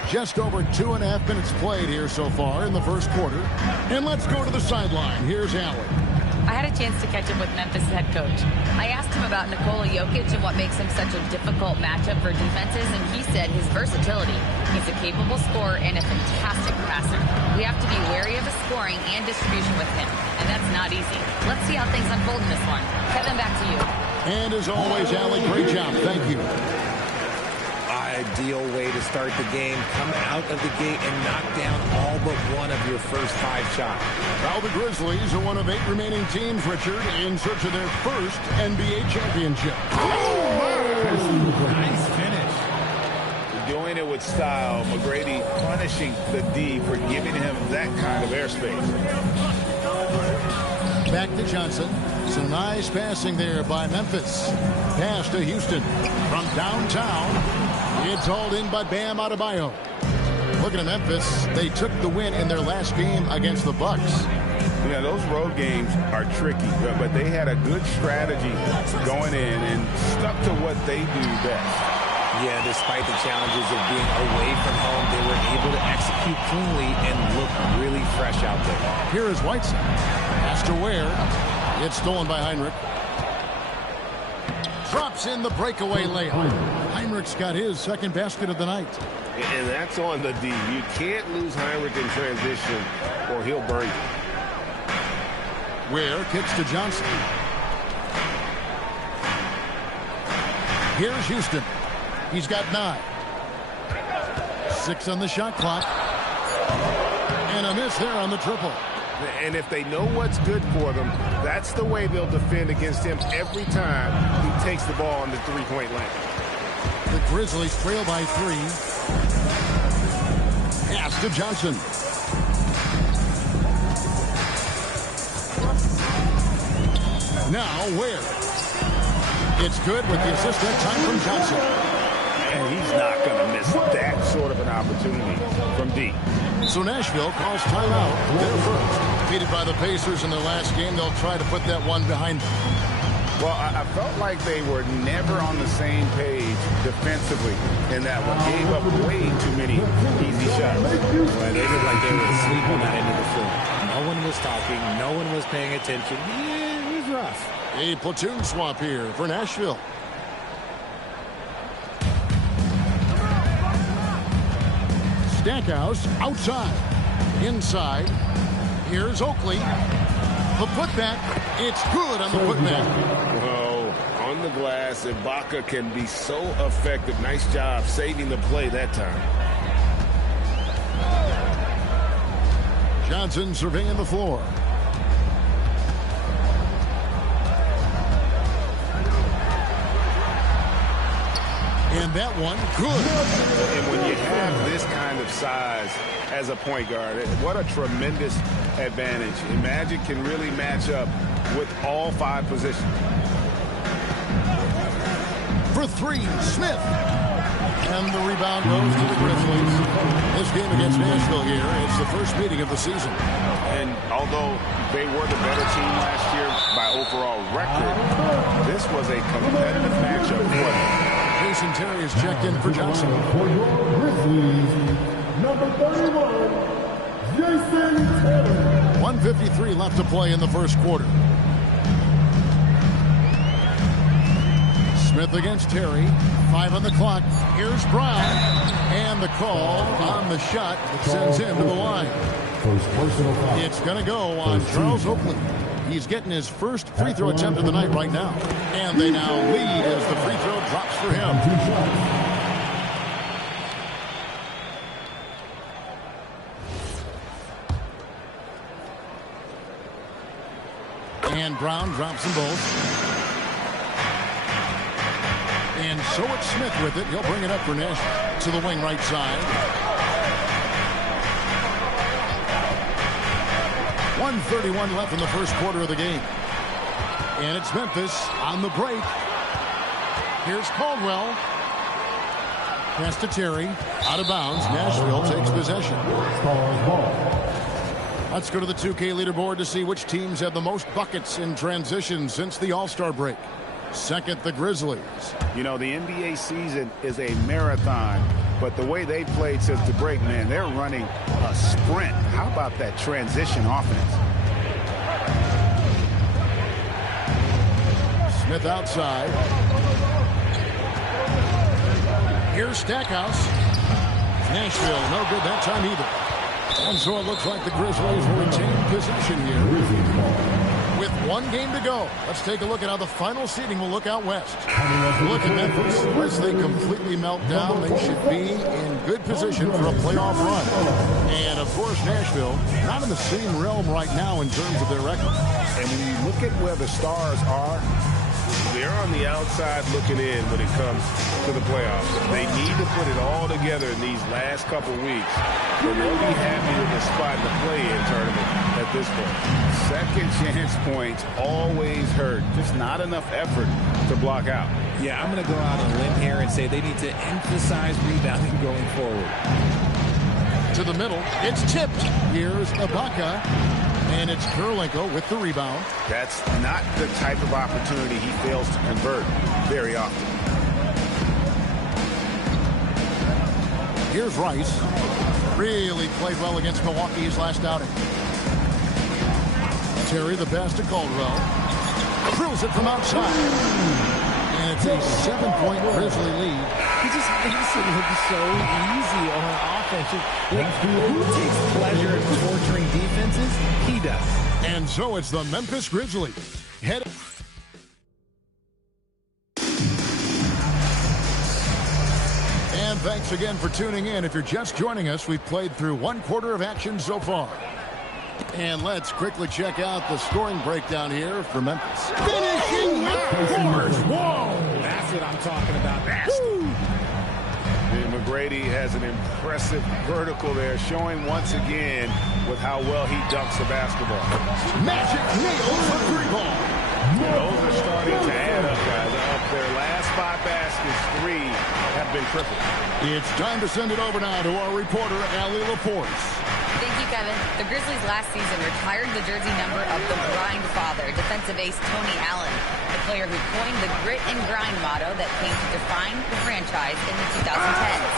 Just over 2.5 minutes played here so far in the first quarter. And let's go to the sideline. Here's Allen. I had a chance to catch up with Memphis head coach. I asked him about Nikola Jokic and what makes him such a difficult matchup for defenses, and he said his versatility. He's a capable scorer and a fantastic passer. We have to be wary of his scoring and distribution with him, and that's not easy. Let's see how things unfold in this one. Kevin, back to you. And as always, Allen, great job. Thank you. Ideal way to start the game. Come out of the gate and knock down all but one of your first 5 shots. Now the Grizzlies are one of 8 remaining teams, Richard, in search of their first NBA championship. Nice finish. Doing it with style. McGrady punishing the D for giving him that kind of airspace. Back to Johnson. Some nice passing there by Memphis. Pass to Houston from downtown. It's hauled in by Bam Adebayo. Looking at Memphis, they took the win in their last game against the Bucks. Yeah, those road games are tricky, but they had a good strategy going in and stuck to what they do best. Yeah, despite the challenges of being away from home, they were able to execute cleanly and look really fresh out there. Here is Whiteside. Pass to Ware. It's stolen by Heinrich. Drops in the breakaway layup. Heinrich's got his second basket of the night. And that's on the D. You can't lose Heinrich in transition or he'll burn you. Ware kicks to Johnson. Here's Houston. He's got 9. 6 on the shot clock. And a miss there on the triple. And if they know what's good for them, that's the way they'll defend against him every time he takes the ball in the three-point lane. The Grizzlies trail by 3. Pass to Johnson. Now Ware. It's good with the assist that time from Johnson. And he's not going to miss that sort of an opportunity from D. So Nashville calls timeout. Their first. defeated by the Pacers in their last game. They'll try to put that one behind them. Well, I felt like they were never on the same page defensively in that one. Gave up way too many easy shots. Well, they looked like they were asleep on that end of the floor. No one was talking. No one was paying attention. Yeah, it was rough. A platoon swap here for Nashville. Stackhouse outside. Inside. Here's Oakley. The putback. It's good on the putback. Oh, on the glass, Ibaka can be so effective. Nice job saving the play that time. Johnson surveying the floor. And that one, good. And when you have this kind of size as a point guard, what a tremendous advantage. And Magic can really match up with all 5 positions. For 3, Smith. And the rebound goes to the Grizzlies. This game against Nashville here is the first meeting of the season. And although they were the better team last year by overall record, this was a competitive matchup for them. Jason Terry is checked in for Johnson. For your Grizzlies, number 31, Jason Terry. 1:53 left to play in the first quarter. Smith against Terry. 5 on the clock. Here's Brown. And the call on the shot sends him to the line. It's going to go on Charles Oakley. He's getting his first free throw attempt of the night right now. And they now lead as the free throw drops for him. And Brown drops them both. And so it's Smith with it. He'll bring it up for Nash to the wing right side. 1:31 left in the first quarter of the game. And it's Memphis on the break. Here's Caldwell. Pass to Terry. Out of bounds. Nashville takes possession. Let's go to the 2K leaderboard to see which teams have the most buckets in transition since the All-Star break. Second, the Grizzlies. You know, the NBA season is a marathon, but the way they played since the break, man, they're running a sprint. How about that transition offense? Smith outside. Here's Stackhouse. Nashville, no good that time either. And so it looks like the Grizzlies will retain possession here. With 1 game to go, let's take a look at how the final seeding will look out west. Look at Memphis. Unless they completely melt down, they should be in good position for a playoff run. And, of course, Nashville, not in the same realm right now in terms of their record. And when you look at where the Stars are, they're on the outside looking in when it comes to the playoffs. They need to put it all together in these last couple weeks, and they'll be happy with the spot in the play-in tournament at this point. Second chance points always hurt. Just not enough effort to block out. Yeah, I'm going to go out on a limb here and say they need to emphasize rebounding going forward. To the middle. It's tipped. Here's Ibaka. And it's Kurlenko with the rebound. That's not the type of opportunity he fails to convert very often. Here's Rice. Really played well against Milwaukee's last outing. Terry the pass to Caldwell. Drills it from outside. And it's a 7-point Grizzly lead. He just makes it look so easy on offense. Like, who takes pleasure in torturing defenses? He does. And so it's the Memphis Grizzlies. And thanks again for tuning in. If you're just joining us, we've played through 1 quarter of action so far. And let's quickly check out the scoring breakdown here for Memphis. Finishing scores. Whoa! That's what I'm talking about. McGrady has an impressive vertical there, showing once again with how well he dunks the basketball. Magic nails the 3-ball. Those are starting to add up, guys. Up their last 5 baskets, 3 have been triple. It's time to send it over now to our reporter, Allie LaForce. Thank you, Kevin. The Grizzlies last season retired the jersey number of the grind father, defensive ace Tony Allen, the player who coined the grit and grind motto that came to define the franchise in the 2010s.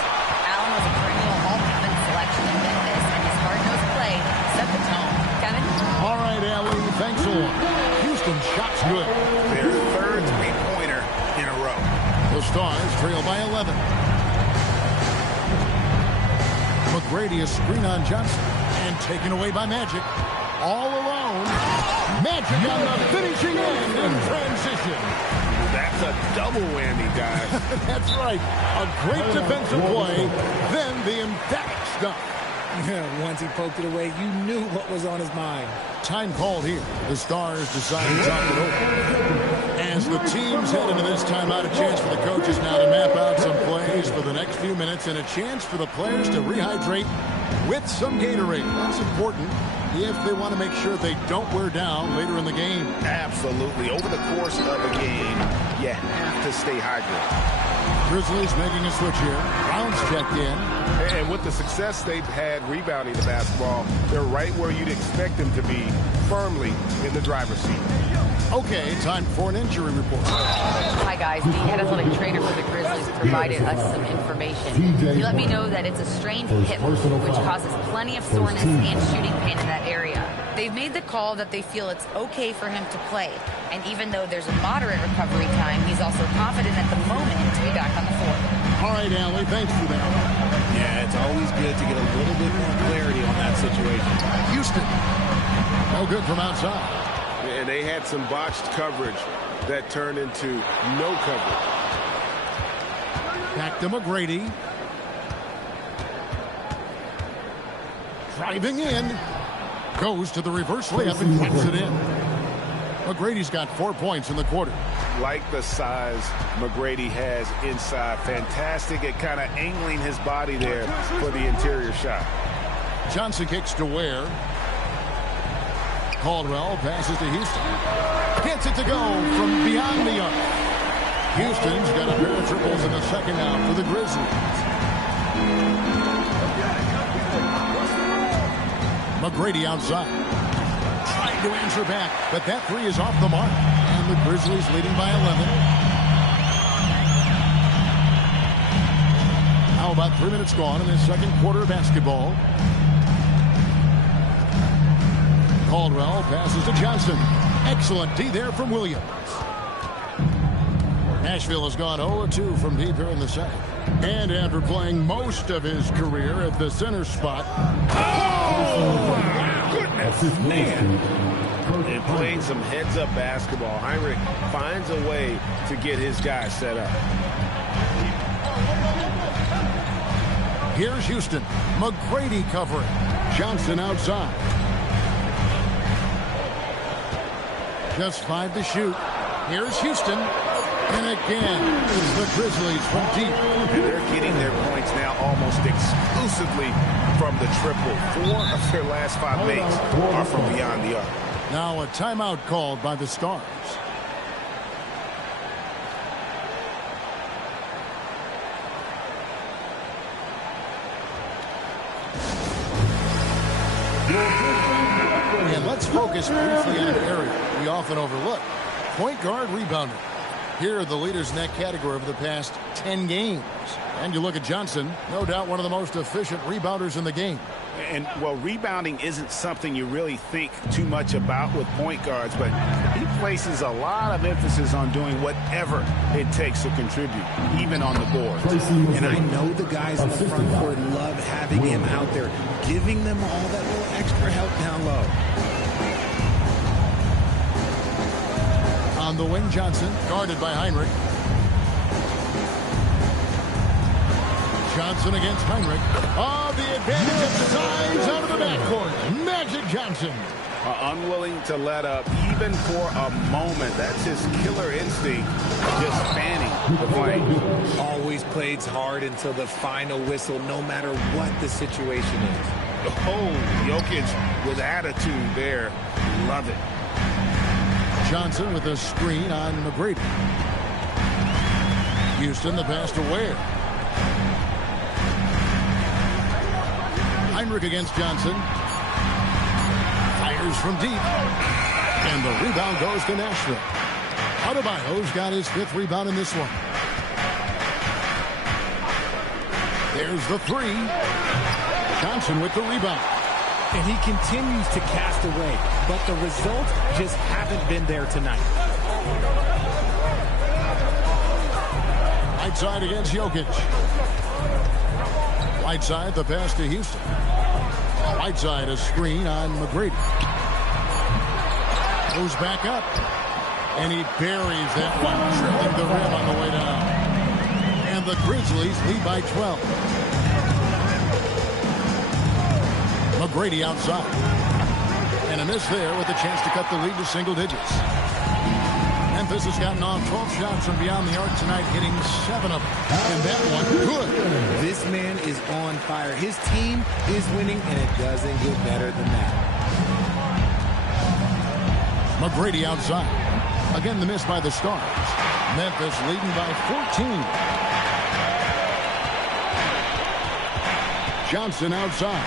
Allen was a perennial all-defense selection in Memphis, and his hard-nosed play set the tone. Kevin? All right, Allie, thanks a lot. Houston shot's good. Their third three-pointer in a row. The Stars trail by 11. McGrady, a screen on Johnson, and taken away by Magic. All alone. Magic on the finishing end in transition. That's a double whammy, guys. That's right. A great defensive play, then the emphatic stuff. Once he poked it away, you knew what was on his mind. Time called here. The Stars decide to talk it over. As the teams head into this timeout, a chance for the coaches now to map out some plays for the next few minutes and a chance for the players to rehydrate with some Gatorade. That's important if they want to make sure they don't wear down later in the game. Absolutely. Over the course of a game, you have to stay hydrated. Grizzlies making a switch here. Brown's checked in. And with the success they've had rebounding the basketball, they're right where you'd expect them to be, firmly in the driver's seat. Okay, time for an injury report. Hi, guys. The head athletic trainer for the Grizzlies provided us some information. He let me know that it's a strained hip, which causes plenty of soreness and shooting pain in that area. They've made the call that they feel it's okay for him to play. And even though there's a moderate recovery time, he's also confident at the moment to be back on the floor. All right, Allie, thanks for that. Yeah, it's always good to get a little bit more clarity on that situation. Houston, no good from outside. And they had some botched coverage that turned into no coverage. Back to McGrady. Driving in. Goes to the reverse layup and puts it in. McGrady's got 4 points in the quarter. Like the size McGrady has inside. Fantastic at kind of angling his body there for the interior shot. Johnson kicks to Ware. Caldwell passes to Houston. Gets it to go from beyond the arc. Houston's got a pair of triples in the second half for the Grizzlies. McGrady outside. Trying to answer back, but that three is off the mark. And the Grizzlies leading by 11. Now about 3 minutes gone in the second quarter of basketball. Caldwell passes to Johnson. Excellent D there from Williams. Nashville has gone 0-2 from deep here in the second. And after playing most of his career at the center spot. Oh, my goodness, man. And playing some heads-up basketball, Heinrich finds a way to get his guys set up. Here's Houston. McGrady covering. Johnson outside. Just 5 to shoot. Here's Houston. And again, it's the Grizzlies from deep. And they're getting their points now almost exclusively from the triple. 4 of their last 5 makes are from beyond the arc. Now a timeout called by the Stars. And let's focus briefly on an area we often overlook. Point guard rebounding. Here are the leaders in that category over the past 10 games. And you look at Johnson, no doubt one of the most efficient rebounders in the game. And, well, rebounding isn't something you really think too much about with point guards, but he places a lot of emphasis on doing whatever it takes to contribute, even on the board. And I know the guys in the front court love having him out there, giving them all that little extra help down low. On the wing, Johnson, guarded by Heinrich. Johnson against Heinrich. Oh, the advantage of size out of the backcourt. Magic Johnson. Unwilling to let up even for a moment. That's his killer instinct, just fanning the flame. Always plays hard until the final whistle, no matter what the situation is. Oh, Jokic with attitude there. Love it. Johnson with a screen on McGrady. Houston, the pass to Ware. Heinrich against Johnson. Fires from deep. And the rebound goes to Nashville. Adebayo's got his 5th rebound in this one. There's the 3. Johnson with the rebound. And he continues to cast away, but the results just haven't been there tonight. Whiteside against Jokic. Whiteside, the pass to Houston. Whiteside, a screen on McGrady. Goes back up. And he buries that one, trailing the rim on the way down. And the Grizzlies lead by 12. McGrady outside. And a miss there with a chance to cut the lead to single digits. Memphis has gotten off 12 shots from beyond the arc tonight, hitting 7 of them. And that one, good. This man is on fire. His team is winning, and it doesn't get better than that. McGrady outside. Again, the miss by the Stars. Memphis leading by 14. Johnson outside.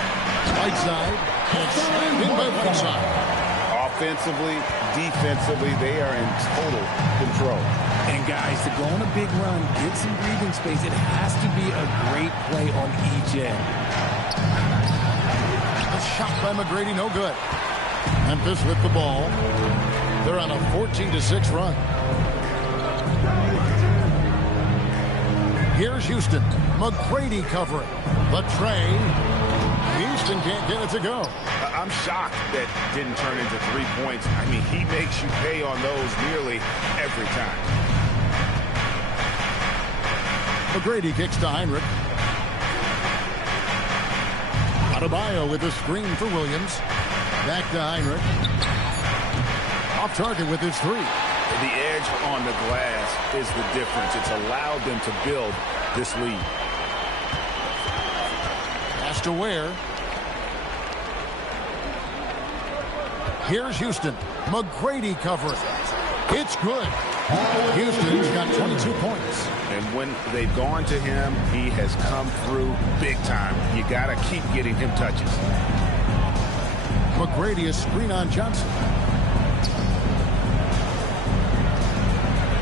Whiteside. And slammed in by Whiteside. Offensively, defensively, they are in total control. And guys, to go on a big run, get some breathing space, it has to be a great play on each end. A shot by McGrady, no good. Memphis with the ball. They're on a 14-6 run. Here's Houston. McGrady covering. The tray. Houston can't get it to go. I'm shocked that didn't turn into 3 points. I mean, he makes you pay on those nearly every time. McGrady kicks to Heinrich. Adebayo with a screen for Williams. Back to Heinrich. Off target with his 3. The edge on the glass is the difference. It's allowed them to build this lead. Pass to Ware. Here's Houston. McGrady covering. It's good. Houston's got 22 points. And when they've gone to him, he has come through big time. You got to keep getting him touches. McGrady, a screen on Johnson.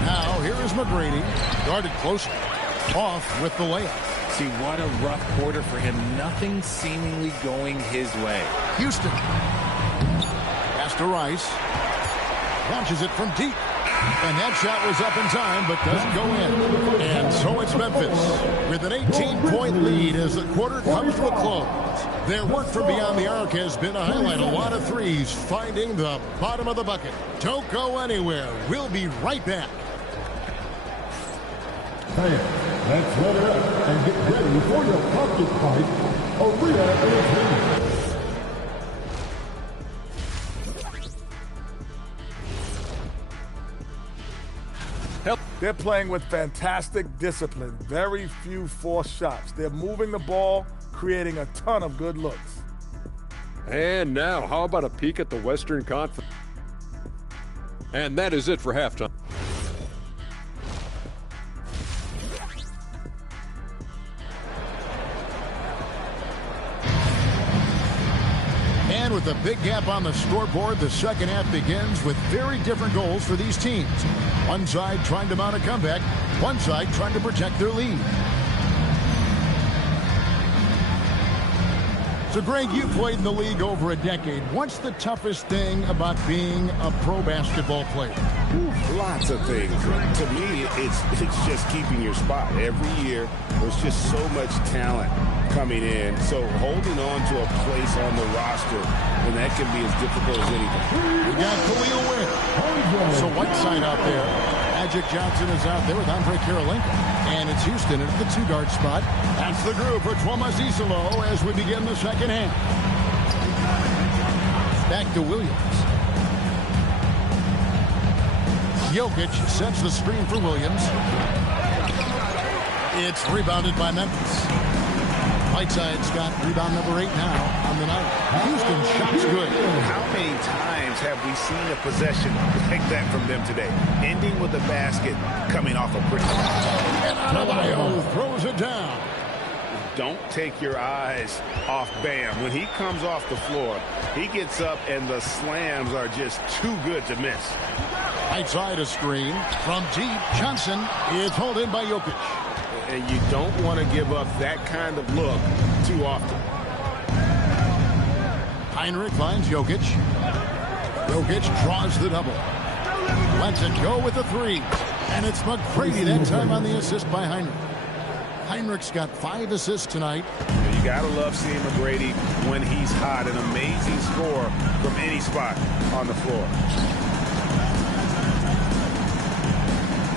Now, here is McGrady. Guarded closely. Off with the layup. See, what a rough quarter for him. Nothing seemingly going his way. Houston. Pass to Rice. Launches it from deep. And that shot was up in time, but doesn't go in. And so it's Memphis with an 18-point lead as the quarter comes to a close. Their work from beyond the arc has been a highlight. A lot of threes finding the bottom of the bucket. Don't go anywhere. We'll be right back. Fans, let's weather up and get ready for your pumpkin fight. Arena Entertainment. They're playing with fantastic discipline. Very few forced shots. They're moving the ball, creating a ton of good looks. And now, how about a peek at the Western Conference? And that is it for halftime. And with a big gap on the scoreboard, the second half begins with very different goals for these teams. One side trying to mount a comeback, one side trying to protect their lead. So, Greg, you played in the league over a decade. What's the toughest thing about being a pro basketball player? Lots of things. To me, it's just keeping your spot. Every year, there's just so much talent coming in. So holding on to a place on the roster, and that can be as difficult as anything. We got Khalil Ware. So Whiteside out there. Magic Johnson is out there with Andre Karolinko. And it's Houston at the 2-guard spot. That's the group for Tuomas Isalo as we begin the second half. Back to Williams. Jokic sets the screen for Williams. It's rebounded by Memphis. Whiteside's got rebound number 8 now on the night. Houston's shot's good. How many times have we seen a possession like that from them today? Ending with a basket coming off a pretty. And Adebayo throws it down. don't take your eyes off Bam. When he comes off the floor, he gets up and the slams are just too good to miss. Right side a screen from deep. Johnson is pulled in by Jokic. And you don't want to give up that kind of look too often. Heinrich finds Jokic. Jokic draws the double. Lets it go with the three. And it's McGrady that time on the assist by Heinrich. Heinrich's got 5 assists tonight. You got to love seeing McGrady when he's hot. An amazing score from any spot on the floor.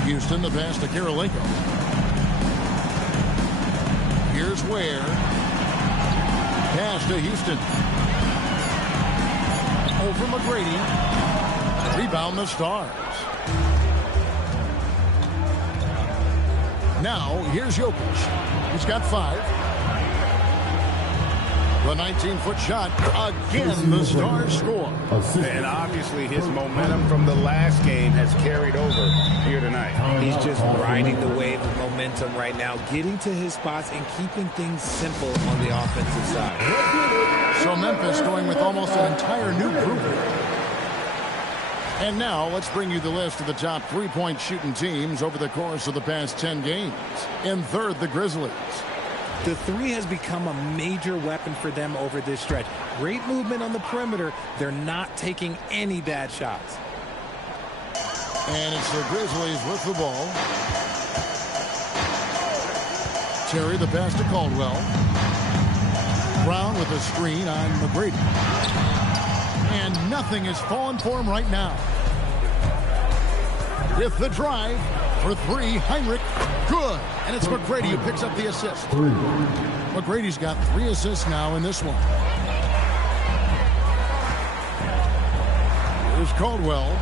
Houston, the pass to Karolinko. Here's Ware. Pass to Houston. Over McGrady. Rebound the Stars. Now, here's Jokic. He's got 5. The 19-foot shot. Again, the Stars score. And obviously his momentum from the last game has carried over here tonight. He's just riding the wave of momentum right now, getting to his spots and keeping things simple on the offensive side. So Memphis going with almost an entire new group. And now let's bring you the list of the top three-point shooting teams over the course of the past 10 games. In third, the Grizzlies. The three has become a major weapon for them over this stretch. Great movement on the perimeter. They're not taking any bad shots. And it's the Grizzlies with the ball. Terry the pass to Caldwell. Brown with a screen on McGrady. And nothing is falling for him right now. With the drive for 3, Heinrich, good. And it's McGrady who picks up the assist. McGrady's got 3 assists now in this one. Here's Caldwell.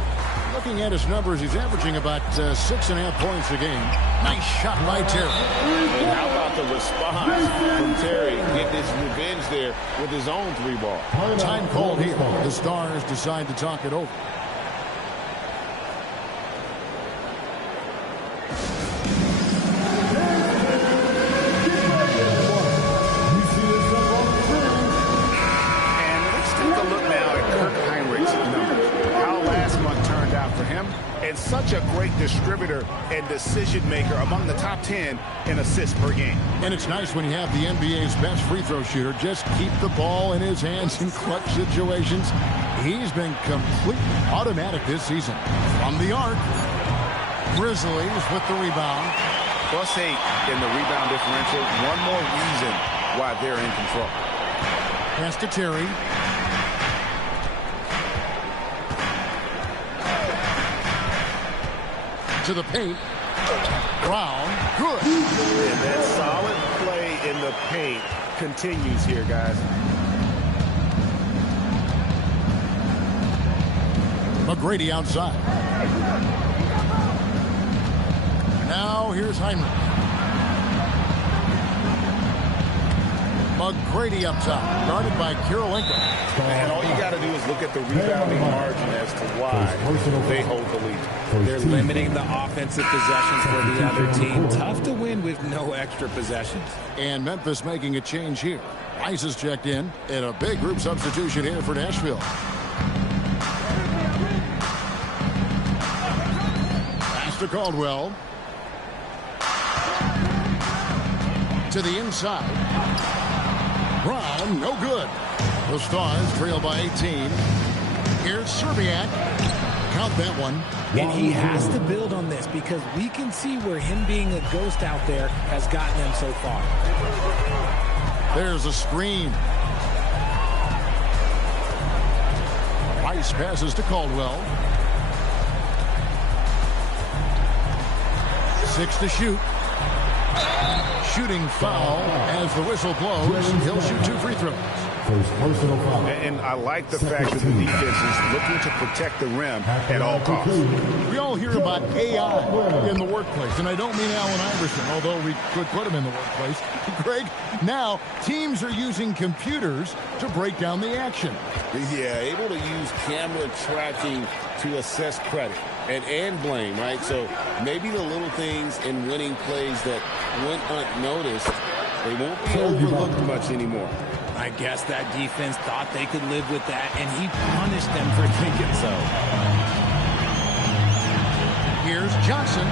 Looking at his numbers, he's averaging about 6.5 points a game. Nice shot by Terry. And how about the response from Terry getting his revenge there with his own 3-ball. Time called here. The Stars decide to talk it over. And such a great distributor and decision maker, among the top 10 in assists per game. And it's nice when you have the NBA's best free throw shooter just keep the ball in his hands in clutch situations. He's been completely automatic this season. From the arc, Grizzlies with the rebound. +8 in the rebound differential. One more reason why they're in control. Pass to Terry. To the paint. Brown, good. And that solid play in the paint continues here, guys. McGrady outside. Now here's Heinrich. McGrady up top, guarded by Karolinko. And all you got to do is look at the rebounding margin as to why they hold the lead. They're limiting the offensive possessions for the other team. Tough to win with no extra possessions. And Memphis making a change here. Rice is checked in, and a big group substitution here for Nashville. Pass to Caldwell. To the inside. Brown, no good. The Stars trail by 18. Here's Serbiak. Count that one. And he has to build on this because we can see where him being a ghost out there has gotten him so far. There's a screen. Rice passes to Caldwell. 6 to shoot. Shooting foul as the whistle blows. He'll shoot 2 free throws. And I like the fact that the defense is looking to protect the rim at all costs. We all hear about AI in the workplace, and I don't mean Allen Iverson, although we could put him in the workplace. Greg, now teams are using computers to break down the action. Yeah, able to use camera tracking to assess credit and blame, right? So maybe the little things in winning plays that went unnoticed They won't be overlooked much anymore. I guess that defense thought they could live with that, and he punished them for thinking so. Here's Johnson.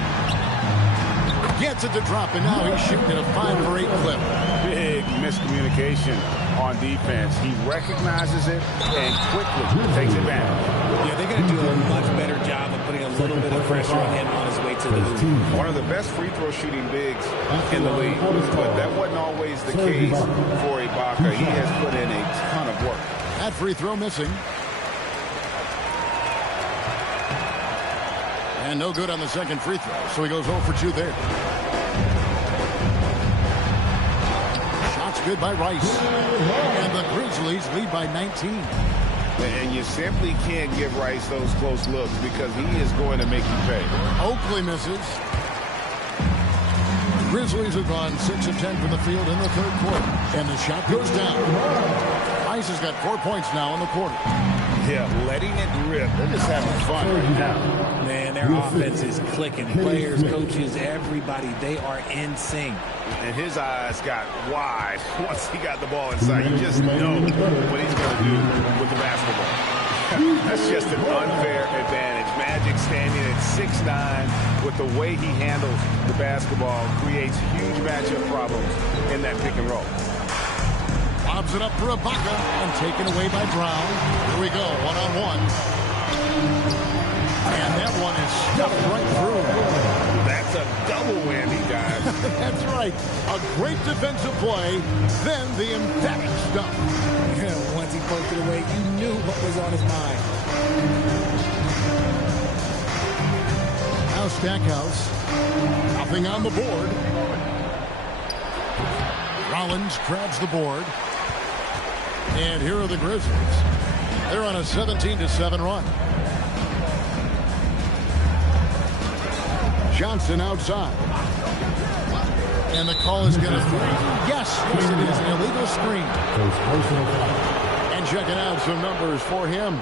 Gets it to drop, and now he's shooting at a 5 for 8 clip. Big miscommunication on defense. He recognizes it and quickly takes advantage. Yeah, they're going to do a much better job of putting a little bit of pressure on him on his way to the hoop. One of the best free throw shooting bigs in the league, but that wasn't always the case for Ibaka. He has put in a ton of work. That free throw missing. And no good on the second free throw, so he goes 0 for 2 there. Shots good by Rice. And the Grizzlies lead by 19. And you simply can't give Rice those close looks because he is going to make you pay. Oakley misses. Grizzlies have gone 6 of 10 from the field in the third quarter. And the shot goes down. Rice has got 4 points now in the quarter. Yeah, letting it rip. They're just having fun right now. Man, their offense is clicking. Players, coaches, everybody, they are in sync. And his eyes got wide once he got the ball inside. You just know what he's going to do with the basketball. That's just an unfair advantage. Magic standing at 6'9", with the way he handles the basketball, creates huge matchup problems in that pick and roll. Lobs it up for Ibaka and taken away by Brown. Here we go, one-on-one. And that one is stuffed right through. That's a double whammy, guys. That's right. A great defensive play, then the emphatic stuff. Once he poked it away, you knew what was on his mind. Now Stackhouse. Nothing on the board. Rollins grabs the board. And here are the Grizzlies. They're on a 17-7 run. Johnson outside. And the call is going to be, yes, it is an illegal screen. And checking out some numbers for him.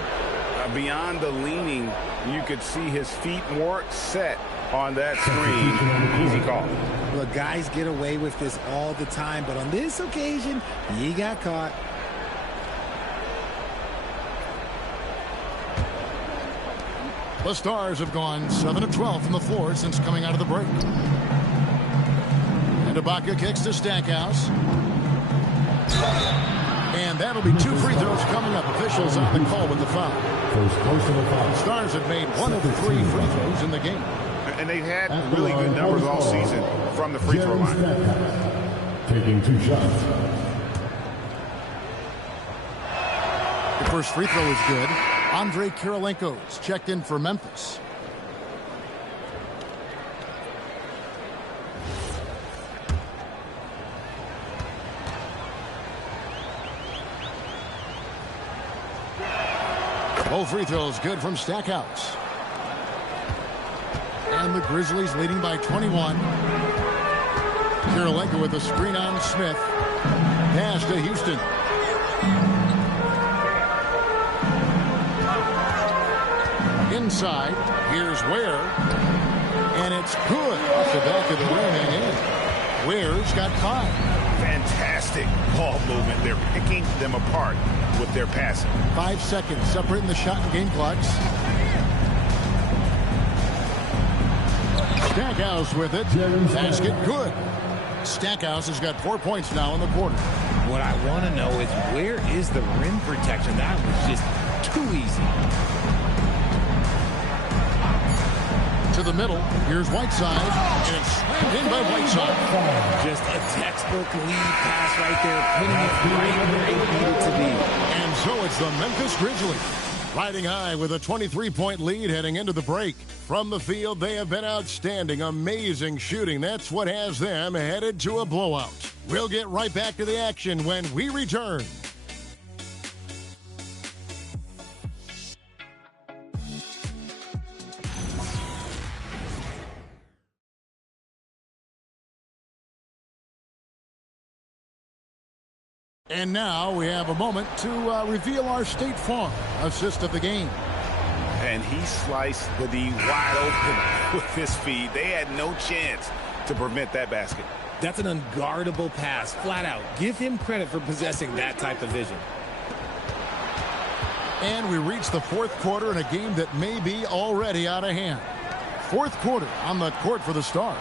Beyond the leaning, you could see his feet more set on that screen. Easy call. Look, guys get away with this all the time, but on this occasion, he got caught. The Stars have gone 7 of 12 from the floor since coming out of the break. And Ibaka kicks to Stackhouse. And that'll be 2 free throws coming up. Officials on the call with the foul. The Stars have made 1 of 3 free throws in the game. And they've had really good numbers all season from the free throw line. Taking 2 shots. The first free throw is good. Andre Kirilenko's checked in for Memphis. Both free throws good from Stackhouse. And the Grizzlies leading by 21. Kirilenko with a screen on Smith. Pass to Houston. Inside, here's Ware. And it's good off the back of the rim and in. Ware's got 5. Fantastic ball movement. They're picking them apart with their passing. 5 seconds separating the shot and game clocks. Stackhouse with it. Basket good. Stackhouse has got 4 points now in the quarter. What I want to know is, where is the rim protection? That was just too easy. To the middle. Here's Whiteside. And it's slammed in by Whiteside. Just a textbook lead pass right there, putting it right where it needed to be. And so it's the Memphis Grizzlies riding high with a 23-point lead heading into the break. From the field, they have been outstanding. Amazing shooting. That's what has them headed to a blowout. We'll get right back to the action when we return. And now we have a moment to reveal our State Farm assist of the game. And he sliced the D wide open with his feed. They had no chance to prevent that basket. That's an unguardable pass, flat out. Give him credit for possessing that type of vision. And we reach the fourth quarter in a game that may be already out of hand. Fourth quarter on the court for the Stars.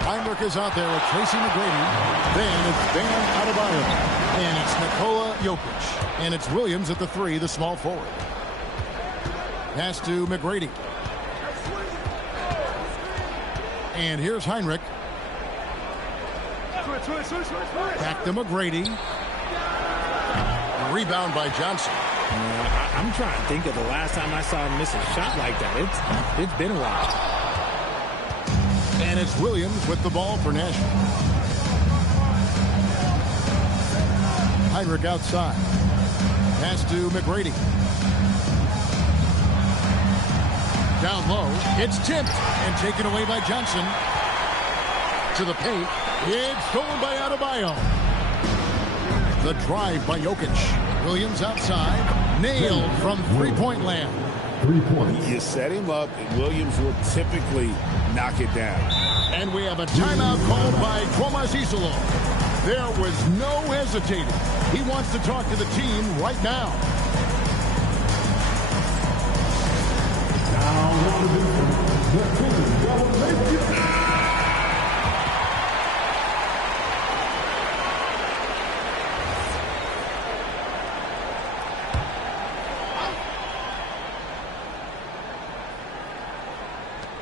Heinrich is out there with Tracy McGrady. Then it's Bam Adebayo. And it's Nikola Jokic. And it's Williams at the 3, the small forward. Pass to McGrady. And here's Heinrich. Back to McGrady. Rebound by Johnson. I'm trying to think of the last time I saw him miss a shot like that. It's been a while. And it's Williams with the ball for Nashville. Heinrich outside. Pass to McGrady. Down low. It's tipped and taken away by Johnson. To the paint. It's stolen by Adebayo. The drive by Jokic. Williams outside. Nailed from three-point land. 3 points. You set him up, and Williams will typically knock it down. And we have a timeout called by Tomas Isolo. There was no hesitating. He wants to talk to the team right now.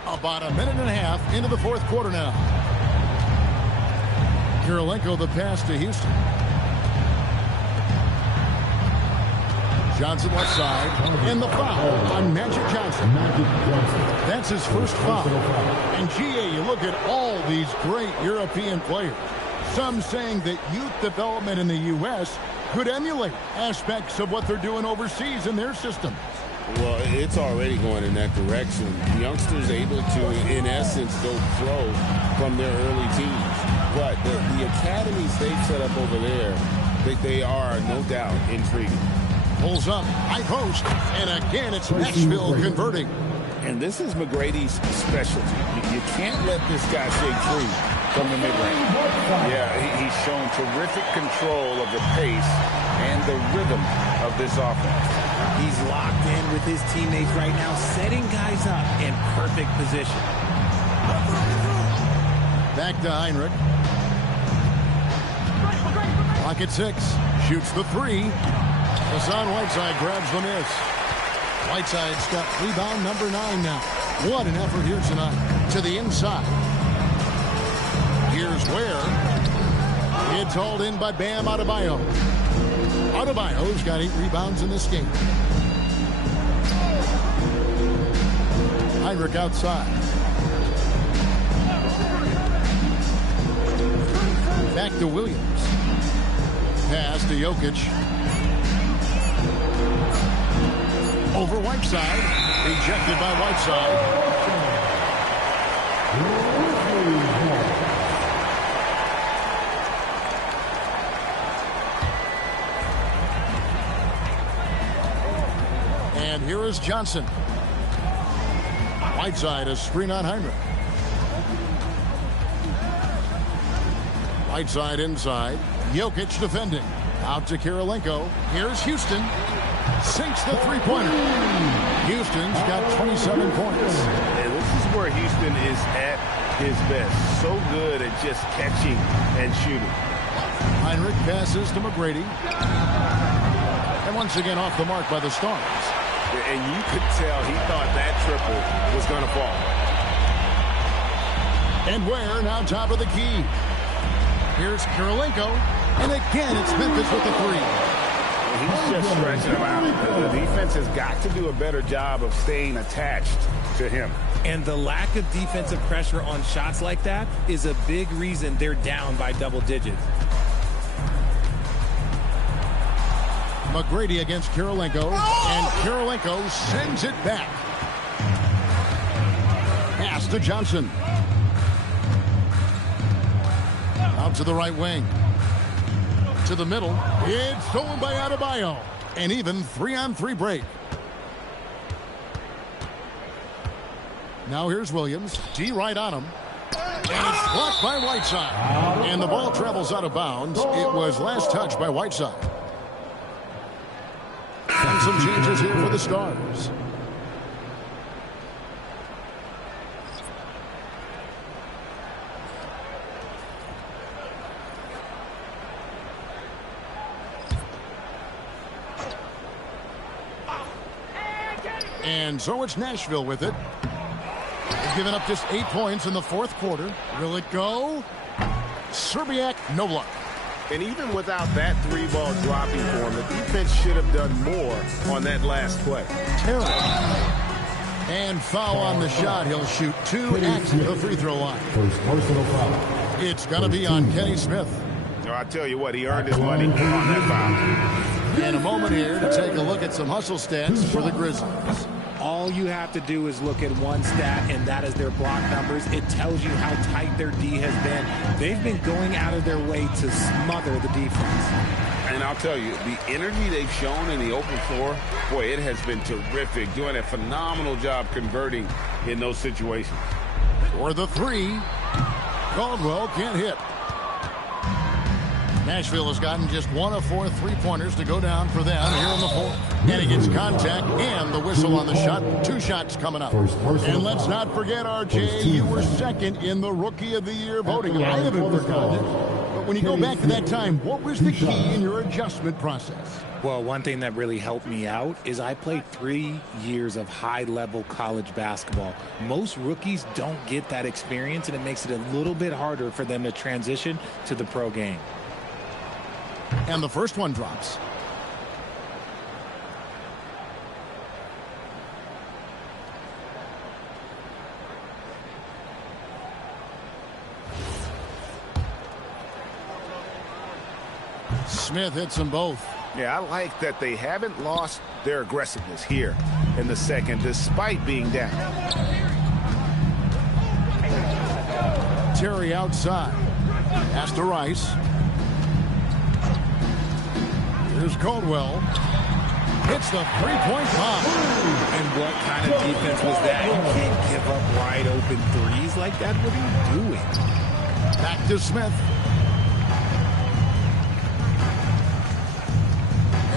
About a minute and a half into the fourth quarter now. Kirilenko the pass to Houston. Johnson left side. And the foul on Magic Johnson. That's his first foul. And GA, you look at all these great European players. Some saying that youth development in the U.S. could emulate aspects of what they're doing overseas in their systems. Well, it's already going in that direction. Youngsters able to, in essence, go pro from their early teens. But the academies they've set up over there, they are, no doubt, intriguing. Pulls up, high post, and again it's Nashville converting. And this is McGrady's specialty. You can't let this guy shake free from the mid-range. Yeah, he's shown terrific control of the pace and the rhythm of this offense. He's locked in with his teammates right now, setting guys up in perfect position. Back to Heinrich. Clock at 6. Shoots the 3. Hassan Whiteside grabs the miss. Whiteside's got rebound number 9 now. What an effort here tonight. To the inside. Here's Ware. It's hauled in by Bam Adebayo. Adebayo's got 8 rebounds in this game. Heinrich outside. Back to Williams. Pass to Jokic. Over Whiteside. Rejected by Whiteside. And here is Johnson. Whiteside, a screen on Heinrich. Whiteside inside. Jokic defending. Out to Kirilenko. Here's Houston. Sinks the three-pointer. Houston's got 27 points. And this is where Houston is at his best. So good at just catching and shooting. Heinrich passes to McGrady. And once again off the mark by the Stars. And you could tell he thought that triple was going to fall. And Ware now top of the key. Here's Kirilenko. And again, it's Memphis with the 3. He's just stretching him out. The defense has got to do a better job of staying attached to him. And the lack of defensive pressure on shots like that is a big reason they're down by double digits. McGrady against Kirilenko, and Kirilenko sends it back. Pass to Johnson. Out to the right wing. To the middle. It's stolen by Adebayo. An even 3-on-3 break. Now here's Williams. D right on him. And it's blocked by Whiteside. And the ball travels out of bounds. It was last touched by Whiteside. And some changes here for the Stars. And so it's Nashville with it. They've given up just 8 points in the fourth quarter. Will it go? Serbiak, no luck. And even without that 3-ball dropping for him, the defense should have done more on that last play. Terrible. And foul on the shot. He'll shoot 2 at the free throw line. First personal foul. It's going to be on Kenny Smith. I tell you what, he earned his money on that foul. And a moment here to take a look at some hustle stats for the Grizzlies. All you have to do is look at one stat, and that is their block numbers. It tells you how tight their D has been. They've been going out of their way to smother the defense. And I'll tell you, the energy they've shown in the open floor, boy, it has been terrific. Doing a phenomenal job converting in those situations. For the 3, Caldwell can't hit. Nashville has gotten just 1 of 4 3-pointers to go down for them here in the fourth. And he gets contact and the whistle on the shot. 2 shots coming up. And let's not forget, RJ, you were second in the Rookie of the Year voting. I haven't forgotten it. But when you go back to that time, what was the key in your adjustment process? Well, one thing that really helped me out is I played 3 years of high-level college basketball. Most rookies don't get that experience, and it makes it a little bit harder for them to transition to the pro game. And the first one drops. Smith hits them both. Yeah, I like that they haven't lost their aggressiveness here in the second, despite being down. Terry outside. Pass to Rice. Here's Caldwell. Hits the three-point bomb. And what kind of defense was that? You can't give up wide open threes like that. What are you doing? Back to Smith.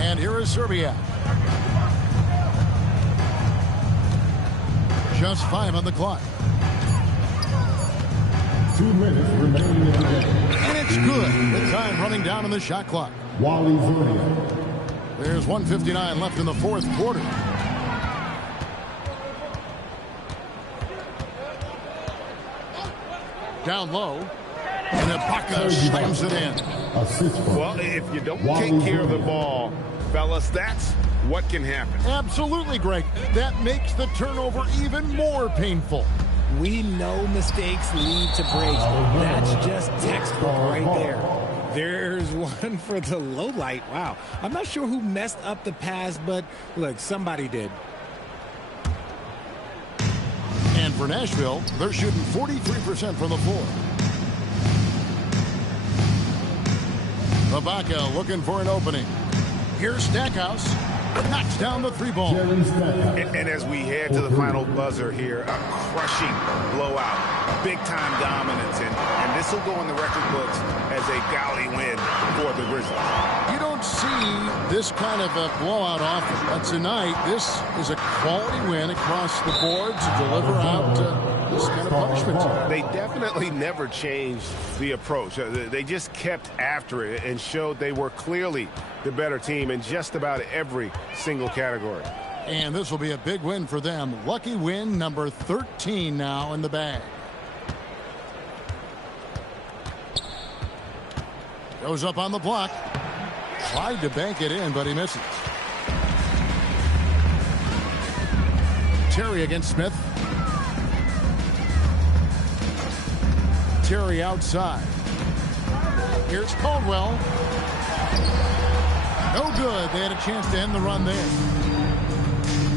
And here is Serbia. Just 5 on the clock. 2 minutes remaining in the game. And it's good. The time running down on the shot clock. Wally Zuniga. There's 1:59 left in the fourth quarter. Down low. And Ibaka slams it in. Well, if you don't take care of the ball, fellas, that's what can happen. Absolutely, Greg. That makes the turnover even more painful. We know mistakes lead to breaks. That's just textbook right there. There's one for the low light. Wow. I'm not sure who messed up the pass, but look, somebody did. And for Nashville, they're shooting 43% from the floor. Ibaka looking for an opening. Here's Stackhouse. Knocks down the 3-ball. And as we head to the final buzzer here, a crushing blowout, big-time dominance, and this will go in the record books as a gaudy win for the Grizzlies. You don't see this kind of a blowout often, but tonight this is a quality win across the board to deliver out this kind of punishment. They definitely never changed the approach. They just kept after it and showed they were clearly the better team in just about every single category. And this will be a big win for them. Lucky win number 13 now in the bag. Goes up on the block. Tried to bank it in, but he misses. Terry against Smith. Terry outside. Here's Caldwell. No good. They had a chance to end the run there.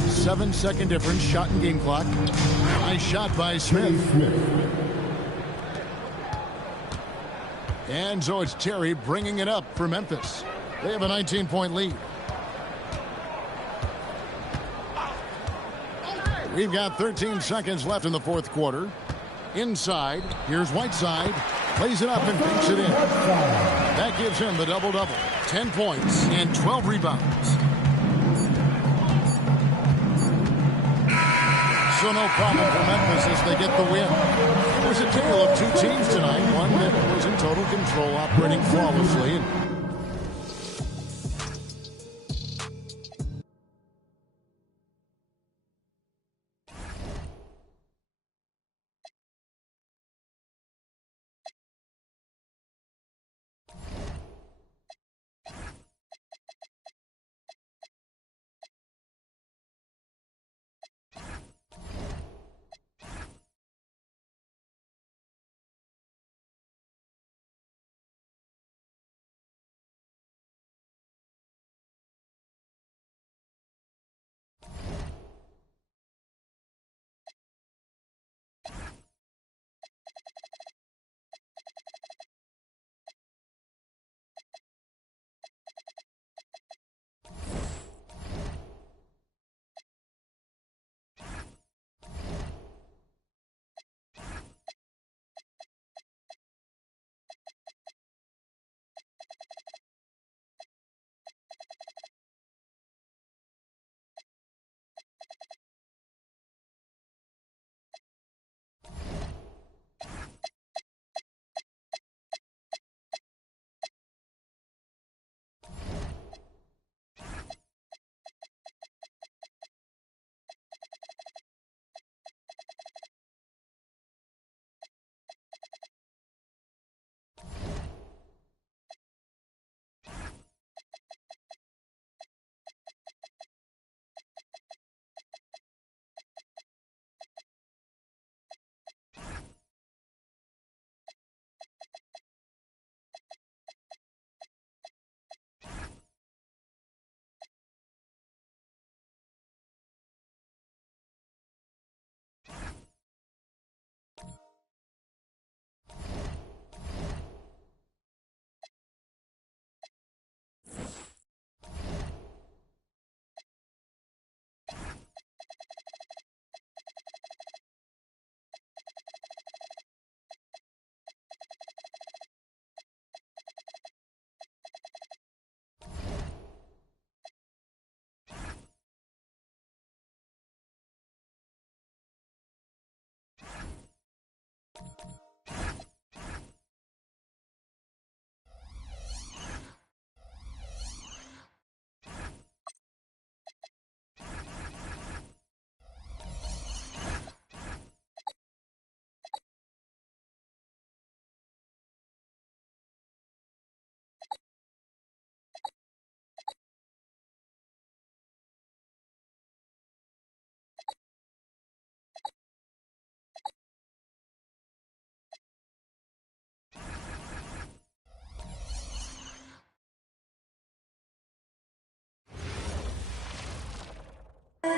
7-second difference. Shot in game clock. Nice shot by Smith. And so it's Terry bringing it up for Memphis. They have a 19-point lead. We've got 13 seconds left in the fourth quarter. Inside, here's Whiteside. Plays it up and banks it in. That gives him the double-double. 10 points and 12 rebounds. So no problem for Memphis as they get the win. It was a tale of two teams tonight. One that was in total control, operating flawlessly.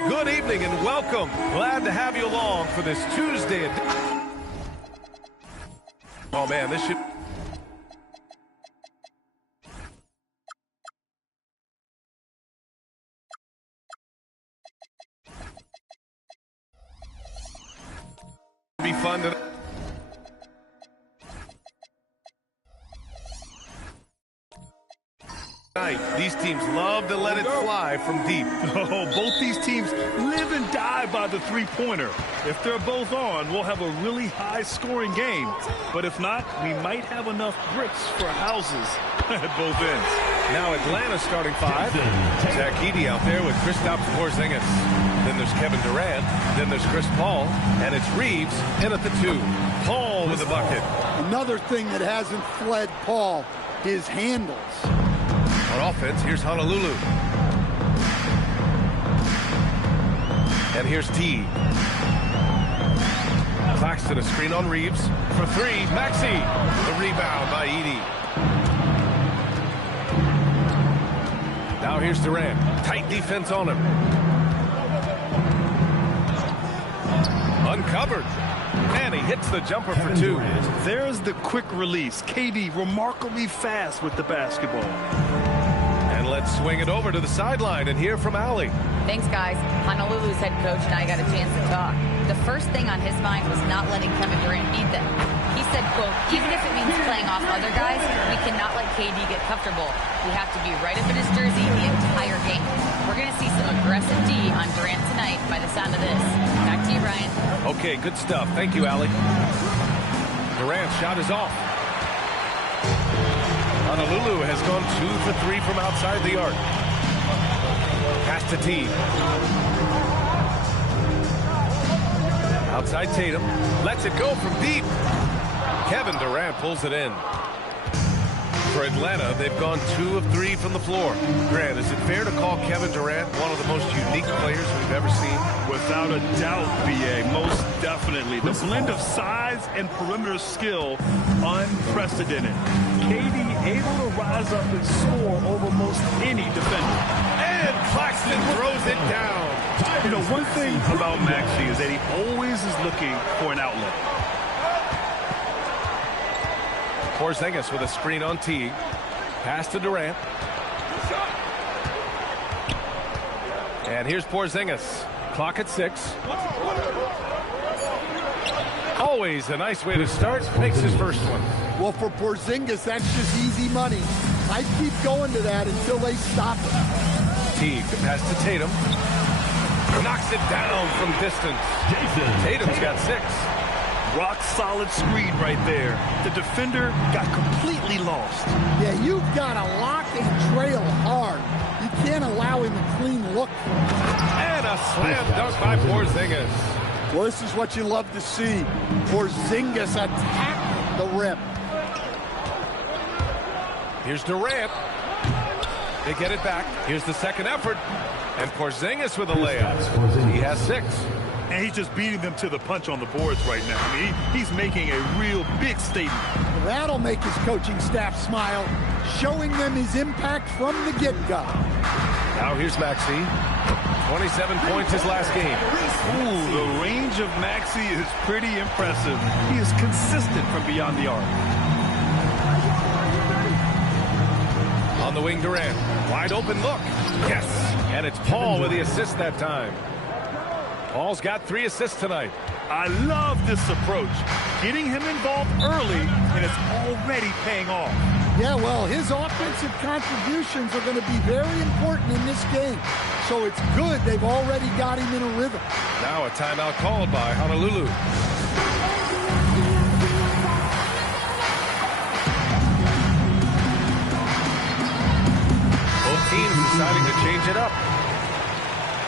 Good evening and welcome. Glad to have you along for this Tuesday. Oh man, this should be fun tonight. These teams love to let it fly from deep. Oh, both these teams live and die by the three-pointer. If they're both on, we'll have a really high-scoring game. But if not, we might have enough bricks for houses at both ends. Now Atlanta's starting five. Zach Edey out there with Kristaps Porzingis. Then there's Kevin Durant. Then there's Chris Paul. And it's Reeves in at the 2. Paul with the bucket. Another thing that hasn't fled Paul, his handles. On offense, here's Honolulu. And here's T. Claxton a screen on Reeves. For 3, Maxey. The rebound by Edey. Now here's Durant. Tight defense on him. Uncovered. And he hits the jumper for 2. There's the quick release. KD remarkably fast with the basketball. And let's swing it over to the sideline and hear from Allie. Thanks, guys. Honolulu's head coach and I got a chance to talk. The first thing on his mind was not letting Kevin Durant beat them. He said, quote, even if it means playing off other guys, we cannot let KD get comfortable. We have to be right up in his jersey the entire game. We're going to see some aggressive D on Durant tonight by the sound of this. Back to you, Brian. Okay, good stuff. Thank you, Allie. Durant's shot is off. Honolulu has gone 2 for 3 from outside the arc. Pass to T. Outside Tatum. Lets it go from deep. Kevin Durant pulls it in. For Atlanta, they've gone 2 of 3 from the floor. Grant, is it fair to call Kevin Durant one of the most unique players we've ever seen? Without a doubt, B.A., most definitely. The blend of size and perimeter skill, unprecedented. KD able to rise up and score over most any defender. And Claxton throws it down. You know, one thing about Maxey is that he always is looking for an outlet. Porzingis with a screen on T. Pass to Durant. And here's Porzingis. Clock at 6. Always a nice way to start. Makes his first one. Well, for Porzingis, that's just easy money. I keep going to that until they stop it. Teague, the pass to Tatum. Knocks it down from distance. Tatum's got 6. Rock solid screen right there. The defender got completely lost. Yeah, you've got to lock and trail hard. You can't allow him a clean look. And a slam dunk by Porzingis. Well, this is what you love to see. Porzingis attack the rim. Here's Durant. They get it back. Here's the second effort. And Porzingis with a layup. He has 6. And he's just beating them to the punch on the boards right now. I mean, he's making a real big statement. That'll make his coaching staff smile, showing them his impact from the get-go. Now here's Maxey. 27 points his last game. Ooh, the range of Maxey is pretty impressive. He is consistent from beyond the arc. On the wing, Durant. Wide open look. Yes. And it's Paul with the assist that time. Paul's got 3 assists tonight. I love this approach. Getting him involved early, and it's already paying off. Yeah, well, his offensive contributions are going to be very important in this game. So it's good they've already got him in a rhythm. Now a timeout called by Honolulu. Both teams deciding to change it up.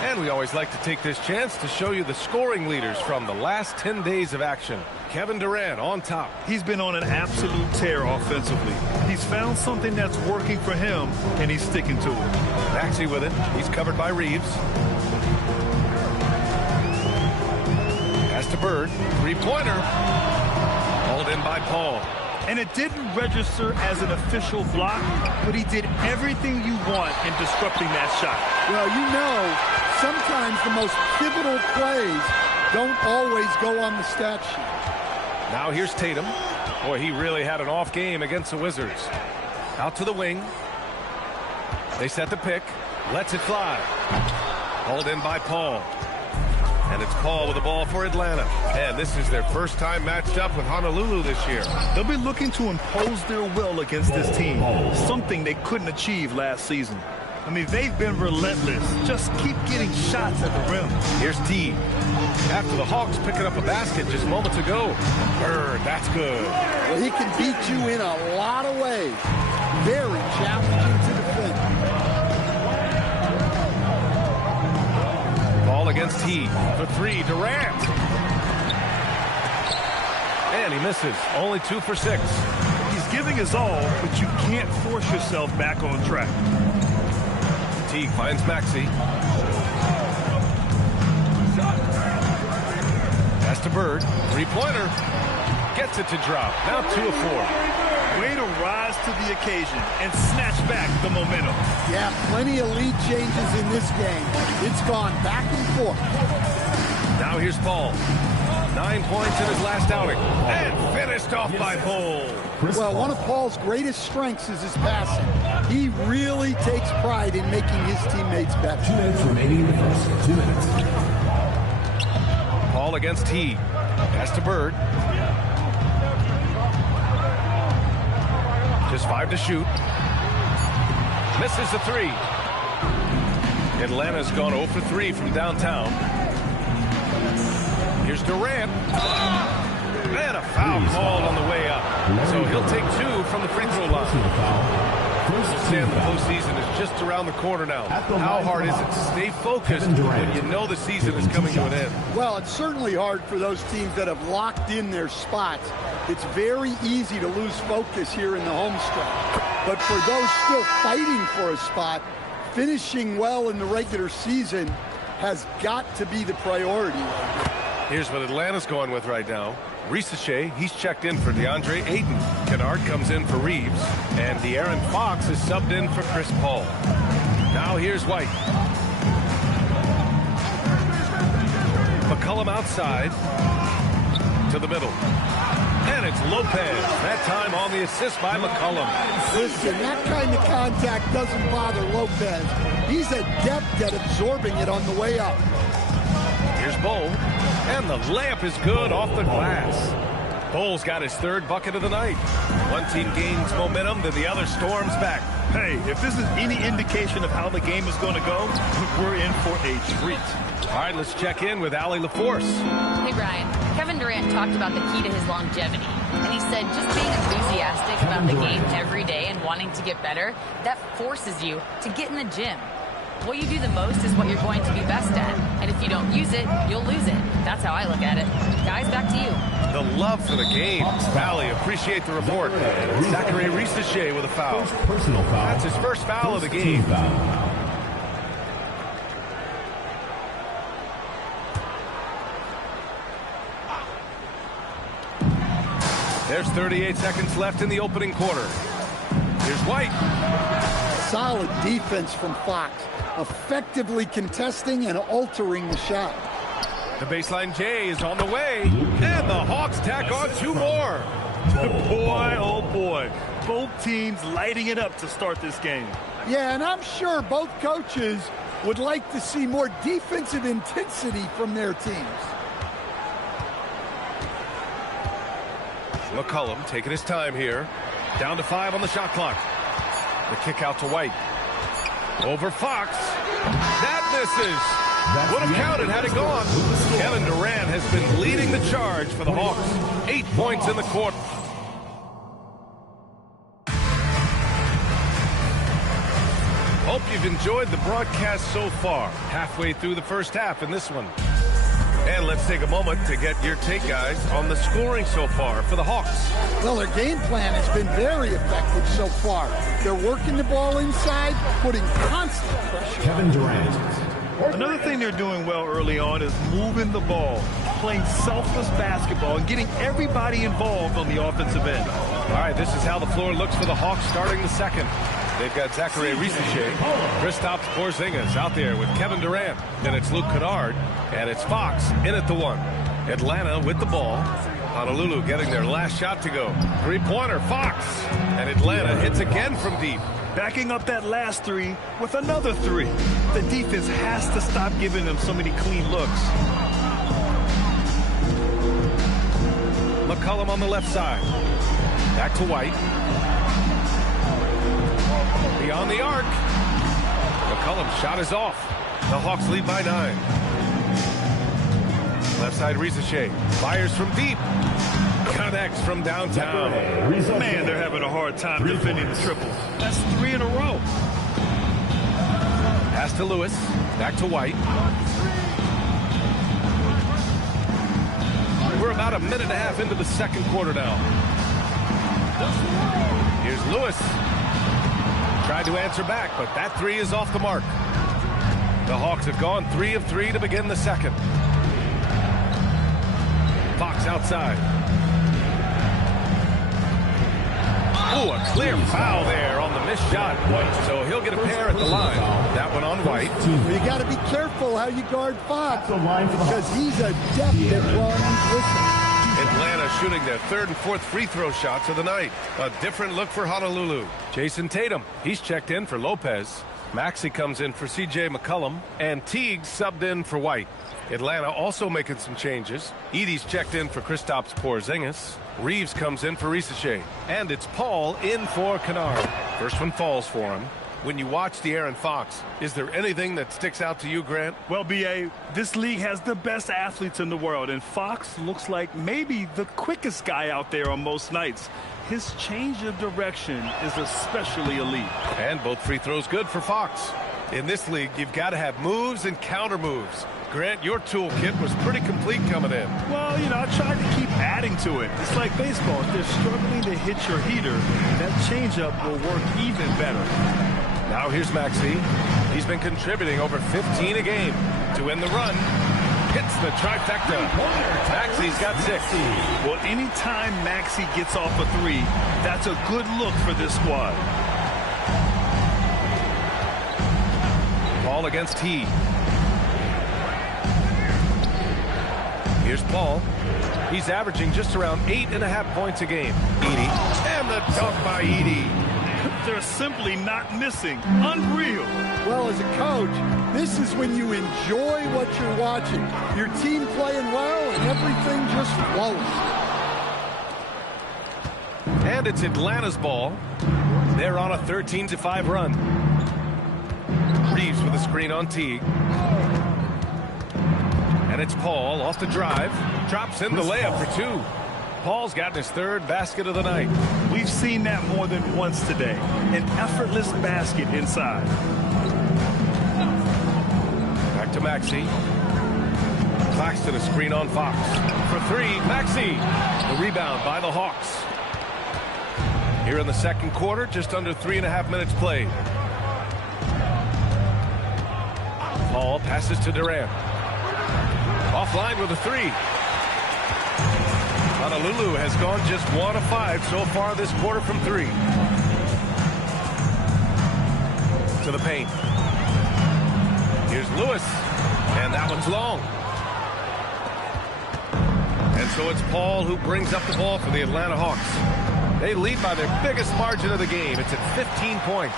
And we always like to take this chance to show you the scoring leaders from the last 10 days of action. Kevin Durant on top. He's been on an absolute tear offensively. He's found something that's working for him, and he's sticking to it. Maxey with it. He's covered by Reeves. Pass to Bird. 3-pointer. Hauled in by Paul. And it didn't register as an official block, but he did everything you want in disrupting that shot. Well, you know, sometimes the most pivotal plays don't always go on the stat sheet. Now here's Tatum. Boy, he really had an off game against the Wizards. Out to the wing. They set the pick. Lets it fly. Hauled in by Paul. And it's Paul with the ball for Atlanta. And this is their first time matched up with Honolulu this year. They'll be looking to impose their will against this team, something they couldn't achieve last season. I mean, they've been relentless. Just keep getting shots at the rim. Here's T. After the Hawks picking up a basket just moments ago. Bird, that's good. Well, he can beat you in a lot of ways. Very challenging to defend. Ball against T. For 3, Durant. And he misses. Only 2 for 6. He's giving his all, but you can't force yourself back on track. Teague finds Maxey. Pass to Bird. 3-pointer. Gets it to drop. Now 2 of 4. Way to rise to the occasion and snatch back the momentum. Yeah, plenty of lead changes in this game. It's gone back and forth. Now here's Paul. 9 points in his last outing. And finished off by Bol. Well, one of Paul's greatest strengths is his passing. He really takes pride in making his teammates better. 2 minutes remaining in the first. 2 minutes. Paul against T. Pass to Bird. Just 5 to shoot. Misses the 3. Atlanta's gone 0 for 3 from downtown. Here's Durant. And a foul called on the way up. So he'll take 2 from the free throw line. Understand the postseason is just around the corner now. How hard is it to stay focused when you know the season is coming to an end? Well, it's certainly hard for those teams that have locked in their spots. It's very easy to lose focus here in the home stretch. But for those still fighting for a spot, finishing well in the regular season has got to be the priority. Here's what Atlanta's going with right now. Risache, he's checked in for DeAndre Ayton. Kennard comes in for Reeves. And De'Aaron Fox is subbed in for Chris Paul. Now here's White. McCollum outside to the middle. And it's Lopez. That time on the assist by McCollum. Listen, that kind of contact doesn't bother Lopez. He's adept at absorbing it on the way up. Here's Bol. And the layup is good off the glass. Bol's got his 3rd bucket of the night. One team gains momentum, then the other storms back. Hey, if this is any indication of how the game is going to go, we're in for a treat. All right, let's check in with Allie LaForce. Hey, Brian. Kevin Durant talked about the key to his longevity. And he said just being enthusiastic about the game every day and wanting to get better, that forces you to get in the gym. What you do the most is what you're going to be best at. And if you don't use it, you'll lose it. That's how I look at it. Guys, back to you. The love for the game. Allie, appreciate the report. Zachary Risache with a foul. Personal foul. That's his first foul of the game. There's 38 seconds left in the opening quarter. Here's White. Solid defense from Fox, effectively contesting and altering the shot. The baseline J is on the way, and the Hawks tack on 2 more. Boy, oh boy, both teams lighting it up to start this game. Yeah, and I'm sure both coaches would like to see more defensive intensity from their teams. McCollum taking his time here. Down to 5 on the shot clock. The kick out to White. Over Fox. That misses. Would have counted had it gone. Kevin Durant has been leading the charge for the Hawks. 8 points in the quarter. Hope you've enjoyed the broadcast so far. Halfway through the first half in this one. And let's take a moment to get your take, guys, on the scoring so far for the Hawks. Well, their game plan has been very effective so far. They're working the ball inside, putting constant pressure. Kevin Durant. Another thing they're doing well early on is moving the ball, playing selfless basketball, and getting everybody involved on the offensive end. All right, this is how the floor looks for the Hawks starting the second. They've got Zachary Risache, Kristaps Porzingis out there with Kevin Durant. Then it's Luke Kennard, and it's Fox in at the 1. Atlanta with the ball. Honolulu getting their last shot to go. 3-pointer, Fox. And Atlanta hits again from deep. Backing up that last 3 with another 3. The defense has to stop giving them so many clean looks. McCollum on the left side. Back to White. Beyond the arc. McCollum's shot is off. The Hawks lead by 9. Left side Risache. Fires from deep. Connects from downtown. Man, they're having a hard time defending the triple. That's 3 in a row. Pass to Lewis. Back to White. We're about a minute and a half into the second quarter now. Here's Lewis. Tried to answer back, but that 3 is off the mark. The Hawks have gone 3 of 3 to begin the second. Fox outside. Ooh, a clear foul there on the missed shot. So he'll get a pair at the line. That one on White. Well, you got to be careful how you guard Fox because he's adept at blowing whistles. Atlanta shooting their third and fourth free throw shots of the night. A different look for Honolulu. Jason Tatum, he's checked in for Lopez. Maxey comes in for C.J. McCollum. And Teague subbed in for White. Atlanta also making some changes. Edey's checked in for Kristaps Porzingis. Reeves comes in for Risache. And it's Paul in for Kennard. First one falls for him. When you watch De'Aaron Fox, is there anything that sticks out to you, Grant? Well, B.A., this league has the best athletes in the world, and Fox looks like maybe the quickest guy out there on most nights. His change of direction is especially elite. And both free throws good for Fox. In this league, you've got to have moves and counter moves. Grant, your toolkit was pretty complete coming in. Well, you know, I tried to keep adding to it. It's like baseball. If they're struggling to hit your heater, that changeup will work even better. Now here's Maxey. He's been contributing over 15 a game to win the run. Hits the trifecta. Maxey's got 6. Well, anytime Maxey gets off a 3, that's a good look for this squad. Paul against T. Here's Paul. He's averaging just around 8.5 points a game. Edey. And the dunk by Edey. They're simply not missing. Unreal. Well, as a coach, this is when you enjoy what you're watching. Your team playing well and everything just flows. And it's Atlanta's ball. They're on a 13-5 run. Reeves with a screen on Teague. And it's Paul off the drive. Drops in the layup for 2. Paul's gotten his 3rd basket of the night. We've seen that more than once today. An effortless basket inside. Back to Maxey. Claxton a screen on Fox. For 3, Maxey. The rebound by the Hawks. Here in the second quarter, just under 3.5 minutes played. Paul passes to Durant. Offline with a 3. Honolulu has gone just 1 of 5 so far this quarter from 3. To the paint. Here's Lewis. And that one's long. And so it's Paul who brings up the ball for the Atlanta Hawks. They lead by their biggest margin of the game. It's at 15 points.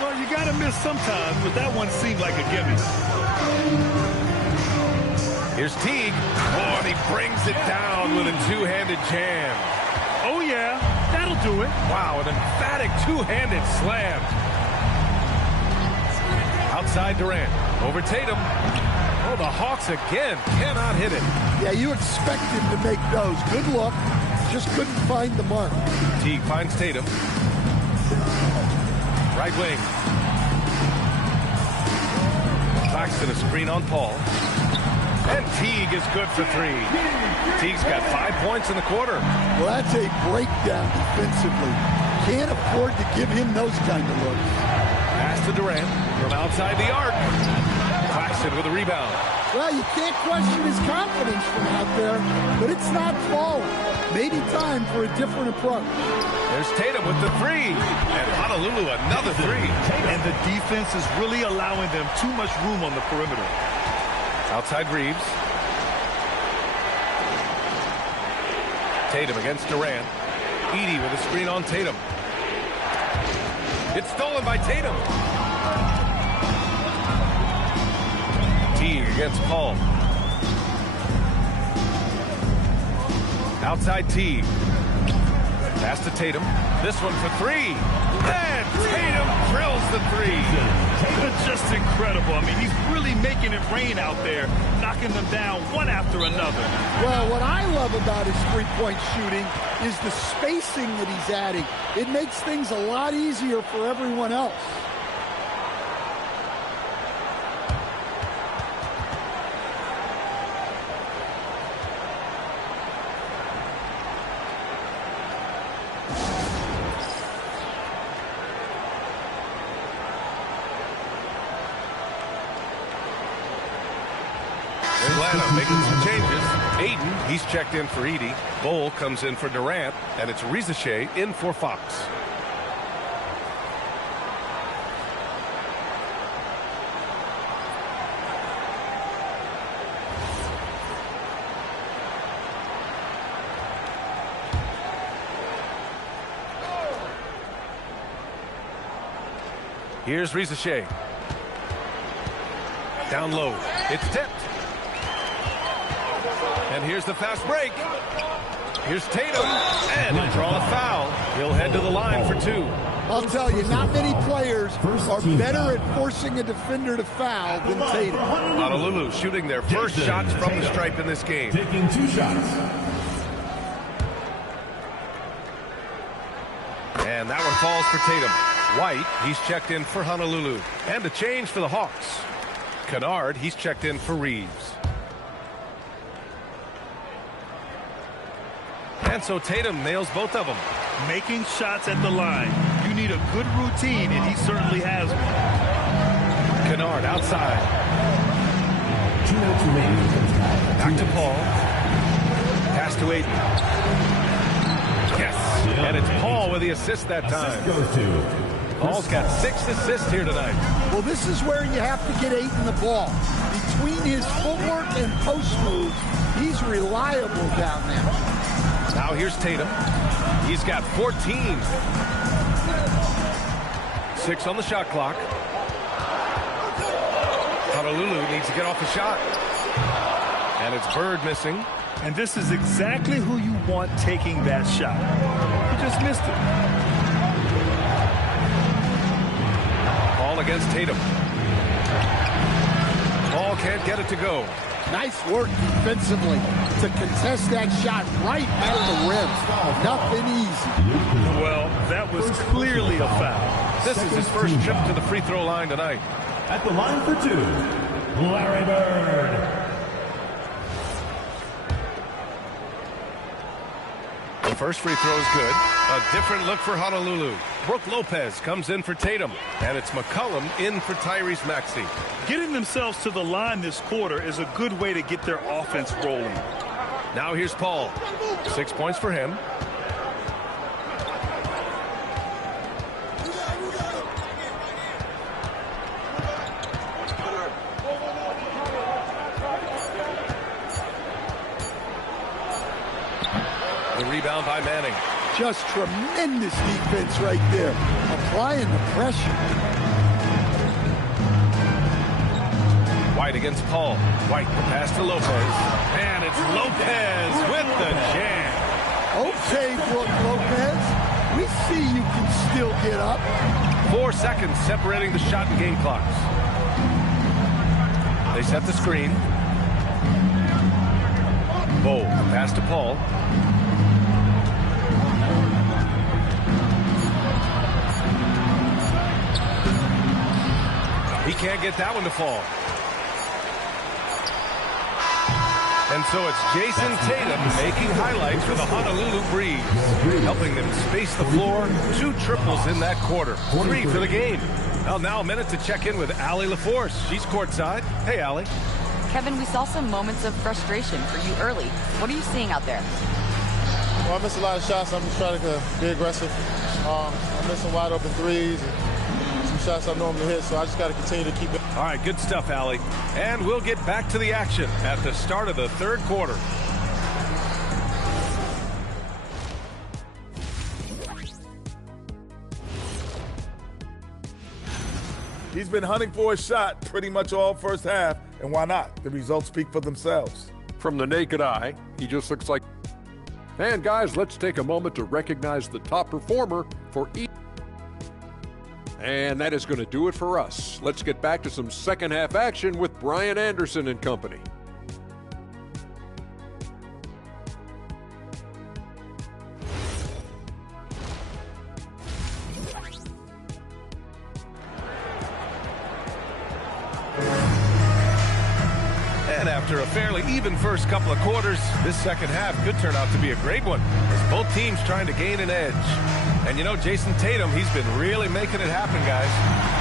Well, you got to miss sometimes, but that one seemed like a gimme. Here's Teague. Oh, and he brings it down with a 2-handed jam. Oh, yeah. That'll do it. Wow, an emphatic 2-handed slam. Outside Durant. Over Tatum. Oh, the Hawks again cannot hit it. Yeah, you expect him to make those. Good look. Just couldn't find the mark. Teague finds Tatum. Right wing. Claxton a screen on Paul. And Teague is good for 3. Teague's got 5 points in the quarter. Well, that's a breakdown defensively. Can't afford to give him those kind of looks. Pass to Durant from outside the arc. Claxton with a rebound. Well, you can't question his confidence from out there, but it's not falling. Maybe time for a different approach. There's Tatum with the 3. And Honolulu another 3. And the defense is really allowing them too much room on the perimeter. Outside Reeves. Tatum against Durant. Edey with a screen on Tatum. It's stolen by Tatum. Teague against Paul. Outside Teague. Pass to Tatum. This one for 3. And Tatum drills the 3. Just incredible. I mean, he's really making it rain out there, knocking them down one after another. Well, what I love about his three-point shooting is the spacing that he's adding. It makes things a lot easier for everyone else. Atlanta making some changes. Aiden, he's checked in for Edey. Bol comes in for Durant, and it's Risache in for Fox. Here's Rizachet. Down low. It's tipped. And here's the fast break. Here's Tatum. And he'll draw a foul. He'll head to the line for 2. I'll tell you, not many players are better at forcing a defender to foul than Tatum. Honolulu shooting their first shots from the stripe in this game. Taking 2 shots. And that one falls for Tatum. White, he's checked in for Honolulu. And a change for the Hawks. Kennard, he's checked in for Reeves. And so Tatum nails both of them. Making shots at the line. You need a good routine, and he certainly has one. Kennard outside. 2 minutes remaining. Back to Paul. Pass to Aiden. Yes. And it's Paul with the assist that time. Paul's got 6 assists here tonight. Well, this is where you have to get Aiden the ball. Between his footwork and post moves, he's reliable down there. Now here's Tatum. He's got 14. 6 on the shot clock. Honolulu needs to get off the shot. And it's Bird missing. And this is exactly who you want taking that shot. He just missed it. Paul against Tatum. Paul can't get it to go. Nice work defensively to contest that shot right at the rim. Nothing easy. Well, that was clearly a foul. This is his first trip to the free throw line tonight. At the line for 2, Larry Bird. The first free throw is good. A different look for Honolulu. Brooke Lopez comes in for Tatum. And it's McCollum in for Tyrese Maxey. Getting themselves to the line this quarter is a good way to get their offense rolling. Now here's Paul. 6 points for him. The rebound by Manning. Just tremendous defense right there. Applying the pressure. White against Paul. White, the pass to Lopez. And it's Lopez with the jam. Okay, Brooke Lopez. We see you can still get up. 4 seconds separating the shot and game clocks. They set the screen. Bowl, pass to Paul. He can't get that one to fall. And so it's Jason Tatum making highlights for the Honolulu Breeze, helping them space the floor. 2 triples in that quarter. 3 for the game. Well, now a minute to check in with Allie LaForce. She's courtside. Hey, Allie. Kevin, we saw some moments of frustration for you early. What are you seeing out there? Well, I missed a lot of shots. I'm just trying to be aggressive. I'm missing wide open threes and some shots I normally hit, so I just got to continue to keep it. All right, good stuff, Allie. And we'll get back to the action at the start of the 3rd quarter. He's been hunting for a shot pretty much all first half, and why not? The results speak for themselves. From the naked eye, he just looks like... And guys, let's take a moment to recognize the top performer for each. And that is going to do it for us. Let's get back to some second half action with Brian Anderson and company. And after a fairly even first couple of quarters, this second half could turn out to be a great one, as both teams trying to gain an edge. And you know, Jason Tatum, he's been really making it happen, guys.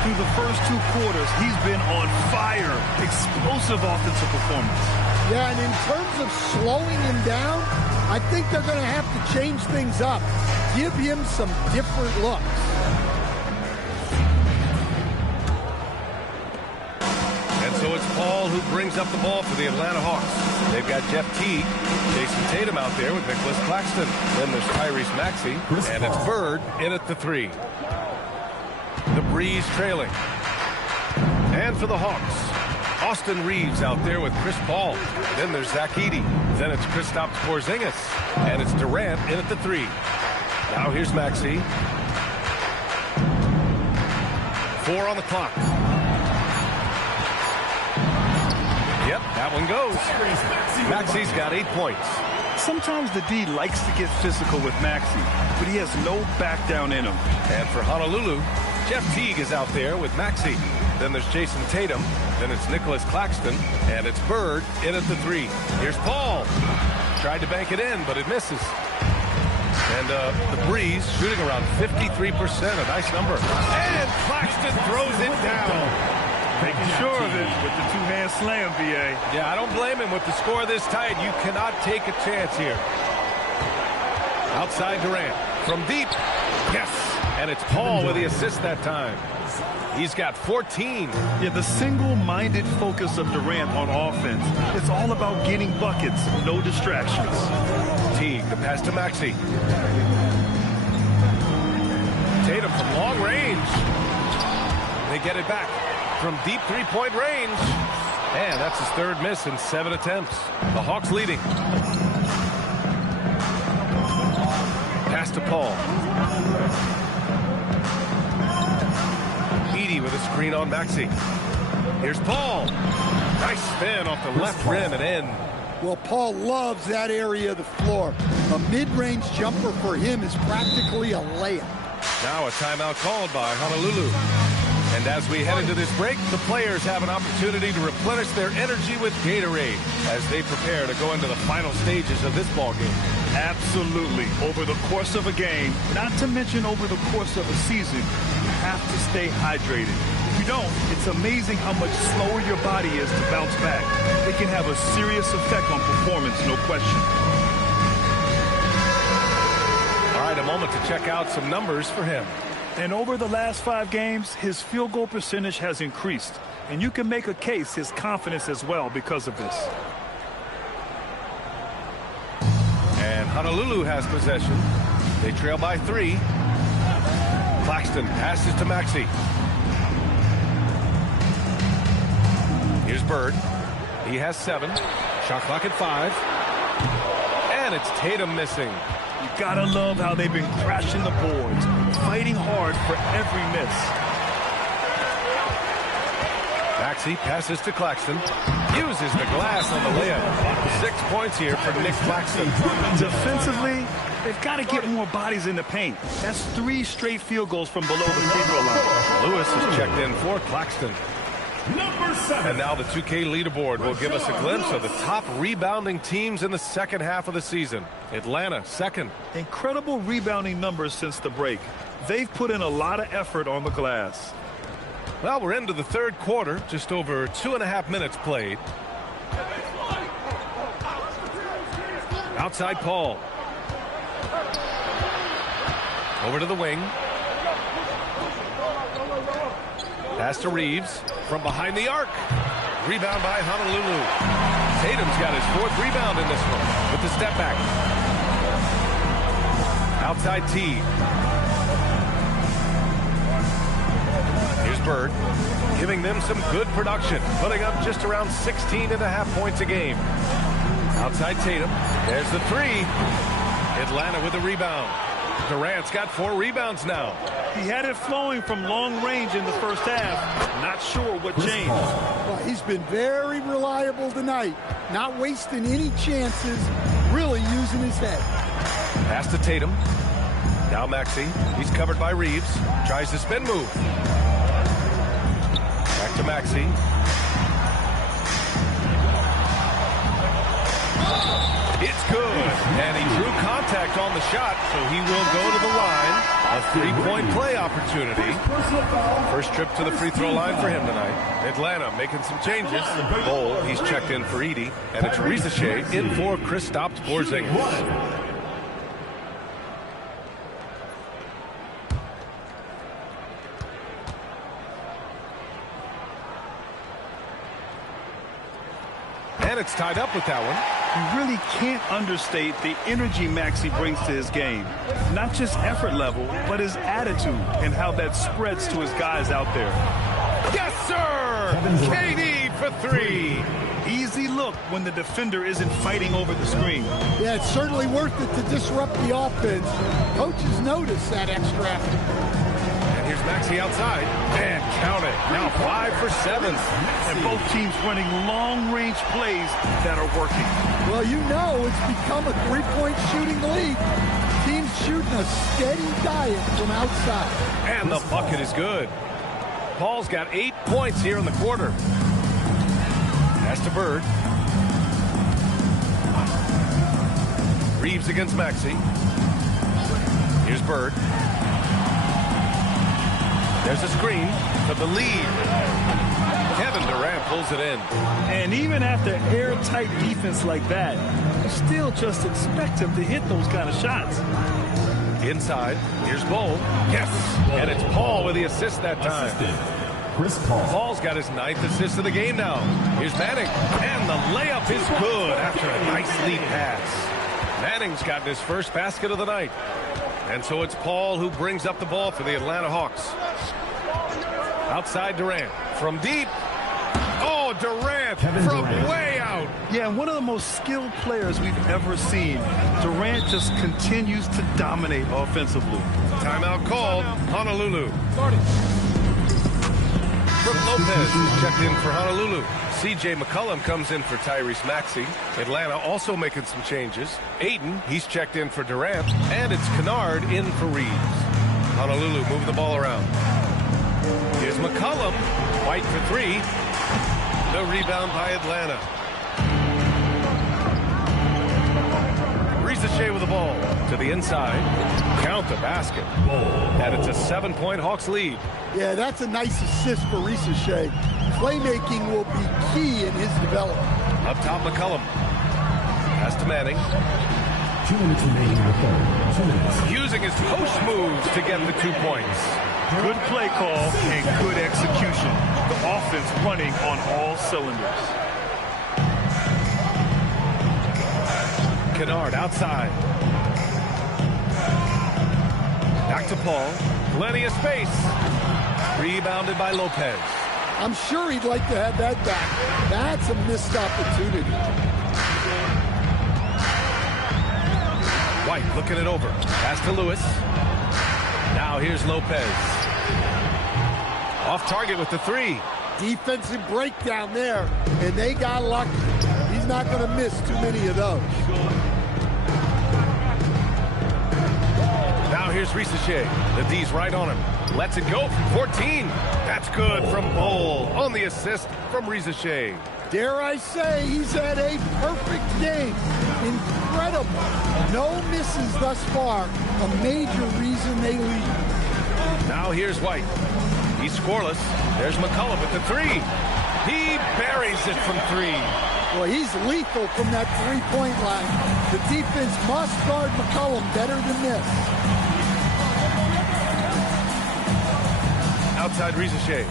Through the first 2 quarters, he's been on fire. Explosive offensive performance. Yeah, and in terms of slowing him down, I think they're going to have to change things up. Give him some different looks. And so it's Paul who brings up the ball for the Atlanta Hawks. They've got Jeff Teague, Jason Tatum out there with Nicholas Claxton. Then there's Tyrese Maxey, and it's Bird in at the 3. The Breeze trailing. And for the Hawks, Austin Reeves out there with Chris Paul. Then there's Zach Edey. Then it's Kristaps Porzingis. And it's Durant in at the 3. Now here's Maxey. 4 on the clock. Yep, that one goes. Maxey's got 8 points. Sometimes the D likes to get physical with Maxey, but he has no back down in him. And for Honolulu, Jeff Teague is out there with Maxey. Then there's Jason Tatum. Then it's Nicholas Claxton. And it's Bird in at the 3. Here's Paul. Tried to bank it in, but it misses. And the Breeze shooting around 53%, a nice number. And Claxton throws it down. Making sure of it with the two-hand slam, VA. Yeah, I don't blame him with the score this tight. You cannot take a chance here. Outside Durant. From deep. Yes. And it's Paul with the assist that time. He's got 14. Yeah, the single-minded focus of Durant on offense. It's all about getting buckets, no distractions. Teague, the pass to Maxey. Tatum from long range. They get it back from deep three-point range. And that's his 3rd miss in 7 attempts. The Hawks leading. Pass to Paul. Edey with a screen on Maxey. Here's Paul. Nice spin off the left rim and in. Well, Paul loves that area of the floor. A mid-range jumper for him is practically a layup. Now a timeout called by Honolulu. And as we head into this break, the players have an opportunity to replenish their energy with Gatorade as they prepare to go into the final stages of this ball game. Absolutely. Over the course of a game, not to mention over the course of a season, you have to stay hydrated. If you don't, it's amazing how much slower your body is to bounce back. It can have a serious effect on performance, no question. All right, a moment to check out some numbers for him. And over the last 5 games, his field goal percentage has increased. And you can make a case his confidence as well because of this. And Honolulu has possession. They trail by 3. Claxton passes to Maxey. Here's Bird. He has 7. Shot clock at 5. And it's Tatum missing. You gotta love how they've been crashing the boards, fighting hard for every miss. Maxey passes to Claxton. Uses the glass on the layup. 6 points here for Nick Claxton. Defensively, they've got to get more bodies in the paint. That's 3 straight field goals from below the free throw line. Lewis is checked in for Claxton. And now the 2K leaderboard will give us a glimpse of the top rebounding teams in the second half of the season. Atlanta, 2nd. Incredible rebounding numbers since the break. They've put in a lot of effort on the glass. Well, we're into the 3rd quarter, just over 2.5 minutes played. Outside Paul. Over to the wing. Pass to Reeves from behind the arc. Rebound by Honolulu. Tatum's got his 4th rebound in this one with the step back. Outside Teague. Here's Bird, giving them some good production, putting up just around 16.5 points a game. Outside Tatum. There's the 3. Atlanta with the rebound. Durant's got 4 rebounds now. He had it flowing from long range in the first half. Not sure what changed. Well, he's been very reliable tonight. Not wasting any chances. Really using his head. Pass to Tatum. Now Maxey. He's covered by Reeves. Tries the spin move. Back to Maxey. It's good. And he drew contact on the shot, so he will go to the line. A 3-point play opportunity. First trip to the free throw line for him tonight. Atlanta making some changes. Cole, he's checked in for Edey. And it's Ricochet in for Kristaps Porzingis. And it's tied up with that one. You really can't understate the energy Maxey brings to his game. Not just effort level, but his attitude and how that spreads to his guys out there. Yes, sir! KD for three. Easy look when the defender isn't fighting over the screen. Yeah, it's certainly worth it to disrupt the offense. Coaches notice that extra effort. And here's Maxey outside. And count it. Now 5 for 7. And both teams running long-range plays that are working. Well, you know it's become a three-point shooting league. Teams shooting a steady diet from outside. And the bucket is good. Paul's got 8 points here in the quarter. Pass to Bird. Reeves against Maxey. Here's Bird. There's a screen for the lead. Kevin Durant pulls it in. And even after airtight defense like that, you still just expect him to hit those kind of shots. Inside, here's Bull. Yes, and it's Paul with the assist that time. Chris Paul. Paul's got his 9th assist of the game now. Here's Manning, and the layup is good after a nice lead pass. Manning's gotten his first basket of the night. And so it's Paul who brings up the ball for the Atlanta Hawks. Outside Durant, from deep. Oh, Durant from way out. Yeah, one of the most skilled players we've ever seen. Durant just continues to dominate offensively. Timeout called, Honolulu. Brooke Lopez is checked in for Honolulu. C.J. McCollum comes in for Tyrese Maxey. Atlanta also making some changes. Aiden, he's checked in for Durant. And it's Kennard in for Reeves. Honolulu moving the ball around. Here's McCollum. White for three. No rebound by Atlanta. Shea with the ball to the inside. Count the basket. And it's a 7-point Hawks lead. Yeah, that's a nice assist for Shea. Playmaking will be key in his development. Up top, McCollum. Pass to Manning. 2 minutes remaining in the third. 2 minutes. Using his post moves to get the 2 points. Good play call and good execution. The offense running on all cylinders. Kennard outside. Back to Paul. Plenty of space. Rebounded by Lopez. I'm sure he'd like to have that back. That's a missed opportunity. White looking it over. Pass to Lewis. Now here's Lopez. Off target with the three. Defensive breakdown there, and they got lucky. He's not going to miss too many of those. Now here's Shea. The D's right on him. Lets it go from 14. That's good from Bull on the assist from Shea. Dare I say he's had a perfect game. Incredible. No misses thus far. A major reason they lead. Now here's White. He's scoreless. There's McCollum with the three. He buries it from three. Well, he's lethal from that three-point line. The defense must guard McCollum better than this. Outside Shea.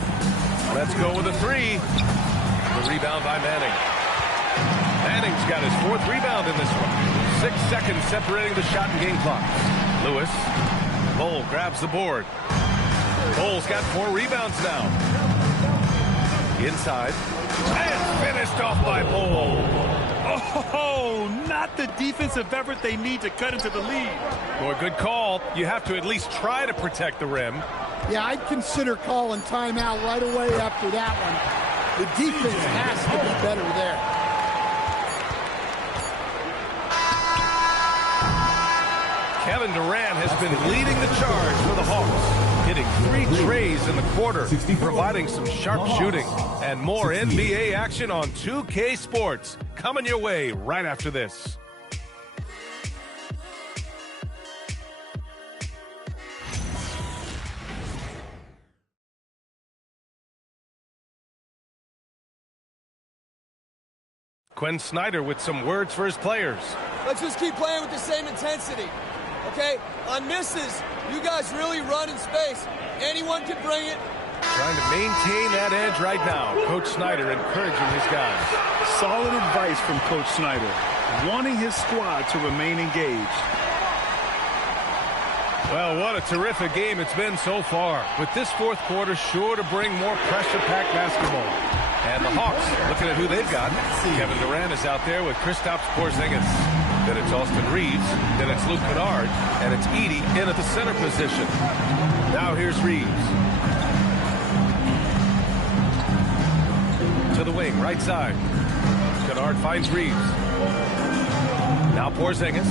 Let's go with a three. The rebound by Manning. Manning's got his 4th rebound in this one. 6 seconds separating the shot and game clock. Lewis. Bull grabs the board. Bull's got 4 rebounds now. Inside. And finished off by Bull. Oh, not the defensive effort they need to cut into the lead. Boy, good call. You have to at least try to protect the rim. Yeah, I'd consider calling timeout right away after that one. The defense has to be better there. Kevin Durant has been leading the charge for the Hawks, hitting 3 trays in the quarter, providing some sharp shooting, and more NBA action on 2K Sports. Coming your way right after this. Quinn Snyder with some words for his players. Let's just keep playing with the same intensity. Okay, on misses, you guys really run in space. Anyone can bring it. Trying to maintain that edge right now. Coach Snyder encouraging his guys. Solid advice from Coach Snyder. wanting his squad to remain engaged. Well, what a terrific game it's been so far. With this fourth quarter sure to bring more pressure-packed basketball. And the Hawks, looking at who they've got. Kevin Durant is out there with Kristaps Porzingis. Then it's Austin Reeves. Then it's Luke Kennard. And it's Edey in at the center position. Now here's Reeves. To the wing, right side. Kennard finds Reeves. Now Porzingis.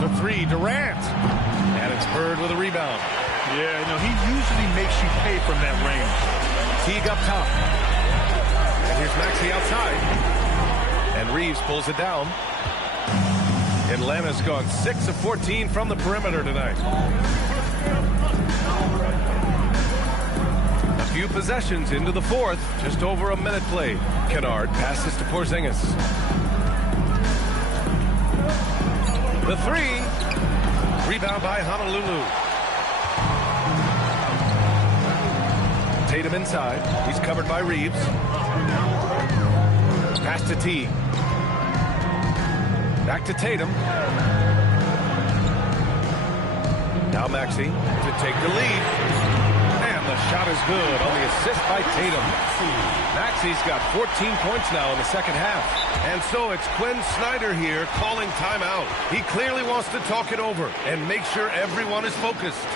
The three, Durant. And it's Bird with a rebound. Yeah, he usually makes you pay from that range. Teague up top. And here's Maxey outside. And Reeves pulls it down. Atlanta's gone 6 of 14 from the perimeter tonight. A few possessions into the fourth. Just over a minute played. Kennard passes to Porzingis. The three. Rebound by Honolulu. Tatum inside. He's covered by Reeves. Pass to Teague. Back to Tatum. Now Maxey to take the lead. And the shot is good on the assist by Tatum. Maxey's got 14 points now in the second half. And so it's Quinn Snyder here calling timeout. He clearly wants to talk it over and make sure everyone is focused.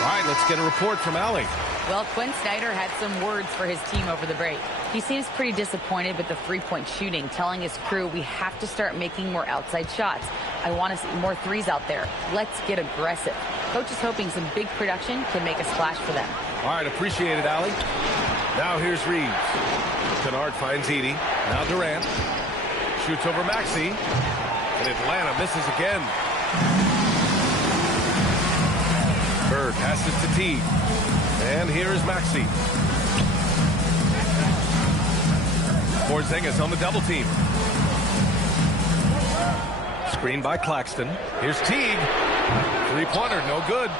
All right, let's get a report from Allie. Well, Quinn Snyder had some words for his team over the break. He seems pretty disappointed with the three-point shooting, telling his crew we have to start making more outside shots. I want to see more threes out there. Let's get aggressive. Coach is hoping some big production can make a splash for them. All right, appreciate it, Allie. Now here's Reeves. Kennard finds Edey. Now Durant. Shoots over Maxey. And Atlanta misses again. Bird passes to Teague. And here is Maxey. Porzingis on the double team. Screen by Claxton. Here's Teague. Three-pointer, no good.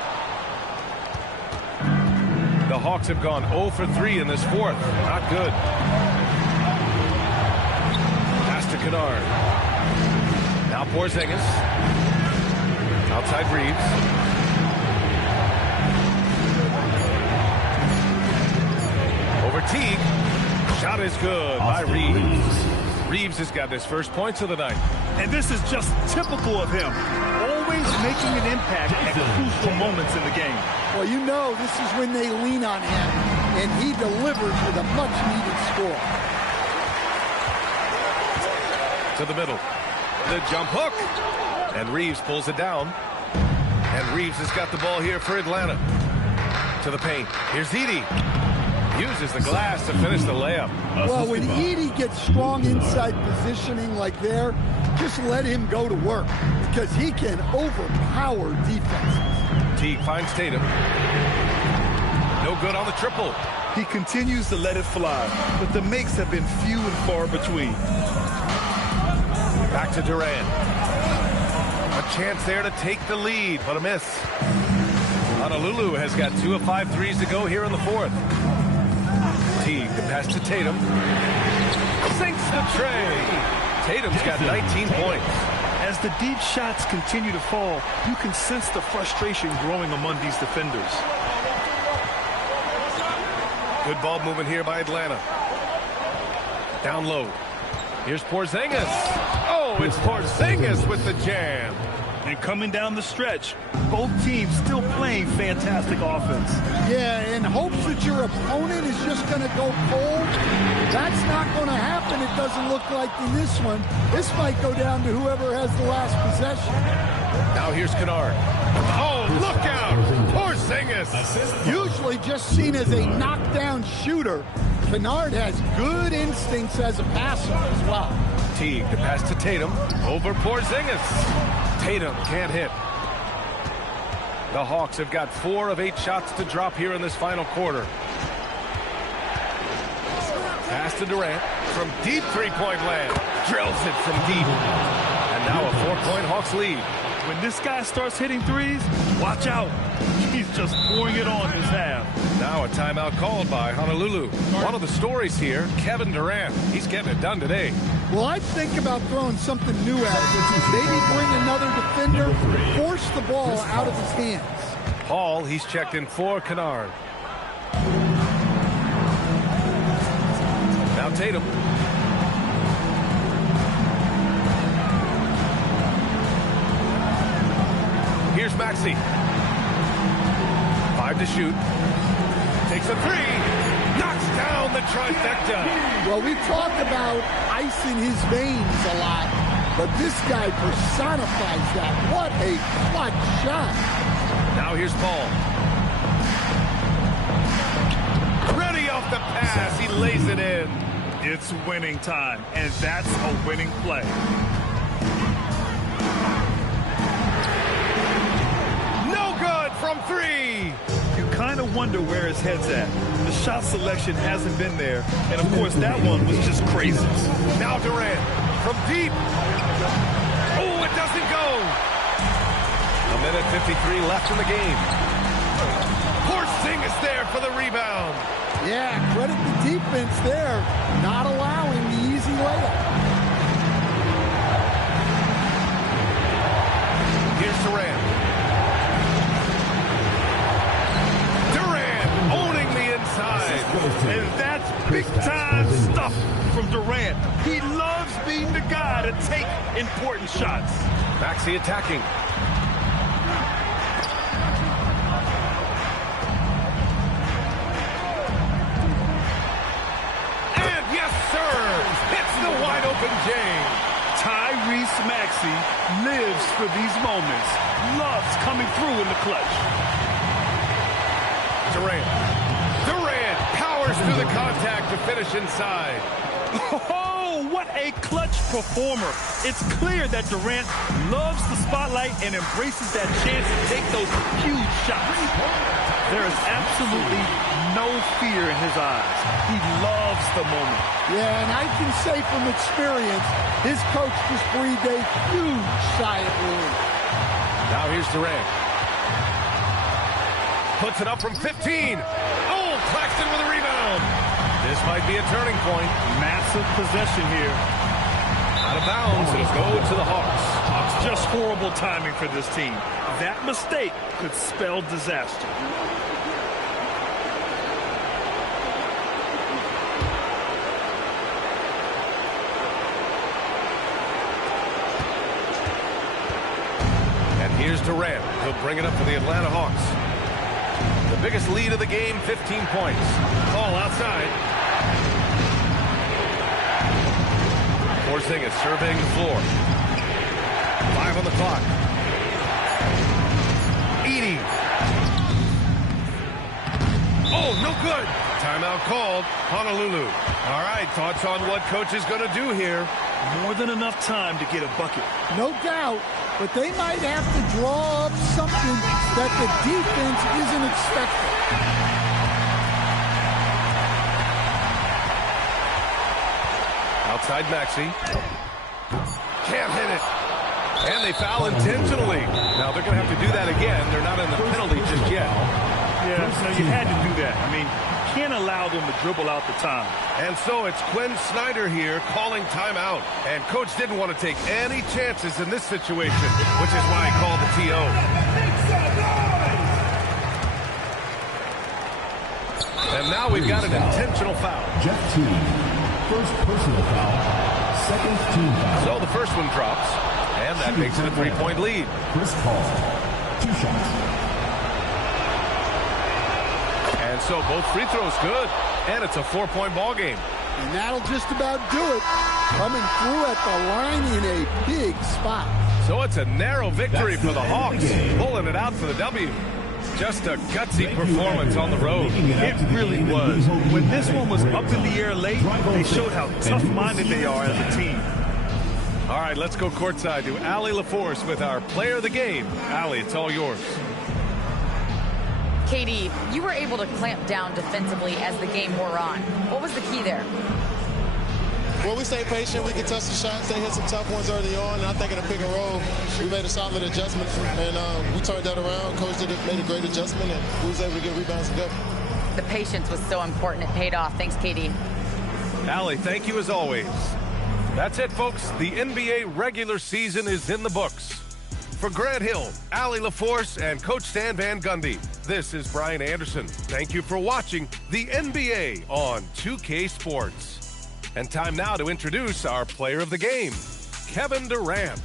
The Hawks have gone 0 for 3 in this fourth. Not good. Pass to Kennard. Now Porzingis. Outside Reeves. Over Teague. Shot is good by Reeves. Reeves has got his first points of the night. And this is just typical of him. Always making an impact at crucial moments in the game. Well, this is when they lean on him, and he delivers with a much-needed score. To the middle. The jump hook. And Reeves pulls it down. And Reeves has got the ball here for Atlanta. To the paint. Here's Edey. Uses the glass to finish the layup. Well, when Edey gets strong inside positioning like there, just let him go to work because he can overpower defenses. Teague finds Tatum. No good on the triple. He continues to let it fly, but the makes have been few and far between. Back to Durant. A chance there to take the lead, but a miss. Honolulu has got 2 of 5 threes to go here in the fourth. Teague, the pass to Tatum. Sinks the tray. Tatum's got 19 points. As the deep shots continue to fall, you can sense the frustration growing among these defenders. Good ball movement here by Atlanta. Down low. Here's Porzingis. Oh, it's Porzingis with the jam. And coming down the stretch, both teams still playing fantastic offense. Yeah, in hopes that your opponent is just going to go cold. That's not going to happen, it doesn't look like in this one. This might go down to whoever has the last possession. Now here's Kennard. Oh, look out! Porzingis! Usually just seen as a knockdown shooter, Kennard has good instincts as a passer as well. Teague, the pass to Tatum. Over Porzingis. Tatum can't hit. The Hawks have got 4 of 8 shots to drop here in this final quarter. Pass to Durant from deep three-point land. Drills it from deep. And now a 4-point Hawks lead. When this guy starts hitting threes, watch out. He's just pouring it on this half. Now a timeout called by Honolulu. One of the stories here, Kevin Durant. He's getting it done today. Well, I'd think about throwing something new at him. Maybe bring another defender, force the ball out of his hands. Hall, he's checked in for Kennard. Now Tatum. Here's Maxey. 5 to shoot. Takes a 3. Knocks down the trifecta. Well, we talk about ice in his veins a lot, but this guy personifies that. What a clutch shot. Now here's Paul. Ready off the pass. He lays it in. It's winning time, and that's a winning play. No good from 3. You kind of wonder where his head's at. The shot selection hasn't been there, and of course that one was just crazy. Now Durant from deep. Oh, it doesn't go. A minute 53 left in the game. Porzingis there for the rebound. Yeah, credit the defense there, not allowing the easy layup. Here's Durant. Durant owning the inside. And that's big-time stuff from Durant. He loves being the guy to take important shots. Maxey attacking. James. Tyrese Maxey lives for these moments. Loves coming through in the clutch. Durant powers through the contact to finish inside. Oh, what a clutch performer. It's clear that Durant loves the spotlight and embraces that chance to take those huge shots. There is absolutely no fear in his eyes. He loves the moment. Yeah, and I can say from experience, his coach just breathed a huge sigh of relief. Now here's Durant. Puts it up from 15. Oh, Claxton with a rebound. This might be a turning point. Massive possession here. Out of bounds, it'll go to the Hawks. It's just horrible timing for this team. That mistake could spell disaster. Here's Durant. He'll bring it up for the Atlanta Hawks. The biggest lead of the game, 15 points. Ball outside. Porzingis surveying the floor. 5 on the clock. Edey. Oh, no good. Timeout called. Honolulu. All right, thoughts on what coach is going to do here? More than enough time to get a bucket. No doubt, but they might have to draw up something that the defense isn't expecting. Outside Maxey. Can't hit it. And they foul intentionally. Now they're going to have to do that again. They're not in the penalty just yet. Yeah, so you had to do that. I mean, you can't allow them to dribble out the time. And so it's Quinn Snyder here calling timeout. And coach didn't want to take any chances in this situation, which is why he called the TO. And now we've got an intentional foul. Jeff T. First personal foul. Second team foul. So the first one drops. And that makes it a 3-point lead. Chris Paul. 2 shots. And so both free throws good. And it's a 4-point ball game. And that'll just about do it. Coming through at the line in a big spot. So it's a narrow victory for the Hawks. Pulling it out for the W. Just a gutsy performance on the road. It really was. When this one was up in the air late, they showed how tough-minded they are as a team. All right, let's go courtside to Allie LaForce with our player of the game. Allie, it's all yours. KD, you were able to clamp down defensively as the game wore on. What was the key there? Well, we stay patient. We can touch the shots. They hit some tough ones early on. And I think in a pick and roll, we made a solid adjustment. And we turned that around. Coach made a great adjustment, and we was able to get rebounds and go. The patience was so important. It paid off. Thanks, KD. Allie, thank you as always. That's it, folks. The NBA regular season is in the books. For Grant Hill, Allie LaForce, and Coach Stan Van Gundy, this is Brian Anderson. Thank you for watching the NBA on 2K Sports. And time now to introduce our player of the game, Kevin Durant.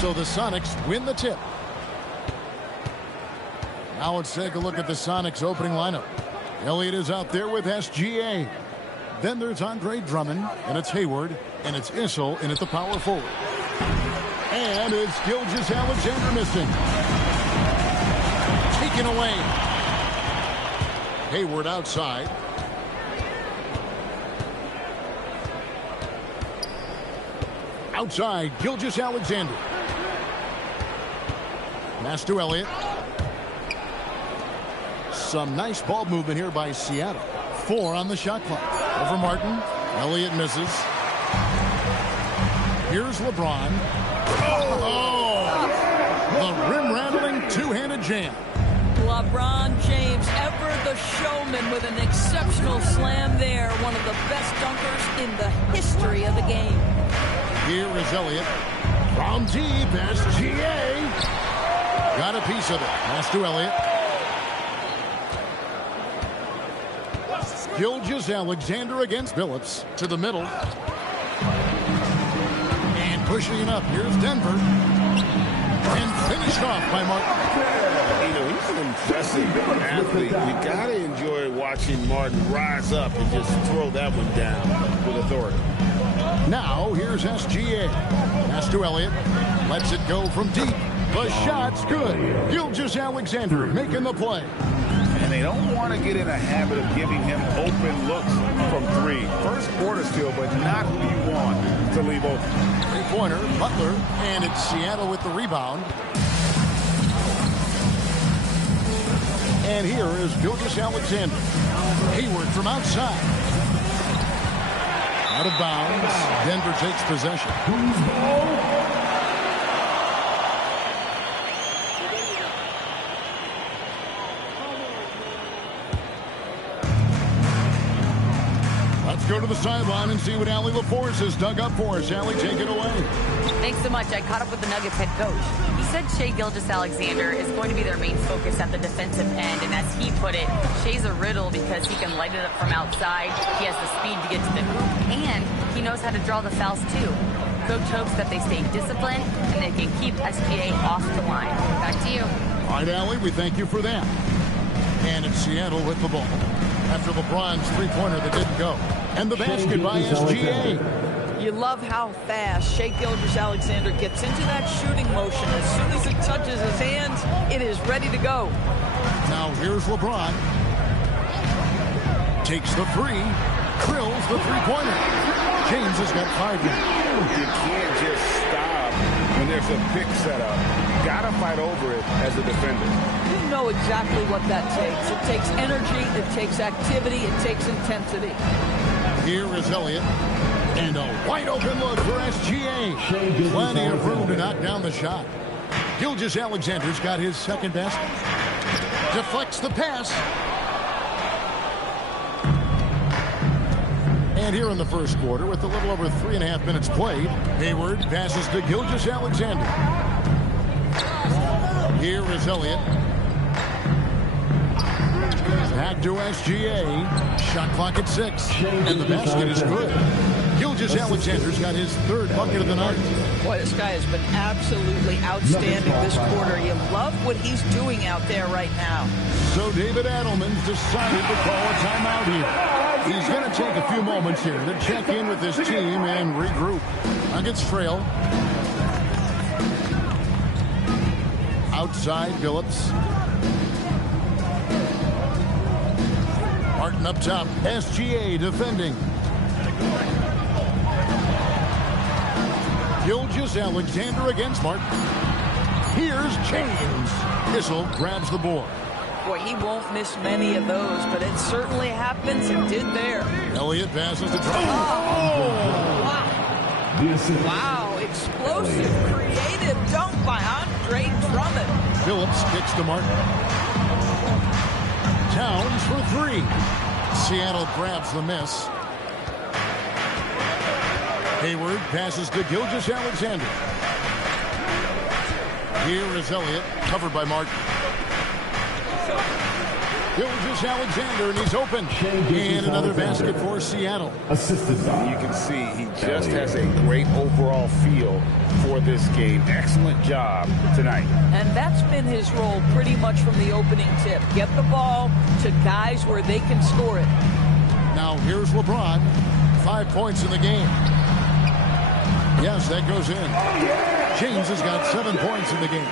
So the Sonics win the tip. Now let's take a look at the Sonics opening lineup. Elliott is out there with SGA. Then there's Andre Drummond, and it's Hayward, and it's Issel in at the power forward. And it's Gilgeous-Alexander missing. Taken away. Hayward outside. Outside, Gilgeous-Alexander. Pass to Elliott. Some nice ball movement here by Seattle. 4 on the shot clock. Over Martin. Elliott misses. Here's LeBron. Oh! The rim-rattling two-handed jam. LeBron James, ever the showman, with an exceptional slam there. One of the best dunkers in the history of the game. Here is Elliott. From deep, SGA. Got a piece of it. Pass to Elliott. Gilgeous-Alexander against Phillips to the middle. And pushing it up. Here's Denver. And finished off by Martin. You know, he's an impressive athlete. You got to enjoy watching Martin rise up and just throw that one down with authority. Now, here's SGA. Pass to Elliott. Lets it go from deep. The shot's good. Gilgeous-Alexander making the play. And they don't want to get in a habit of giving him open looks from three. First quarter still, but not who you want to leave open. Three-pointer, Butler, and it's Seattle with the rebound. And here is Gilgeous-Alexander. Hayward from outside. Out of bounds. Denver takes possession. Let's go to the sideline and see what Allie LaForce has dug up for us. Allie, take it away. Thanks so much. I caught up with the Nuggets head coach. He said Shai Gilgeous-Alexander is going to be their main focus at the defensive end. And as he put it, Shai's a riddle because he can light it up from outside. He has the speed to get to the hoop, and he knows how to draw the fouls too. Coach hopes that they stay disciplined and they can keep SGA off the line. Back to you. All right, Allie, we thank you for that. And it's Seattle with the ball. After LeBron's three-pointer that didn't go. And the basket by SGA. You love how fast Shai Gilgeous-Alexander gets into that shooting motion. As soon as it touches his hands, it is ready to go. Now here's LeBron. Takes the three. Drills the three-pointer. James has got 5 now. You can't just stop when there's a pick set up. Got to fight over it as a defender. You know exactly what that takes. It takes energy, it takes activity, it takes intensity. Here is Elliott. And a wide open look for SGA. Plenty of room to knock down the shot. Gilgeous-Alexander's got his second best. Deflects the pass. And here in the first quarter, with a little over 3.5 minutes played, Hayward passes to Gilgeous-Alexander. Here is Elliott. Back to SGA. Shot clock at 6. And the basket is good. Gilgeous-Alexander's got his third bucket of the night. Boy, this guy has been absolutely outstanding this quarter. You love what he's doing out there right now. So David Adelman's decided to call a timeout here. He's going to take a few moments here to check in with his team and regroup. Nuggets trail. Outside, Phillips. Martin up top. SGA defending. Gilgeous-Alexander against Martin. Here's James. Issel grabs the board. Boy, he won't miss many of those, but it certainly happens and did there. Elliott passes to Drummond. Oh, wow. Wow, explosive, creative dunk by Andre Drummond. Phillips kicks to Martin. Towns for 3. Seattle grabs the miss. Hayward passes to Gilgeous-Alexander. Here is Elliott, covered by Martin. Gilgeous-Alexander, and he's open. And another basket for Seattle. You can see he just has a great overall feel for this game. Excellent job tonight. And that's been his role pretty much from the opening tip. Get the ball to guys where they can score it. Now here's LeBron. 5 points in the game. Yes, that goes in. James has got 7 points in the game.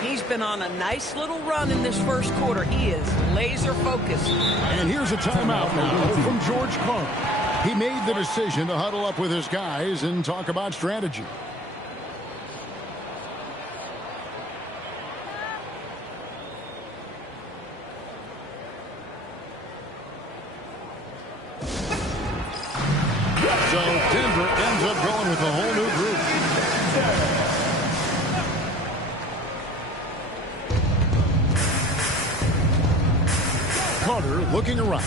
He's been on a nice little run in this first quarter. He is laser focused. And here's a timeout now from George Clark. He made the decision to huddle up with his guys and talk about strategy. So Denver ends up going with a whole new group. Carter looking around.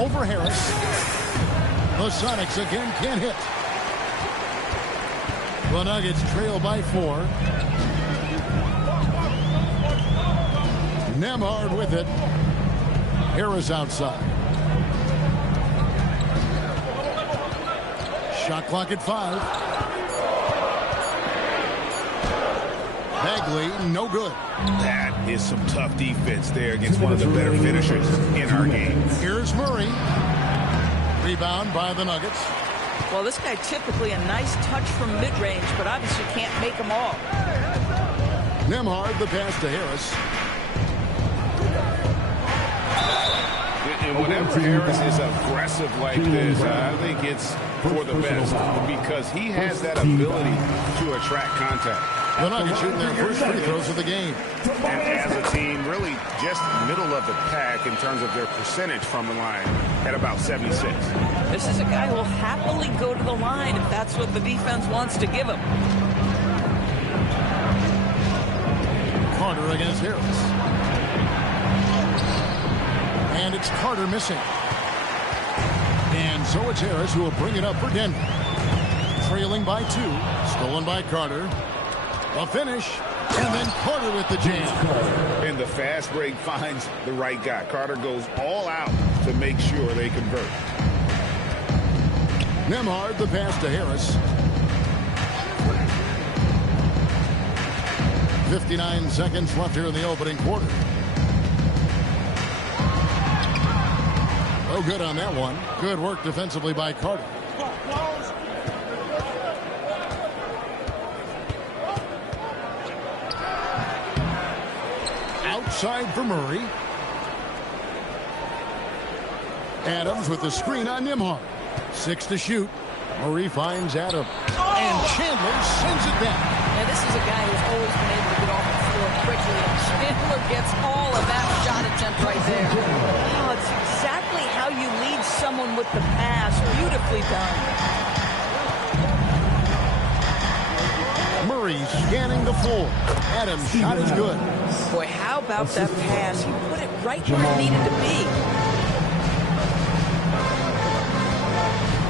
Over Harris. The Sonics again can't hit. The Nuggets trail by 4. Nemhard with it. Harris outside. Shot clock at 5. Bagley, no good. That is some tough defense there against one of the better finishers in our game. Here's Murray. Rebound by the Nuggets. Well, this guy typically a nice touch from mid-range, but obviously can't make them all. Nembhard, the pass to Harris. And whenever Harris is aggressive like this, I think it's for the best because he has that ability to attract contact. The Nuggets shooting their first free throws of the game. And as a team, really just middle of the pack in terms of their percentage from the line at about 76. This is a guy who will happily go to the line if that's what the defense wants to give him. Carter against Harris. And it's Carter missing. And so it's Harris who will bring it up for Denver. Trailing by 2. Stolen by Carter. A finish. And then Carter with the jam. And the fast break finds the right guy. Carter goes all out to make sure they convert. Nembhard, the pass to Harris. 59 seconds left here in the opening quarter. Oh, good on that one. Good work defensively by Carter. Outside for Murray. Adams with the screen on Nembhard. 6 to shoot. Murray finds Adams. And Chandler sends it back. Now, this is a guy who's always been able to get off the floor quickly, and Chandler gets all of that shot attempt right there. Oh, it's exactly how you lead someone with the pass. Beautifully done. Murray scanning the floor. Adams' shot is good. Boy, how about that pass? He put it right where it needed to be.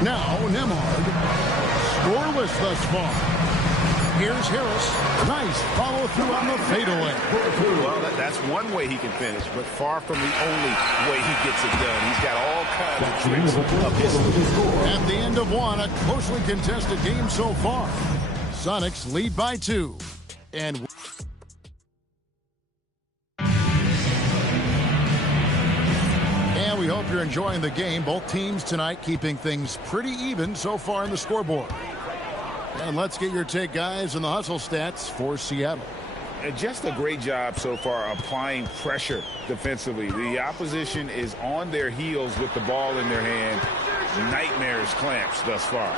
Now, Nembhard. Scoreless thus far. Here's Harris. Nice follow through on the fadeaway. Well, that's one way he can finish, but far from the only way he gets it done. He's got all kinds of tricks up his sleeve. At the end of one, a closely contested game so far. Sonics lead by 2. And we hope you're enjoying the game. Both teams tonight keeping things pretty even so far in the scoreboard. And let's get your take, guys, on the hustle stats for Seattle. Just a great job so far applying pressure defensively. The opposition is on their heels with the ball in their hand. Nightmares clamps thus far.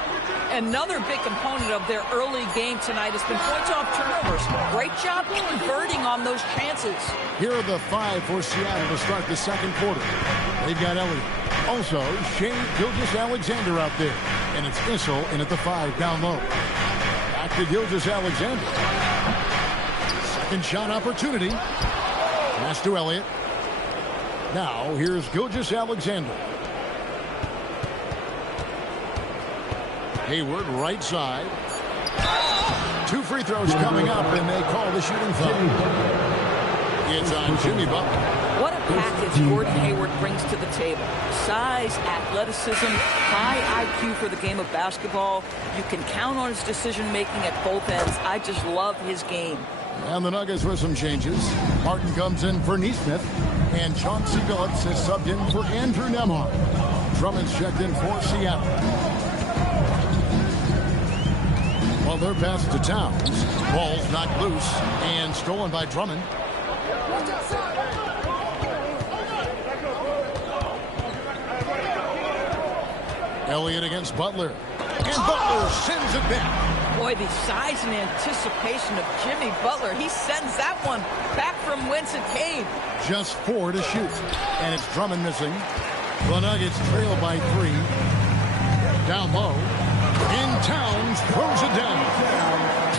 Another big component of their early game tonight has been points off turnovers. Great job converting on those chances. Here are the 5 for Seattle to start the second quarter. They've got Elliott. Also, Shea Gilgeous-Alexander out there. And it's Issel in at the 5 down low. Back to Gilgeous-Alexander. Second shot opportunity. Pass to Elliott. Now, here's Gilgeous-Alexander. Hayward, right side. 2 free throws coming up, and they call the shooting foul. It's on Jimmy Butler. What a package Gordon Hayward brings to the table. Size, athleticism, high IQ for the game of basketball. You can count on his decision-making at both ends. I just love his game. And the Nuggets with some changes. Martin comes in for Neesmith, and Chauncey Billups is subbed in for Andrew Nembhard. Drummond's checked in for Seattle. Well, their pass to Towns. Ball's knocked loose and stolen by Drummond. Elliott against Butler. And Butler sends it back. Boy, the size and anticipation of Jimmy Butler. He sends that one back from whence it came. Just 4 to shoot. And it's Drummond missing. The Nuggets trail by 3. Down low. In Towns throws it down.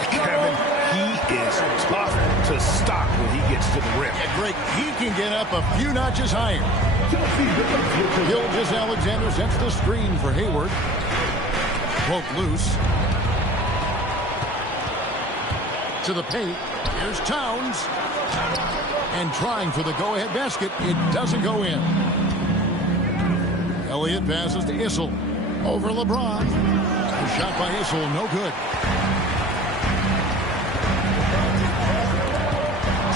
Kevin, he is tough to stop when he gets to the rim. Yeah, Greg, he can get up a few notches higher. Gilgeous-Alexander sets the screen for Hayward. Broke loose. To the paint. Here's Towns. And trying for the go-ahead basket. It doesn't go in. Elliott passes to Issel. Over LeBron. A shot by Issel, no good.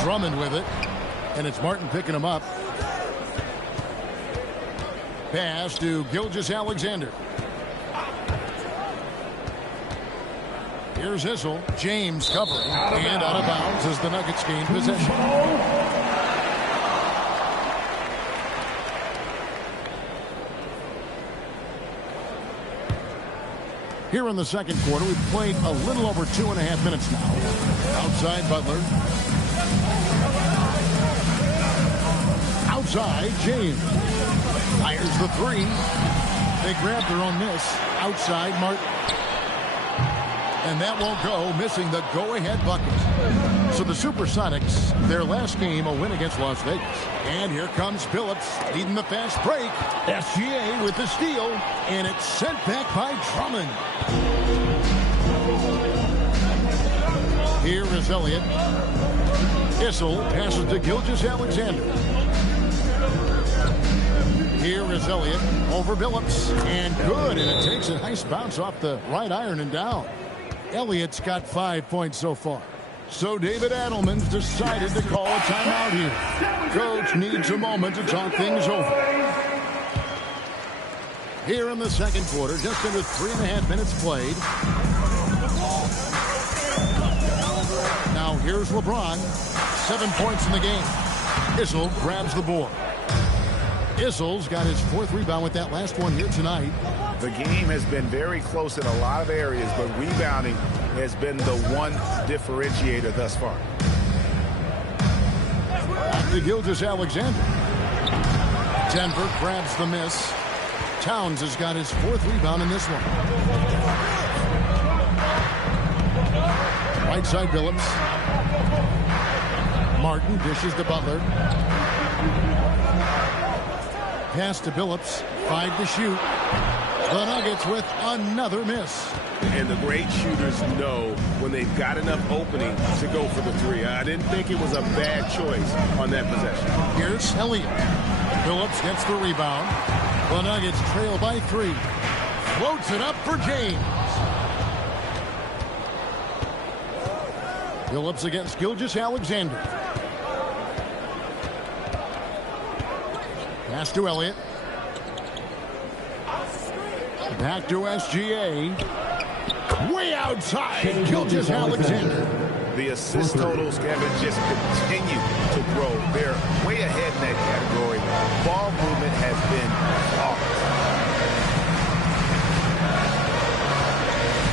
Drummond with it. And it's Martin picking him up. Pass to Gilgeous-Alexander. Here's Issel. James covering. And out of bounds as the Nuggets gain possession. Here in the second quarter, we've played a little over 2.5 minutes now. Outside Butler. Outside James. Fires the three. They grab their own miss. Outside Martin. And that won't go, missing the go-ahead bucket. So the Supersonics, their last game, a win against Las Vegas. And here comes Phillips, leading the fast break. SGA with the steal, and it's sent back by Drummond. Here is Elliott. Issel passes to Gilgeous-Alexander. Here is Elliott over Phillips, and good, and it takes a nice bounce off the right iron and down. Elliott's got 5 points so far. So David Adelman's decided to call a timeout here. Coach needs a moment to talk things over. Here in the second quarter, just under 3.5 minutes played. Now here's LeBron. 7 points in the game. Issel grabs the board. Issel's got his 4th rebound with that last one here tonight. The game has been very close in a lot of areas, but rebounding has been the one differentiator thus far. Back to Gilgeous-Alexander. Denver grabs the miss. Towns has got his 4th rebound in this one. Right side Phillips. Martin dishes to Butler. Pass to Phillips. 5 to shoot. The Nuggets with another miss. And the great shooters know when they've got enough opening to go for the three. I didn't think it was a bad choice on that possession. Here's Elliott. Phillips gets the rebound. The Nuggets trail by 3. Floats it up for James. Phillips against Gilgeous-Alexander. Pass to Elliott. Back to SGA. Way outside. Gilgeous-Alexander. The assist totals haven't just continued to grow. They're way ahead in that category. Ball movement has been flawless.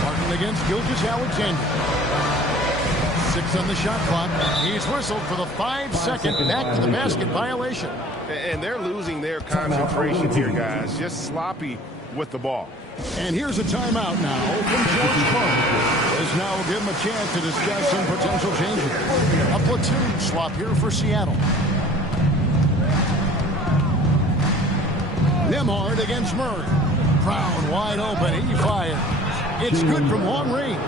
Martin against Gilgeous-Alexander. 6 on the shot clock. He's whistled for the 5-second back to the basket violation. And they're losing their concentration here, guys. Just sloppy with the ball. And here's a timeout now from George Clark. As now will give him a chance to discuss some potential changes. A platoon swap here for Seattle. Nembhard against Murray. Brown wide open. He fires. It's good from long range.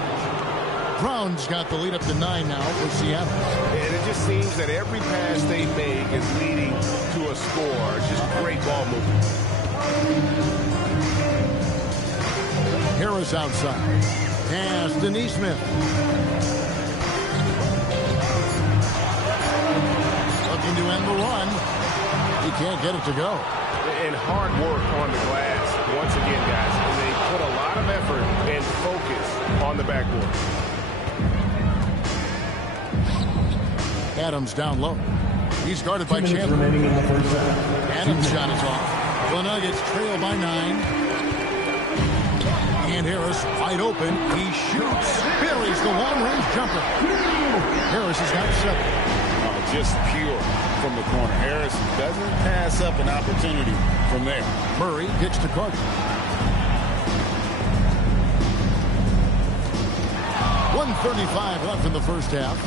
Brown's got the lead up to 9 now for Seattle. And it just seems that every pass they make is leading to a score. Just great ball movement. Harris outside. Pass to Nesmith. Looking to end the run. He can't get it to go. And hard work on the glass. Once again, guys, they put a lot of effort and focus on the backboard. Adams down low. He's guarded by Chandler. Adams' shot is off. The Nuggets trail by 9. And Harris wide open. He shoots. Buries the long-range jumper. Harris has got 7. Oh, just pure from the corner. Harris doesn't pass up an opportunity from there. Murray kicks to Carter. 1:35 left in the first half.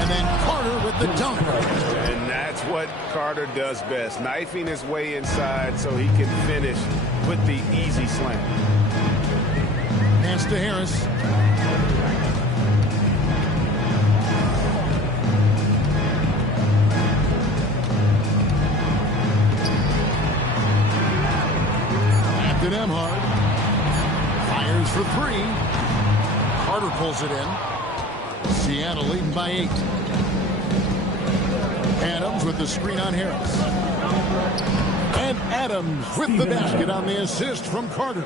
And then Carter with the dunk. And that's what Carter does best. Knifing his way inside so he can finish with the easy slam. Pass to Harris. pulls it in. Seattle leading by 8. Adams with the screen on Harris. And Adams with the basket on the assist from Carter.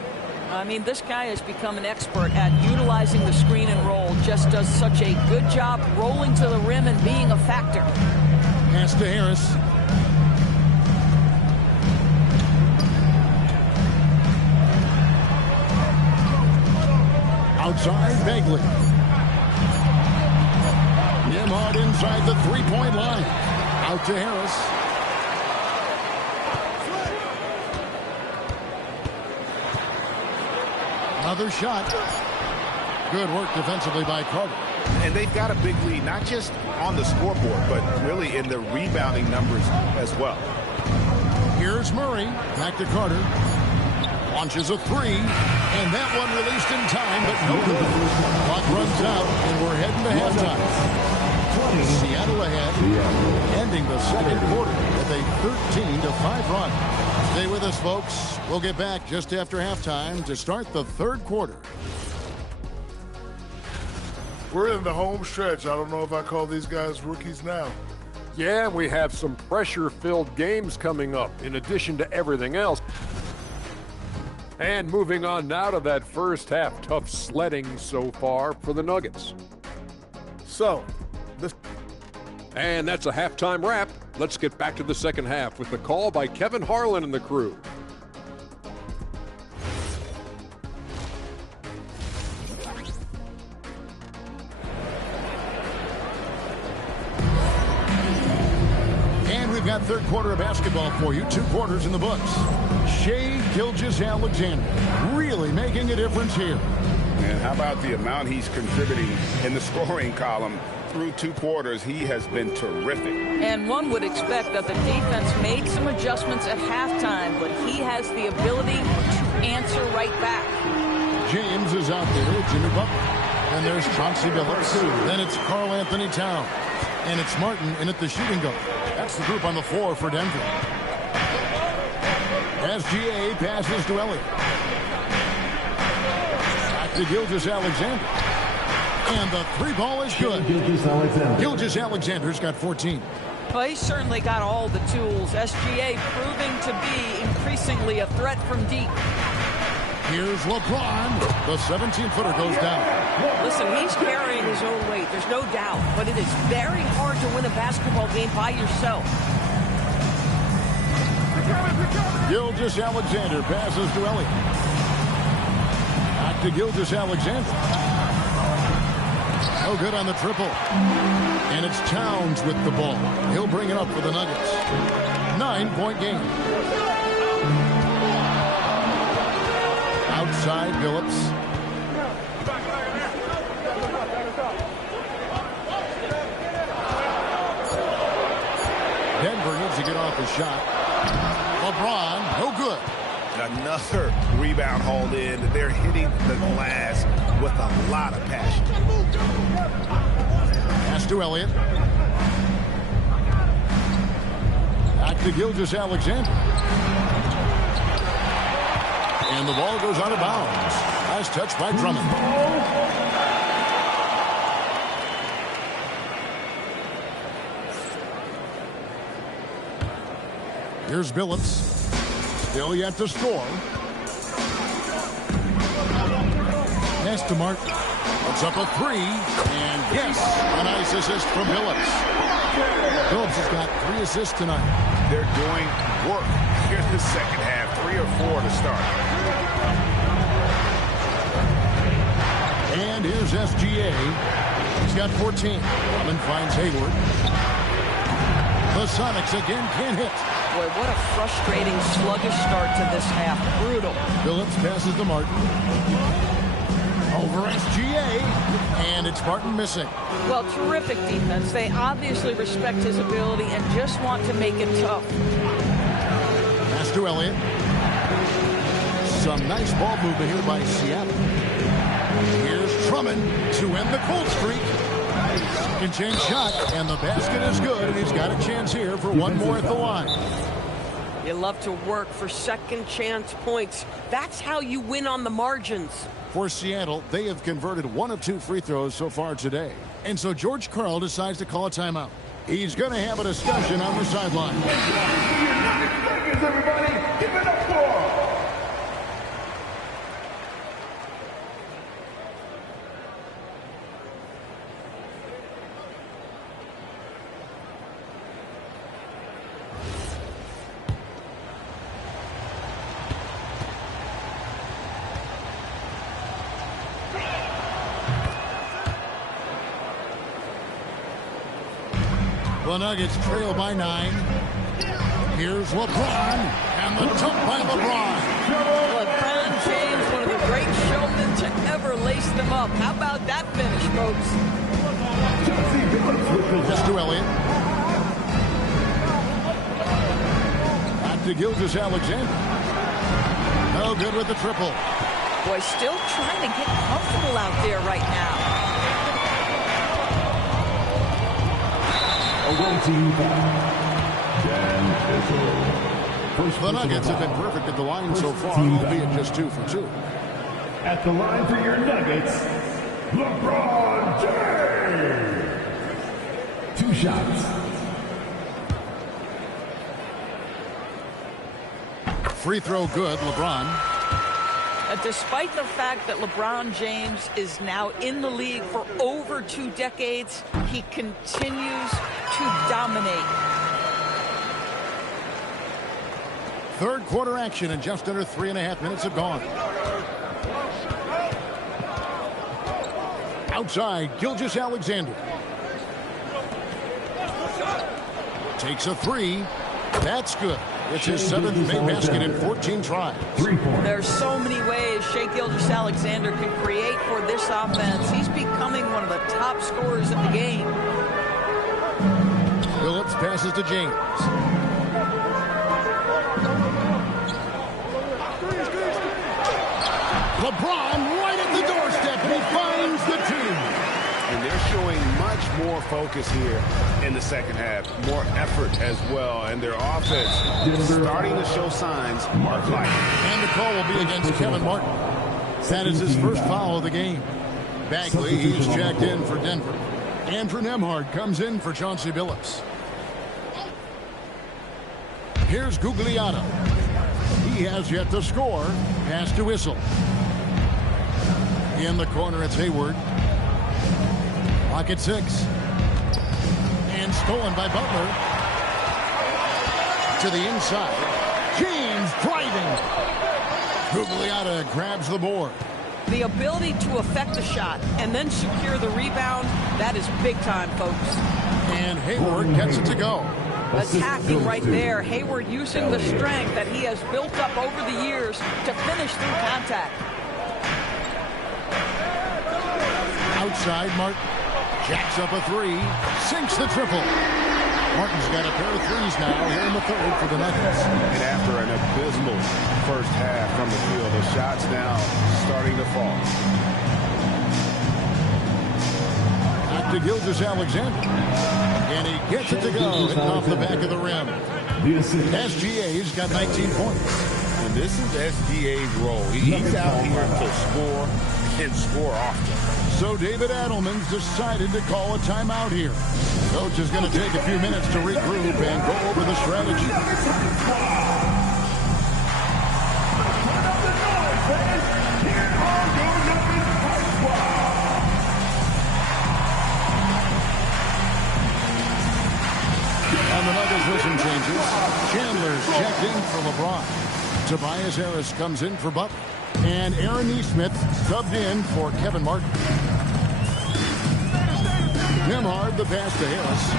I mean, this guy has become an expert at utilizing the screen and roll. Just does such a good job rolling to the rim and being a factor. Pass to Harris. Outside, Bagley. Nimhard inside the three-point line. Out to Harris. Another shot. Good work defensively by Carter. And they've got a big lead, not just on the scoreboard, but really in the rebounding numbers as well. Here's Murray. Back to Carter. Launches a three. And that one released in time, but no good. Clock runs out, and we're heading to halftime. Seattle ahead, ending the second quarter with a 13-5 run. Stay with us, folks. We'll get back just after halftime to start the third quarter. We're in the home stretch. I don't know if I call these guys rookies now. Yeah, we have some pressure-filled games coming up, in addition to everything else. And moving on now to that first half. Tough sledding so far for the Nuggets. And that's a halftime wrap. Let's get back to the second half with the call by Kevin Harlan and the crew. And we've got third quarter of basketball for you. 2 quarters in the books. Shai Gilgeous-Alexander really making a difference here. And how about the amount he's contributing in the scoring column? Through 2 quarters, he has been terrific. And one would expect that the defense made some adjustments at halftime, but he has the ability to answer right back. James is out there with Jimmy Butler. And there's Chauncey Billups. Then it's Karl Anthony Towns. And it's Martin in at the shooting guard. That's the group on the floor for Denver. SGA passes to Elliott. Back to Gilgeous-Alexander. And the 3 ball is good. Gilgeous-Alexander's got 14. Well, he's certainly got all the tools. SGA proving to be increasingly a threat from deep. Here's LeBron. The 17-footer goes down. Listen, he's carrying his own weight. There's no doubt. But it is very hard to win a basketball game by yourself. Gilgeous-Alexander passes to Elliott. Back to Gilgeous-Alexander. No good on the triple. And it's Towns with the ball. He'll bring it up for the Nuggets. 9-point game. Outside Billups. Denver needs to get off the shot. LeBron, no good. Another rebound hauled in. They're hitting the glass with a lot of passion. Pass to Elliott. Back to Gilgeous-Alexander. And the ball goes out of bounds. Nice touch by Drummond. Here's Billups. Still yet to score. Pass to Martin. Puts up a 3. And yes, a nice assist from Billups. Billups has got 3 assists tonight. They're doing work here in the second half. 3 or 4 to start. And here's SGA. He's got 14. Drummond finds Hayward. The Sonics again can't hit. Boy, what a frustrating, sluggish start to this half. Brutal. Billups passes to Martin. Over SGA. And it's Martin missing. Well, terrific defense. They obviously respect his ability and just want to make it tough. Pass to Elliott. Some nice ball movement here by Seattle. Here's Drummond to end the cold streak. Second chance shot, and the basket is good, and he's got a chance here for one more at the line. You love to work for second chance points. That's how you win on the margins. For Seattle, they have converted 1 of 2 free throws so far today. And so George Karl decides to call a timeout. He's going to have a discussion on the sideline. Everybody, give it up for The Nuggets trail by 9. Here's LeBron, and the dunk by LeBron. LeBron James, one of the great showmen to ever lace them up. How about that finish, folks? Mr. Elliott. Back to Gilgeous-Alexander. No good with the triple. Boy, still trying to get comfortable out there right now. The Nuggets have been perfect at the line so far, albeit just 2 for 2. At the line for your Nuggets, LeBron James. 2 shots. Free throw good, LeBron. Despite the fact that LeBron James is now in the league for over 2 decades, he continues to dominate. Third quarter action, and just under 3.5 minutes have gone. Outside, Gilgeous-Alexander. Takes a 3. That's good. It's his 7th made basket in 14 tries. There's so many ways Shai Gilgeous-Alexander can create for this offense. He's becoming one of the top scorers in the game. Phillips passes to James. LeBron right at the doorstep, and he finds the 2. And they're showing much more focus here in the second half. More effort as well. And their offense starting to show signs of life. And the call will be against Kevin Martin. That is his first foul of the game. Bagley, he's checked in for Denver. Andrew Nembhard comes in for Chauncey Billups. Here's Gugliotta. He has yet to score. Pass to Whistle. In the corner, it's Hayward. Clock at 6. And stolen by Butler. To the inside. James driving. Gugliotta grabs the board. The ability to affect the shot and then secure the rebound, that is big time, folks. And Hayward gets it to go. Attacking right there. Hayward using the strength that he has built up over the years to finish through contact. Outside, Martin jacks up a 3, sinks the triple. Martin's got a pair of 3s now here in the third for the Nuggets. And after an abysmal first half from the field, the shots now starting to fall. Back to Gilgeous-Alexander. And he gets it to go, hitting off the back of the rim. SGA's got 19 points. And this is SGA's role. He's out here to score and score often. So David Adelman's decided to call a timeout here. Coach is going to take a few minutes to regroup and go over the strategy. And the Nuggets with some changes. Chandler's checked in for LeBron. Tobias Harris comes in for Butler. And Aaron Nesmith subbed in for Kevin Martin. Nembhard the pass to Harris.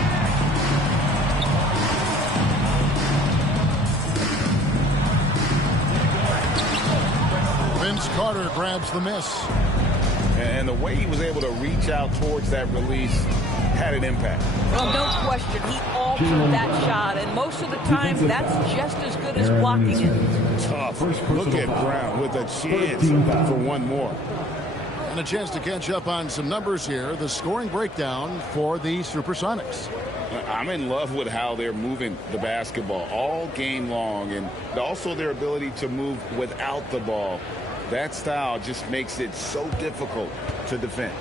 Vince Carter grabs the miss. And the way he was able to reach out towards that release had an impact. Well, no question. He altered that shot, and most of the time, that's just as good as blocking it. Tough. Look at Brown with a chance for one more. And a chance to catch up on some numbers here. The scoring breakdown for the Supersonics. I'm in love with how they're moving the basketball all game long, and also their ability to move without the ball. That style just makes it so difficult to defend.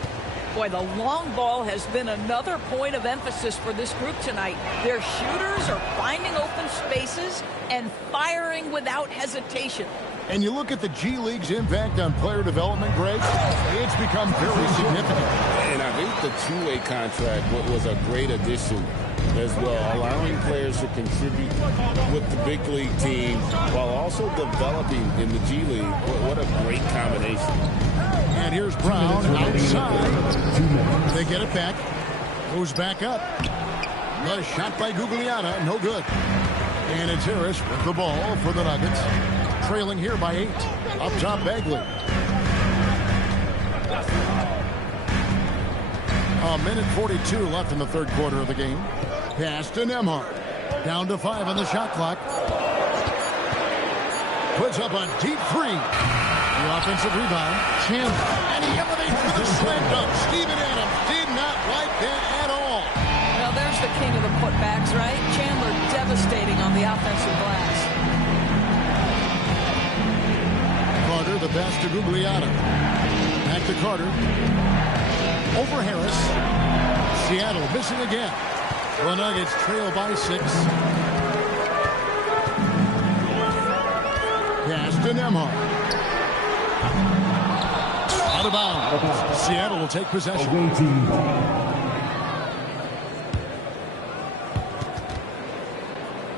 Boy, the long ball has been another point of emphasis for this group tonight. Their shooters are finding open spaces and firing without hesitation. And you look at the G League's impact on player development, Greg, it's become very significant. And I think the two-way contract was a great addition as well, allowing players to contribute with the big league team while also developing in the G League. What a great combination. And here's Brown outside. They get it back. Goes back up. The shot by Guglielmo, no good. And it's Harris with the ball for the Nuggets. Trailing here by 8. Up top, Bagley. A minute 42 left in the third quarter of the game. Pass to Nembhard. Down to 5 on the shot clock. Puts up a deep 3. The offensive rebound. Chandler. And he elevates with a slam dunk. Steven Adams did not like that at all. Well, there's the king of the putbacks, right? Chandler devastating on the offensive glass. Carter, the pass to Guglielmo. Back to Carter. Over Harris. Seattle missing again. The Nuggets trail by 6. Pass to Nembhard. Out of bounds. Seattle will take possession.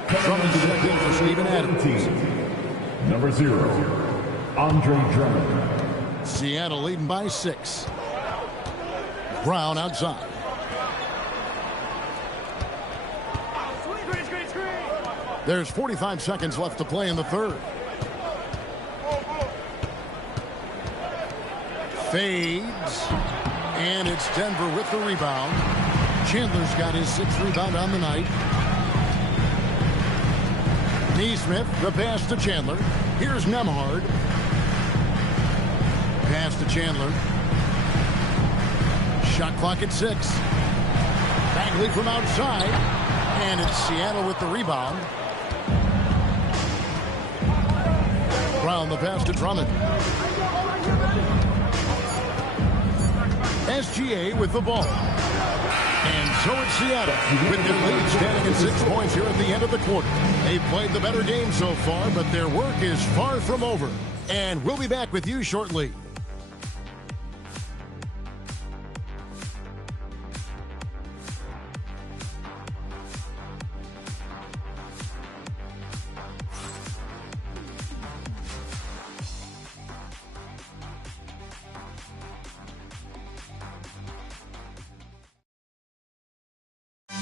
Drummond checked in for Steven Adams. Number 0. Andre Drummond. Seattle leading by 6. Brown outside. There's 45 seconds left to play in the third. Fades. And it's Denver with the rebound. Chandler's got his 6th rebound on the night. Neesmith, the pass to Chandler. Here's Nembhard. Pass to Chandler. Shot clock at 6. Bagley from outside. And it's Seattle with the rebound. Brown, the pass to Drummond. SGA with the ball. And so it's Seattle with their lead standing at 6 points here at the end of the quarter. They've played the better game so far, but their work is far from over. And we'll be back with you shortly.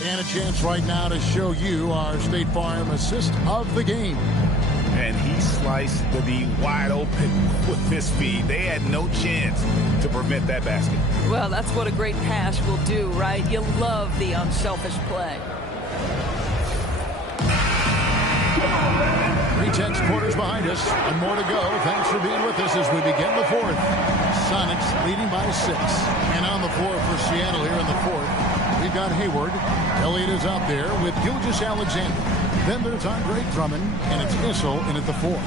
And a chance right now to show you our State Farm assist of the game. And he sliced the D wide open with his speed. They had no chance to prevent that basket. Well, that's what a great pass will do, right? You love the unselfish play. 3-10 quarters behind us and more to go. Thanks for being with us as we begin the fourth. Sonics leading by 6. And on the floor for Seattle here in the fourth, we've got Hayward. Elliott is out there with Gilgeous-Alexander. Then there's Andre Drummond, and it's Issel in at the 4th.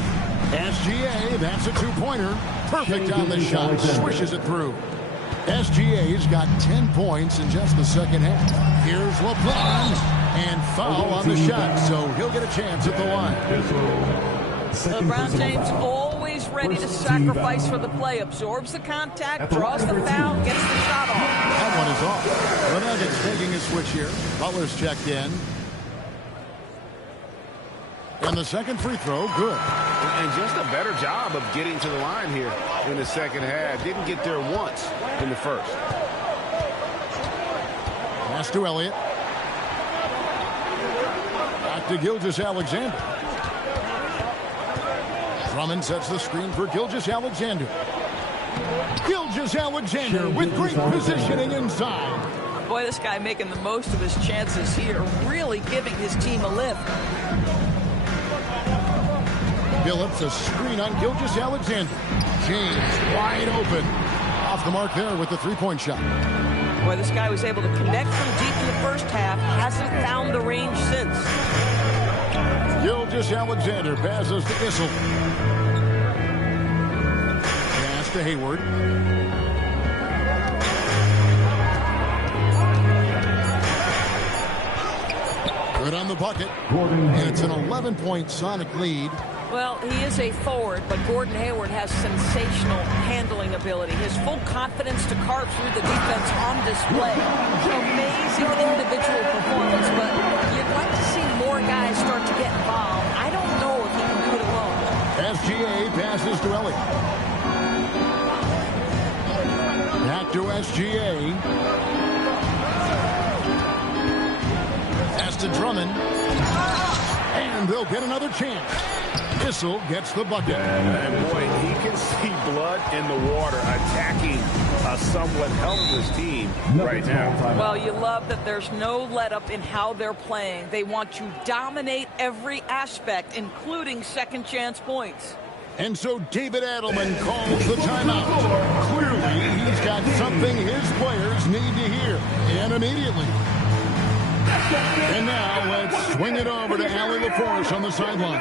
SGA, that's a 2-pointer. Perfect on the shot, swishes it through. SGA's got 10 points in just the second half. Here's LeBron, and foul on the shot, so he'll get a chance at the line. LeBron James always ready to sacrifice for the play. Absorbs the contact, draws the foul, gets the shot off. That one is off. The Nuggets taking a switch here. Butler's checked in. And the second free throw, good. And just a better job of getting to the line here in the second half. Didn't get there once in the first. Pass to Elliott. Back to Gilgeous-Alexander. Drummond sets the screen for Gilgeous-Alexander. Gilgeous-Alexander with great positioning inside. Boy, this guy making the most of his chances here, really giving his team a lift. Phillips, a screen on Gilgeous-Alexander. James wide open. Off the mark there with the 3-point shot. Boy, this guy was able to connect from deep in the first half. Hasn't found the range since. Gilgeous-Alexander passes to Issel. to Hayward. Good on the bucket. And it's an 11-point Sonic lead. Well, he is a forward, but Gordon Hayward has sensational handling ability. His full confidence to carve through the defense on display. Amazing individual performance, but you'd like to see more guys start to get involved. I don't know if he can do it alone. SGA passes to Elliott. Back to SGA. Pass to Drummond. And they'll get another chance. Kissel gets the bucket. And boy, he can see blood in the water attacking a somewhat helpless team right now. Well, you love that there's no let-up in how they're playing. They want to dominate every aspect, including second-chance points. And so David Adelman calls the timeout. Clearly, he's got something his players need to hear, and immediately. And now let's swing it over to Allie LaForce on the sideline.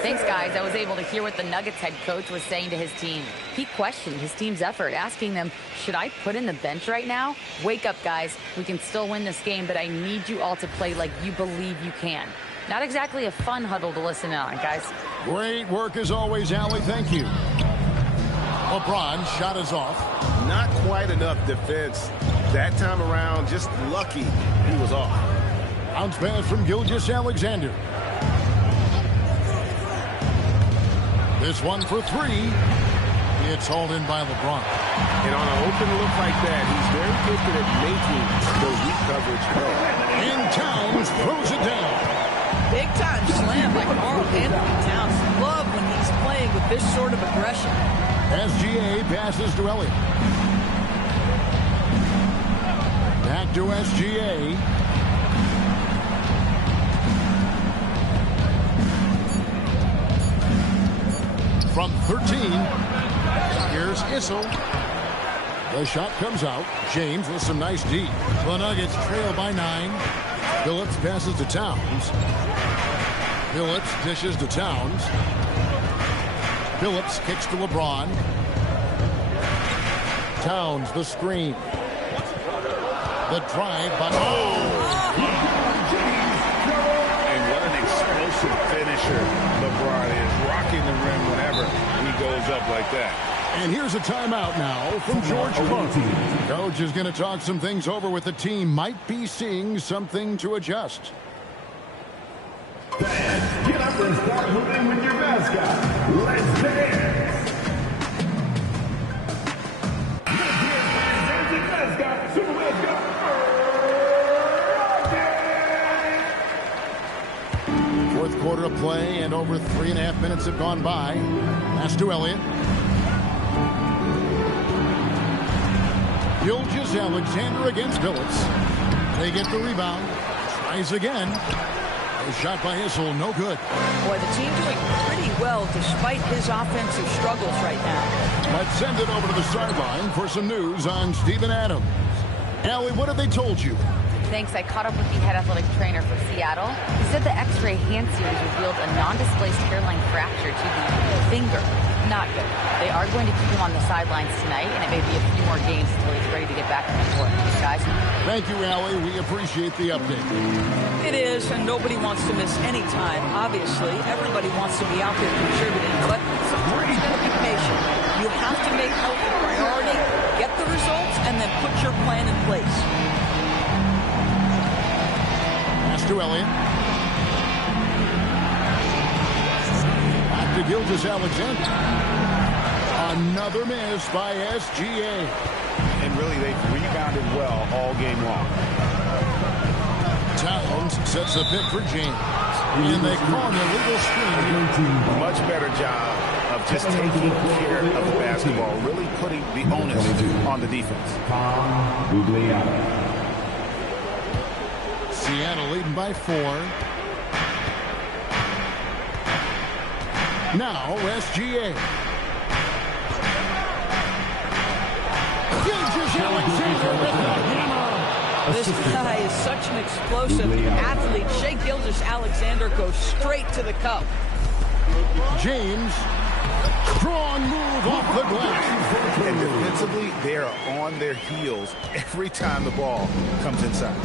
Thanks, guys. I was able to hear what the Nuggets head coach was saying to his team. He questioned his team's effort, asking them, should I put in the bench right now? Wake up, guys. We can still win this game, but I need you all to play like you believe you can. Not exactly a fun huddle to listen on, guys. Great work as always, Allie. Thank you. LeBron shot is off. Not quite enough defense. That time around, just lucky he was off. Bounce pass from Gilgeous-Alexander. This one for three. It's hauled in by LeBron. And on an open look like that, he's very gifted at making those weak coverage plays. And Towns throws it down. Big time slam by Carl Anthony Towns. Love when he's playing with this sort of aggression. SGA passes to Elliott. Back to SGA. From 13, here's Issel. The shot comes out. James with some nice D. The Nuggets trail by 9. Phillips passes to Towns. Phillips dishes to Towns. Phillips kicks to LeBron. Towns the screen. The drive by... And what an explosive finisher LeBron is, rocking the rim whenever he goes up like that. And here's a timeout now from George Clark. Coach is going to talk some things over with the team. Might be seeing something to adjust. Fans, get up and start moving with your mascot. Let's dance. Fourth quarter of play, and over 3.5 minutes have gone by. Pass to Elliott. Gilgeous-Alexander against Phillips. They get the rebound. Tries again. A shot by Issel, no good. Boy, the team doing pretty well despite his offensive struggles right now. Let's send it over to the sideline for some news on Steven Adams. Allie, what have they told you? Thanks. I caught up with the head athletic trainer for Seattle. He said the X-ray hand series revealed a non-displaced hairline fracture to the finger. Not good. They are going to keep him on the sidelines tonight, and it may be a few more games until he's ready to get back on the court. Guys? Thank you, Allie. We appreciate the update. It is, and nobody wants to miss any time, obviously. Everybody wants to be out there contributing, but sometimes you've got to be patient. You have to make health a priority, get the results, and then put your plan in place. Pass to Elliott. Back to Gilgeous-Alexander. Another miss by SGA. And really, they've rebounded well all game long. Towns sets a pick for James. And they call an illegal screen. Much better job of just taking care of the basketball, really putting the onus on the defense. Seattle leading by 4. Now SGA. Gilgeous-Alexander with the hammer. This guy is such an explosive athlete. Shai Gilgeous-Alexander goes straight to the cup. James Strong move off the glass. And defensively, they are on their heels every time the ball comes inside.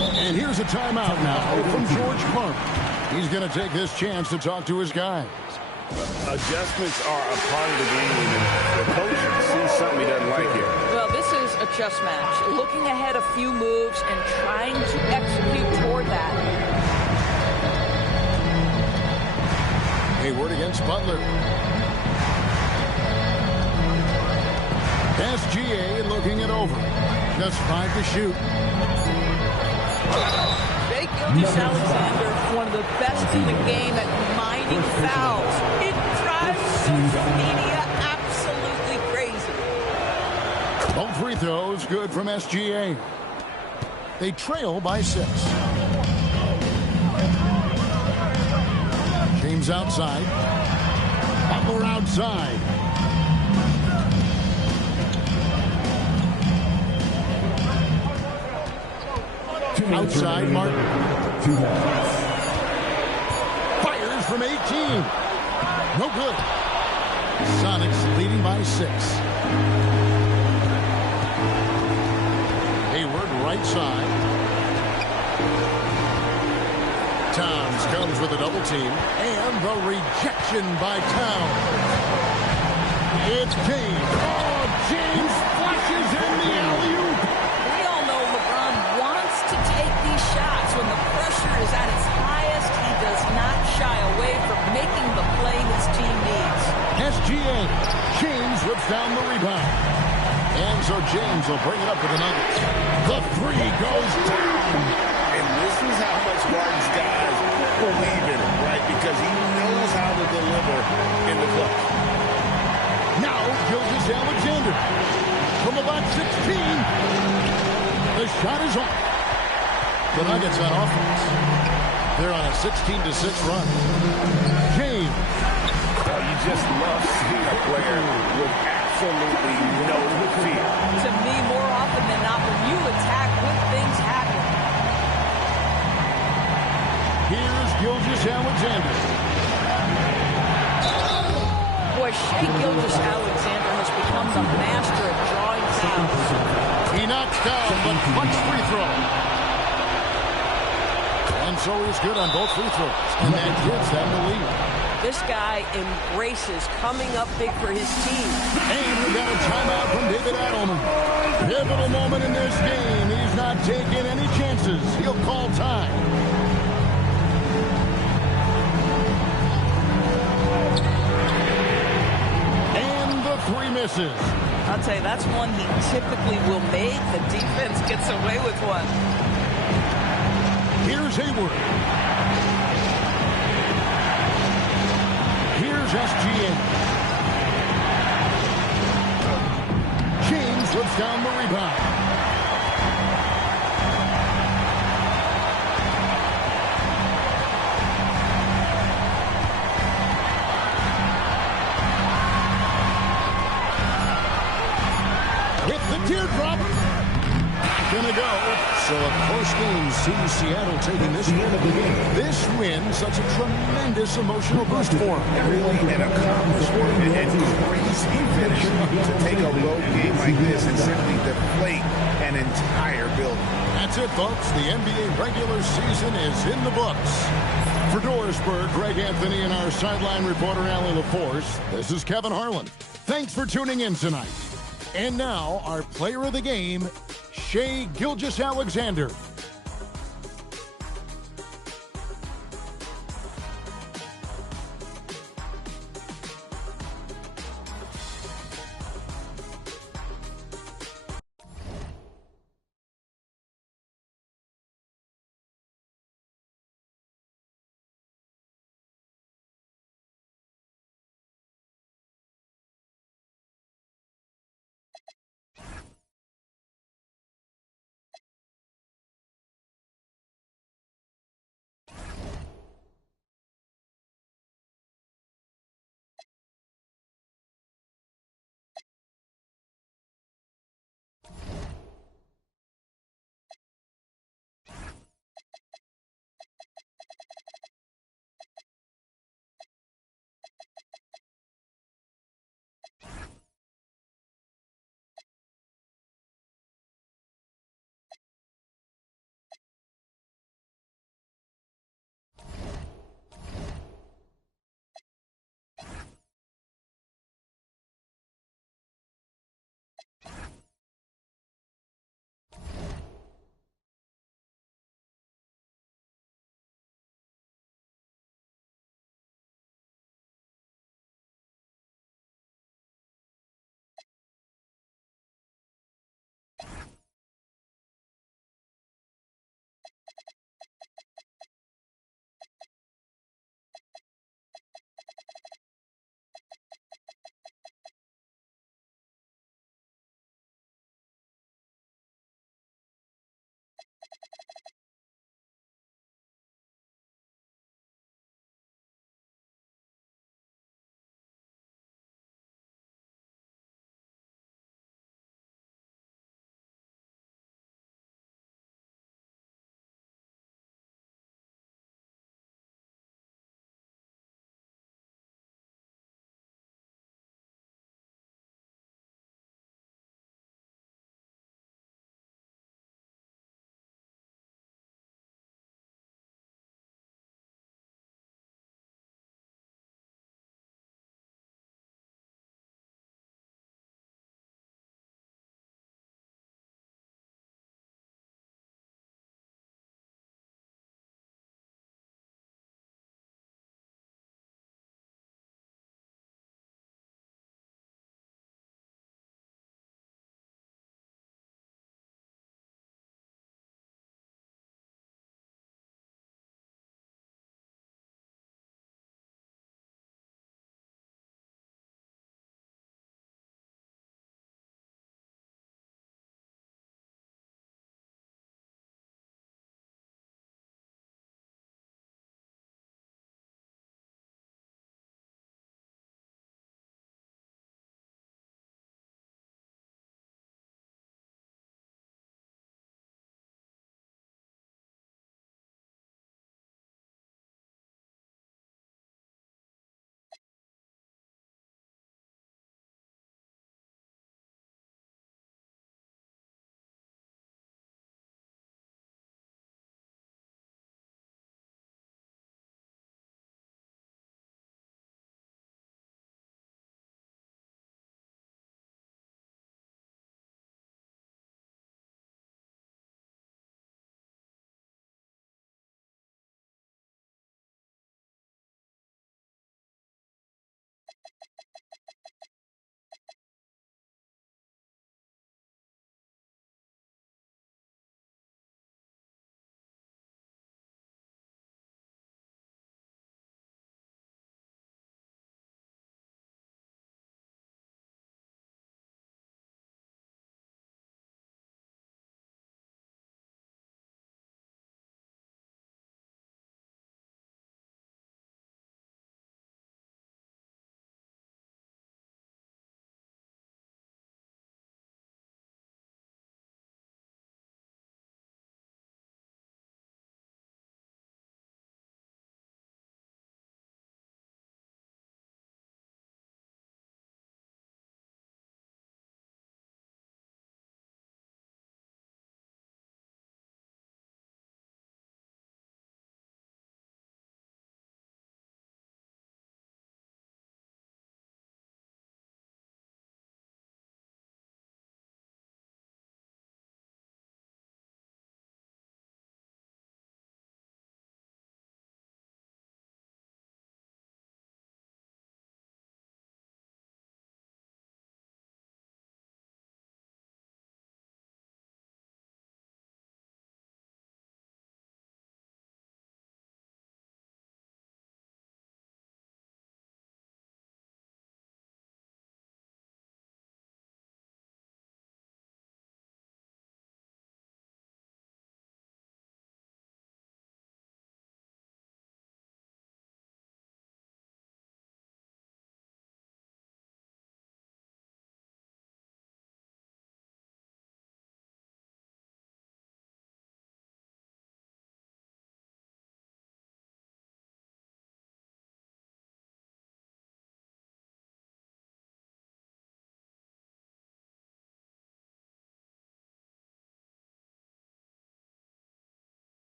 And here's a timeout now from George Clark. He's going to take this chance to talk to his guys. Adjustments are a part of the game, and the coach sees something he doesn't like here. Well, this is a chess match. Looking ahead a few moves and trying to execute toward that. Hayward against Butler. SGA looking it over. Just 5 to shoot. Jake Gilgeous-Alexander, one of the best in the game at mining fouls. It drives social media absolutely crazy. Both free throws good from SGA. They trail by 6. James outside. Butler outside. Outside, Martin. Fires from 18. No good. Sonics leading by 6. Hayward right side. Towns comes with a double team. And the rejection by Towns. It's Kane. Oh, James flashes in the alley-oop. We all know LeBron wants to take these shots. When the pressure is at its highest, he does not shy away from making the play his team needs. SGA. James rips down the rebound. And so James will bring it up with the Nuggets. The 3 goes down. And this is how much Barton's guys believe in him, right? Because he knows how to deliver in the clutch. Now, Gilgeous-Alexander from about 16. The shot is off. The Nuggets on offense. They're on a 16-6 run. James. You just love seeing a player with absolutely no fear. To me, more often than not, when you attack, good things happen. Here's Gilgeous-Alexander. Boy, Shai Gilgeous-Alexander has become the master of drawing fouls. He knocks down the clutch free throw. And so he's good on both free throws. And that gives them the lead. This guy embraces coming up big for his team. And we got a timeout from David Adelman. Pivotal moment in this game. He's not taking any chances. He'll call time. And the 3 misses. I'll tell you, that's one he typically will make. The defense gets away with one. Here's Hayward. Here's SGA. James lifts down the rebound. With the teardrop. Gonna go. So a close game sees Seattle taking this win of the game. This win, such a tremendous emotional boost for them. Really an accomplishment and crazy finish to take a road game like this and simply deflate an entire building. That's it, folks. The NBA regular season is in the books. For Dorisburg, Greg Anthony and our sideline reporter, Allie LaForce, this is Kevin Harlan. Thanks for tuning in tonight. And now, our player of the game, Shai Gilgeous-Alexander.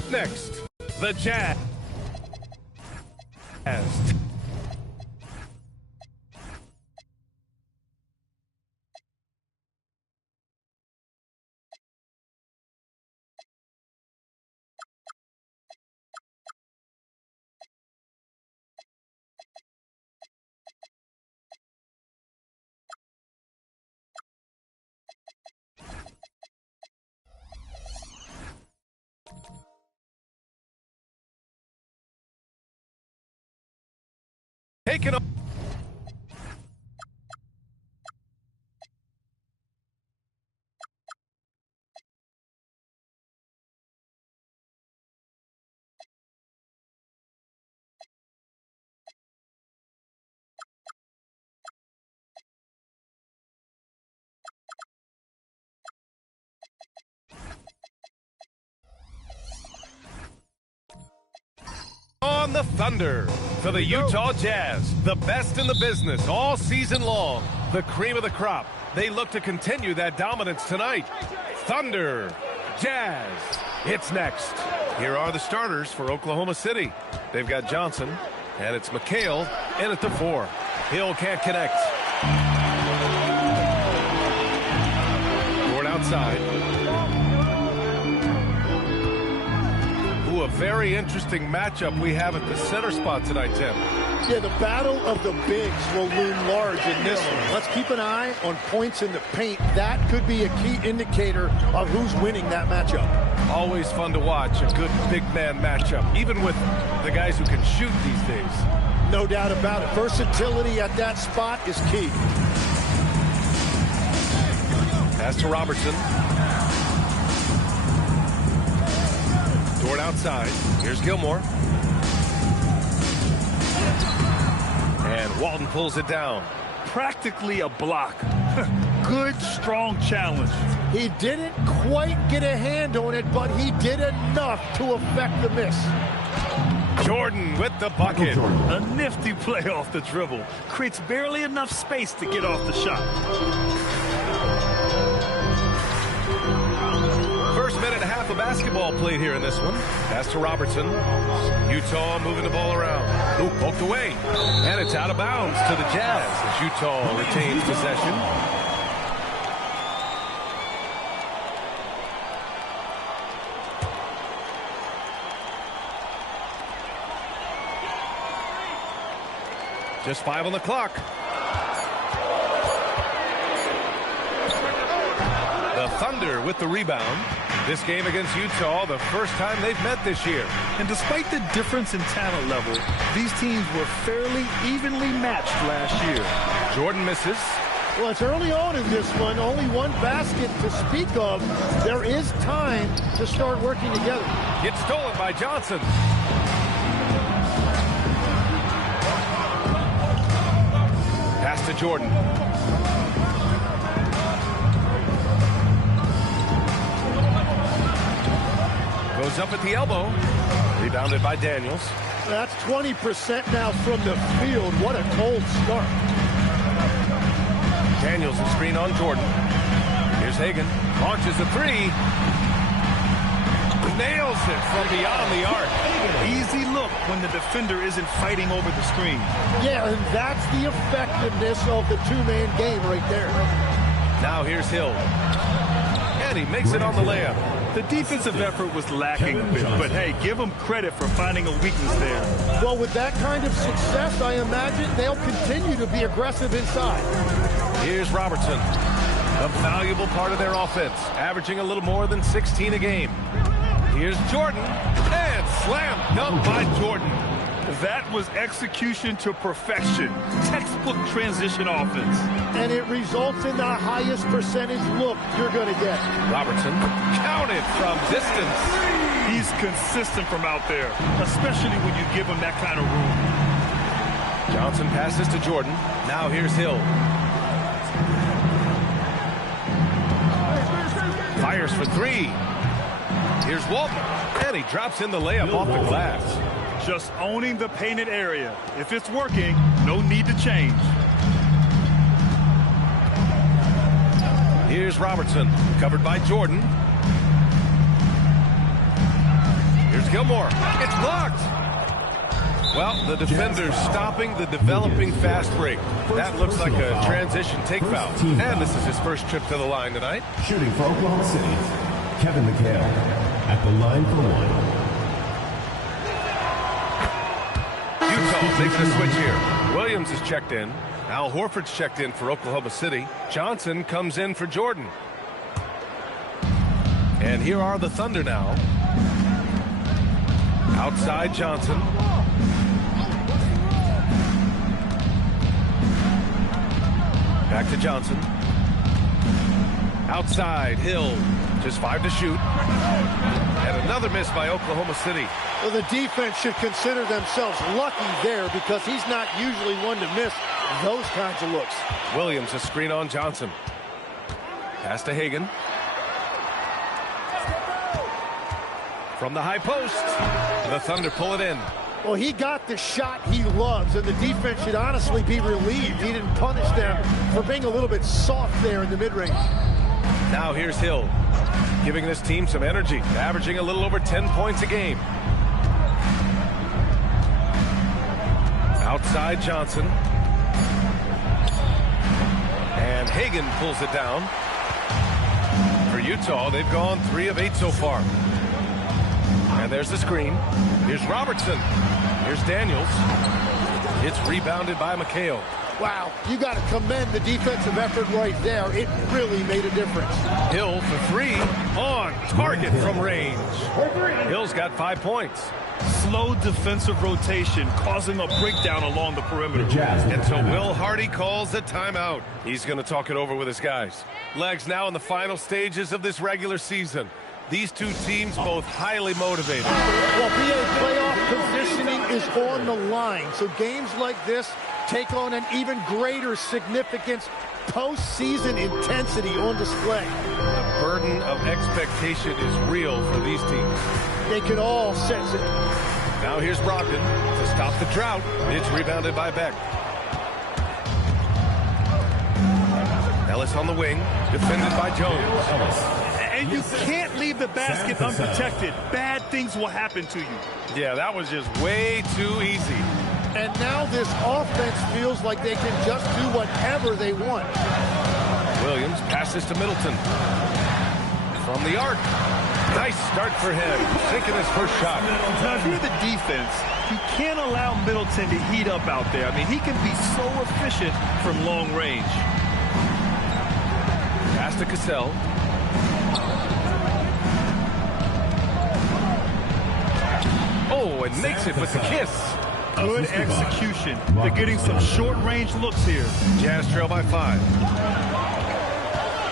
Up next, the Jazz. Taken up. On the Thunder for the Utah Jazz, the best in the business all season long, the cream of the crop. They look to continue that dominance tonight. Thunder, Jazz, it's next. Here are the starters for Oklahoma City. They've got Johnson, and it's McHale in at the 4. Hill can't connect. Toward outside. A very interesting matchup we have at the center spot tonight, Tim. Yeah, the battle of the bigs will loom large in this one. Let's keep an eye on points in the paint. That could be a key indicator of who's winning that matchup. Always fun to watch, a good big man matchup, even with the guys who can shoot these days. No doubt about it. Versatility at that spot is key. Pass to Robertson. Toward outside. Here's Gilmore. And Walton pulls it down. Practically a block. Good, strong challenge. He didn't quite get a hand on it, but he did enough to affect the miss. Jordan with the bucket. A nifty play off the dribble. Creates barely enough space to get off the shot. First minute and a half of basketball played here in this one. Pass to Robertson. Utah moving the ball around. Ooh, poked away. And it's out of bounds to the Jazz as Utah retains possession. Just 5 on the clock. The Thunder with the rebound. This game against Utah, the first time they've met this year. And despite the difference in talent level, these teams were fairly evenly matched last year. Jordan misses. Well, it's early on in this one. Only one basket to speak of. There is time to start working together. Gets stolen by Johnson. Pass to Jordan. Goes up at the elbow. Rebounded by Daniels. That's 20% now from the field. What a cold start. Daniels a screen on Jordan. Here's Hagan. Launches the 3. Nails it from beyond the arc. Easy look when the defender isn't fighting over the screen. Yeah, and that's the effectiveness of the two-man game right there. Now here's Hill. And he makes it on the layup. The defensive effort was lacking a bit, but hey, give them credit for finding a weakness there. Well, with that kind of success, I imagine they'll continue to be aggressive inside. Here's Robertson, a valuable part of their offense, averaging a little more than 16 a game. Here's Jordan, and slam dunk by Jordan. That was execution to perfection. Textbook transition offense. And it results in the highest percentage look you're going to get. Robertson counted from distance. He's consistent from out there, especially when you give him that kind of room. Johnson passes to Jordan. Now here's Hill. Fires for 3. Here's Walton. And he drops in the layup off the glass. Just owning the painted area. If it's working, no need to change. Here's Robertson, covered by Jordan. Here's Gilmore. It's blocked. Well, the defender's stopping the developing fast break. That looks like a transition take foul. And this is his first trip to the line tonight. Shooting for Oklahoma City, Kevin McHale at the line for one. Utah making a switch here. Williams is checked in. Al Horford's checked in for Oklahoma City. Johnson comes in for Jordan. And here are the Thunder now. Outside Johnson. Back to Johnson. Outside Hill. Just 5 to shoot. And another miss by Oklahoma City. Well, the defense should consider themselves lucky there because he's not usually one to miss those kinds of looks. Williams, a screen on Johnson. Pass to Hagan. From the high post, the Thunder pull it in. Well, he got the shot he loves, and the defense should honestly be relieved. He didn't punish them for being a little bit soft there in the mid-range. Now here's Hill, giving this team some energy, averaging a little over 10 points a game. Outside Johnson. And Hagan pulls it down. For Utah, they've gone 3 of 8 so far. And there's the screen. Here's Robertson. Here's Daniels. It's rebounded by McHale. Wow, you got to commend the defensive effort right there. It really made a difference. Hill for 3 on target from range. Hill's got 5 points. Slow defensive rotation causing a breakdown along the perimeter. And so Will Hardy calls the timeout. He's going to talk it over with his guys. Legs now in the final stages of this regular season. These two teams both highly motivated. Well, BA playoff positioning is on the line. So games like this take on an even greater significance. Postseason intensity on display. The burden of expectation is real for these teams. They can all sense it. Now here's Brogdon to stop the drought. It's rebounded by Beck. Ellis on the wing, defended by Jones. And you can't leave the basket unprotected. Bad things will happen to you. Yeah, that was just way too easy. And now this offense feels like they can just do whatever they want. Williams passes to Middleton. From the arc. Nice start for him. Sinking his first shot. Now, if you're the defense, you can't allow Middleton to heat up out there. I mean, he can be so efficient from long range. Pass to Cassell. Oh, and makes it with the kiss. Good execution. They're getting some short-range looks here. Jazz trail by 5.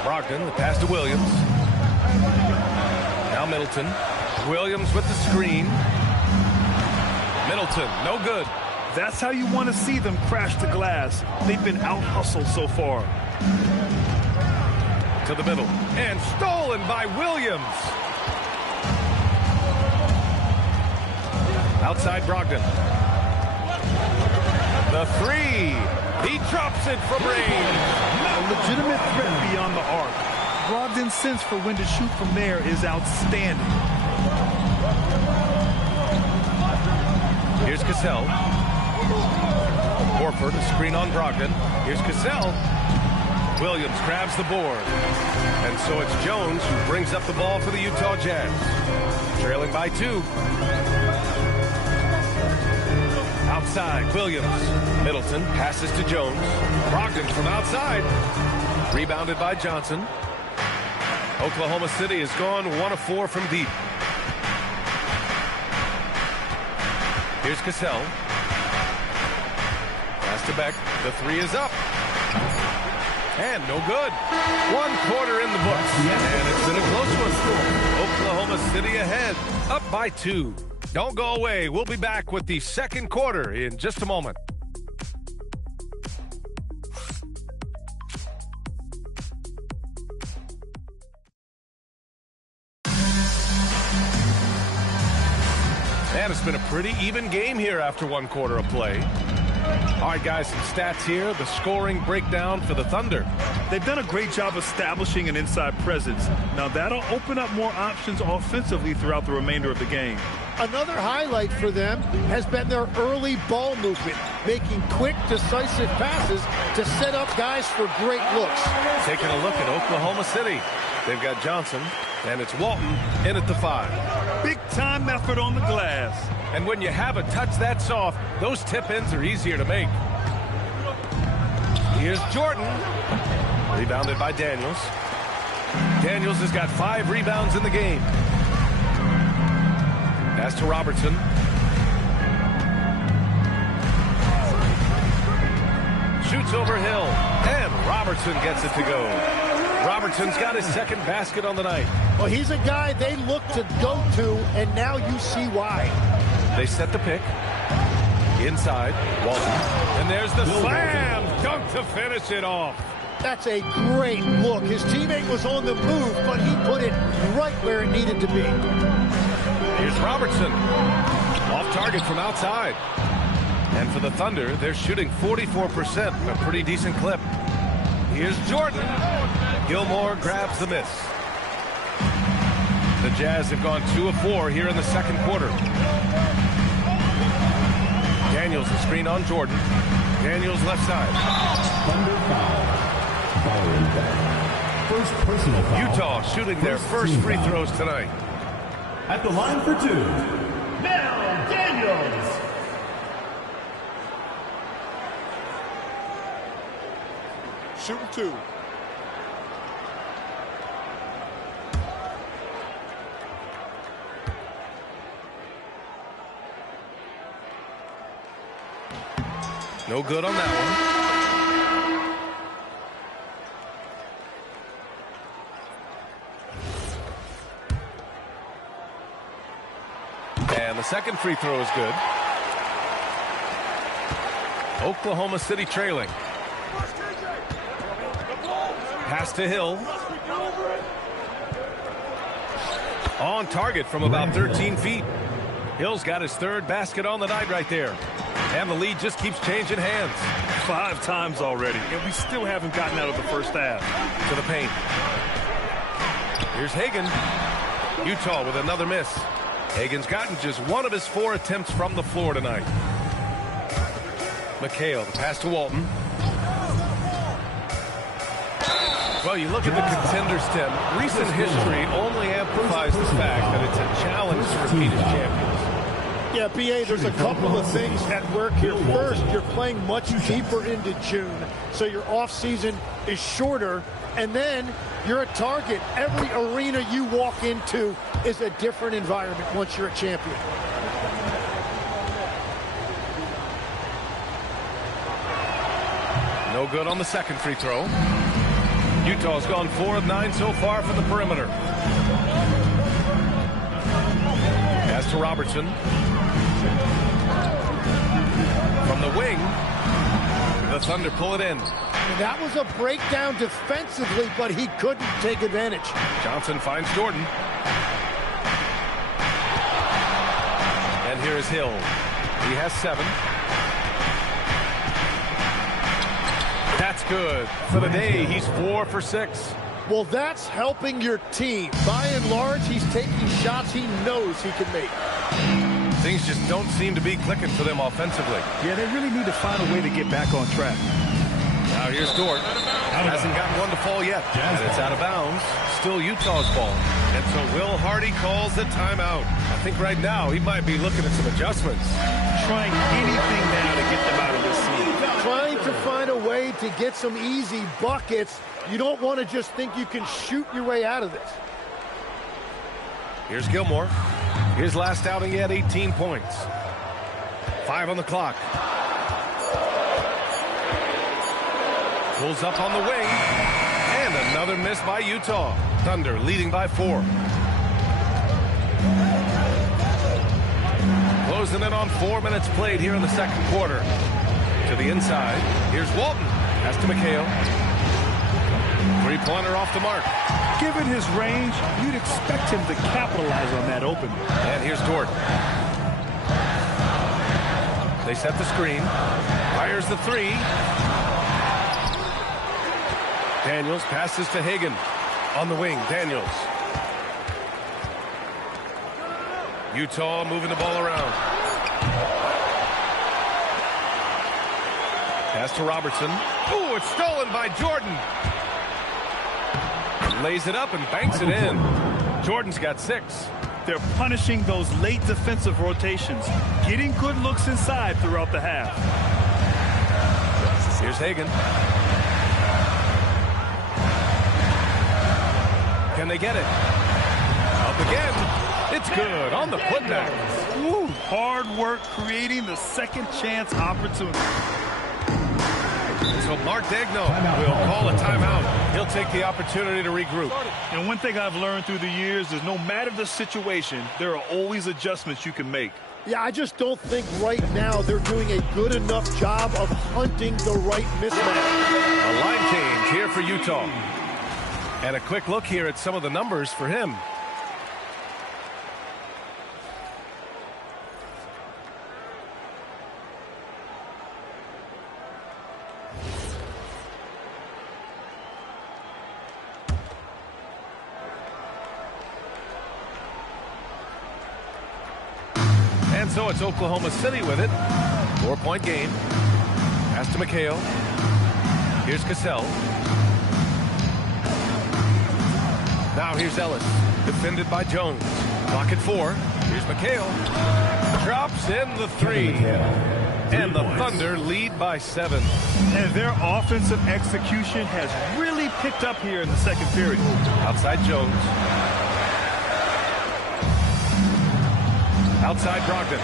Brogdon, the pass to Williams. Now Middleton. Williams with the screen. Middleton, no good. That's how you want to see them crash the glass. They've been out-hustled so far. To the middle. And stolen by Williams. Outside Brogdon. The 3. He drops it from range. A legitimate threat beyond the arc. Brogdon's sense for when to shoot from there is outstanding. Here's Cassell. Horford, a screen on Brogdon. Here's Cassell. Williams grabs the board. And so it's Jones who brings up the ball for the Utah Jazz. Trailing by 2. Outside, Williams. Middleton passes to Jones. Brogdon from outside. Rebounded by Johnson. Oklahoma City has gone 1 of 4 from deep. Here's Cassell. Pass to Beck. The 3 is up. And no good. 1 quarter in the books. And it's been a close one. Oklahoma City ahead. Up by 2. Don't go away. We'll be back with the second quarter in just a moment. And it's been a pretty even game here after 1 quarter of play. All right, guys, some stats here. The scoring breakdown for the Thunder. They've done a great job establishing an inside presence. Now, that'll open up more options offensively throughout the remainder of the game. Another highlight for them has been their early ball movement, making quick, decisive passes to set up guys for great looks. Taking a look at Oklahoma City. They've got Johnson, and it's Walton in at the 5. Big-time effort on the glass. And when you have a touch that soft, those tip-ins are easier to make. Here's Jordan. Rebounded by Daniels. Daniels has got 5 rebounds in the game. Pass to Robertson. Shoots over Hill, and Robertson gets it to go. Robertson's got his second basket on the night. Well, he's a guy they look to go to, and now you see why. They set the pick. Inside, Walton. And there's the slam dunk to finish it off. That's a great look. His teammate was on the move, but he put it right where it needed to be. Here's Robertson. Off target from outside. And for the Thunder, they're shooting 44%, a pretty decent clip. Here's Jordan. Gilmore grabs the miss. The Jazz have gone 2 of 4 here in the second quarter. Daniels the screen on Jordan. Daniels left side. Thunder foul. First personal foul. Utah shooting their first free throws tonight. At the line for 2, now Daniels. Shooting 2. No good on that one. And the second free throw is good. Oklahoma City trailing. Pass to Hill. On target from about 13 feet. Hill's got his 3rd basket on the night right there. And the lead just keeps changing hands. 5 times already, and we still haven't gotten out of the first half. To the paint. Here's Hagan. Utah with another miss. Hagan's gotten just 1 of his 4 attempts from the floor tonight. McHale, the pass to Walton. Well, you look at the contender stem. Recent history only amplifies the fact that it's a challenge to repeat as champions. Yeah, B.A., there's a couple of things at work here. First, you're playing much deeper into June, so your offseason is shorter. And then you're a target. Every arena you walk into is a different environment once you're a champion. No good on the second free throw. Utah's gone 4 of 9 so far from the perimeter. Pass to Robertson. From the wing, the Thunder pull it in. And that was a breakdown defensively, but he couldn't take advantage. Johnson finds Jordan. And here is Hill. He has 7. That's good. For the day, he's 4 for 6. Well, that's helping your team. By and large, he's taking shots he knows he can make. Things just don't seem to be clicking for them offensively. Yeah, they really need to find a way to get back on track. Now here's Dort. Hasn't gotten one to fall yet. And it's out of bounds. Still Utah's ball. And so Will Hardy calls the timeout. I think right now he might be looking at some adjustments. Trying anything now to get them out of this scene. Trying to find a way to get some easy buckets. You don't want to just think you can shoot your way out of this. Here's Gilmore. His last outing, he had 18 points. 5 on the clock. Pulls up on the wing. And another miss by Utah. Thunder leading by 4. Closing in on 4 minutes played here in the second quarter. To the inside. Here's Walton. Pass to McHale. 3-pointer off the mark. Given his range, you'd expect him to capitalize on that open. And here's Dort. They set the screen. Fires the 3. Daniels passes to Hagan. On the wing, Daniels. Utah moving the ball around. Pass to Robertson. Ooh, it's stolen by Jordan. Lays it up and banks it in. Jordan's got 6. They're punishing those late defensive rotations, getting good looks inside throughout the half. Here's Hagan. Can they get it? Up again. It's good on the putback. Woo, hard work creating the second chance opportunity. So Mark Daigneault will call a timeout. He'll take the opportunity to regroup. And one thing I've learned through the years is no matter the situation, there are always adjustments you can make. Yeah, I just don't think right now they're doing a good enough job of hunting the right mismatch. A line change here for Utah. And a quick look here at some of the numbers for him. And so it's Oklahoma City with it. 4-point game. Pass to McHale. Here's Cassell. Now here's Ellis. Defended by Jones. Clock at 4. Here's McHale. Drops in the 3. And the Thunder lead by 7. And their offensive execution has really picked up here in the second period. Outside Jones. Outside Brogdon.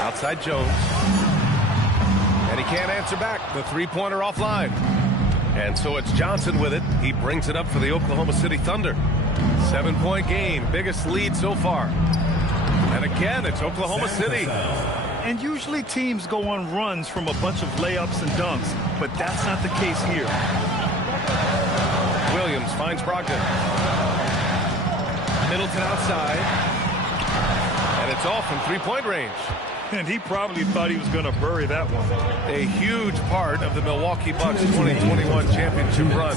Outside Jones. And he can't answer back. The three-pointer offline. And so it's Johnson with it. He brings it up for the Oklahoma City Thunder. 7-point game. Biggest lead so far. And again, it's Oklahoma City. And usually teams go on runs from a bunch of layups and dunks. But that's not the case here. Williams finds Brogdon. Middleton outside. And it's off from three-point range. And he probably thought he was going to bury that one. A huge part of the Milwaukee Bucks 2021 championship run.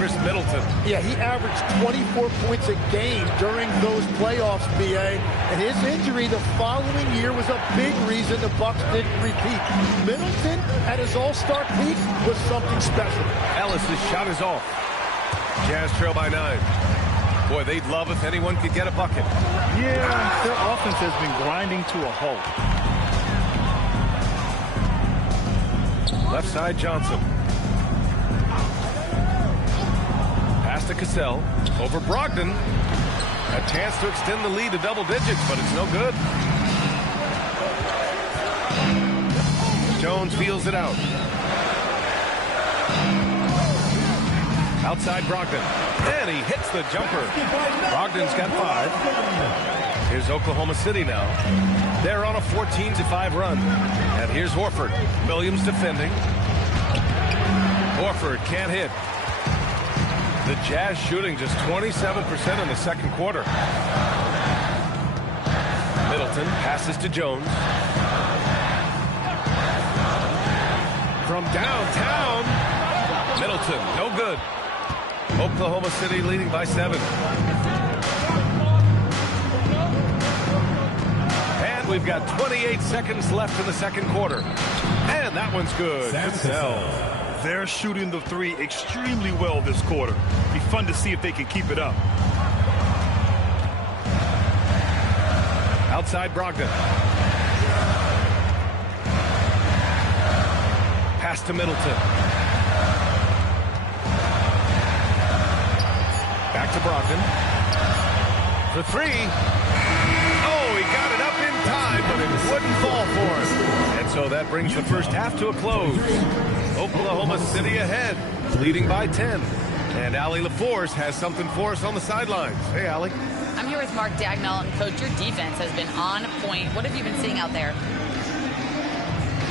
Chris Middleton. Yeah, he averaged 24 points a game during those playoffs, B.A. And his injury the following year was a big reason the Bucks didn't repeat. Middleton, at his all-star peak, was something special. Ellis's shot is off. Jazz trail by 9. Boy, they'd love if anyone could get a bucket. Yeah, their offense has been grinding to a halt. Left side, Johnson. Pass to Cassell. Over Brogdon. A chance to extend the lead to double digits, but it's no good. Jones feels it out. Outside Brogdon. And he hits the jumper. Brogdon's got 5. Here's Oklahoma City now. They're on a 14-5 run. And here's Horford. Williams defending. Horford can't hit. The Jazz shooting just 27% in the second quarter. Middleton passes to Jones. From downtown. Middleton, no good. Oklahoma City leading by 7. And we've got 28 seconds left in the second quarter. And that one's good. They're shooting the 3 extremely well this quarter. Be fun to see if they can keep it up. Outside Brogdon. Pass to Middleton. Back to Brogdon. For 3. Oh, he got it up in time, but it wouldn't fall for him. And so that brings the first half to a close. Oklahoma City ahead, leading by 10. And Allie LaForce has something for us on the sidelines. Hey, Allie. I'm here with Mark Daigneault, and Coach, your defense has been on point. What have you been seeing out there?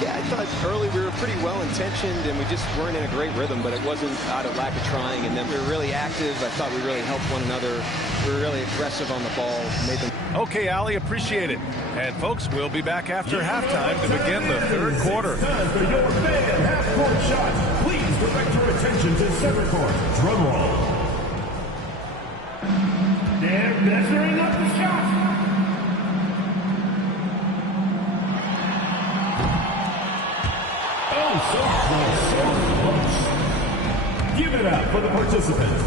Yeah, I thought early we were pretty well-intentioned, and we just weren't in a great rhythm, but it wasn't out of lack of trying. And then we were really active. I thought we really helped one another. We were really aggressive on the ball. Made them. Okay, Allie, appreciate it. And, folks, we'll be back after halftime to begin the third quarter. Time for your fan half-court shots. Please direct your attention to center court. Drum roll. They're measuring up the shot. Oh, so close, so close. Give it up for the participants.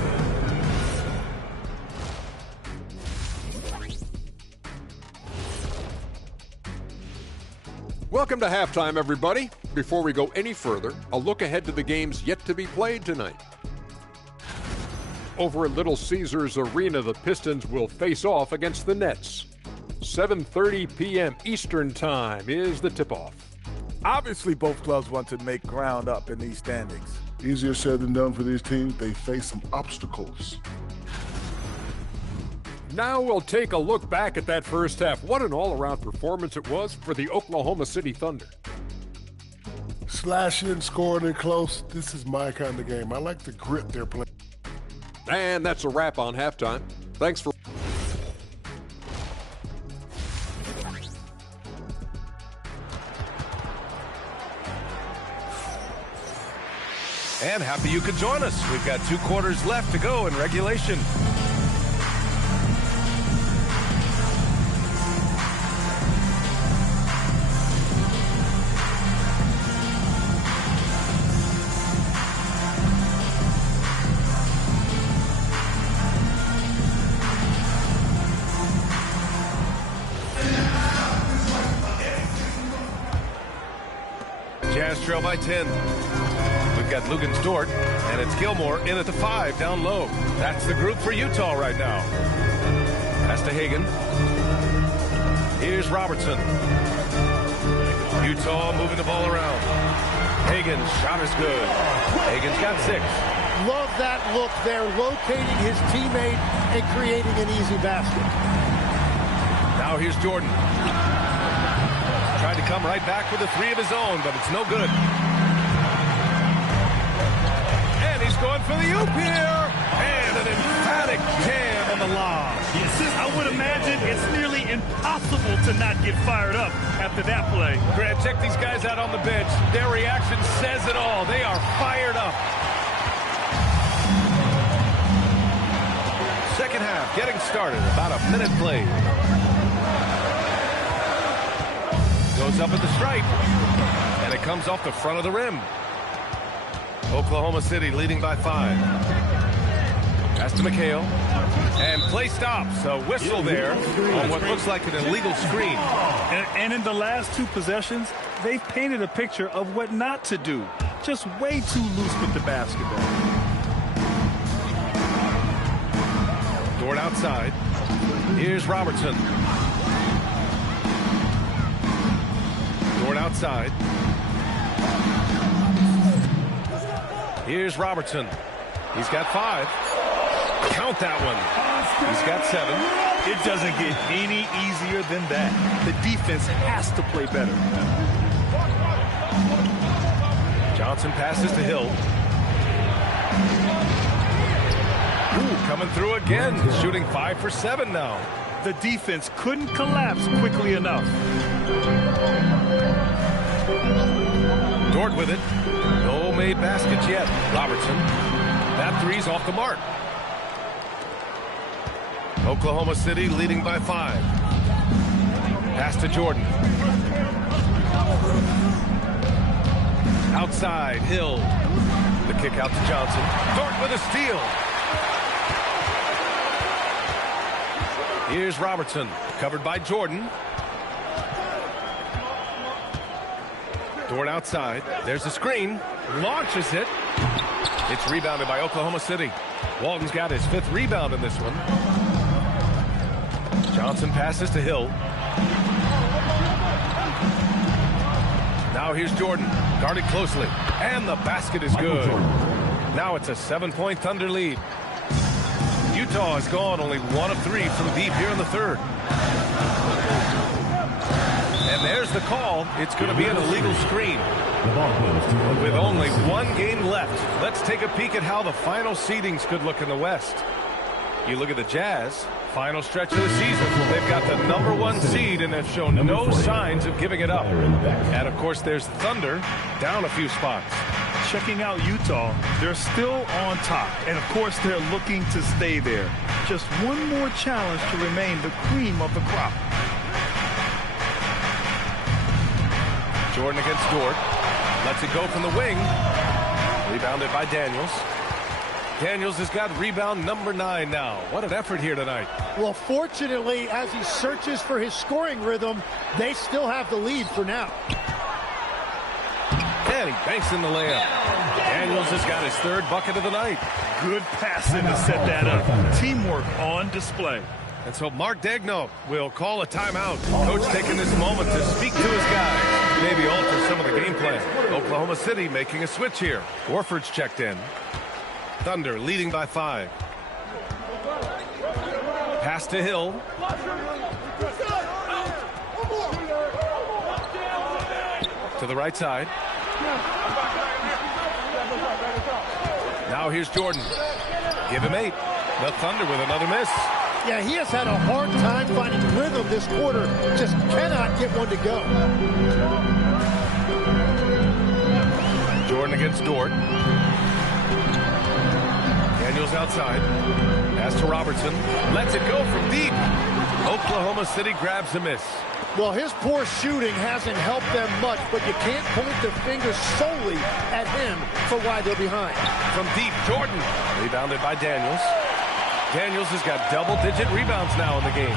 Welcome to halftime, everybody. Before we go any further, a look ahead to the games yet to be played tonight. Over at Little Caesars Arena, the Pistons will face off against the Nets. 7:30 p.m. Eastern Time is the tip-off. Obviously, both clubs want to make ground up in these standings. Easier said than done for these teams. They face some obstacles. Now we'll take a look back at that first half. What an all-around performance it was for the Oklahoma City Thunder. Slashing, scoring it close. This is my kind of game. I like the grit they're playing. And that's a wrap on halftime. Thanks for... And happy you could join us. We've got 2 quarters left to go in regulation. Jazz trail by 10. We've got Lugens Dort, and it's Gilmore in at the 5 down low. That's the group for Utah right now. Pass to Hagan. Here's Robertson. Utah moving the ball around. Hagan's shot is good. Hagan's got 6. Love that look there, locating his teammate and creating an easy basket. Now here's Jordan. Tried to come right back with a 3 of his own, but it's no good. And he's going for the oop here. And an emphatic jam on the lob. I would imagine it's nearly impossible to not get fired up after that play. Grant, check these guys out on the bench. Their reaction says it all. They are fired up. Second half getting started. About a minute played. Goes up at the stripe, and it comes off the front of the rim. Oklahoma City leading by 5. Pass to McHale, and play stops. A whistle there on what looks like an illegal screen. And in the last 2 possessions, they've painted a picture of what not to do. Just way too loose with the basketball. Dort outside. Here's Robertson. Dort outside. Here's Robertson. He's got 5. Count that one. He's got 7. It doesn't get any easier than that. The defense has to play better. Johnson passes to Hill. Ooh, coming through again. Shooting 5 for 7 now. The defense couldn't collapse quickly enough. Dort with it. No made baskets yet. Robertson. That 3's off the mark. Oklahoma City leading by 5. Pass to Jordan. Outside, Hill. The kick out to Johnson. Dort with a steal. Here's Robertson. Covered by Jordan. Dort outside. There's the screen. Launches it. It's rebounded by Oklahoma City. Walton's got his 5th rebound in this one. Johnson passes to Hill. Now here's Jordan. Guarded closely. And the basket is good. Now it's a 7-point Thunder lead. Utah has gone only 1 of 3 from deep here in the 3rd. And there's the call. It's going to be an illegal screen. With only 1 game left, let's take a peek at how the final seedings could look in the West. You look at the Jazz, final stretch of the season. They've got the #1 seed and have shown no signs of giving it up. And, of course, there's Thunder down a few spots. Checking out Utah, they're still on top, and of course they're looking to stay there. Just one more challenge to remain the cream of the crop. Jordan against Dort. Lets it go from the wing. Rebounded by Daniels. Daniels has got rebound number 9 now. What an effort here tonight. Well, fortunately, as he searches for his scoring rhythm, they still have the lead for now. And he banks in the layup. Daniels has got his 3rd bucket of the night. Good passing to set that up. Teamwork on display. And so Mark Daigneault will call a timeout. Coach taking this moment to speak to his guys. Maybe alter some of the game plan. Oklahoma City making a switch here. Warford's checked in. Thunder leading by 5. Pass to Hill. To the right side. Now here's Jordan. Give him 8. The Thunder with another miss. Yeah, he has had a hard time finding rhythm this quarter. Just cannot get one to go. Jordan against Dort. Daniels outside. Pass to Robertson. Lets it go from deep. Oklahoma City grabs a miss. Well, his poor shooting hasn't helped them much, but you can't point the finger solely at him for why they're behind. From deep, Jordan. Rebounded by Daniels. Daniels has got double-digit rebounds now in the game.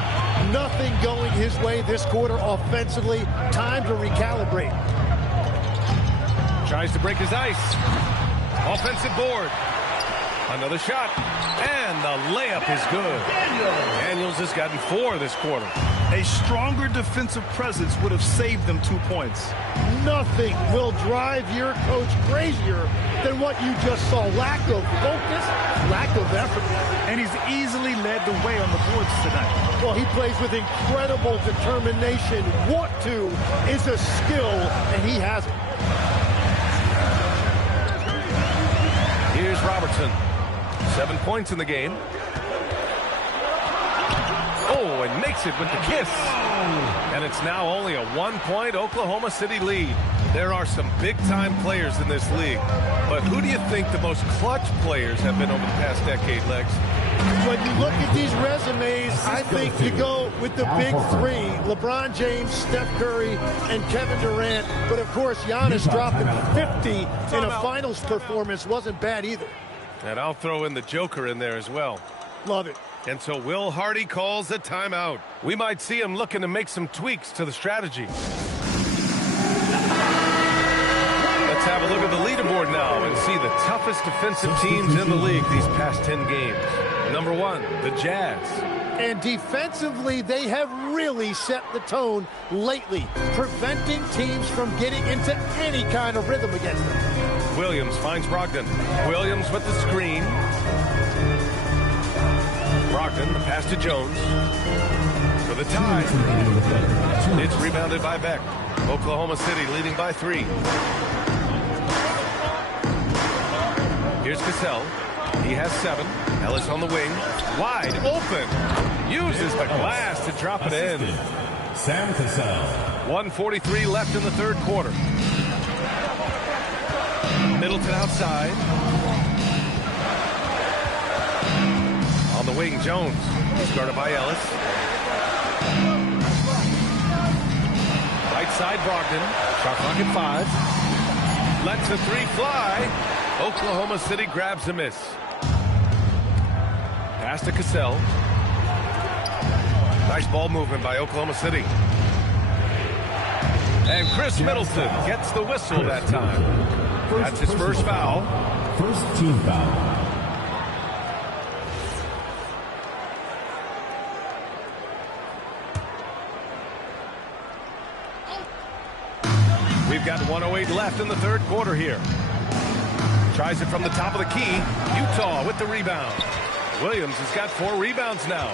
Nothing going his way this quarter offensively. Time to recalibrate. Tries to break his ice. Offensive board. Another shot. And the layup is good. Daniels has gotten 4 this quarter. A stronger defensive presence would have saved them 2 points. Nothing will drive your coach crazier than what you just saw. Lack of focus, lack of effort. And he's easily led the way on the boards tonight. Well, he plays with incredible determination. Want to is a skill, and he has it. Here's Robertson. 7 points in the game. Oh, and makes it with the kiss. And it's now only a 1-point Oklahoma City lead. There are some big-time players in this league. But who do you think the most clutch players have been over the past decade, Lex? When you look at these resumes, I think you go with the big 3. LeBron James, Steph Curry, and Kevin Durant. But, of course, Giannis dropping 50 in a finals performance wasn't bad either. And I'll throw in the Joker in there as well. Love it. And so Will Hardy calls a timeout. We might see him looking to make some tweaks to the strategy. Let's have a look at the leaderboard now and see the toughest defensive teams in the league these past 10 games. Number 1, the Jazz. And defensively, they have really set the tone lately, preventing teams from getting into any kind of rhythm against them. Williams finds Brogdon. Williams with the screen. Brogdon, the pass to Jones. For the tie. It's rebounded by Beck. Oklahoma City leading by 3. Here's Cassell. He has 7. Ellis on the wing. Wide open. Uses the glass to drop it in. Sam Cassell. 1:43 left in the 3rd quarter. Middleton outside. On the wing, Jones. He's guarded by Ellis. Right side, Brogdon. Shot clock at 5. Lets the 3 fly. Oklahoma City grabs a miss. Pass to Cassell. Nice ball movement by Oklahoma City. And Chris Middleton gets the whistle that time. That's his first foul. First team foul. We've got 1:08 left in the 3rd quarter here. Tries it from the top of the key. Utah with the rebound. Williams has got 4 rebounds now.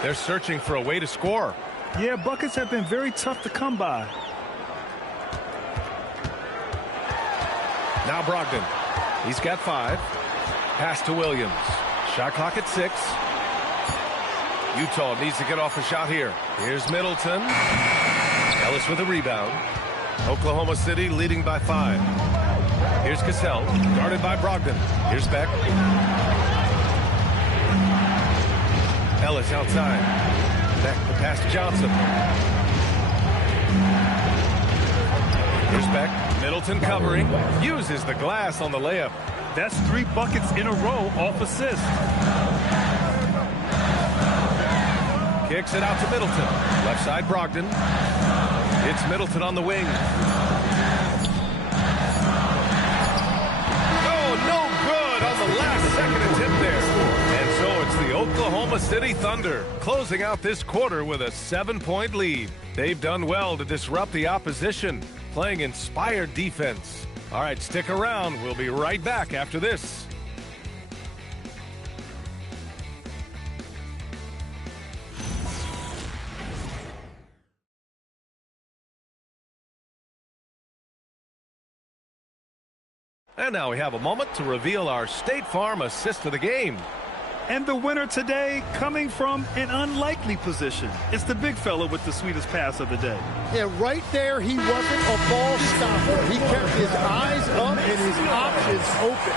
They're searching for a way to score. Yeah, buckets have been very tough to come by. Now Brogdon. He's got 5. Pass to Williams. Shot clock at 6. Utah needs to get off a shot here. Here's Middleton. Ellis with a rebound. Oklahoma City leading by 5. Here's Cassell, guarded by Brogdon. Here's Beck. Ellis outside. Beck, the pass to Johnson. Here's Beck. Middleton covering. Uses the glass on the layup. That's 3 buckets in a row off assist. Kicks it out to Middleton. Left side, Brogdon. It's Middleton on the wing. Oh, no good on the last second attempt there. And so it's the Oklahoma City Thunder closing out this quarter with a 7-point lead. They've done well to disrupt the opposition, playing inspired defense. All right, stick around. We'll be right back after this. And now we have a moment to reveal our State Farm assist of the game. And the winner today coming from an unlikely position. It's the big fella with the sweetest pass of the day. Yeah, right there, he wasn't a ball stopper. He kept his eyes up and his options open.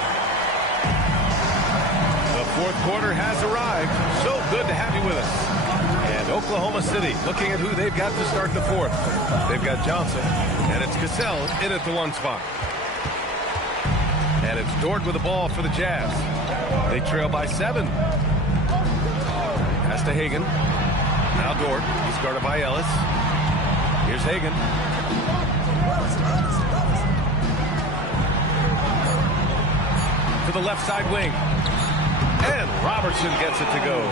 The fourth quarter has arrived. So good to have you with us. And Oklahoma City looking at who they've got to start the fourth. They've got Johnson, and it's Cassell in at the 1 spot. And it's Dort with the ball for the Jazz. They trail by 7. Pass to Hagan. Now Dort. He's guarded by Ellis. Here's Hagan. To the left side wing. And Robertson gets it to go.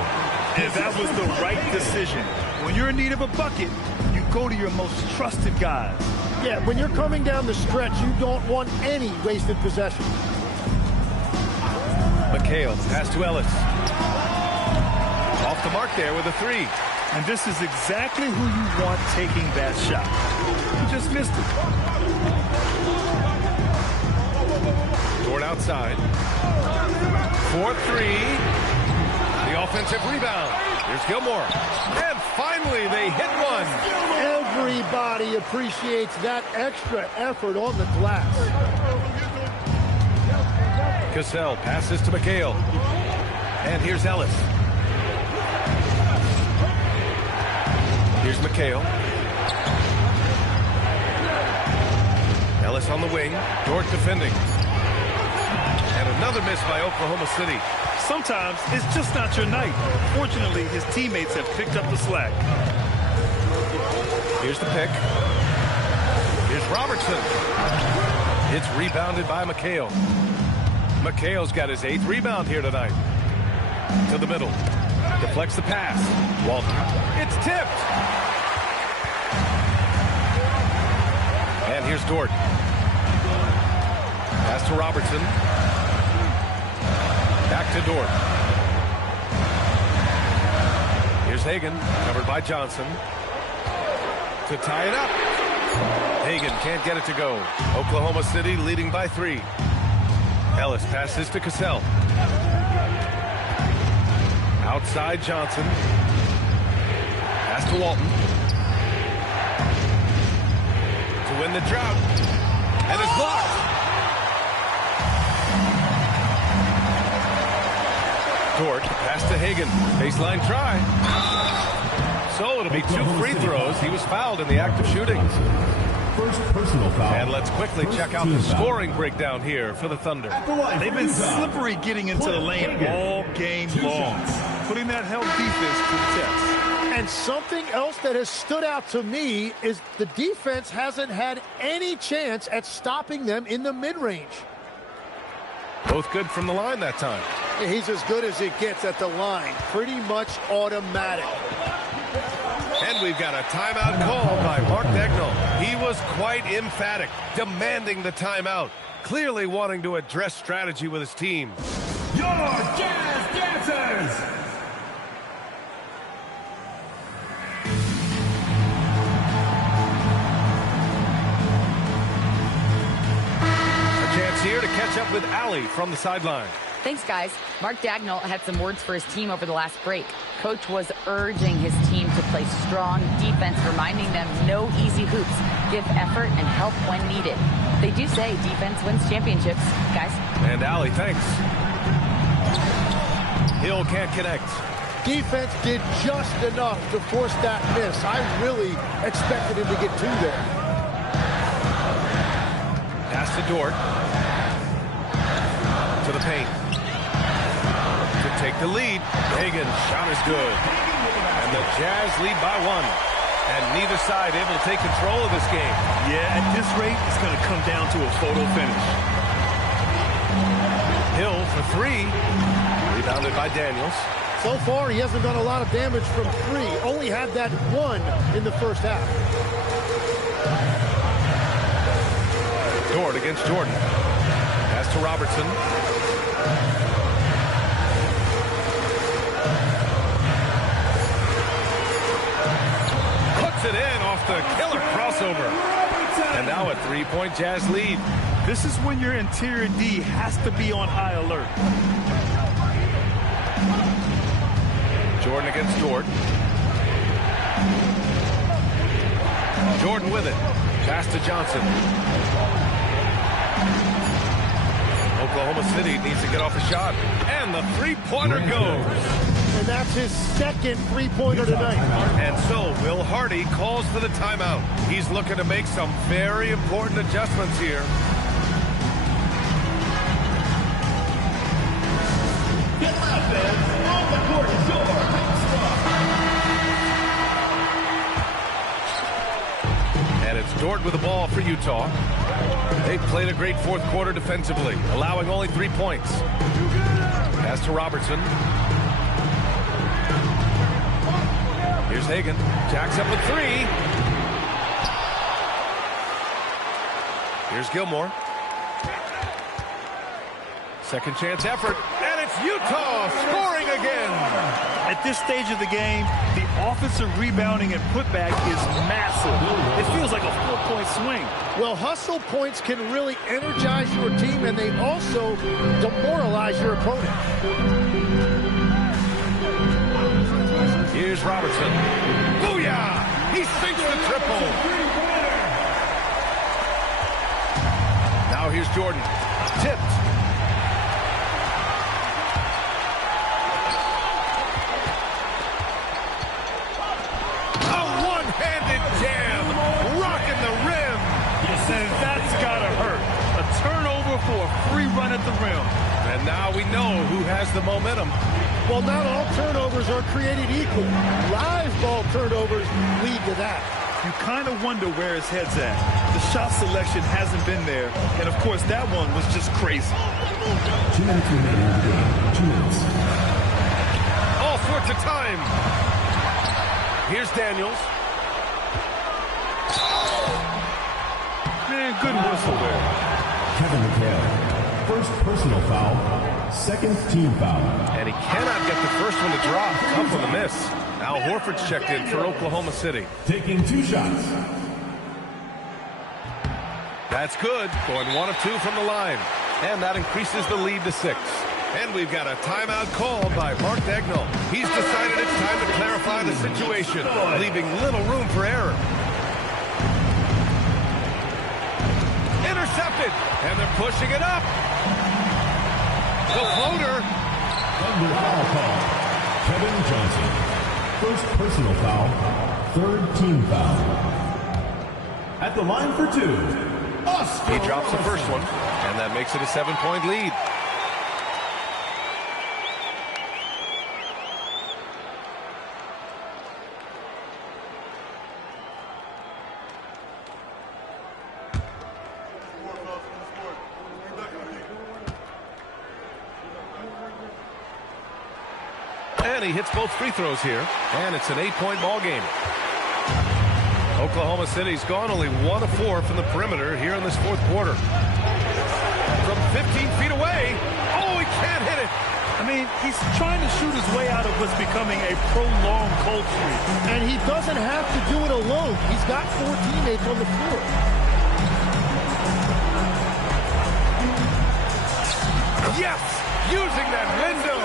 And that was the right decision. When you're in need of a bucket, you go to your most trusted guys. Yeah, when you're coming down the stretch, you don't want any wasted possession. McHale, pass to Ellis. Off the mark there with a 3. And this is exactly who you want taking that shot. You just missed it. Dort outside. 4-3. The offensive rebound. Here's Gilmore. And finally, they hit one. Everybody appreciates that extra effort on the glass. Cassell passes to McHale. And here's Ellis. Here's McHale. Ellis on the wing. Dort defending. And another miss by Oklahoma City. Sometimes it's just not your night. Fortunately, his teammates have picked up the slack. Here's the pick. Here's Robertson. It's rebounded by McHale. McHale's got his 8th rebound here tonight. To the middle. Deflects the pass. Walton. It's tipped. And here's Dort. Pass to Robertson. Back to Dort. Here's Hagan, covered by Johnson. To tie it up. Hagan can't get it to go. Oklahoma City leading by 3. Ellis passes to Cassell. Outside Johnson. Pass to Walton. To win the drought. And it's blocked. Dort, pass to Hagan. Baseline try. So it'll be 2 free throws. He was fouled in the act of shooting. First personal foul. And let's quickly check out the scoring breakdown here for the Thunder. They've been slippery getting into the lane all game long, putting that help defense to the test. And something else that has stood out to me is the defense hasn't had any chance at stopping them in the mid-range. Both good from the line that time. He's as good as it gets at the line. Pretty much automatic. And we've got a timeout called by Mark Dagnall. He was quite emphatic, demanding the timeout, clearly wanting to address strategy with his team. Your Jazz Dancers! A chance here to catch up with Allie from the sideline. Thanks, guys. Mark Dagnall had some words for his team over the last break. Coach was urging his team to play strong defense, reminding them no easy hoops. Give effort and help when needed. They do say defense wins championships, guys. And Allie, thanks. Hill can't connect. Defense did just enough to force that miss. I really expected him to get two there. Pass to Dort. To the paint. To take the lead. Hagan, shot is good. And the Jazz lead by one. And neither side able to take control of this game. Yeah, at this rate, it's going to come down to a photo finish. Hill for three. Rebounded by Daniels. So far, he hasn't done a lot of damage from three. Only had that one in the first half. Dort against Jordan. Pass to Robertson. Puts it in off the killer crossover. And now a three-point Jazz lead. This is when your interior D has to be on high alert. Jordan against Dort. Jordan with it. Pass to Johnson. Oklahoma City needs to get off a shot. And the three-pointer goes. And that's his second three-pointer tonight. And so Will Hardy calls for the timeout. He's looking to make some very important adjustments here. And it's Dort with the ball for Utah. They've played a great fourth quarter defensively, allowing only 3 points. Pass to Robertson. Here's Hagan. Jacks up with three. Here's Gilmore. Second chance effort. And it's Utah scoring again. At this stage of the game, the offensive rebounding and putback is massive. It feels like a 4-point swing. Well, hustle points can really energize your team, and they also demoralize your opponent. Here's Robertson. Booyah! He sinks the triple. Now here's Jordan. Tipped. A one-handed jam. Rocking the rim. And that's gotta hurt. A turnover for a free run at the rim. And now we know who has the momentum. Well, not all turnovers are created equal. Live ball turnovers lead to that. You kind of wonder where his head's at. The shot selection hasn't been there. And, of course, that one was just crazy. 2 minutes remaining in the game. 2 minutes. All sorts of time. Here's Daniels. Man, good whistle there. Kevin McHale. First personal foul. Second team foul. And he cannot get the first one to drop. Tough on the miss. Al Horford's checked in for Oklahoma City. Taking 2 shots. That's good. Going 1 of 2 from the line. And that increases the lead to 6. And we've got a timeout called by Mark Dagnall. He's decided it's time to clarify the situation, leaving little room for error. Intercepted. And they're pushing it up. The floater. Under foul call. Kevin Johnson. First personal foul. Third team foul. At the line for 2. He drops the first one, and that makes it a 7-point lead. And he hits both free throws here, and it's an 8-point ball game. Oklahoma City's gone only 1 of 4 from the perimeter here in this fourth quarter. From 15 feet away, oh, he can't hit it. I mean, he's trying to shoot his way out of what's becoming a prolonged cold streak. And he doesn't have to do it alone. He's got 4 teammates on the floor. Yes, using that window.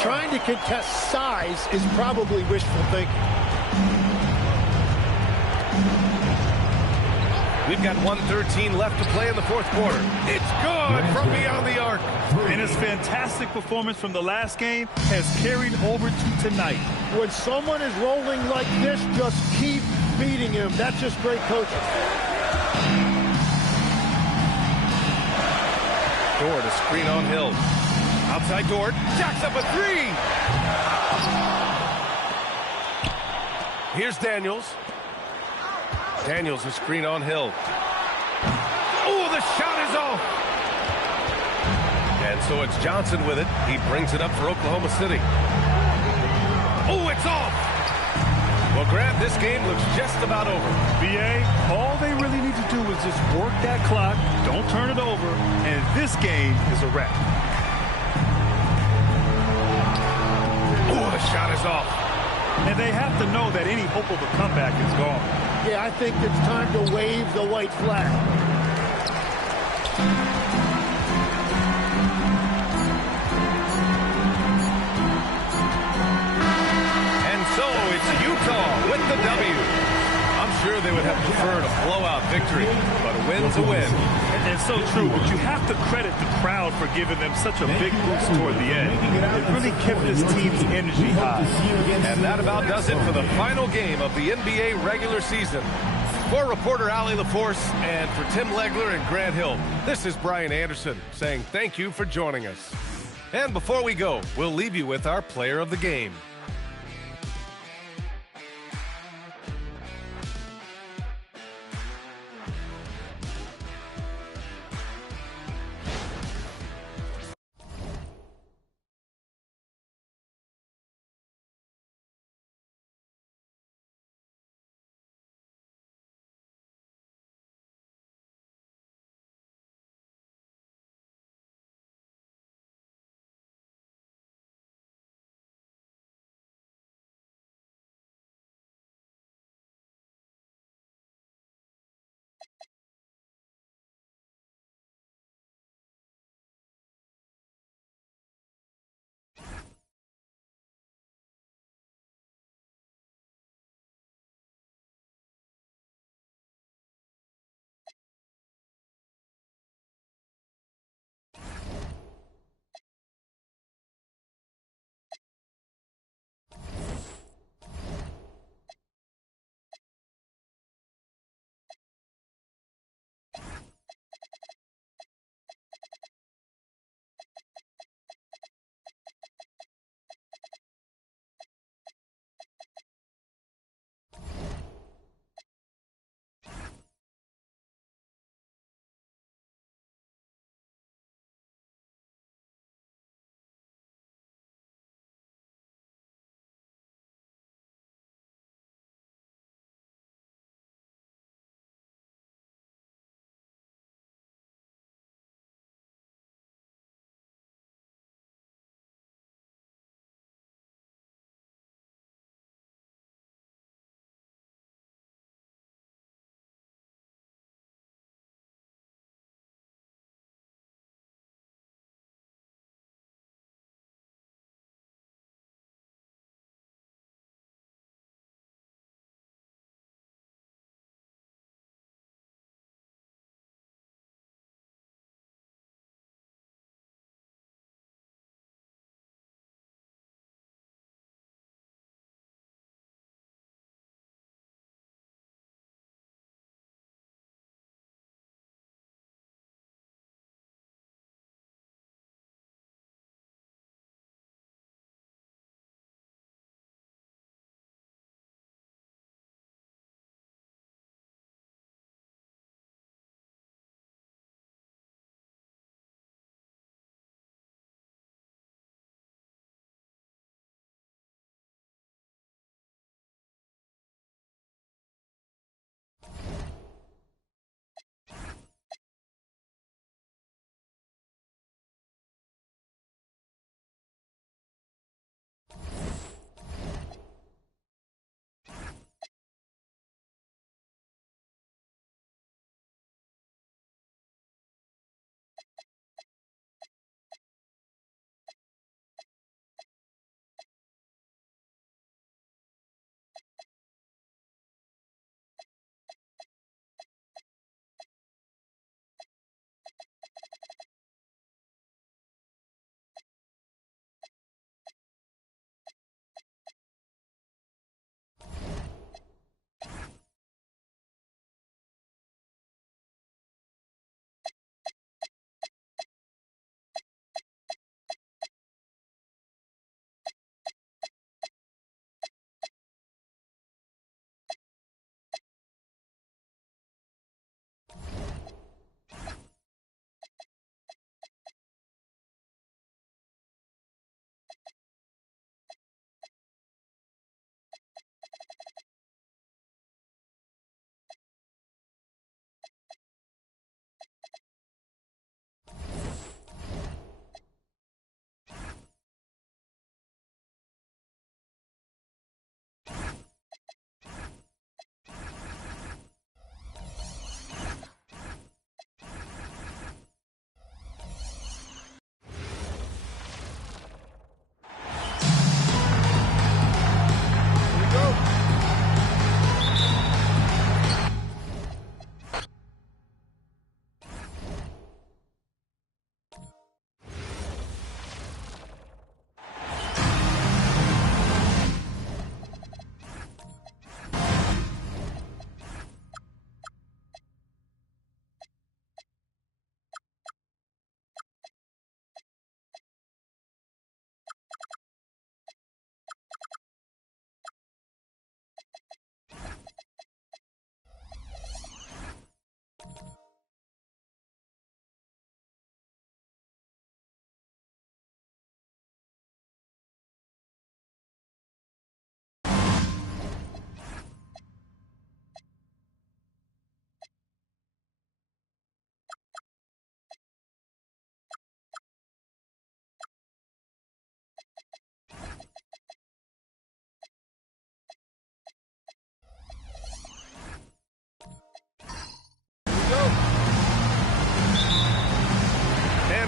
Trying to contest size is probably wishful thinking. We've got 1:13 left to play in the fourth quarter. It's good from beyond the arc. And his fantastic performance from the last game has carried over to tonight. When someone is rolling like this, just keep beating him. That's just great coaching. Dort, a screen on Hill. Outside Dort, jacks up a three. Here's Daniels. Daniels, a screen on Hill. Oh, the shot is off. And so it's Johnson with it. He brings it up for Oklahoma City. Oh, it's off. Well, Grant, this game looks just about over. BA, all they really need to do is just work that clock, don't turn it over, and this game is a wrap. Oh, the shot is off. And they have to know that any hope of a comeback is gone. Yeah, I think it's time to wave the white flag. It's Utah with the W. I'm sure they would have preferred a blowout victory, but a win's a win. And so true, but you have to credit the crowd for giving them such a big boost toward the end. It really kept this team's energy high. And that about does it for the final game of the NBA regular season. For reporter Allie LaForce and for Tim Legler and Grant Hill, this is Brian Anderson saying thank you for joining us. And before we go, we'll leave you with our player of the game.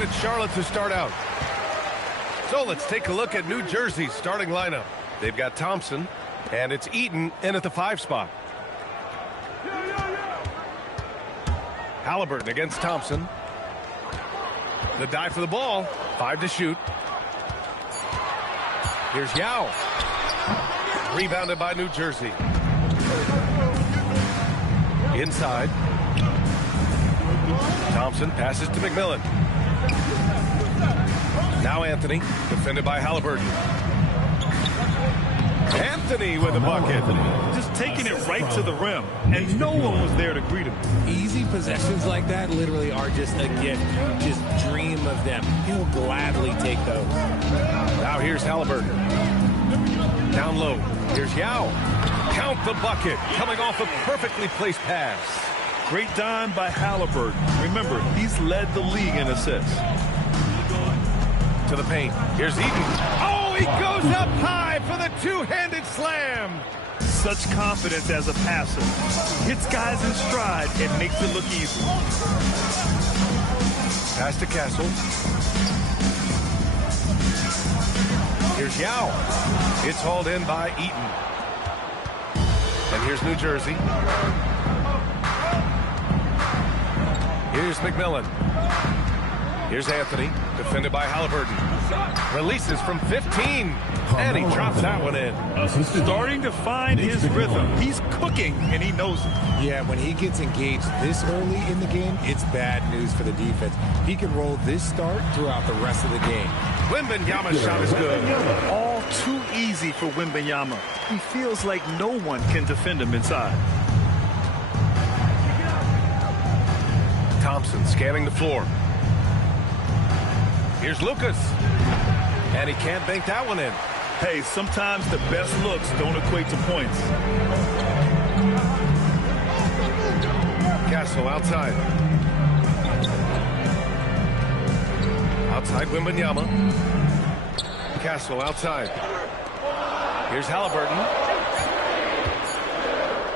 it's Charlotte to start out. So let's take a look at New Jersey's starting lineup. They've got Thompson, and it's Eaton in at the 5 spot. Halliburton against Thompson. The dive for the ball. 5 to shoot. Here's Yao. Rebounded by New Jersey. Inside. Thompson passes to McMillan. Now Anthony, defended by Halliburton. Anthony with a bucket. Just taking it right to the rim, and no one was there to greet him. Easy possessions like that literally are just a gift. You just dream of them. He'll gladly take those. Now here's Halliburton. Down low. Here's Yao. Count the bucket. Coming off a perfectly placed pass. Great dime by Halliburton. Remember, he's led the league in assists. To the paint. Here's Eaton. Oh, he goes up high for the two-handed slam. Such confidence as a passer. Hits guys in stride and makes it look easy. Pass to Castle. Here's Yao. It's hauled in by Eaton. And here's New Jersey. Here's McMillan. Here's Anthony, defended by Halliburton. Releases from 15, and he drops that one in. Starting to find his rhythm. He's cooking, and he knows it. Yeah, when he gets engaged this early in the game, it's bad news for the defense. He can roll this start throughout the rest of the game. Wembanyama's shot is good. All too easy for Wembanyama. He feels like no one can defend him inside. Thompson scanning the floor. Here's Lucas. And he can't bank that one in. Hey, sometimes the best looks don't equate to points. Castle outside. Outside Wembanyama. Castle outside. Here's Halliburton.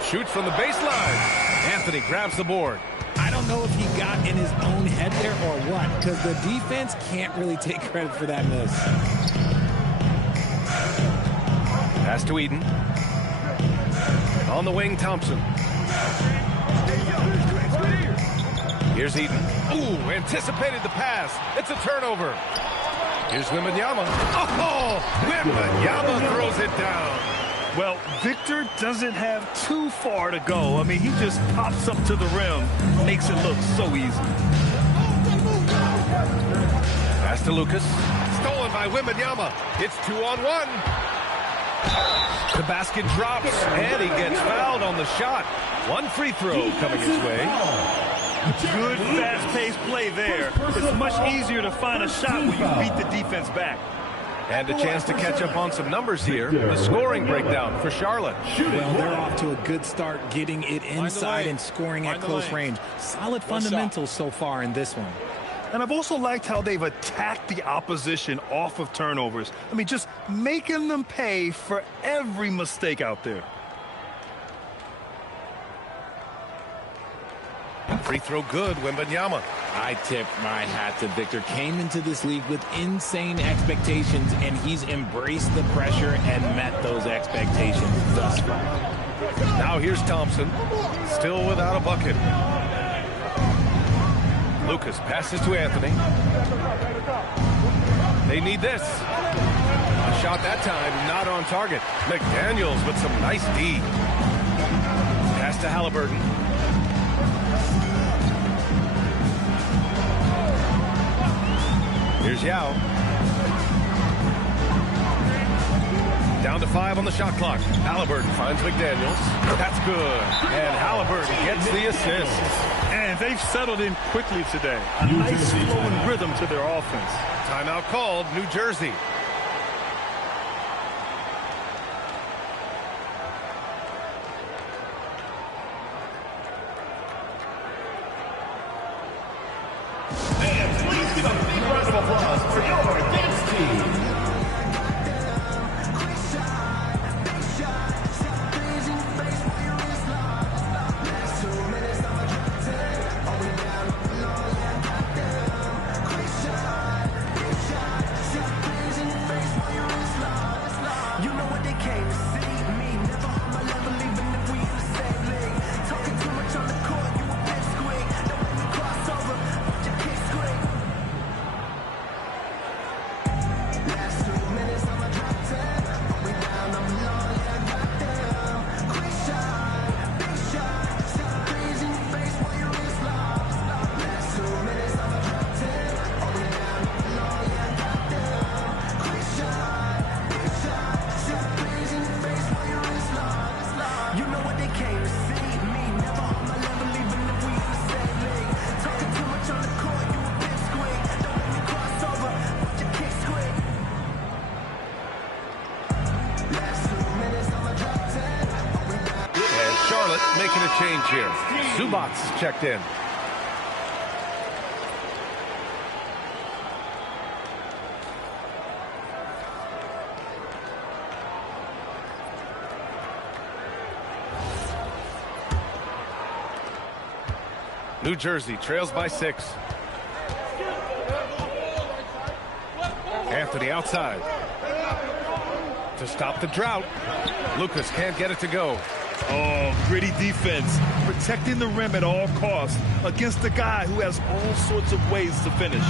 Shoots from the baseline. Anthony grabs the board. I don't know if he got in his own head there or what, because the defense can't really take credit for that miss. Pass to Eaton. On the wing, Thompson. Here's Eaton. Ooh, anticipated the pass. It's a turnover. Here's Wembanyama. Oh, Wembanyama throws it down. Well, Victor doesn't have too far to go. I mean, he just pops up to the rim, makes it look so easy. Pass to Lucas. Stolen by Wembanyama. It's 2-on-1. The basket drops, and he gets fouled on the shot. One free throw coming his way. Good fast-paced play there. It's much easier to find a shot when you beat the defense back. And a chance to catch up on some numbers here. The scoring breakdown for Charlotte. Well, they're off to a good start getting it inside and scoring at close range. Solid fundamentals so far in this one. And I've also liked how they've attacked the opposition off of turnovers. I mean, just making them pay for every mistake out there. Free throw good, Wembanyama. I tip my hat to Victor. Came into this league with insane expectations, and he's embraced the pressure and met those expectations thus far. Now here's Thompson, still without a bucket. Lucas passes to Anthony. They need this. A shot that time, not on target. McDaniels with some nice D. Pass to Halliburton. Here's Yao. Down to 5 on the shot clock. Halliburton finds McDaniels. That's good. And Halliburton gets the assist. And they've settled in quickly today. A nice flowing rhythm to their offense. Timeout called, New Jersey. change here. Zubats checked in. New Jersey trails by 6. Anthony outside. To stop the drought. Lucas can't get it to go. Oh, gritty defense. Protecting the rim at all costs against a guy who has all sorts of ways to finish.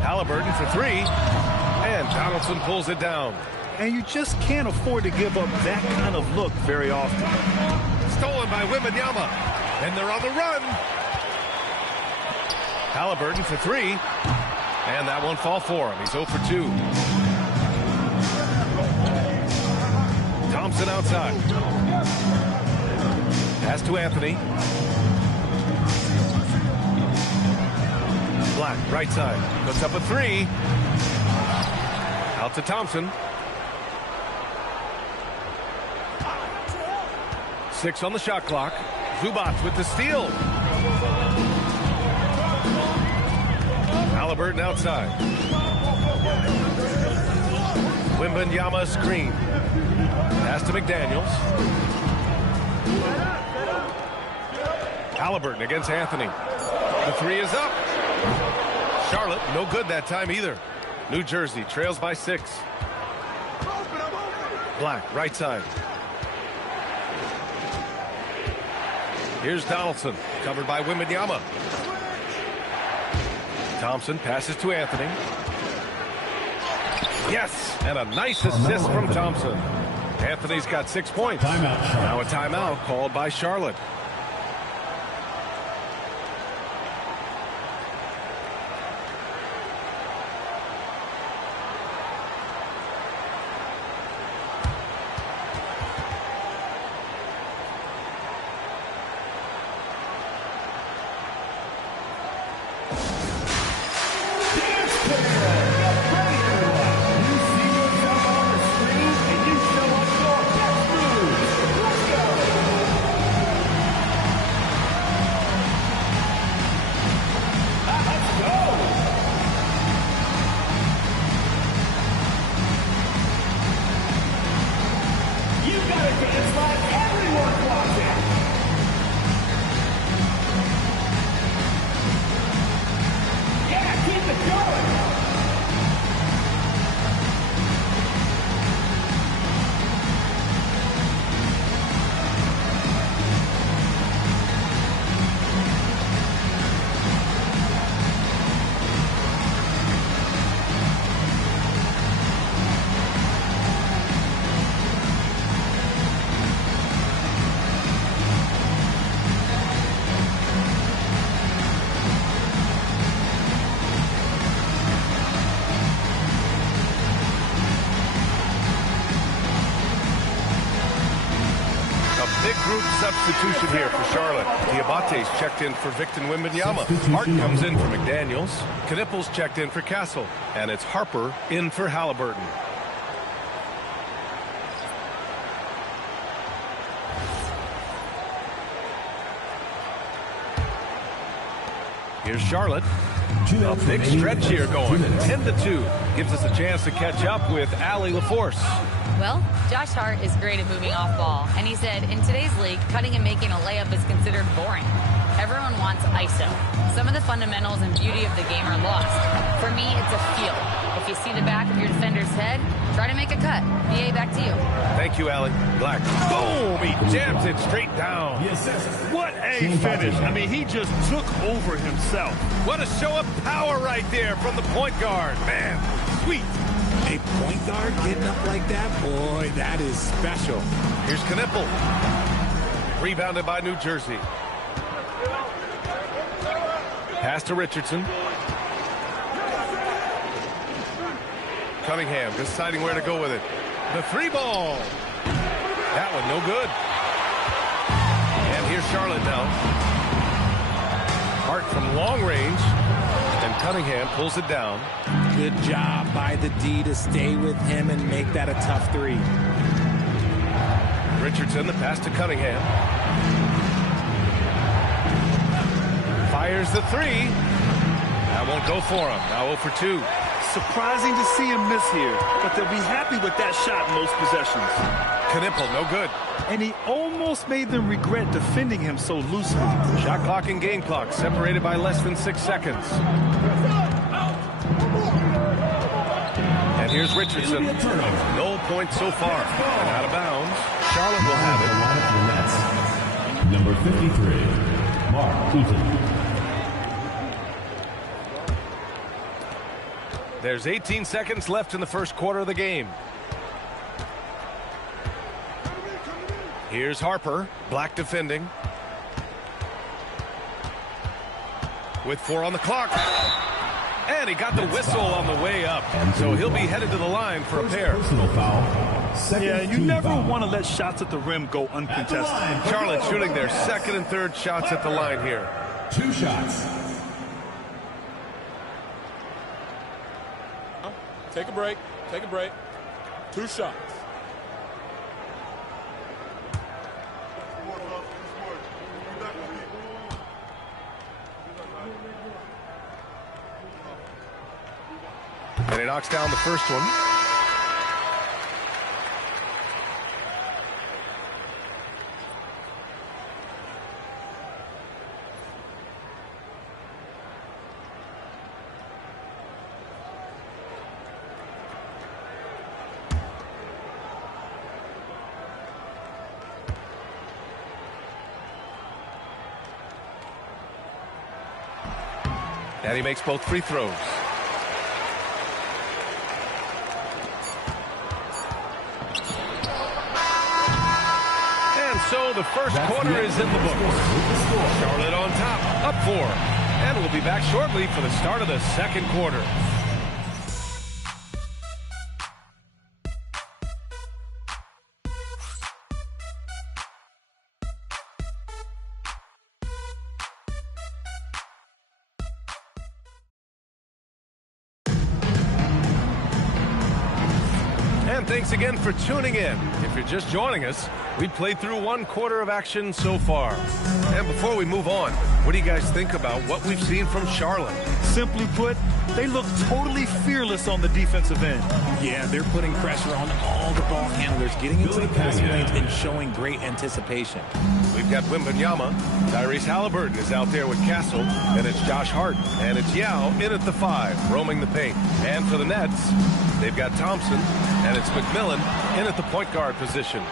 Halliburton for 3. And Donaldson pulls it down. And you just can't afford to give up that kind of look very often. Stolen by Wembanyama. And they're on the run. Halliburton for 3. And that won't fall for him. He's 0 for 2. Thompson outside. Pass to Anthony. Black, right side. Puts up a 3. Out to Thompson. 6 on the shot clock. Zubats with the steal. Halliburton outside. Wembanyama screen. Pass to McDaniels. Halliburton against Anthony. The 3 is up. Charlotte, no good that time either. New Jersey trails by 6. Black, right side. Here's Donaldson, covered by Wembanyama. Thompson passes to Anthony. Yes, and a nice assist from Thompson. Anthony's got 6 points. Now a timeout called by Charlotte. Substitution here for Charlotte. Diabate's checked in for Victor Wembanyama. Hart comes in for McDaniels. Knippel's checked in for Castle. And it's Harper in for Halliburton. Here's Charlotte. A big stretch here going. 10-2. Gives us a chance to catch up with Allie LaForce. Well, Josh Hart is great at moving off ball, and he said, in today's league, cutting and making a layup is considered boring. Everyone wants ISO. Some of the fundamentals and beauty of the game are lost. For me, it's a feel. If you see the back of your defender's head, try to make a cut. BA, back to you. Thank you, Allie. Black. Boom! He jams it straight down. What a finish. I mean, he just took over himself. What a show of power right there from the point guard. Man, sweet. A point guard getting up like that? Boy, that is special. Here's Knippel. Rebounded by New Jersey. Pass to Richardson. Cunningham deciding where to go with it. The 3 ball. That one no good. And here's Charlotte now. Hart from long range. And Cunningham pulls it down. Good job by the D to stay with him and make that a tough 3. Richardson, the pass to Cunningham. Fires the three. That won't go for him. Now 0 for 2. Surprising to see him miss here, but they'll be happy with that shot most possessions. Knipple, no good. And he almost made them regret defending him so loosely. Shot clock and game clock separated by less than 6 seconds. And here's Richardson. No points so far. And out of bounds. Charlotte will have it. Number 53, Mark Eaton. There's 18 seconds left in the first quarter of the game. Here's Harper. Black defending. With 4 on the clock. And he got the whistle on the way up. So he'll be headed to the line for a pair. Personal foul. Yeah, you never want to let shots at the rim go uncontested. Charlotte shooting their second and third shots at the line here. 2 shots. Take a break. Take a break. 2 shots. And he knocks down the first one. And he makes both free throws. And so the first quarter is in the books. Charlotte on top, up 4. And we'll be back shortly for the start of the second quarter. Thanks again for tuning in. If you're just joining us, we played through 1 quarter of action so far. And before we move on, what do you guys think about what we've seen from Charlotte? Simply put, they look totally fearless on the defensive end. Yeah, they're putting pressure on all the ball handlers, getting into the passing lanes and showing great anticipation. We've got Wembanyama. Tyrese Halliburton is out there with Castle. And it's Josh Hart. And it's Yao in at the 5, roaming the paint. And for the Nets, they've got Thompson. And it's McMillan in at the point guard position.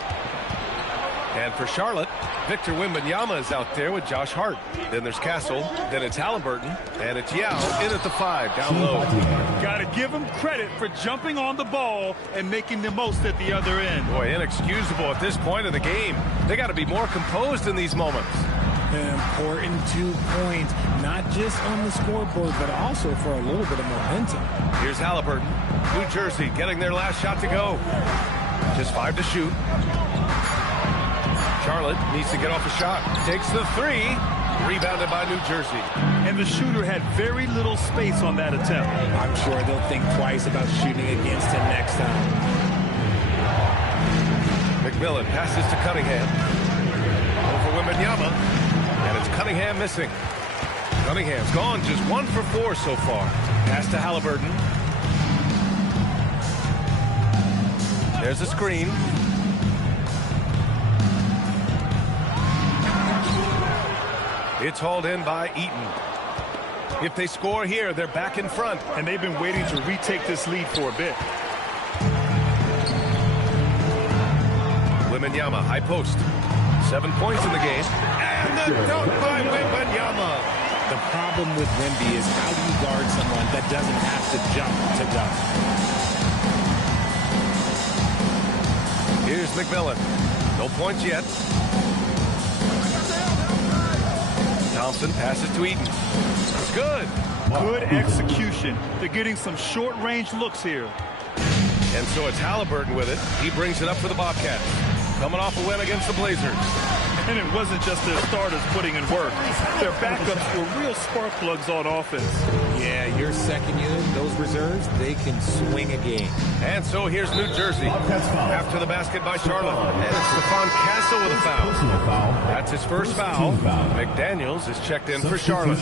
And for Charlotte, Victor Wembanyama is out there with Josh Hart. Then there's Castle. Then it's Halliburton. And it's Yao in at the 5, down low. Got to give him credit for jumping on the ball and making the most at the other end. Boy, inexcusable at this point in the game. They got to be more composed in these moments. An important 2 points, not just on the scoreboard, but also for a little bit of momentum. Here's Halliburton. New Jersey getting their last shot to go. Just 5 to shoot. Charlotte needs to get off a shot. Takes the 3. Rebounded by New Jersey. And the shooter had very little space on that attempt. I'm sure they'll think twice about shooting against him next time. McMillan passes to Cunningham. Over Wembanyama. And it's Cunningham missing. Cunningham's gone just 1 for 4 so far. Pass to Halliburton. There's a screen. It's hauled in by Eaton. If they score here, they're back in front. And they've been waiting to retake this lead for a bit. Wembanyama, high post. 7 points in the game. And the dunk by Wembanyama. The problem with Wemby is how do you guard someone that doesn't have to jump to dunk? Here's McMillan. No points yet. Thompson passes to Eaton. It's good. Good execution. They're getting some short-range looks here. And so it's Halliburton with it. He brings it up for the Bobcats. Coming off a win against the Blazers. And it wasn't just their starters putting in work. Their backups were real spark plugs on offense. Yeah, your second unit, those reserves, they can swing a game. And so here's New Jersey. After the basket by Charlotte. And it's Stephon Castle with a foul. That's his first foul. McDaniels is checked in for Charlotte.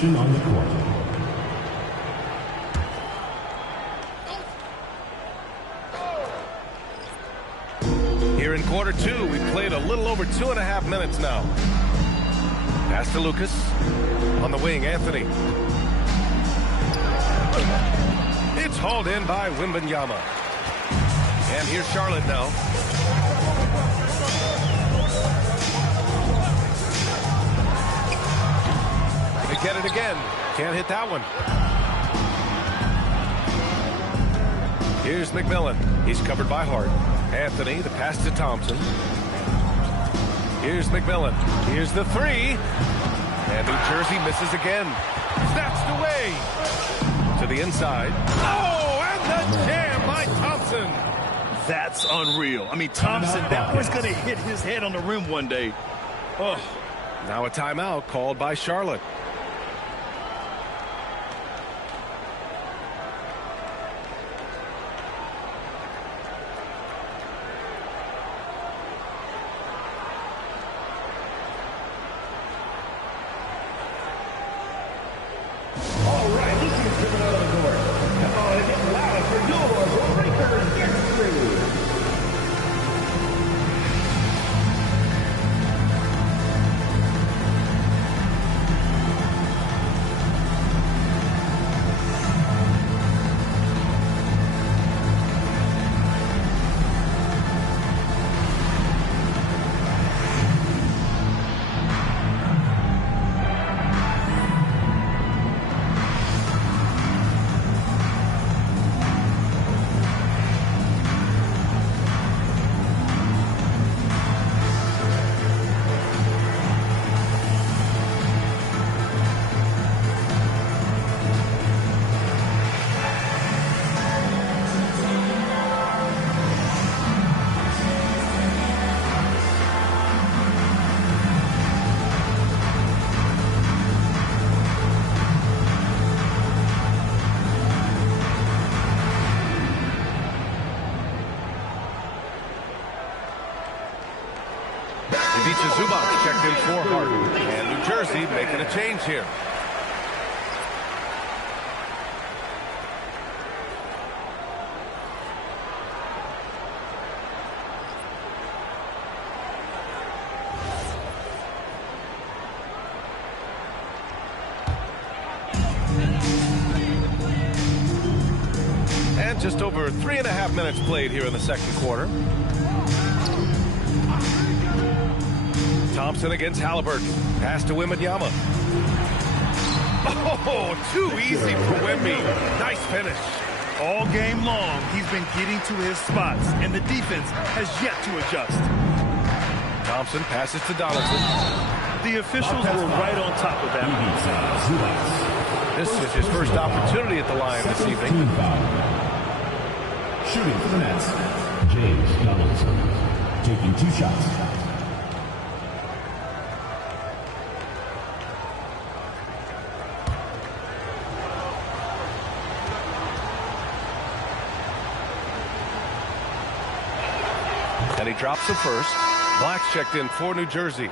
Here in quarter two, we've played a little over 2.5 minutes now. Pass to Lucas. On the wing, Anthony. It's hauled in by Wembanyama. And here's Charlotte now. They get it again. Can't hit that one. Here's McMillan. He's covered by Hart. Anthony, the pass to Thompson. Here's McMillan. Here's the three. And New Jersey misses again. Snatched away. To the inside. Oh, and the jam by Thompson. That's unreal. I mean, Thompson, that was going to hit his head on the rim one day. Oh. Now a timeout called by Charlotte. Zubac checked in for Harden. And New Jersey making a change here. And just over 3.5 minutes played here in the second quarter. Thompson against Halliburton. Pass to Wembanyama. Oh, too easy for Wemby. Nice finish. All game long, he's been getting to his spots, and the defense has yet to adjust. Thompson passes to Donaldson. The officials were right on top of that. This is his first opportunity at the line this evening. Shooting for the Nets, James Donaldson, taking 2 shots. And he drops the first. Black's checked in for New Jersey.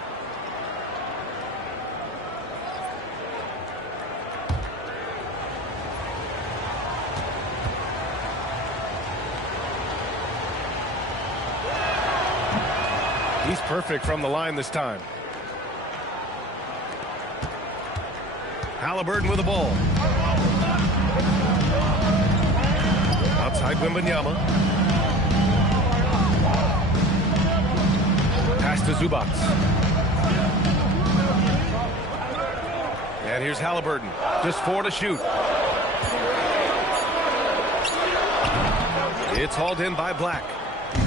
He's perfect from the line this time. Halliburton with the ball. Outside Wembanyama. Pass to Zubac. And here's Halliburton. Just 4 to shoot. It's hauled in by Black.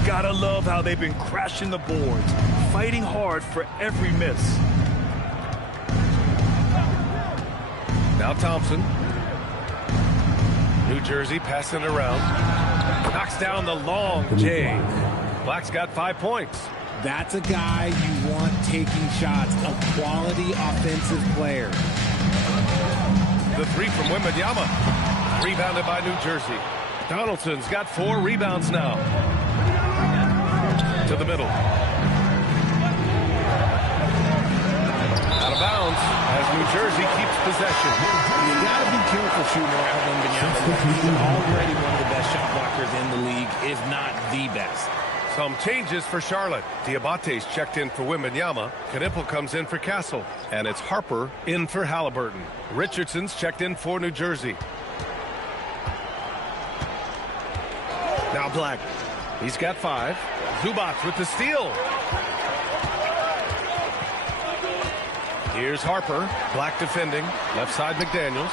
Gotta love how they've been crashing the boards, fighting hard for every miss. Now Thompson. New Jersey passing it around. Knocks down the long J. Black's got 5 points. That's a guy you want taking shots, a quality offensive player. The three from Wembanyama. Rebounded by New Jersey. Donaldson's got 4 rebounds now. To the middle. Out of bounds as New Jersey keeps possession. You got to be careful shooting around Wembanyama. He's already one of the best shot blockers in the league, if not the best. Some changes for Charlotte. Diabate's checked in for Wembanyama. Knipple comes in for Castle. And it's Harper in for Halliburton. Richardson's checked in for New Jersey. Now Black. He's got 5. Zubac with the steal. Here's Harper. Black defending. Left side McDaniels.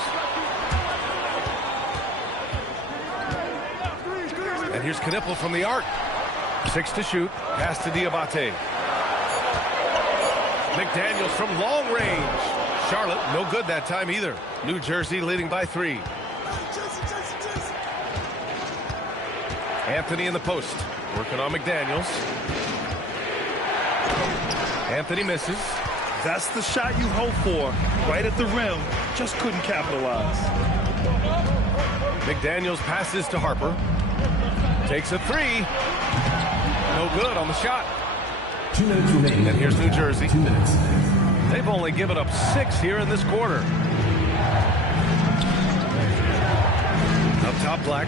And here's Knipple from the arc. 6 to shoot. Pass to Diabate. McDaniels from long range. Charlotte, no good that time either. New Jersey leading by 3. Anthony in the post. Working on McDaniels. Anthony misses. That's the shot you hope for. Right at the rim. Just couldn't capitalize. McDaniels passes to Harper. Takes a 3. No good on the shot. 2 minutes remaining. And here's New Jersey. 2 minutes. They've only given up 6 here in this quarter. Up top, Black.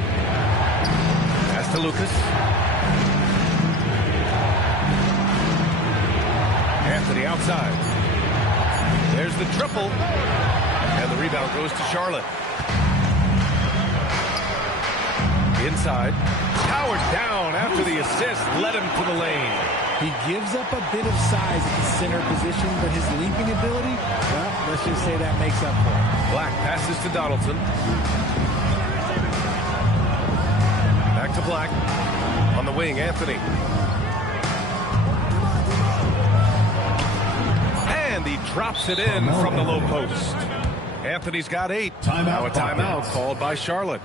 Pass to Lucas. Anthony outside. There's the triple. And the rebound goes to Charlotte. Inside. Powered down after the assist. Led him to the lane. He gives up a bit of size at the center position, but his leaping ability, well, let's just say that makes up for it. Black passes to Donaldson. Back to Black. On the wing, Anthony. And he drops it in from the low post. Anthony's got 8. Now a timeout called by Charlotte.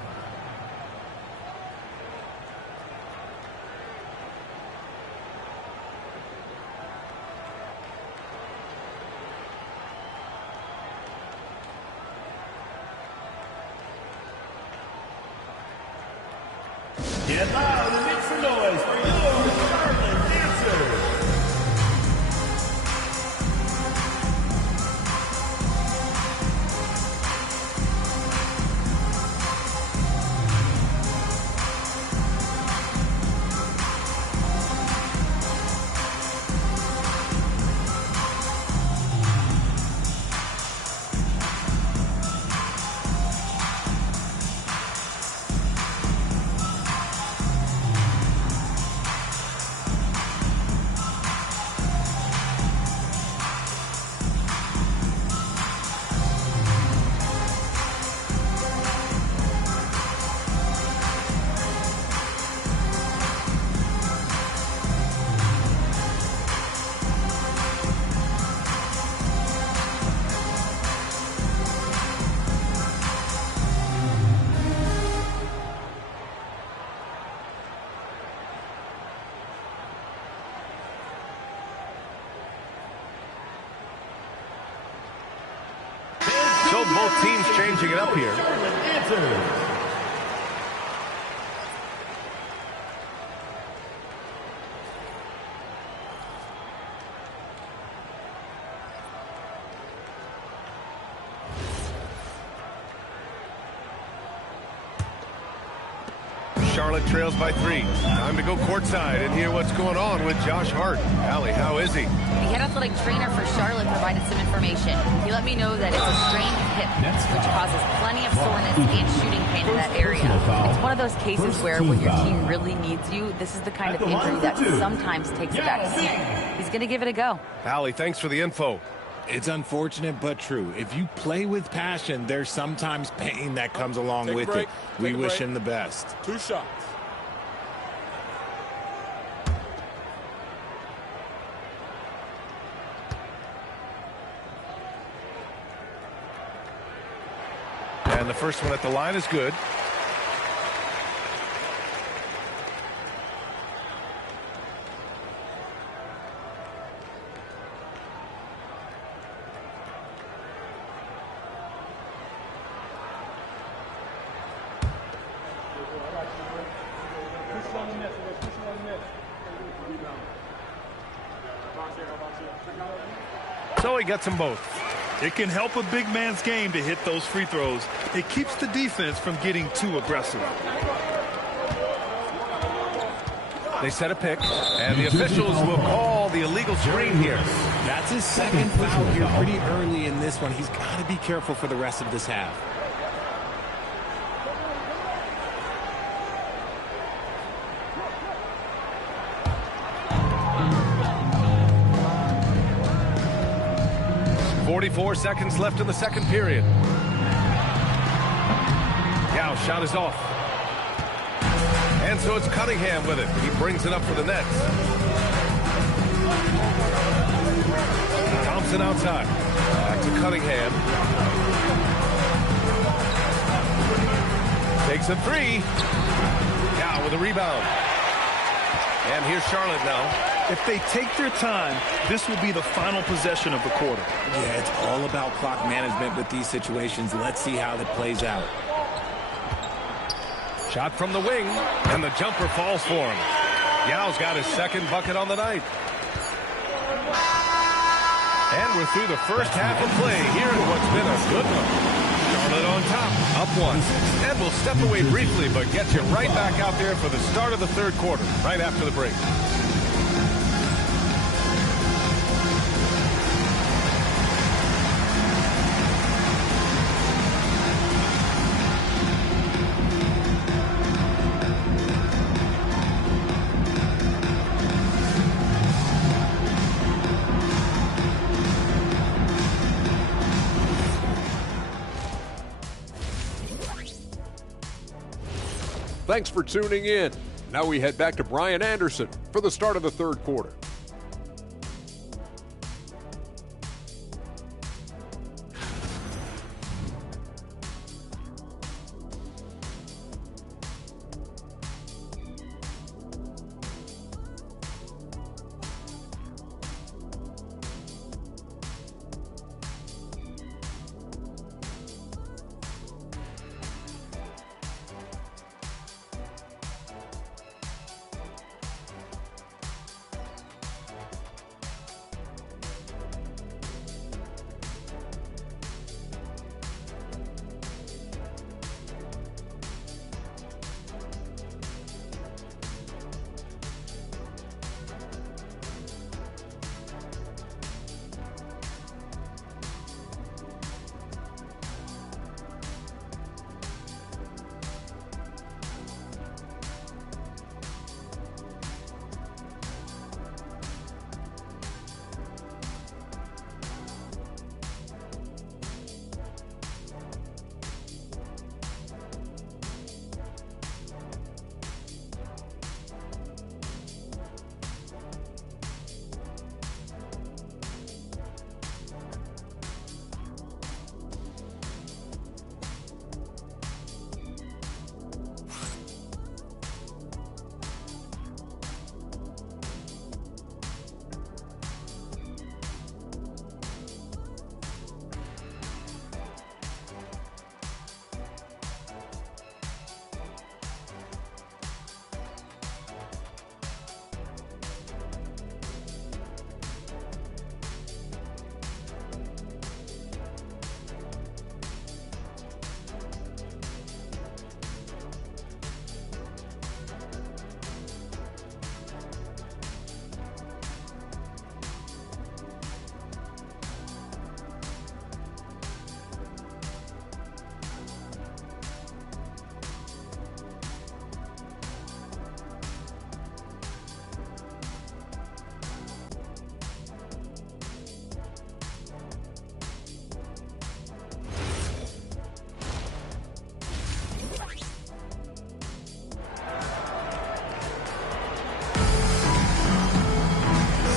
Get loud and make some noise for your Charlotte dancers. So both teams changing it up here. Charlotte trails by 3. Time to go courtside and hear what's going on with Josh Hart. Allie, how is he? The head athletic trainer for Charlotte provided some information. He let me know that it's a strained hip, which causes plenty of soreness and shooting pain in that area. It's one of those cases where when your team really needs you, this is the kind of injury that sometimes takes a back seat. He's going to give it a go. Allie, thanks for the info. It's unfortunate but true. If you play with passion, there's sometimes pain that comes along with it. We wish him the best. 2 shots. And the first one at the line is good. So he gets them both. It can help a big man's game to hit those free throws. It keeps the defense from getting too aggressive. They set a pick, and the officials will call the illegal screen here. That's his second foul here pretty early in this one. He's got to be careful for the rest of this half. .44 seconds left in the second period. Yao shot is off. And so it's Cunningham with it. He brings it up for the Nets. Thompson outside. Back to Cunningham. Takes a three. Yao with a rebound. And here's Charlotte now. If they take their time, this will be the final possession of the quarter. Yeah, it's all about clock management with these situations. Let's see how that plays out. Shot from the wing, and the jumper falls for him. Yao's got his second bucket on the night. And we're through the first half of play here in what's been a good one. Charlotte on top, up one. And we'll step away briefly, but get you right back out there for the start of the third quarter, right after the break. Thanks for tuning in. Now we head back to Brian Anderson for the start of the third quarter.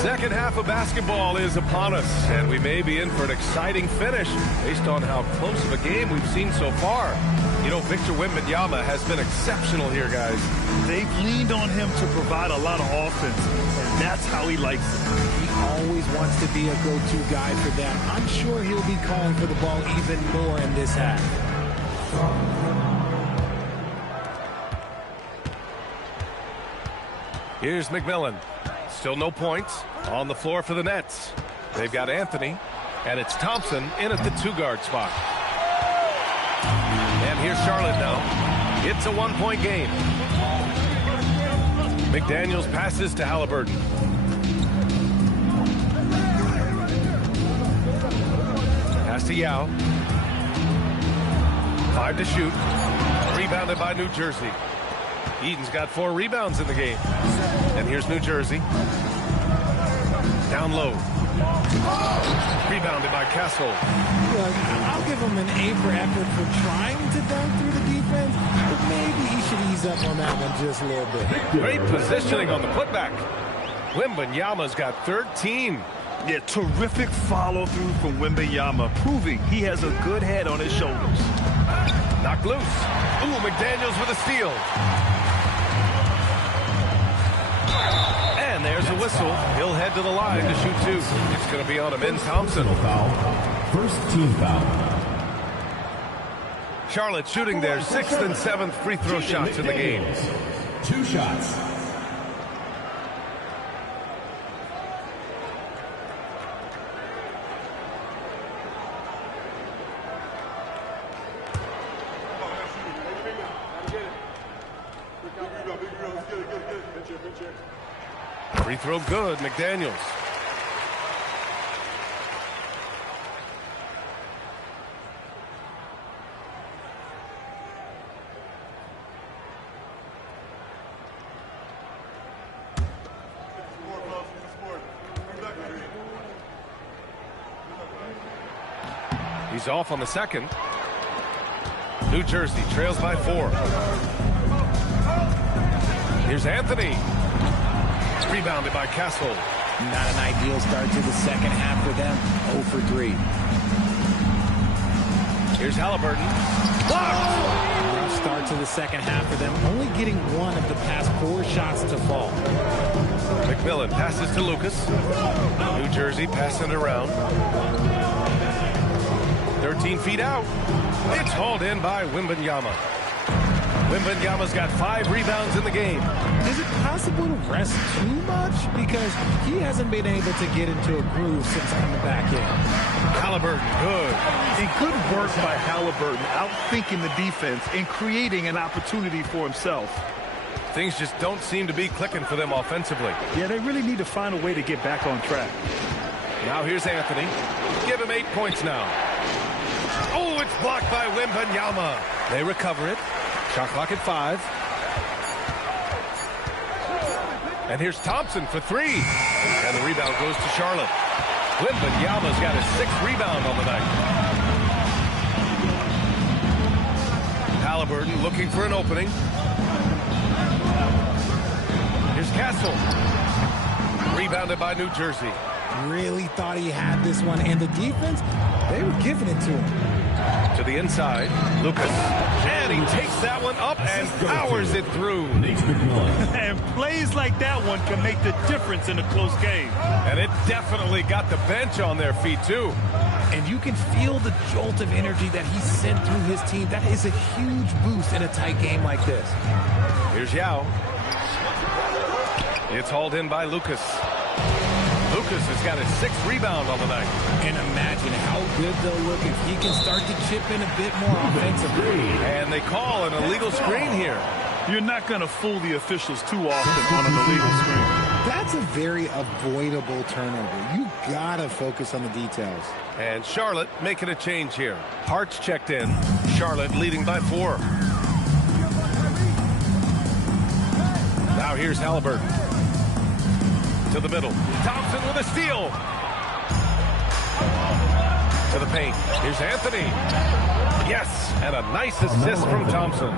Second half of basketball is upon us, and we may be in for an exciting finish based on how close of a game we've seen so far. You know, Victor Wembanyama has been exceptional here, guys. They've leaned on him to provide a lot of offense, and that's how he likes it. He always wants to be a go-to guy for them. I'm sure he'll be calling for the ball even more in this half. Here's McMillan. Still no points. On the floor for the Nets. They've got Anthony. And it's Thompson in at the 2-guard spot. And here's Charlotte now. It's a 1-point game. McDaniels passes to Halliburton. Pass to Yao. 5 to shoot. Rebounded by New Jersey. Eden's got 4 rebounds in the game. And here's New Jersey. Down low. Rebounded by Castle. Look, I'll give him an A for effort for trying to dunk through the defense, but maybe he should ease up on that one just a little bit. Great positioning on the putback. Wembanyama's got 13. Yeah, terrific follow-through from Wembanyama, proving he has a good head on his shoulders. Knocked loose. Ooh, McDaniels with a steal. And there's a whistle. He'll head to the line to shoot 2. It's going to be on him in Thompson. First team foul. Charlotte shooting their 6th and 7th free throw shots in the game. 2 shots. Free throw good, McDaniels. He's off on the second. New Jersey trails by 4. Here's Anthony. Rebounded by Castle. Not an ideal start to the second half for them. 0 for 3. Here's Halliburton. Blocked! Rough start to the second half for them. Only getting 1 of the past 4 shots to fall. McMillan passes to Lucas. New Jersey passing it around. 13 feet out. It's hauled in by Wembanyama. Wembanyama's got 5 rebounds in the game. Is it possible to rest too much? Because he hasn't been able to get into a groove since coming back in. Halliburton, good. And good work by Halliburton, outthinking the defense and creating an opportunity for himself. Things just don't seem to be clicking for them offensively. Yeah, they really need to find a way to get back on track. Now here's Anthony. Give him 8 points now. Oh, it's blocked by Wembanyama. They recover it. Shot clock at 5. And here's Thompson for 3. And the rebound goes to Charlotte. Wembanyama's got his 6th rebound on the night. Halliburton looking for an opening. Here's Castle. Rebounded by New Jersey. Really thought he had this one. And the defense, they were giving it to him. To the inside, Lucas. And he takes that one up and powers it through. And plays like that one can make the difference in a close game. And it definitely got the bench on their feet, too. And you can feel the jolt of energy that he sent through his team. That is a huge boost in a tight game like this. Here's Yao. It's hauled in by Lucas. Lucas has got his 6th rebound on the night. And imagine how good they'll look if he can start to chip in a bit more offensively. And they call an illegal screen here. You're not going to fool the officials too often on an illegal screen. That's a very avoidable turnover. You got to focus on the details. And Charlotte making a change here. Hart's checked in. Charlotte leading by 4. Now here's Halliburton. To the middle. Thompson with a steal. To the paint. Here's Anthony. Yes, and a nice assist from Thompson.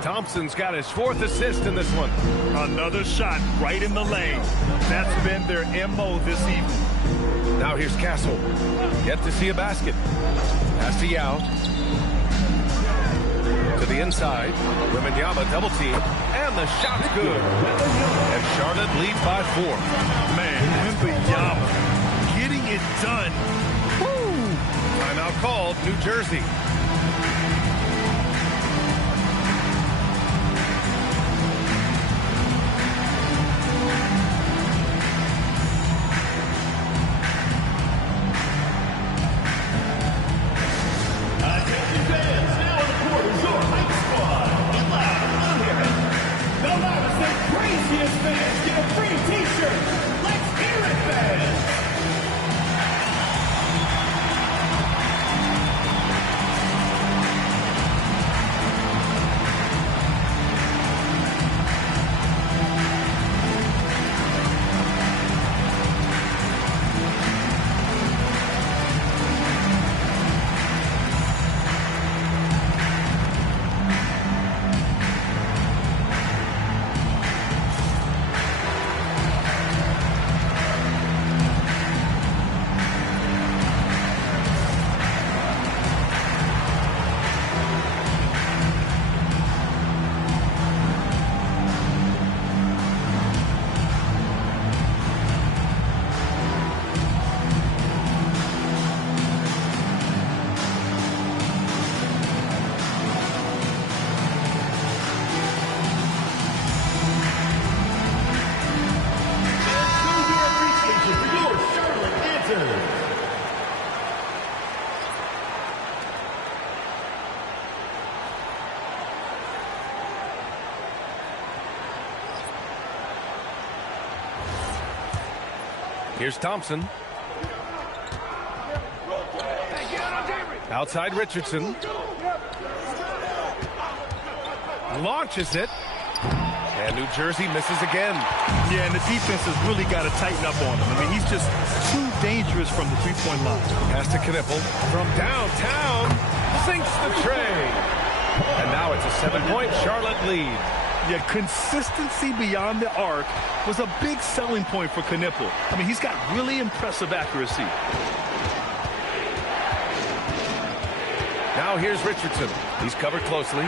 Thompson's got his 4th assist in this one. Another shot right in the lane. That's been their MO this evening. Now here's Castle. Yet to see a basket. Pass to Yao. To the inside. Wembanyama double team. And the shot's good. And Charlotte leads by 4. Man, Wembanyama getting it done. Woo! Timeout called, New Jersey. Here's Thompson. Outside Richardson. Launches it. And New Jersey misses again. Yeah, and the defense has really got to tighten up on him. I mean, he's just too dangerous from the three-point line. Pass to Knippel from downtown. Sinks the tray. And now it's a 7-point Charlotte lead. Yeah, consistency beyond the arc was a big selling point for Knippel. I mean, he's got really impressive accuracy. Now here's Richardson. He's covered closely.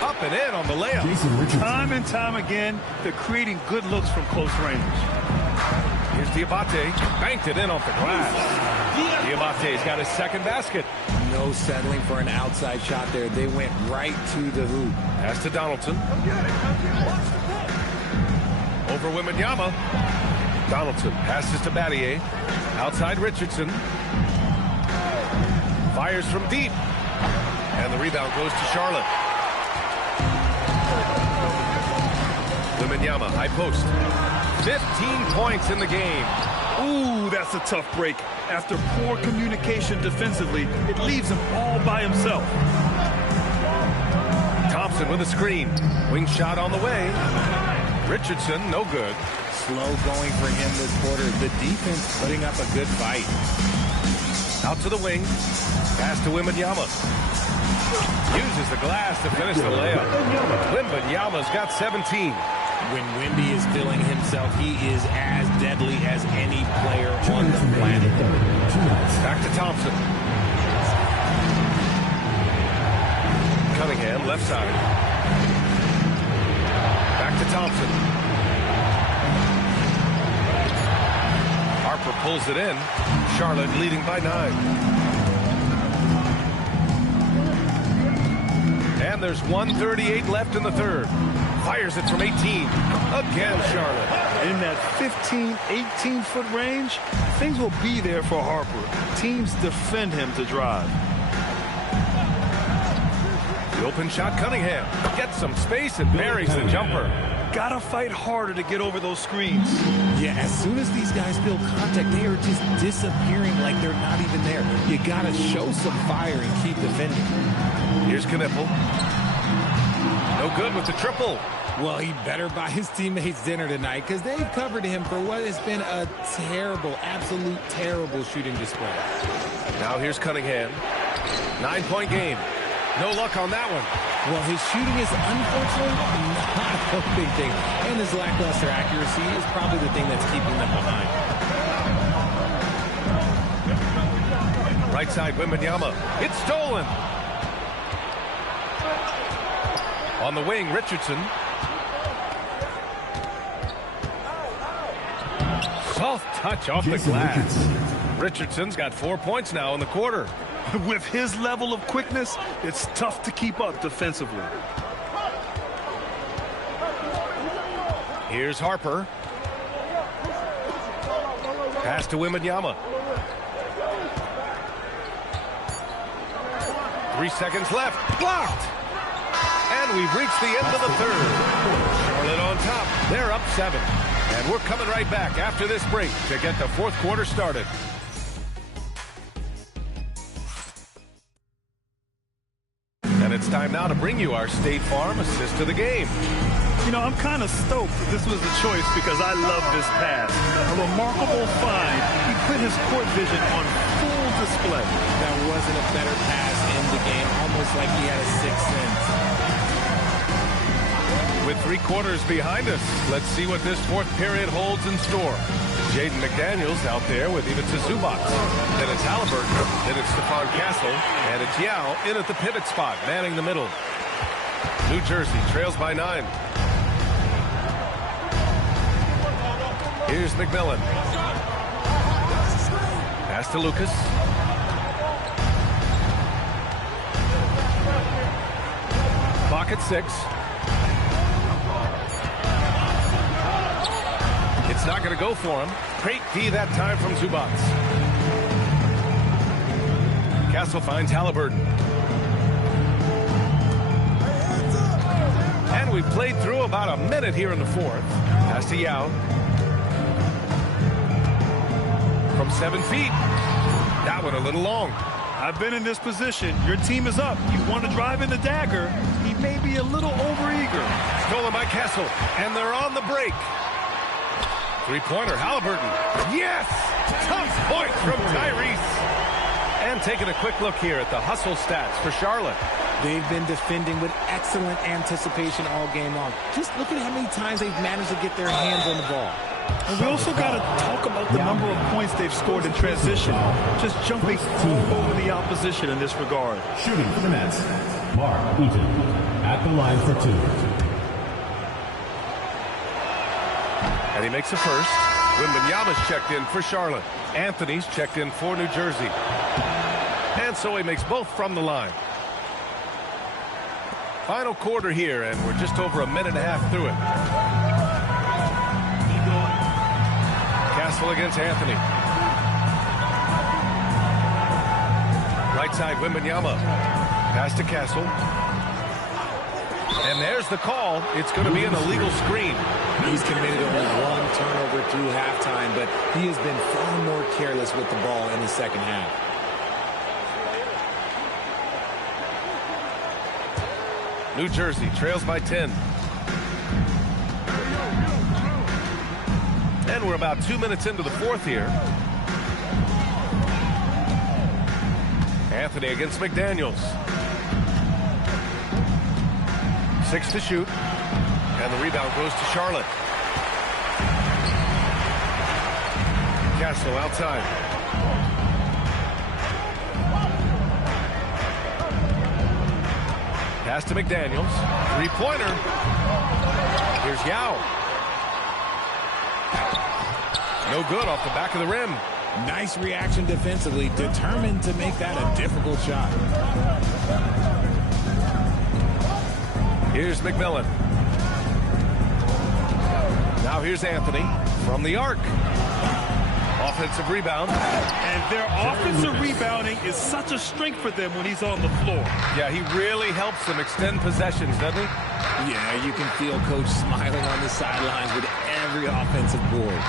Up and in on the layup. Time and time again, they're creating good looks from close range. Here's Diabate. Banked it in off the glass. Diabate's got his second basket. No settling for an outside shot there. They went right to the hoop. Pass to Donaldson. Over Wembanyama. Donaldson passes to Battier. Outside Richardson. Fires from deep. And the rebound goes to Charlotte. Wembanyama, high post. 15 points in the game. Ooh, that's a tough break. After poor communication defensively, it leaves him all by himself. Thompson with a screen. Wing shot on the way. Richardson, no good. Slow going for him this quarter. The defense putting up a good fight. Out to the wing. Pass to Wembanyama. Uses the glass to finish the layup. Wembanyama's got 17. When Wemby is feeling himself, he is as deadly as any player on the planet. Back to Thompson. Cunningham, left side. Back to Thompson. Harper pulls it in. Charlotte leading by 9. And there's 1:38 left in the third. Fires it from 18. Again, Charlotte. In that 15, 18-foot range, things will be there for Harper. Teams defend him to drive. The open shot, Cunningham. Gets some space and buries the jumper. Gotta fight harder to get over those screens. Yeah, as soon as these guys feel contact, they are just disappearing like they're not even there. You gotta show some fire and keep defending. Here's Knippel. No good with the triple. Well, he better buy his teammates dinner tonight because they've covered him for what has been a terrible, absolute terrible shooting display. Now here's Cunningham. 9-point game. No luck on that one. Well, his shooting is unfortunately not a big thing. And his lackluster accuracy is probably the thing that's keeping them behind. Right side, Wembanyama. It's stolen. On the wing, Richardson. Soft touch off the glass. Richardson's got 4 points now in the quarter. With his level of quickness, it's tough to keep up defensively. Here's Harper. Pass to Wembanyama. 3 seconds left. Blocked. And we've reached the end of the third. Charlotte on top. They're up 7. And we're coming right back after this break to get the fourth quarter started. And it's time now to bring you our State Farm assist to the game. You know, I'm kind of stoked that this was the choice because I love this pass. A remarkable find. He put his court vision on full display. That wasn't a better pass in the game, almost like he had a sixth sense. With 3 quarters behind us, let's see what this fourth period holds in store. Jaden McDaniels out there with Ivica Zubac. Then it's Halliburton. Then it's Stephon Castle. And it's Yao in at the pivot spot, manning the middle. New Jersey trails by 9. Here's McMillan. Pass to Lucas. Clock at 6. It's not going to go for him. Great D that time from Zubac. Castle finds Halliburton. And we've played through about a minute here in the fourth. Pass to Yao. From 7 feet. That one a little long. I've been in this position. Your team is up. You want to drive in the dagger. He may be a little overeager. Stolen by Kessel. And they're on the break. Three-pointer, Halliburton. Yes! Tough point from Tyrese. And taking a quick look here at the hustle stats for Charlotte. They've been defending with excellent anticipation all game long. Just look at how many times they've managed to get their hands on the ball. And we also got to talk about the number of points they've scored in transition. Just jumping all over the opposition in this regard. Shooting for the Nets, Mark Eaton at the line for 2. And he makes a first. Wembanyama's checked in for Charlotte. Anthony's checked in for New Jersey. And so he makes both from the line. Final quarter here, and we're just over a minute and a half through it. Castle against Anthony. Right side, Wembanyama. Pass to Castle. And there's the call. It's going to be an illegal screen. He's committed only one turnover through halftime, but he has been far more careless with the ball in the second half. New Jersey trails by 10. And we're about 2 minutes into the fourth here. Anthony against McDaniels. 6 to shoot. And the rebound goes to Charlotte. Castle outside. Pass to McDaniels. Three-pointer. Here's Yao. No good off the back of the rim. Nice reaction defensively. Determined to make that a difficult shot. Here's McMillan. Now here's Anthony from the arc. Offensive rebound. And their offensive rebounding is such a strength for them when he's on the floor. Yeah, he really helps them extend possessions, doesn't he? Yeah, you can feel Coach smiling on the sidelines with every offensive board.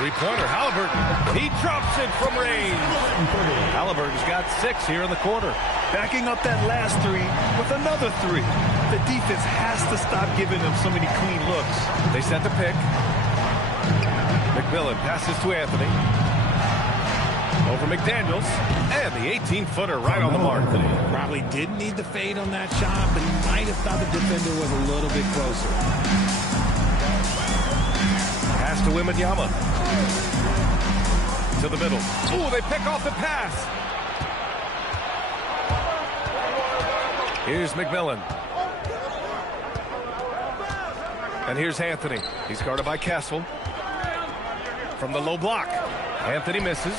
Three-pointer, Halliburton. He drops it from range. Halliburton's got 6 here in the quarter. Backing up that last three with another 3. The defense has to stop giving them so many clean looks. They set the pick. McMillan passes to Anthony. Over McDaniels. And the 18-footer right on the mark. Probably didn't need the fade on that shot, but he might have thought the defender was a little bit closer. Pass to Wembanyama. To the middle. Ooh, they pick off the pass. Here's McMillan. And here's Anthony. He's guarded by Castle. From the low block. Anthony misses.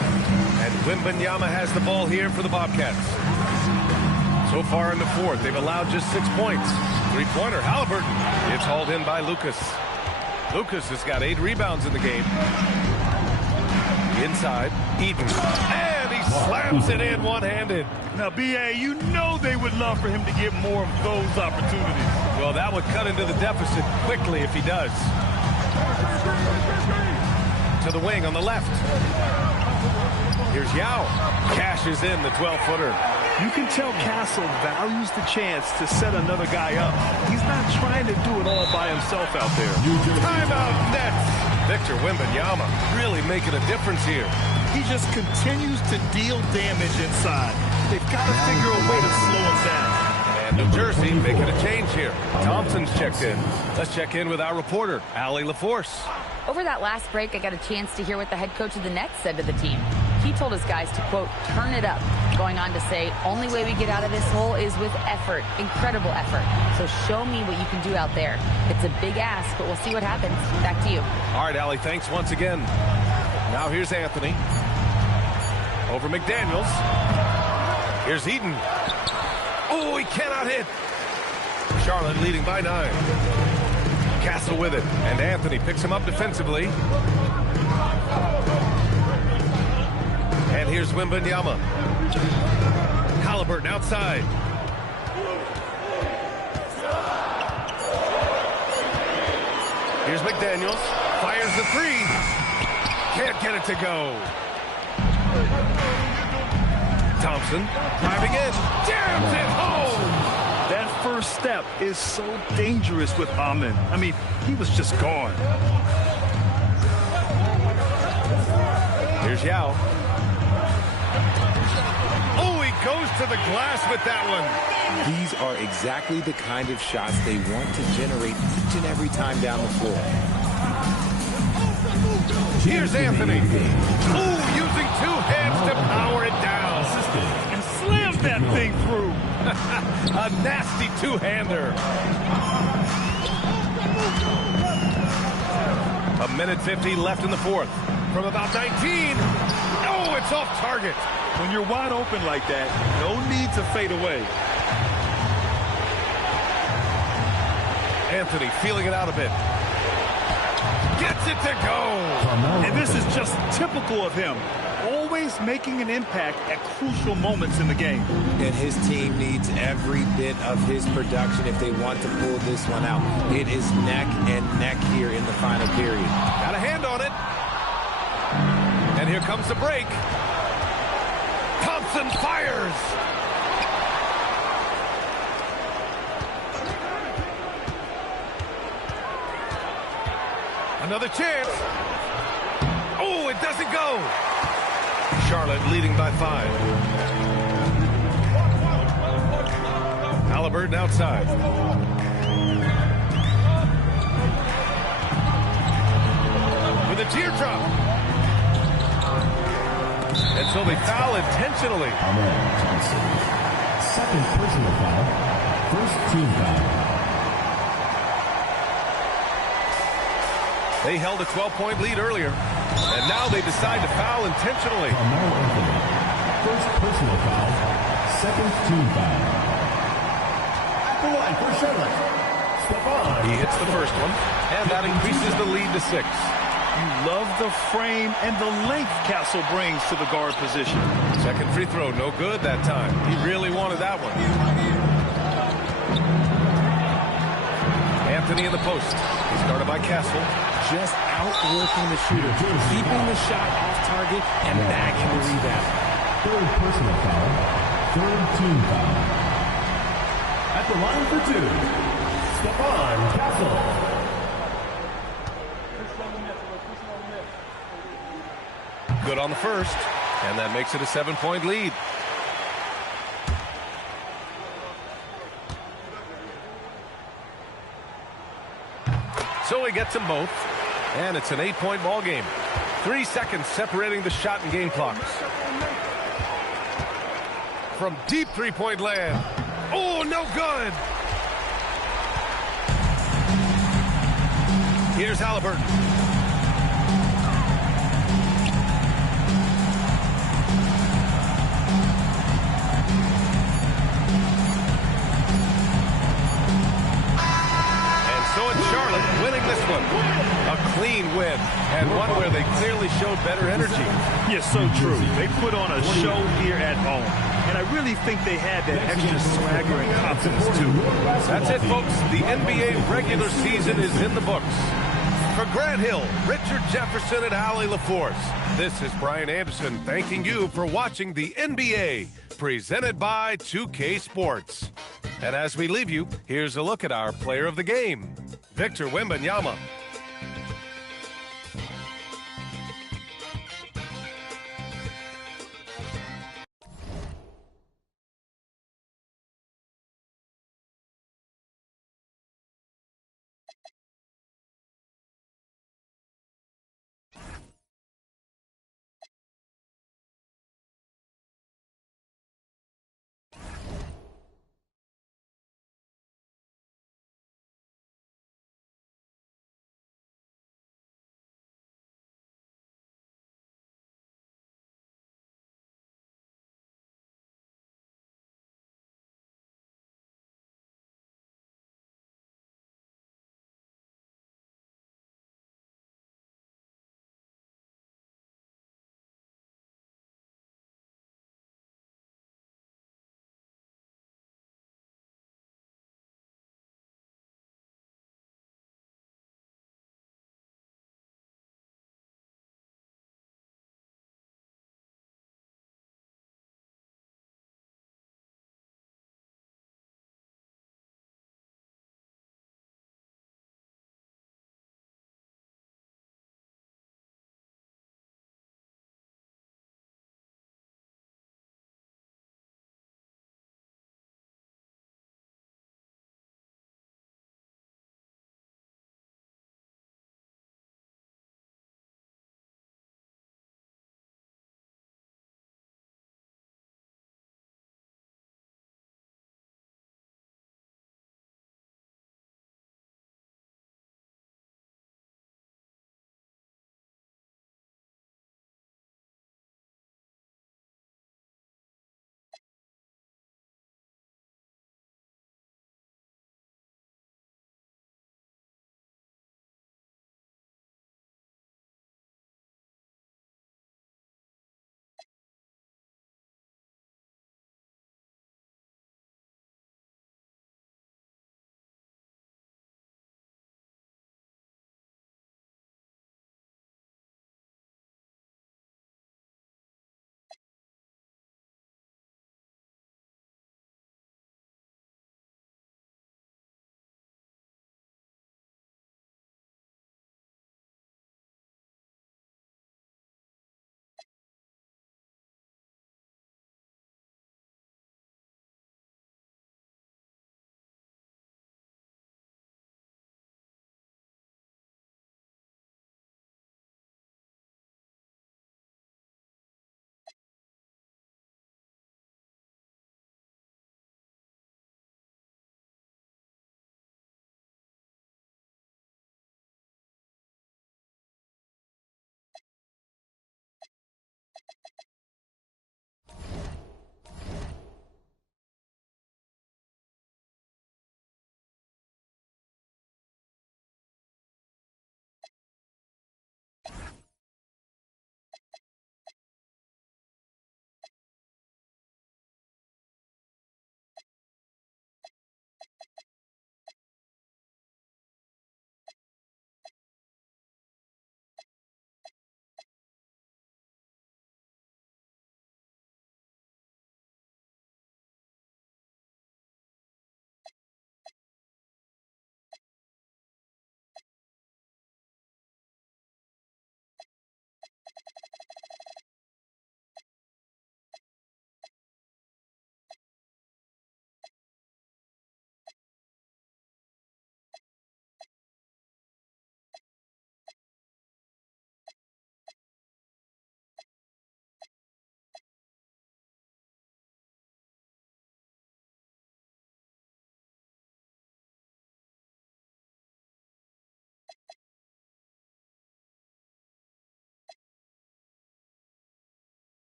And Wembanyama has the ball here for the Bobcats. So far in the fourth, they've allowed just 6 points. Three-pointer, Halliburton. It's hauled in by Lucas. Lucas has got 8 rebounds in the game. Inside, Eaton. And he slams it in one-handed. Now, B.A., you know they would love for him to get more of those opportunities. Well, that would cut into the deficit quickly if he does. To the wing on the left. Here's Yao. Cashes in the 12-footer. You can tell Castle values the chance to set another guy up. He's not trying to do it all by himself out there. Timeout Nets. Victor Wembanyama really making a difference here. He just continues to deal damage inside. They've got to figure a way to slow him down. And New Jersey making a change here. Thompson's checked in. Let's check in with our reporter, Allie LaForce. Over that last break, I got a chance to hear what the head coach of the Nets said to the team. He told his guys to, quote, turn it up, going on to say, only way we get out of this hole is with effort, incredible effort. So show me what you can do out there. It's a big ask, but we'll see what happens. Back to you. All right, Allie, thanks once again. Now here's Anthony. Over McDaniels. Here's Eaton. Oh, he cannot hit. Charlotte leading by 9. Castle with it, and Anthony picks him up defensively. And here's Wembanyama. Halliburton outside. Here's Here's McDaniels. Fires the three. Can't get it to go. Thompson driving in. Jams it home. That first step is so dangerous with Amin. I mean, he was just gone. Here's Yao. Oh, he goes to the glass with that one. These are exactly the kind of shots they want to generate each and every time down the floor. Here's Anthony. Oh, using two hands to power it down. And slams that thing through. A nasty two-hander. A minute 50 left in the fourth. From about 19. Oh, it's off target. When you're wide open like that, no need to fade away. Anthony feeling it out a bit. Gets it to go. And this is just typical of him. Always making an impact at crucial moments in the game. And his team needs every bit of his production if they want to pull this one out. It is neck and neck here in the final period. Got a hand on it. And here comes the break. Thompson fires. Another chance. Oh, it doesn't go. Charlotte leading by 5. Halliburton outside. With a teardrop. And so they foul intentionally. Second personal foul. First team foul. They held a 12-point lead earlier, and now they decide to foul intentionally. First personal foul, second team foul. At the line for Charlotte, Stephon. He hits the first one, and that increases the lead to 6. You love the frame and the length Castle brings to the guard position. Second free throw, no good that time. He really wanted that one. Anthony in the post. He's guarded by Castle. Just outworking the shooter, keeping the shot off target and bagging the rebound. Third personal foul, third team foul. At the line for 2, Stephon Castle. Good on the first, and that makes it a 7-point lead. So he gets them both, and it's an 8-point ball game. 3 seconds separating the shot and game clocks. From deep three-point land. Oh, no good. Here's Halliburton. Charlotte winning this one. A clean win, and one where they clearly showed better energy. Yes, so true. They put on a show here at home, and I really think they had that extra swagger and confidence, too. That's it, folks. The NBA regular season is in the books. For Grant Hill, Richard Jefferson, and Allie LaForce, this is Brian Anderson thanking you for watching the NBA, presented by 2K Sports. And as we leave you, here's a look at our player of the game, Victor Wembanyama.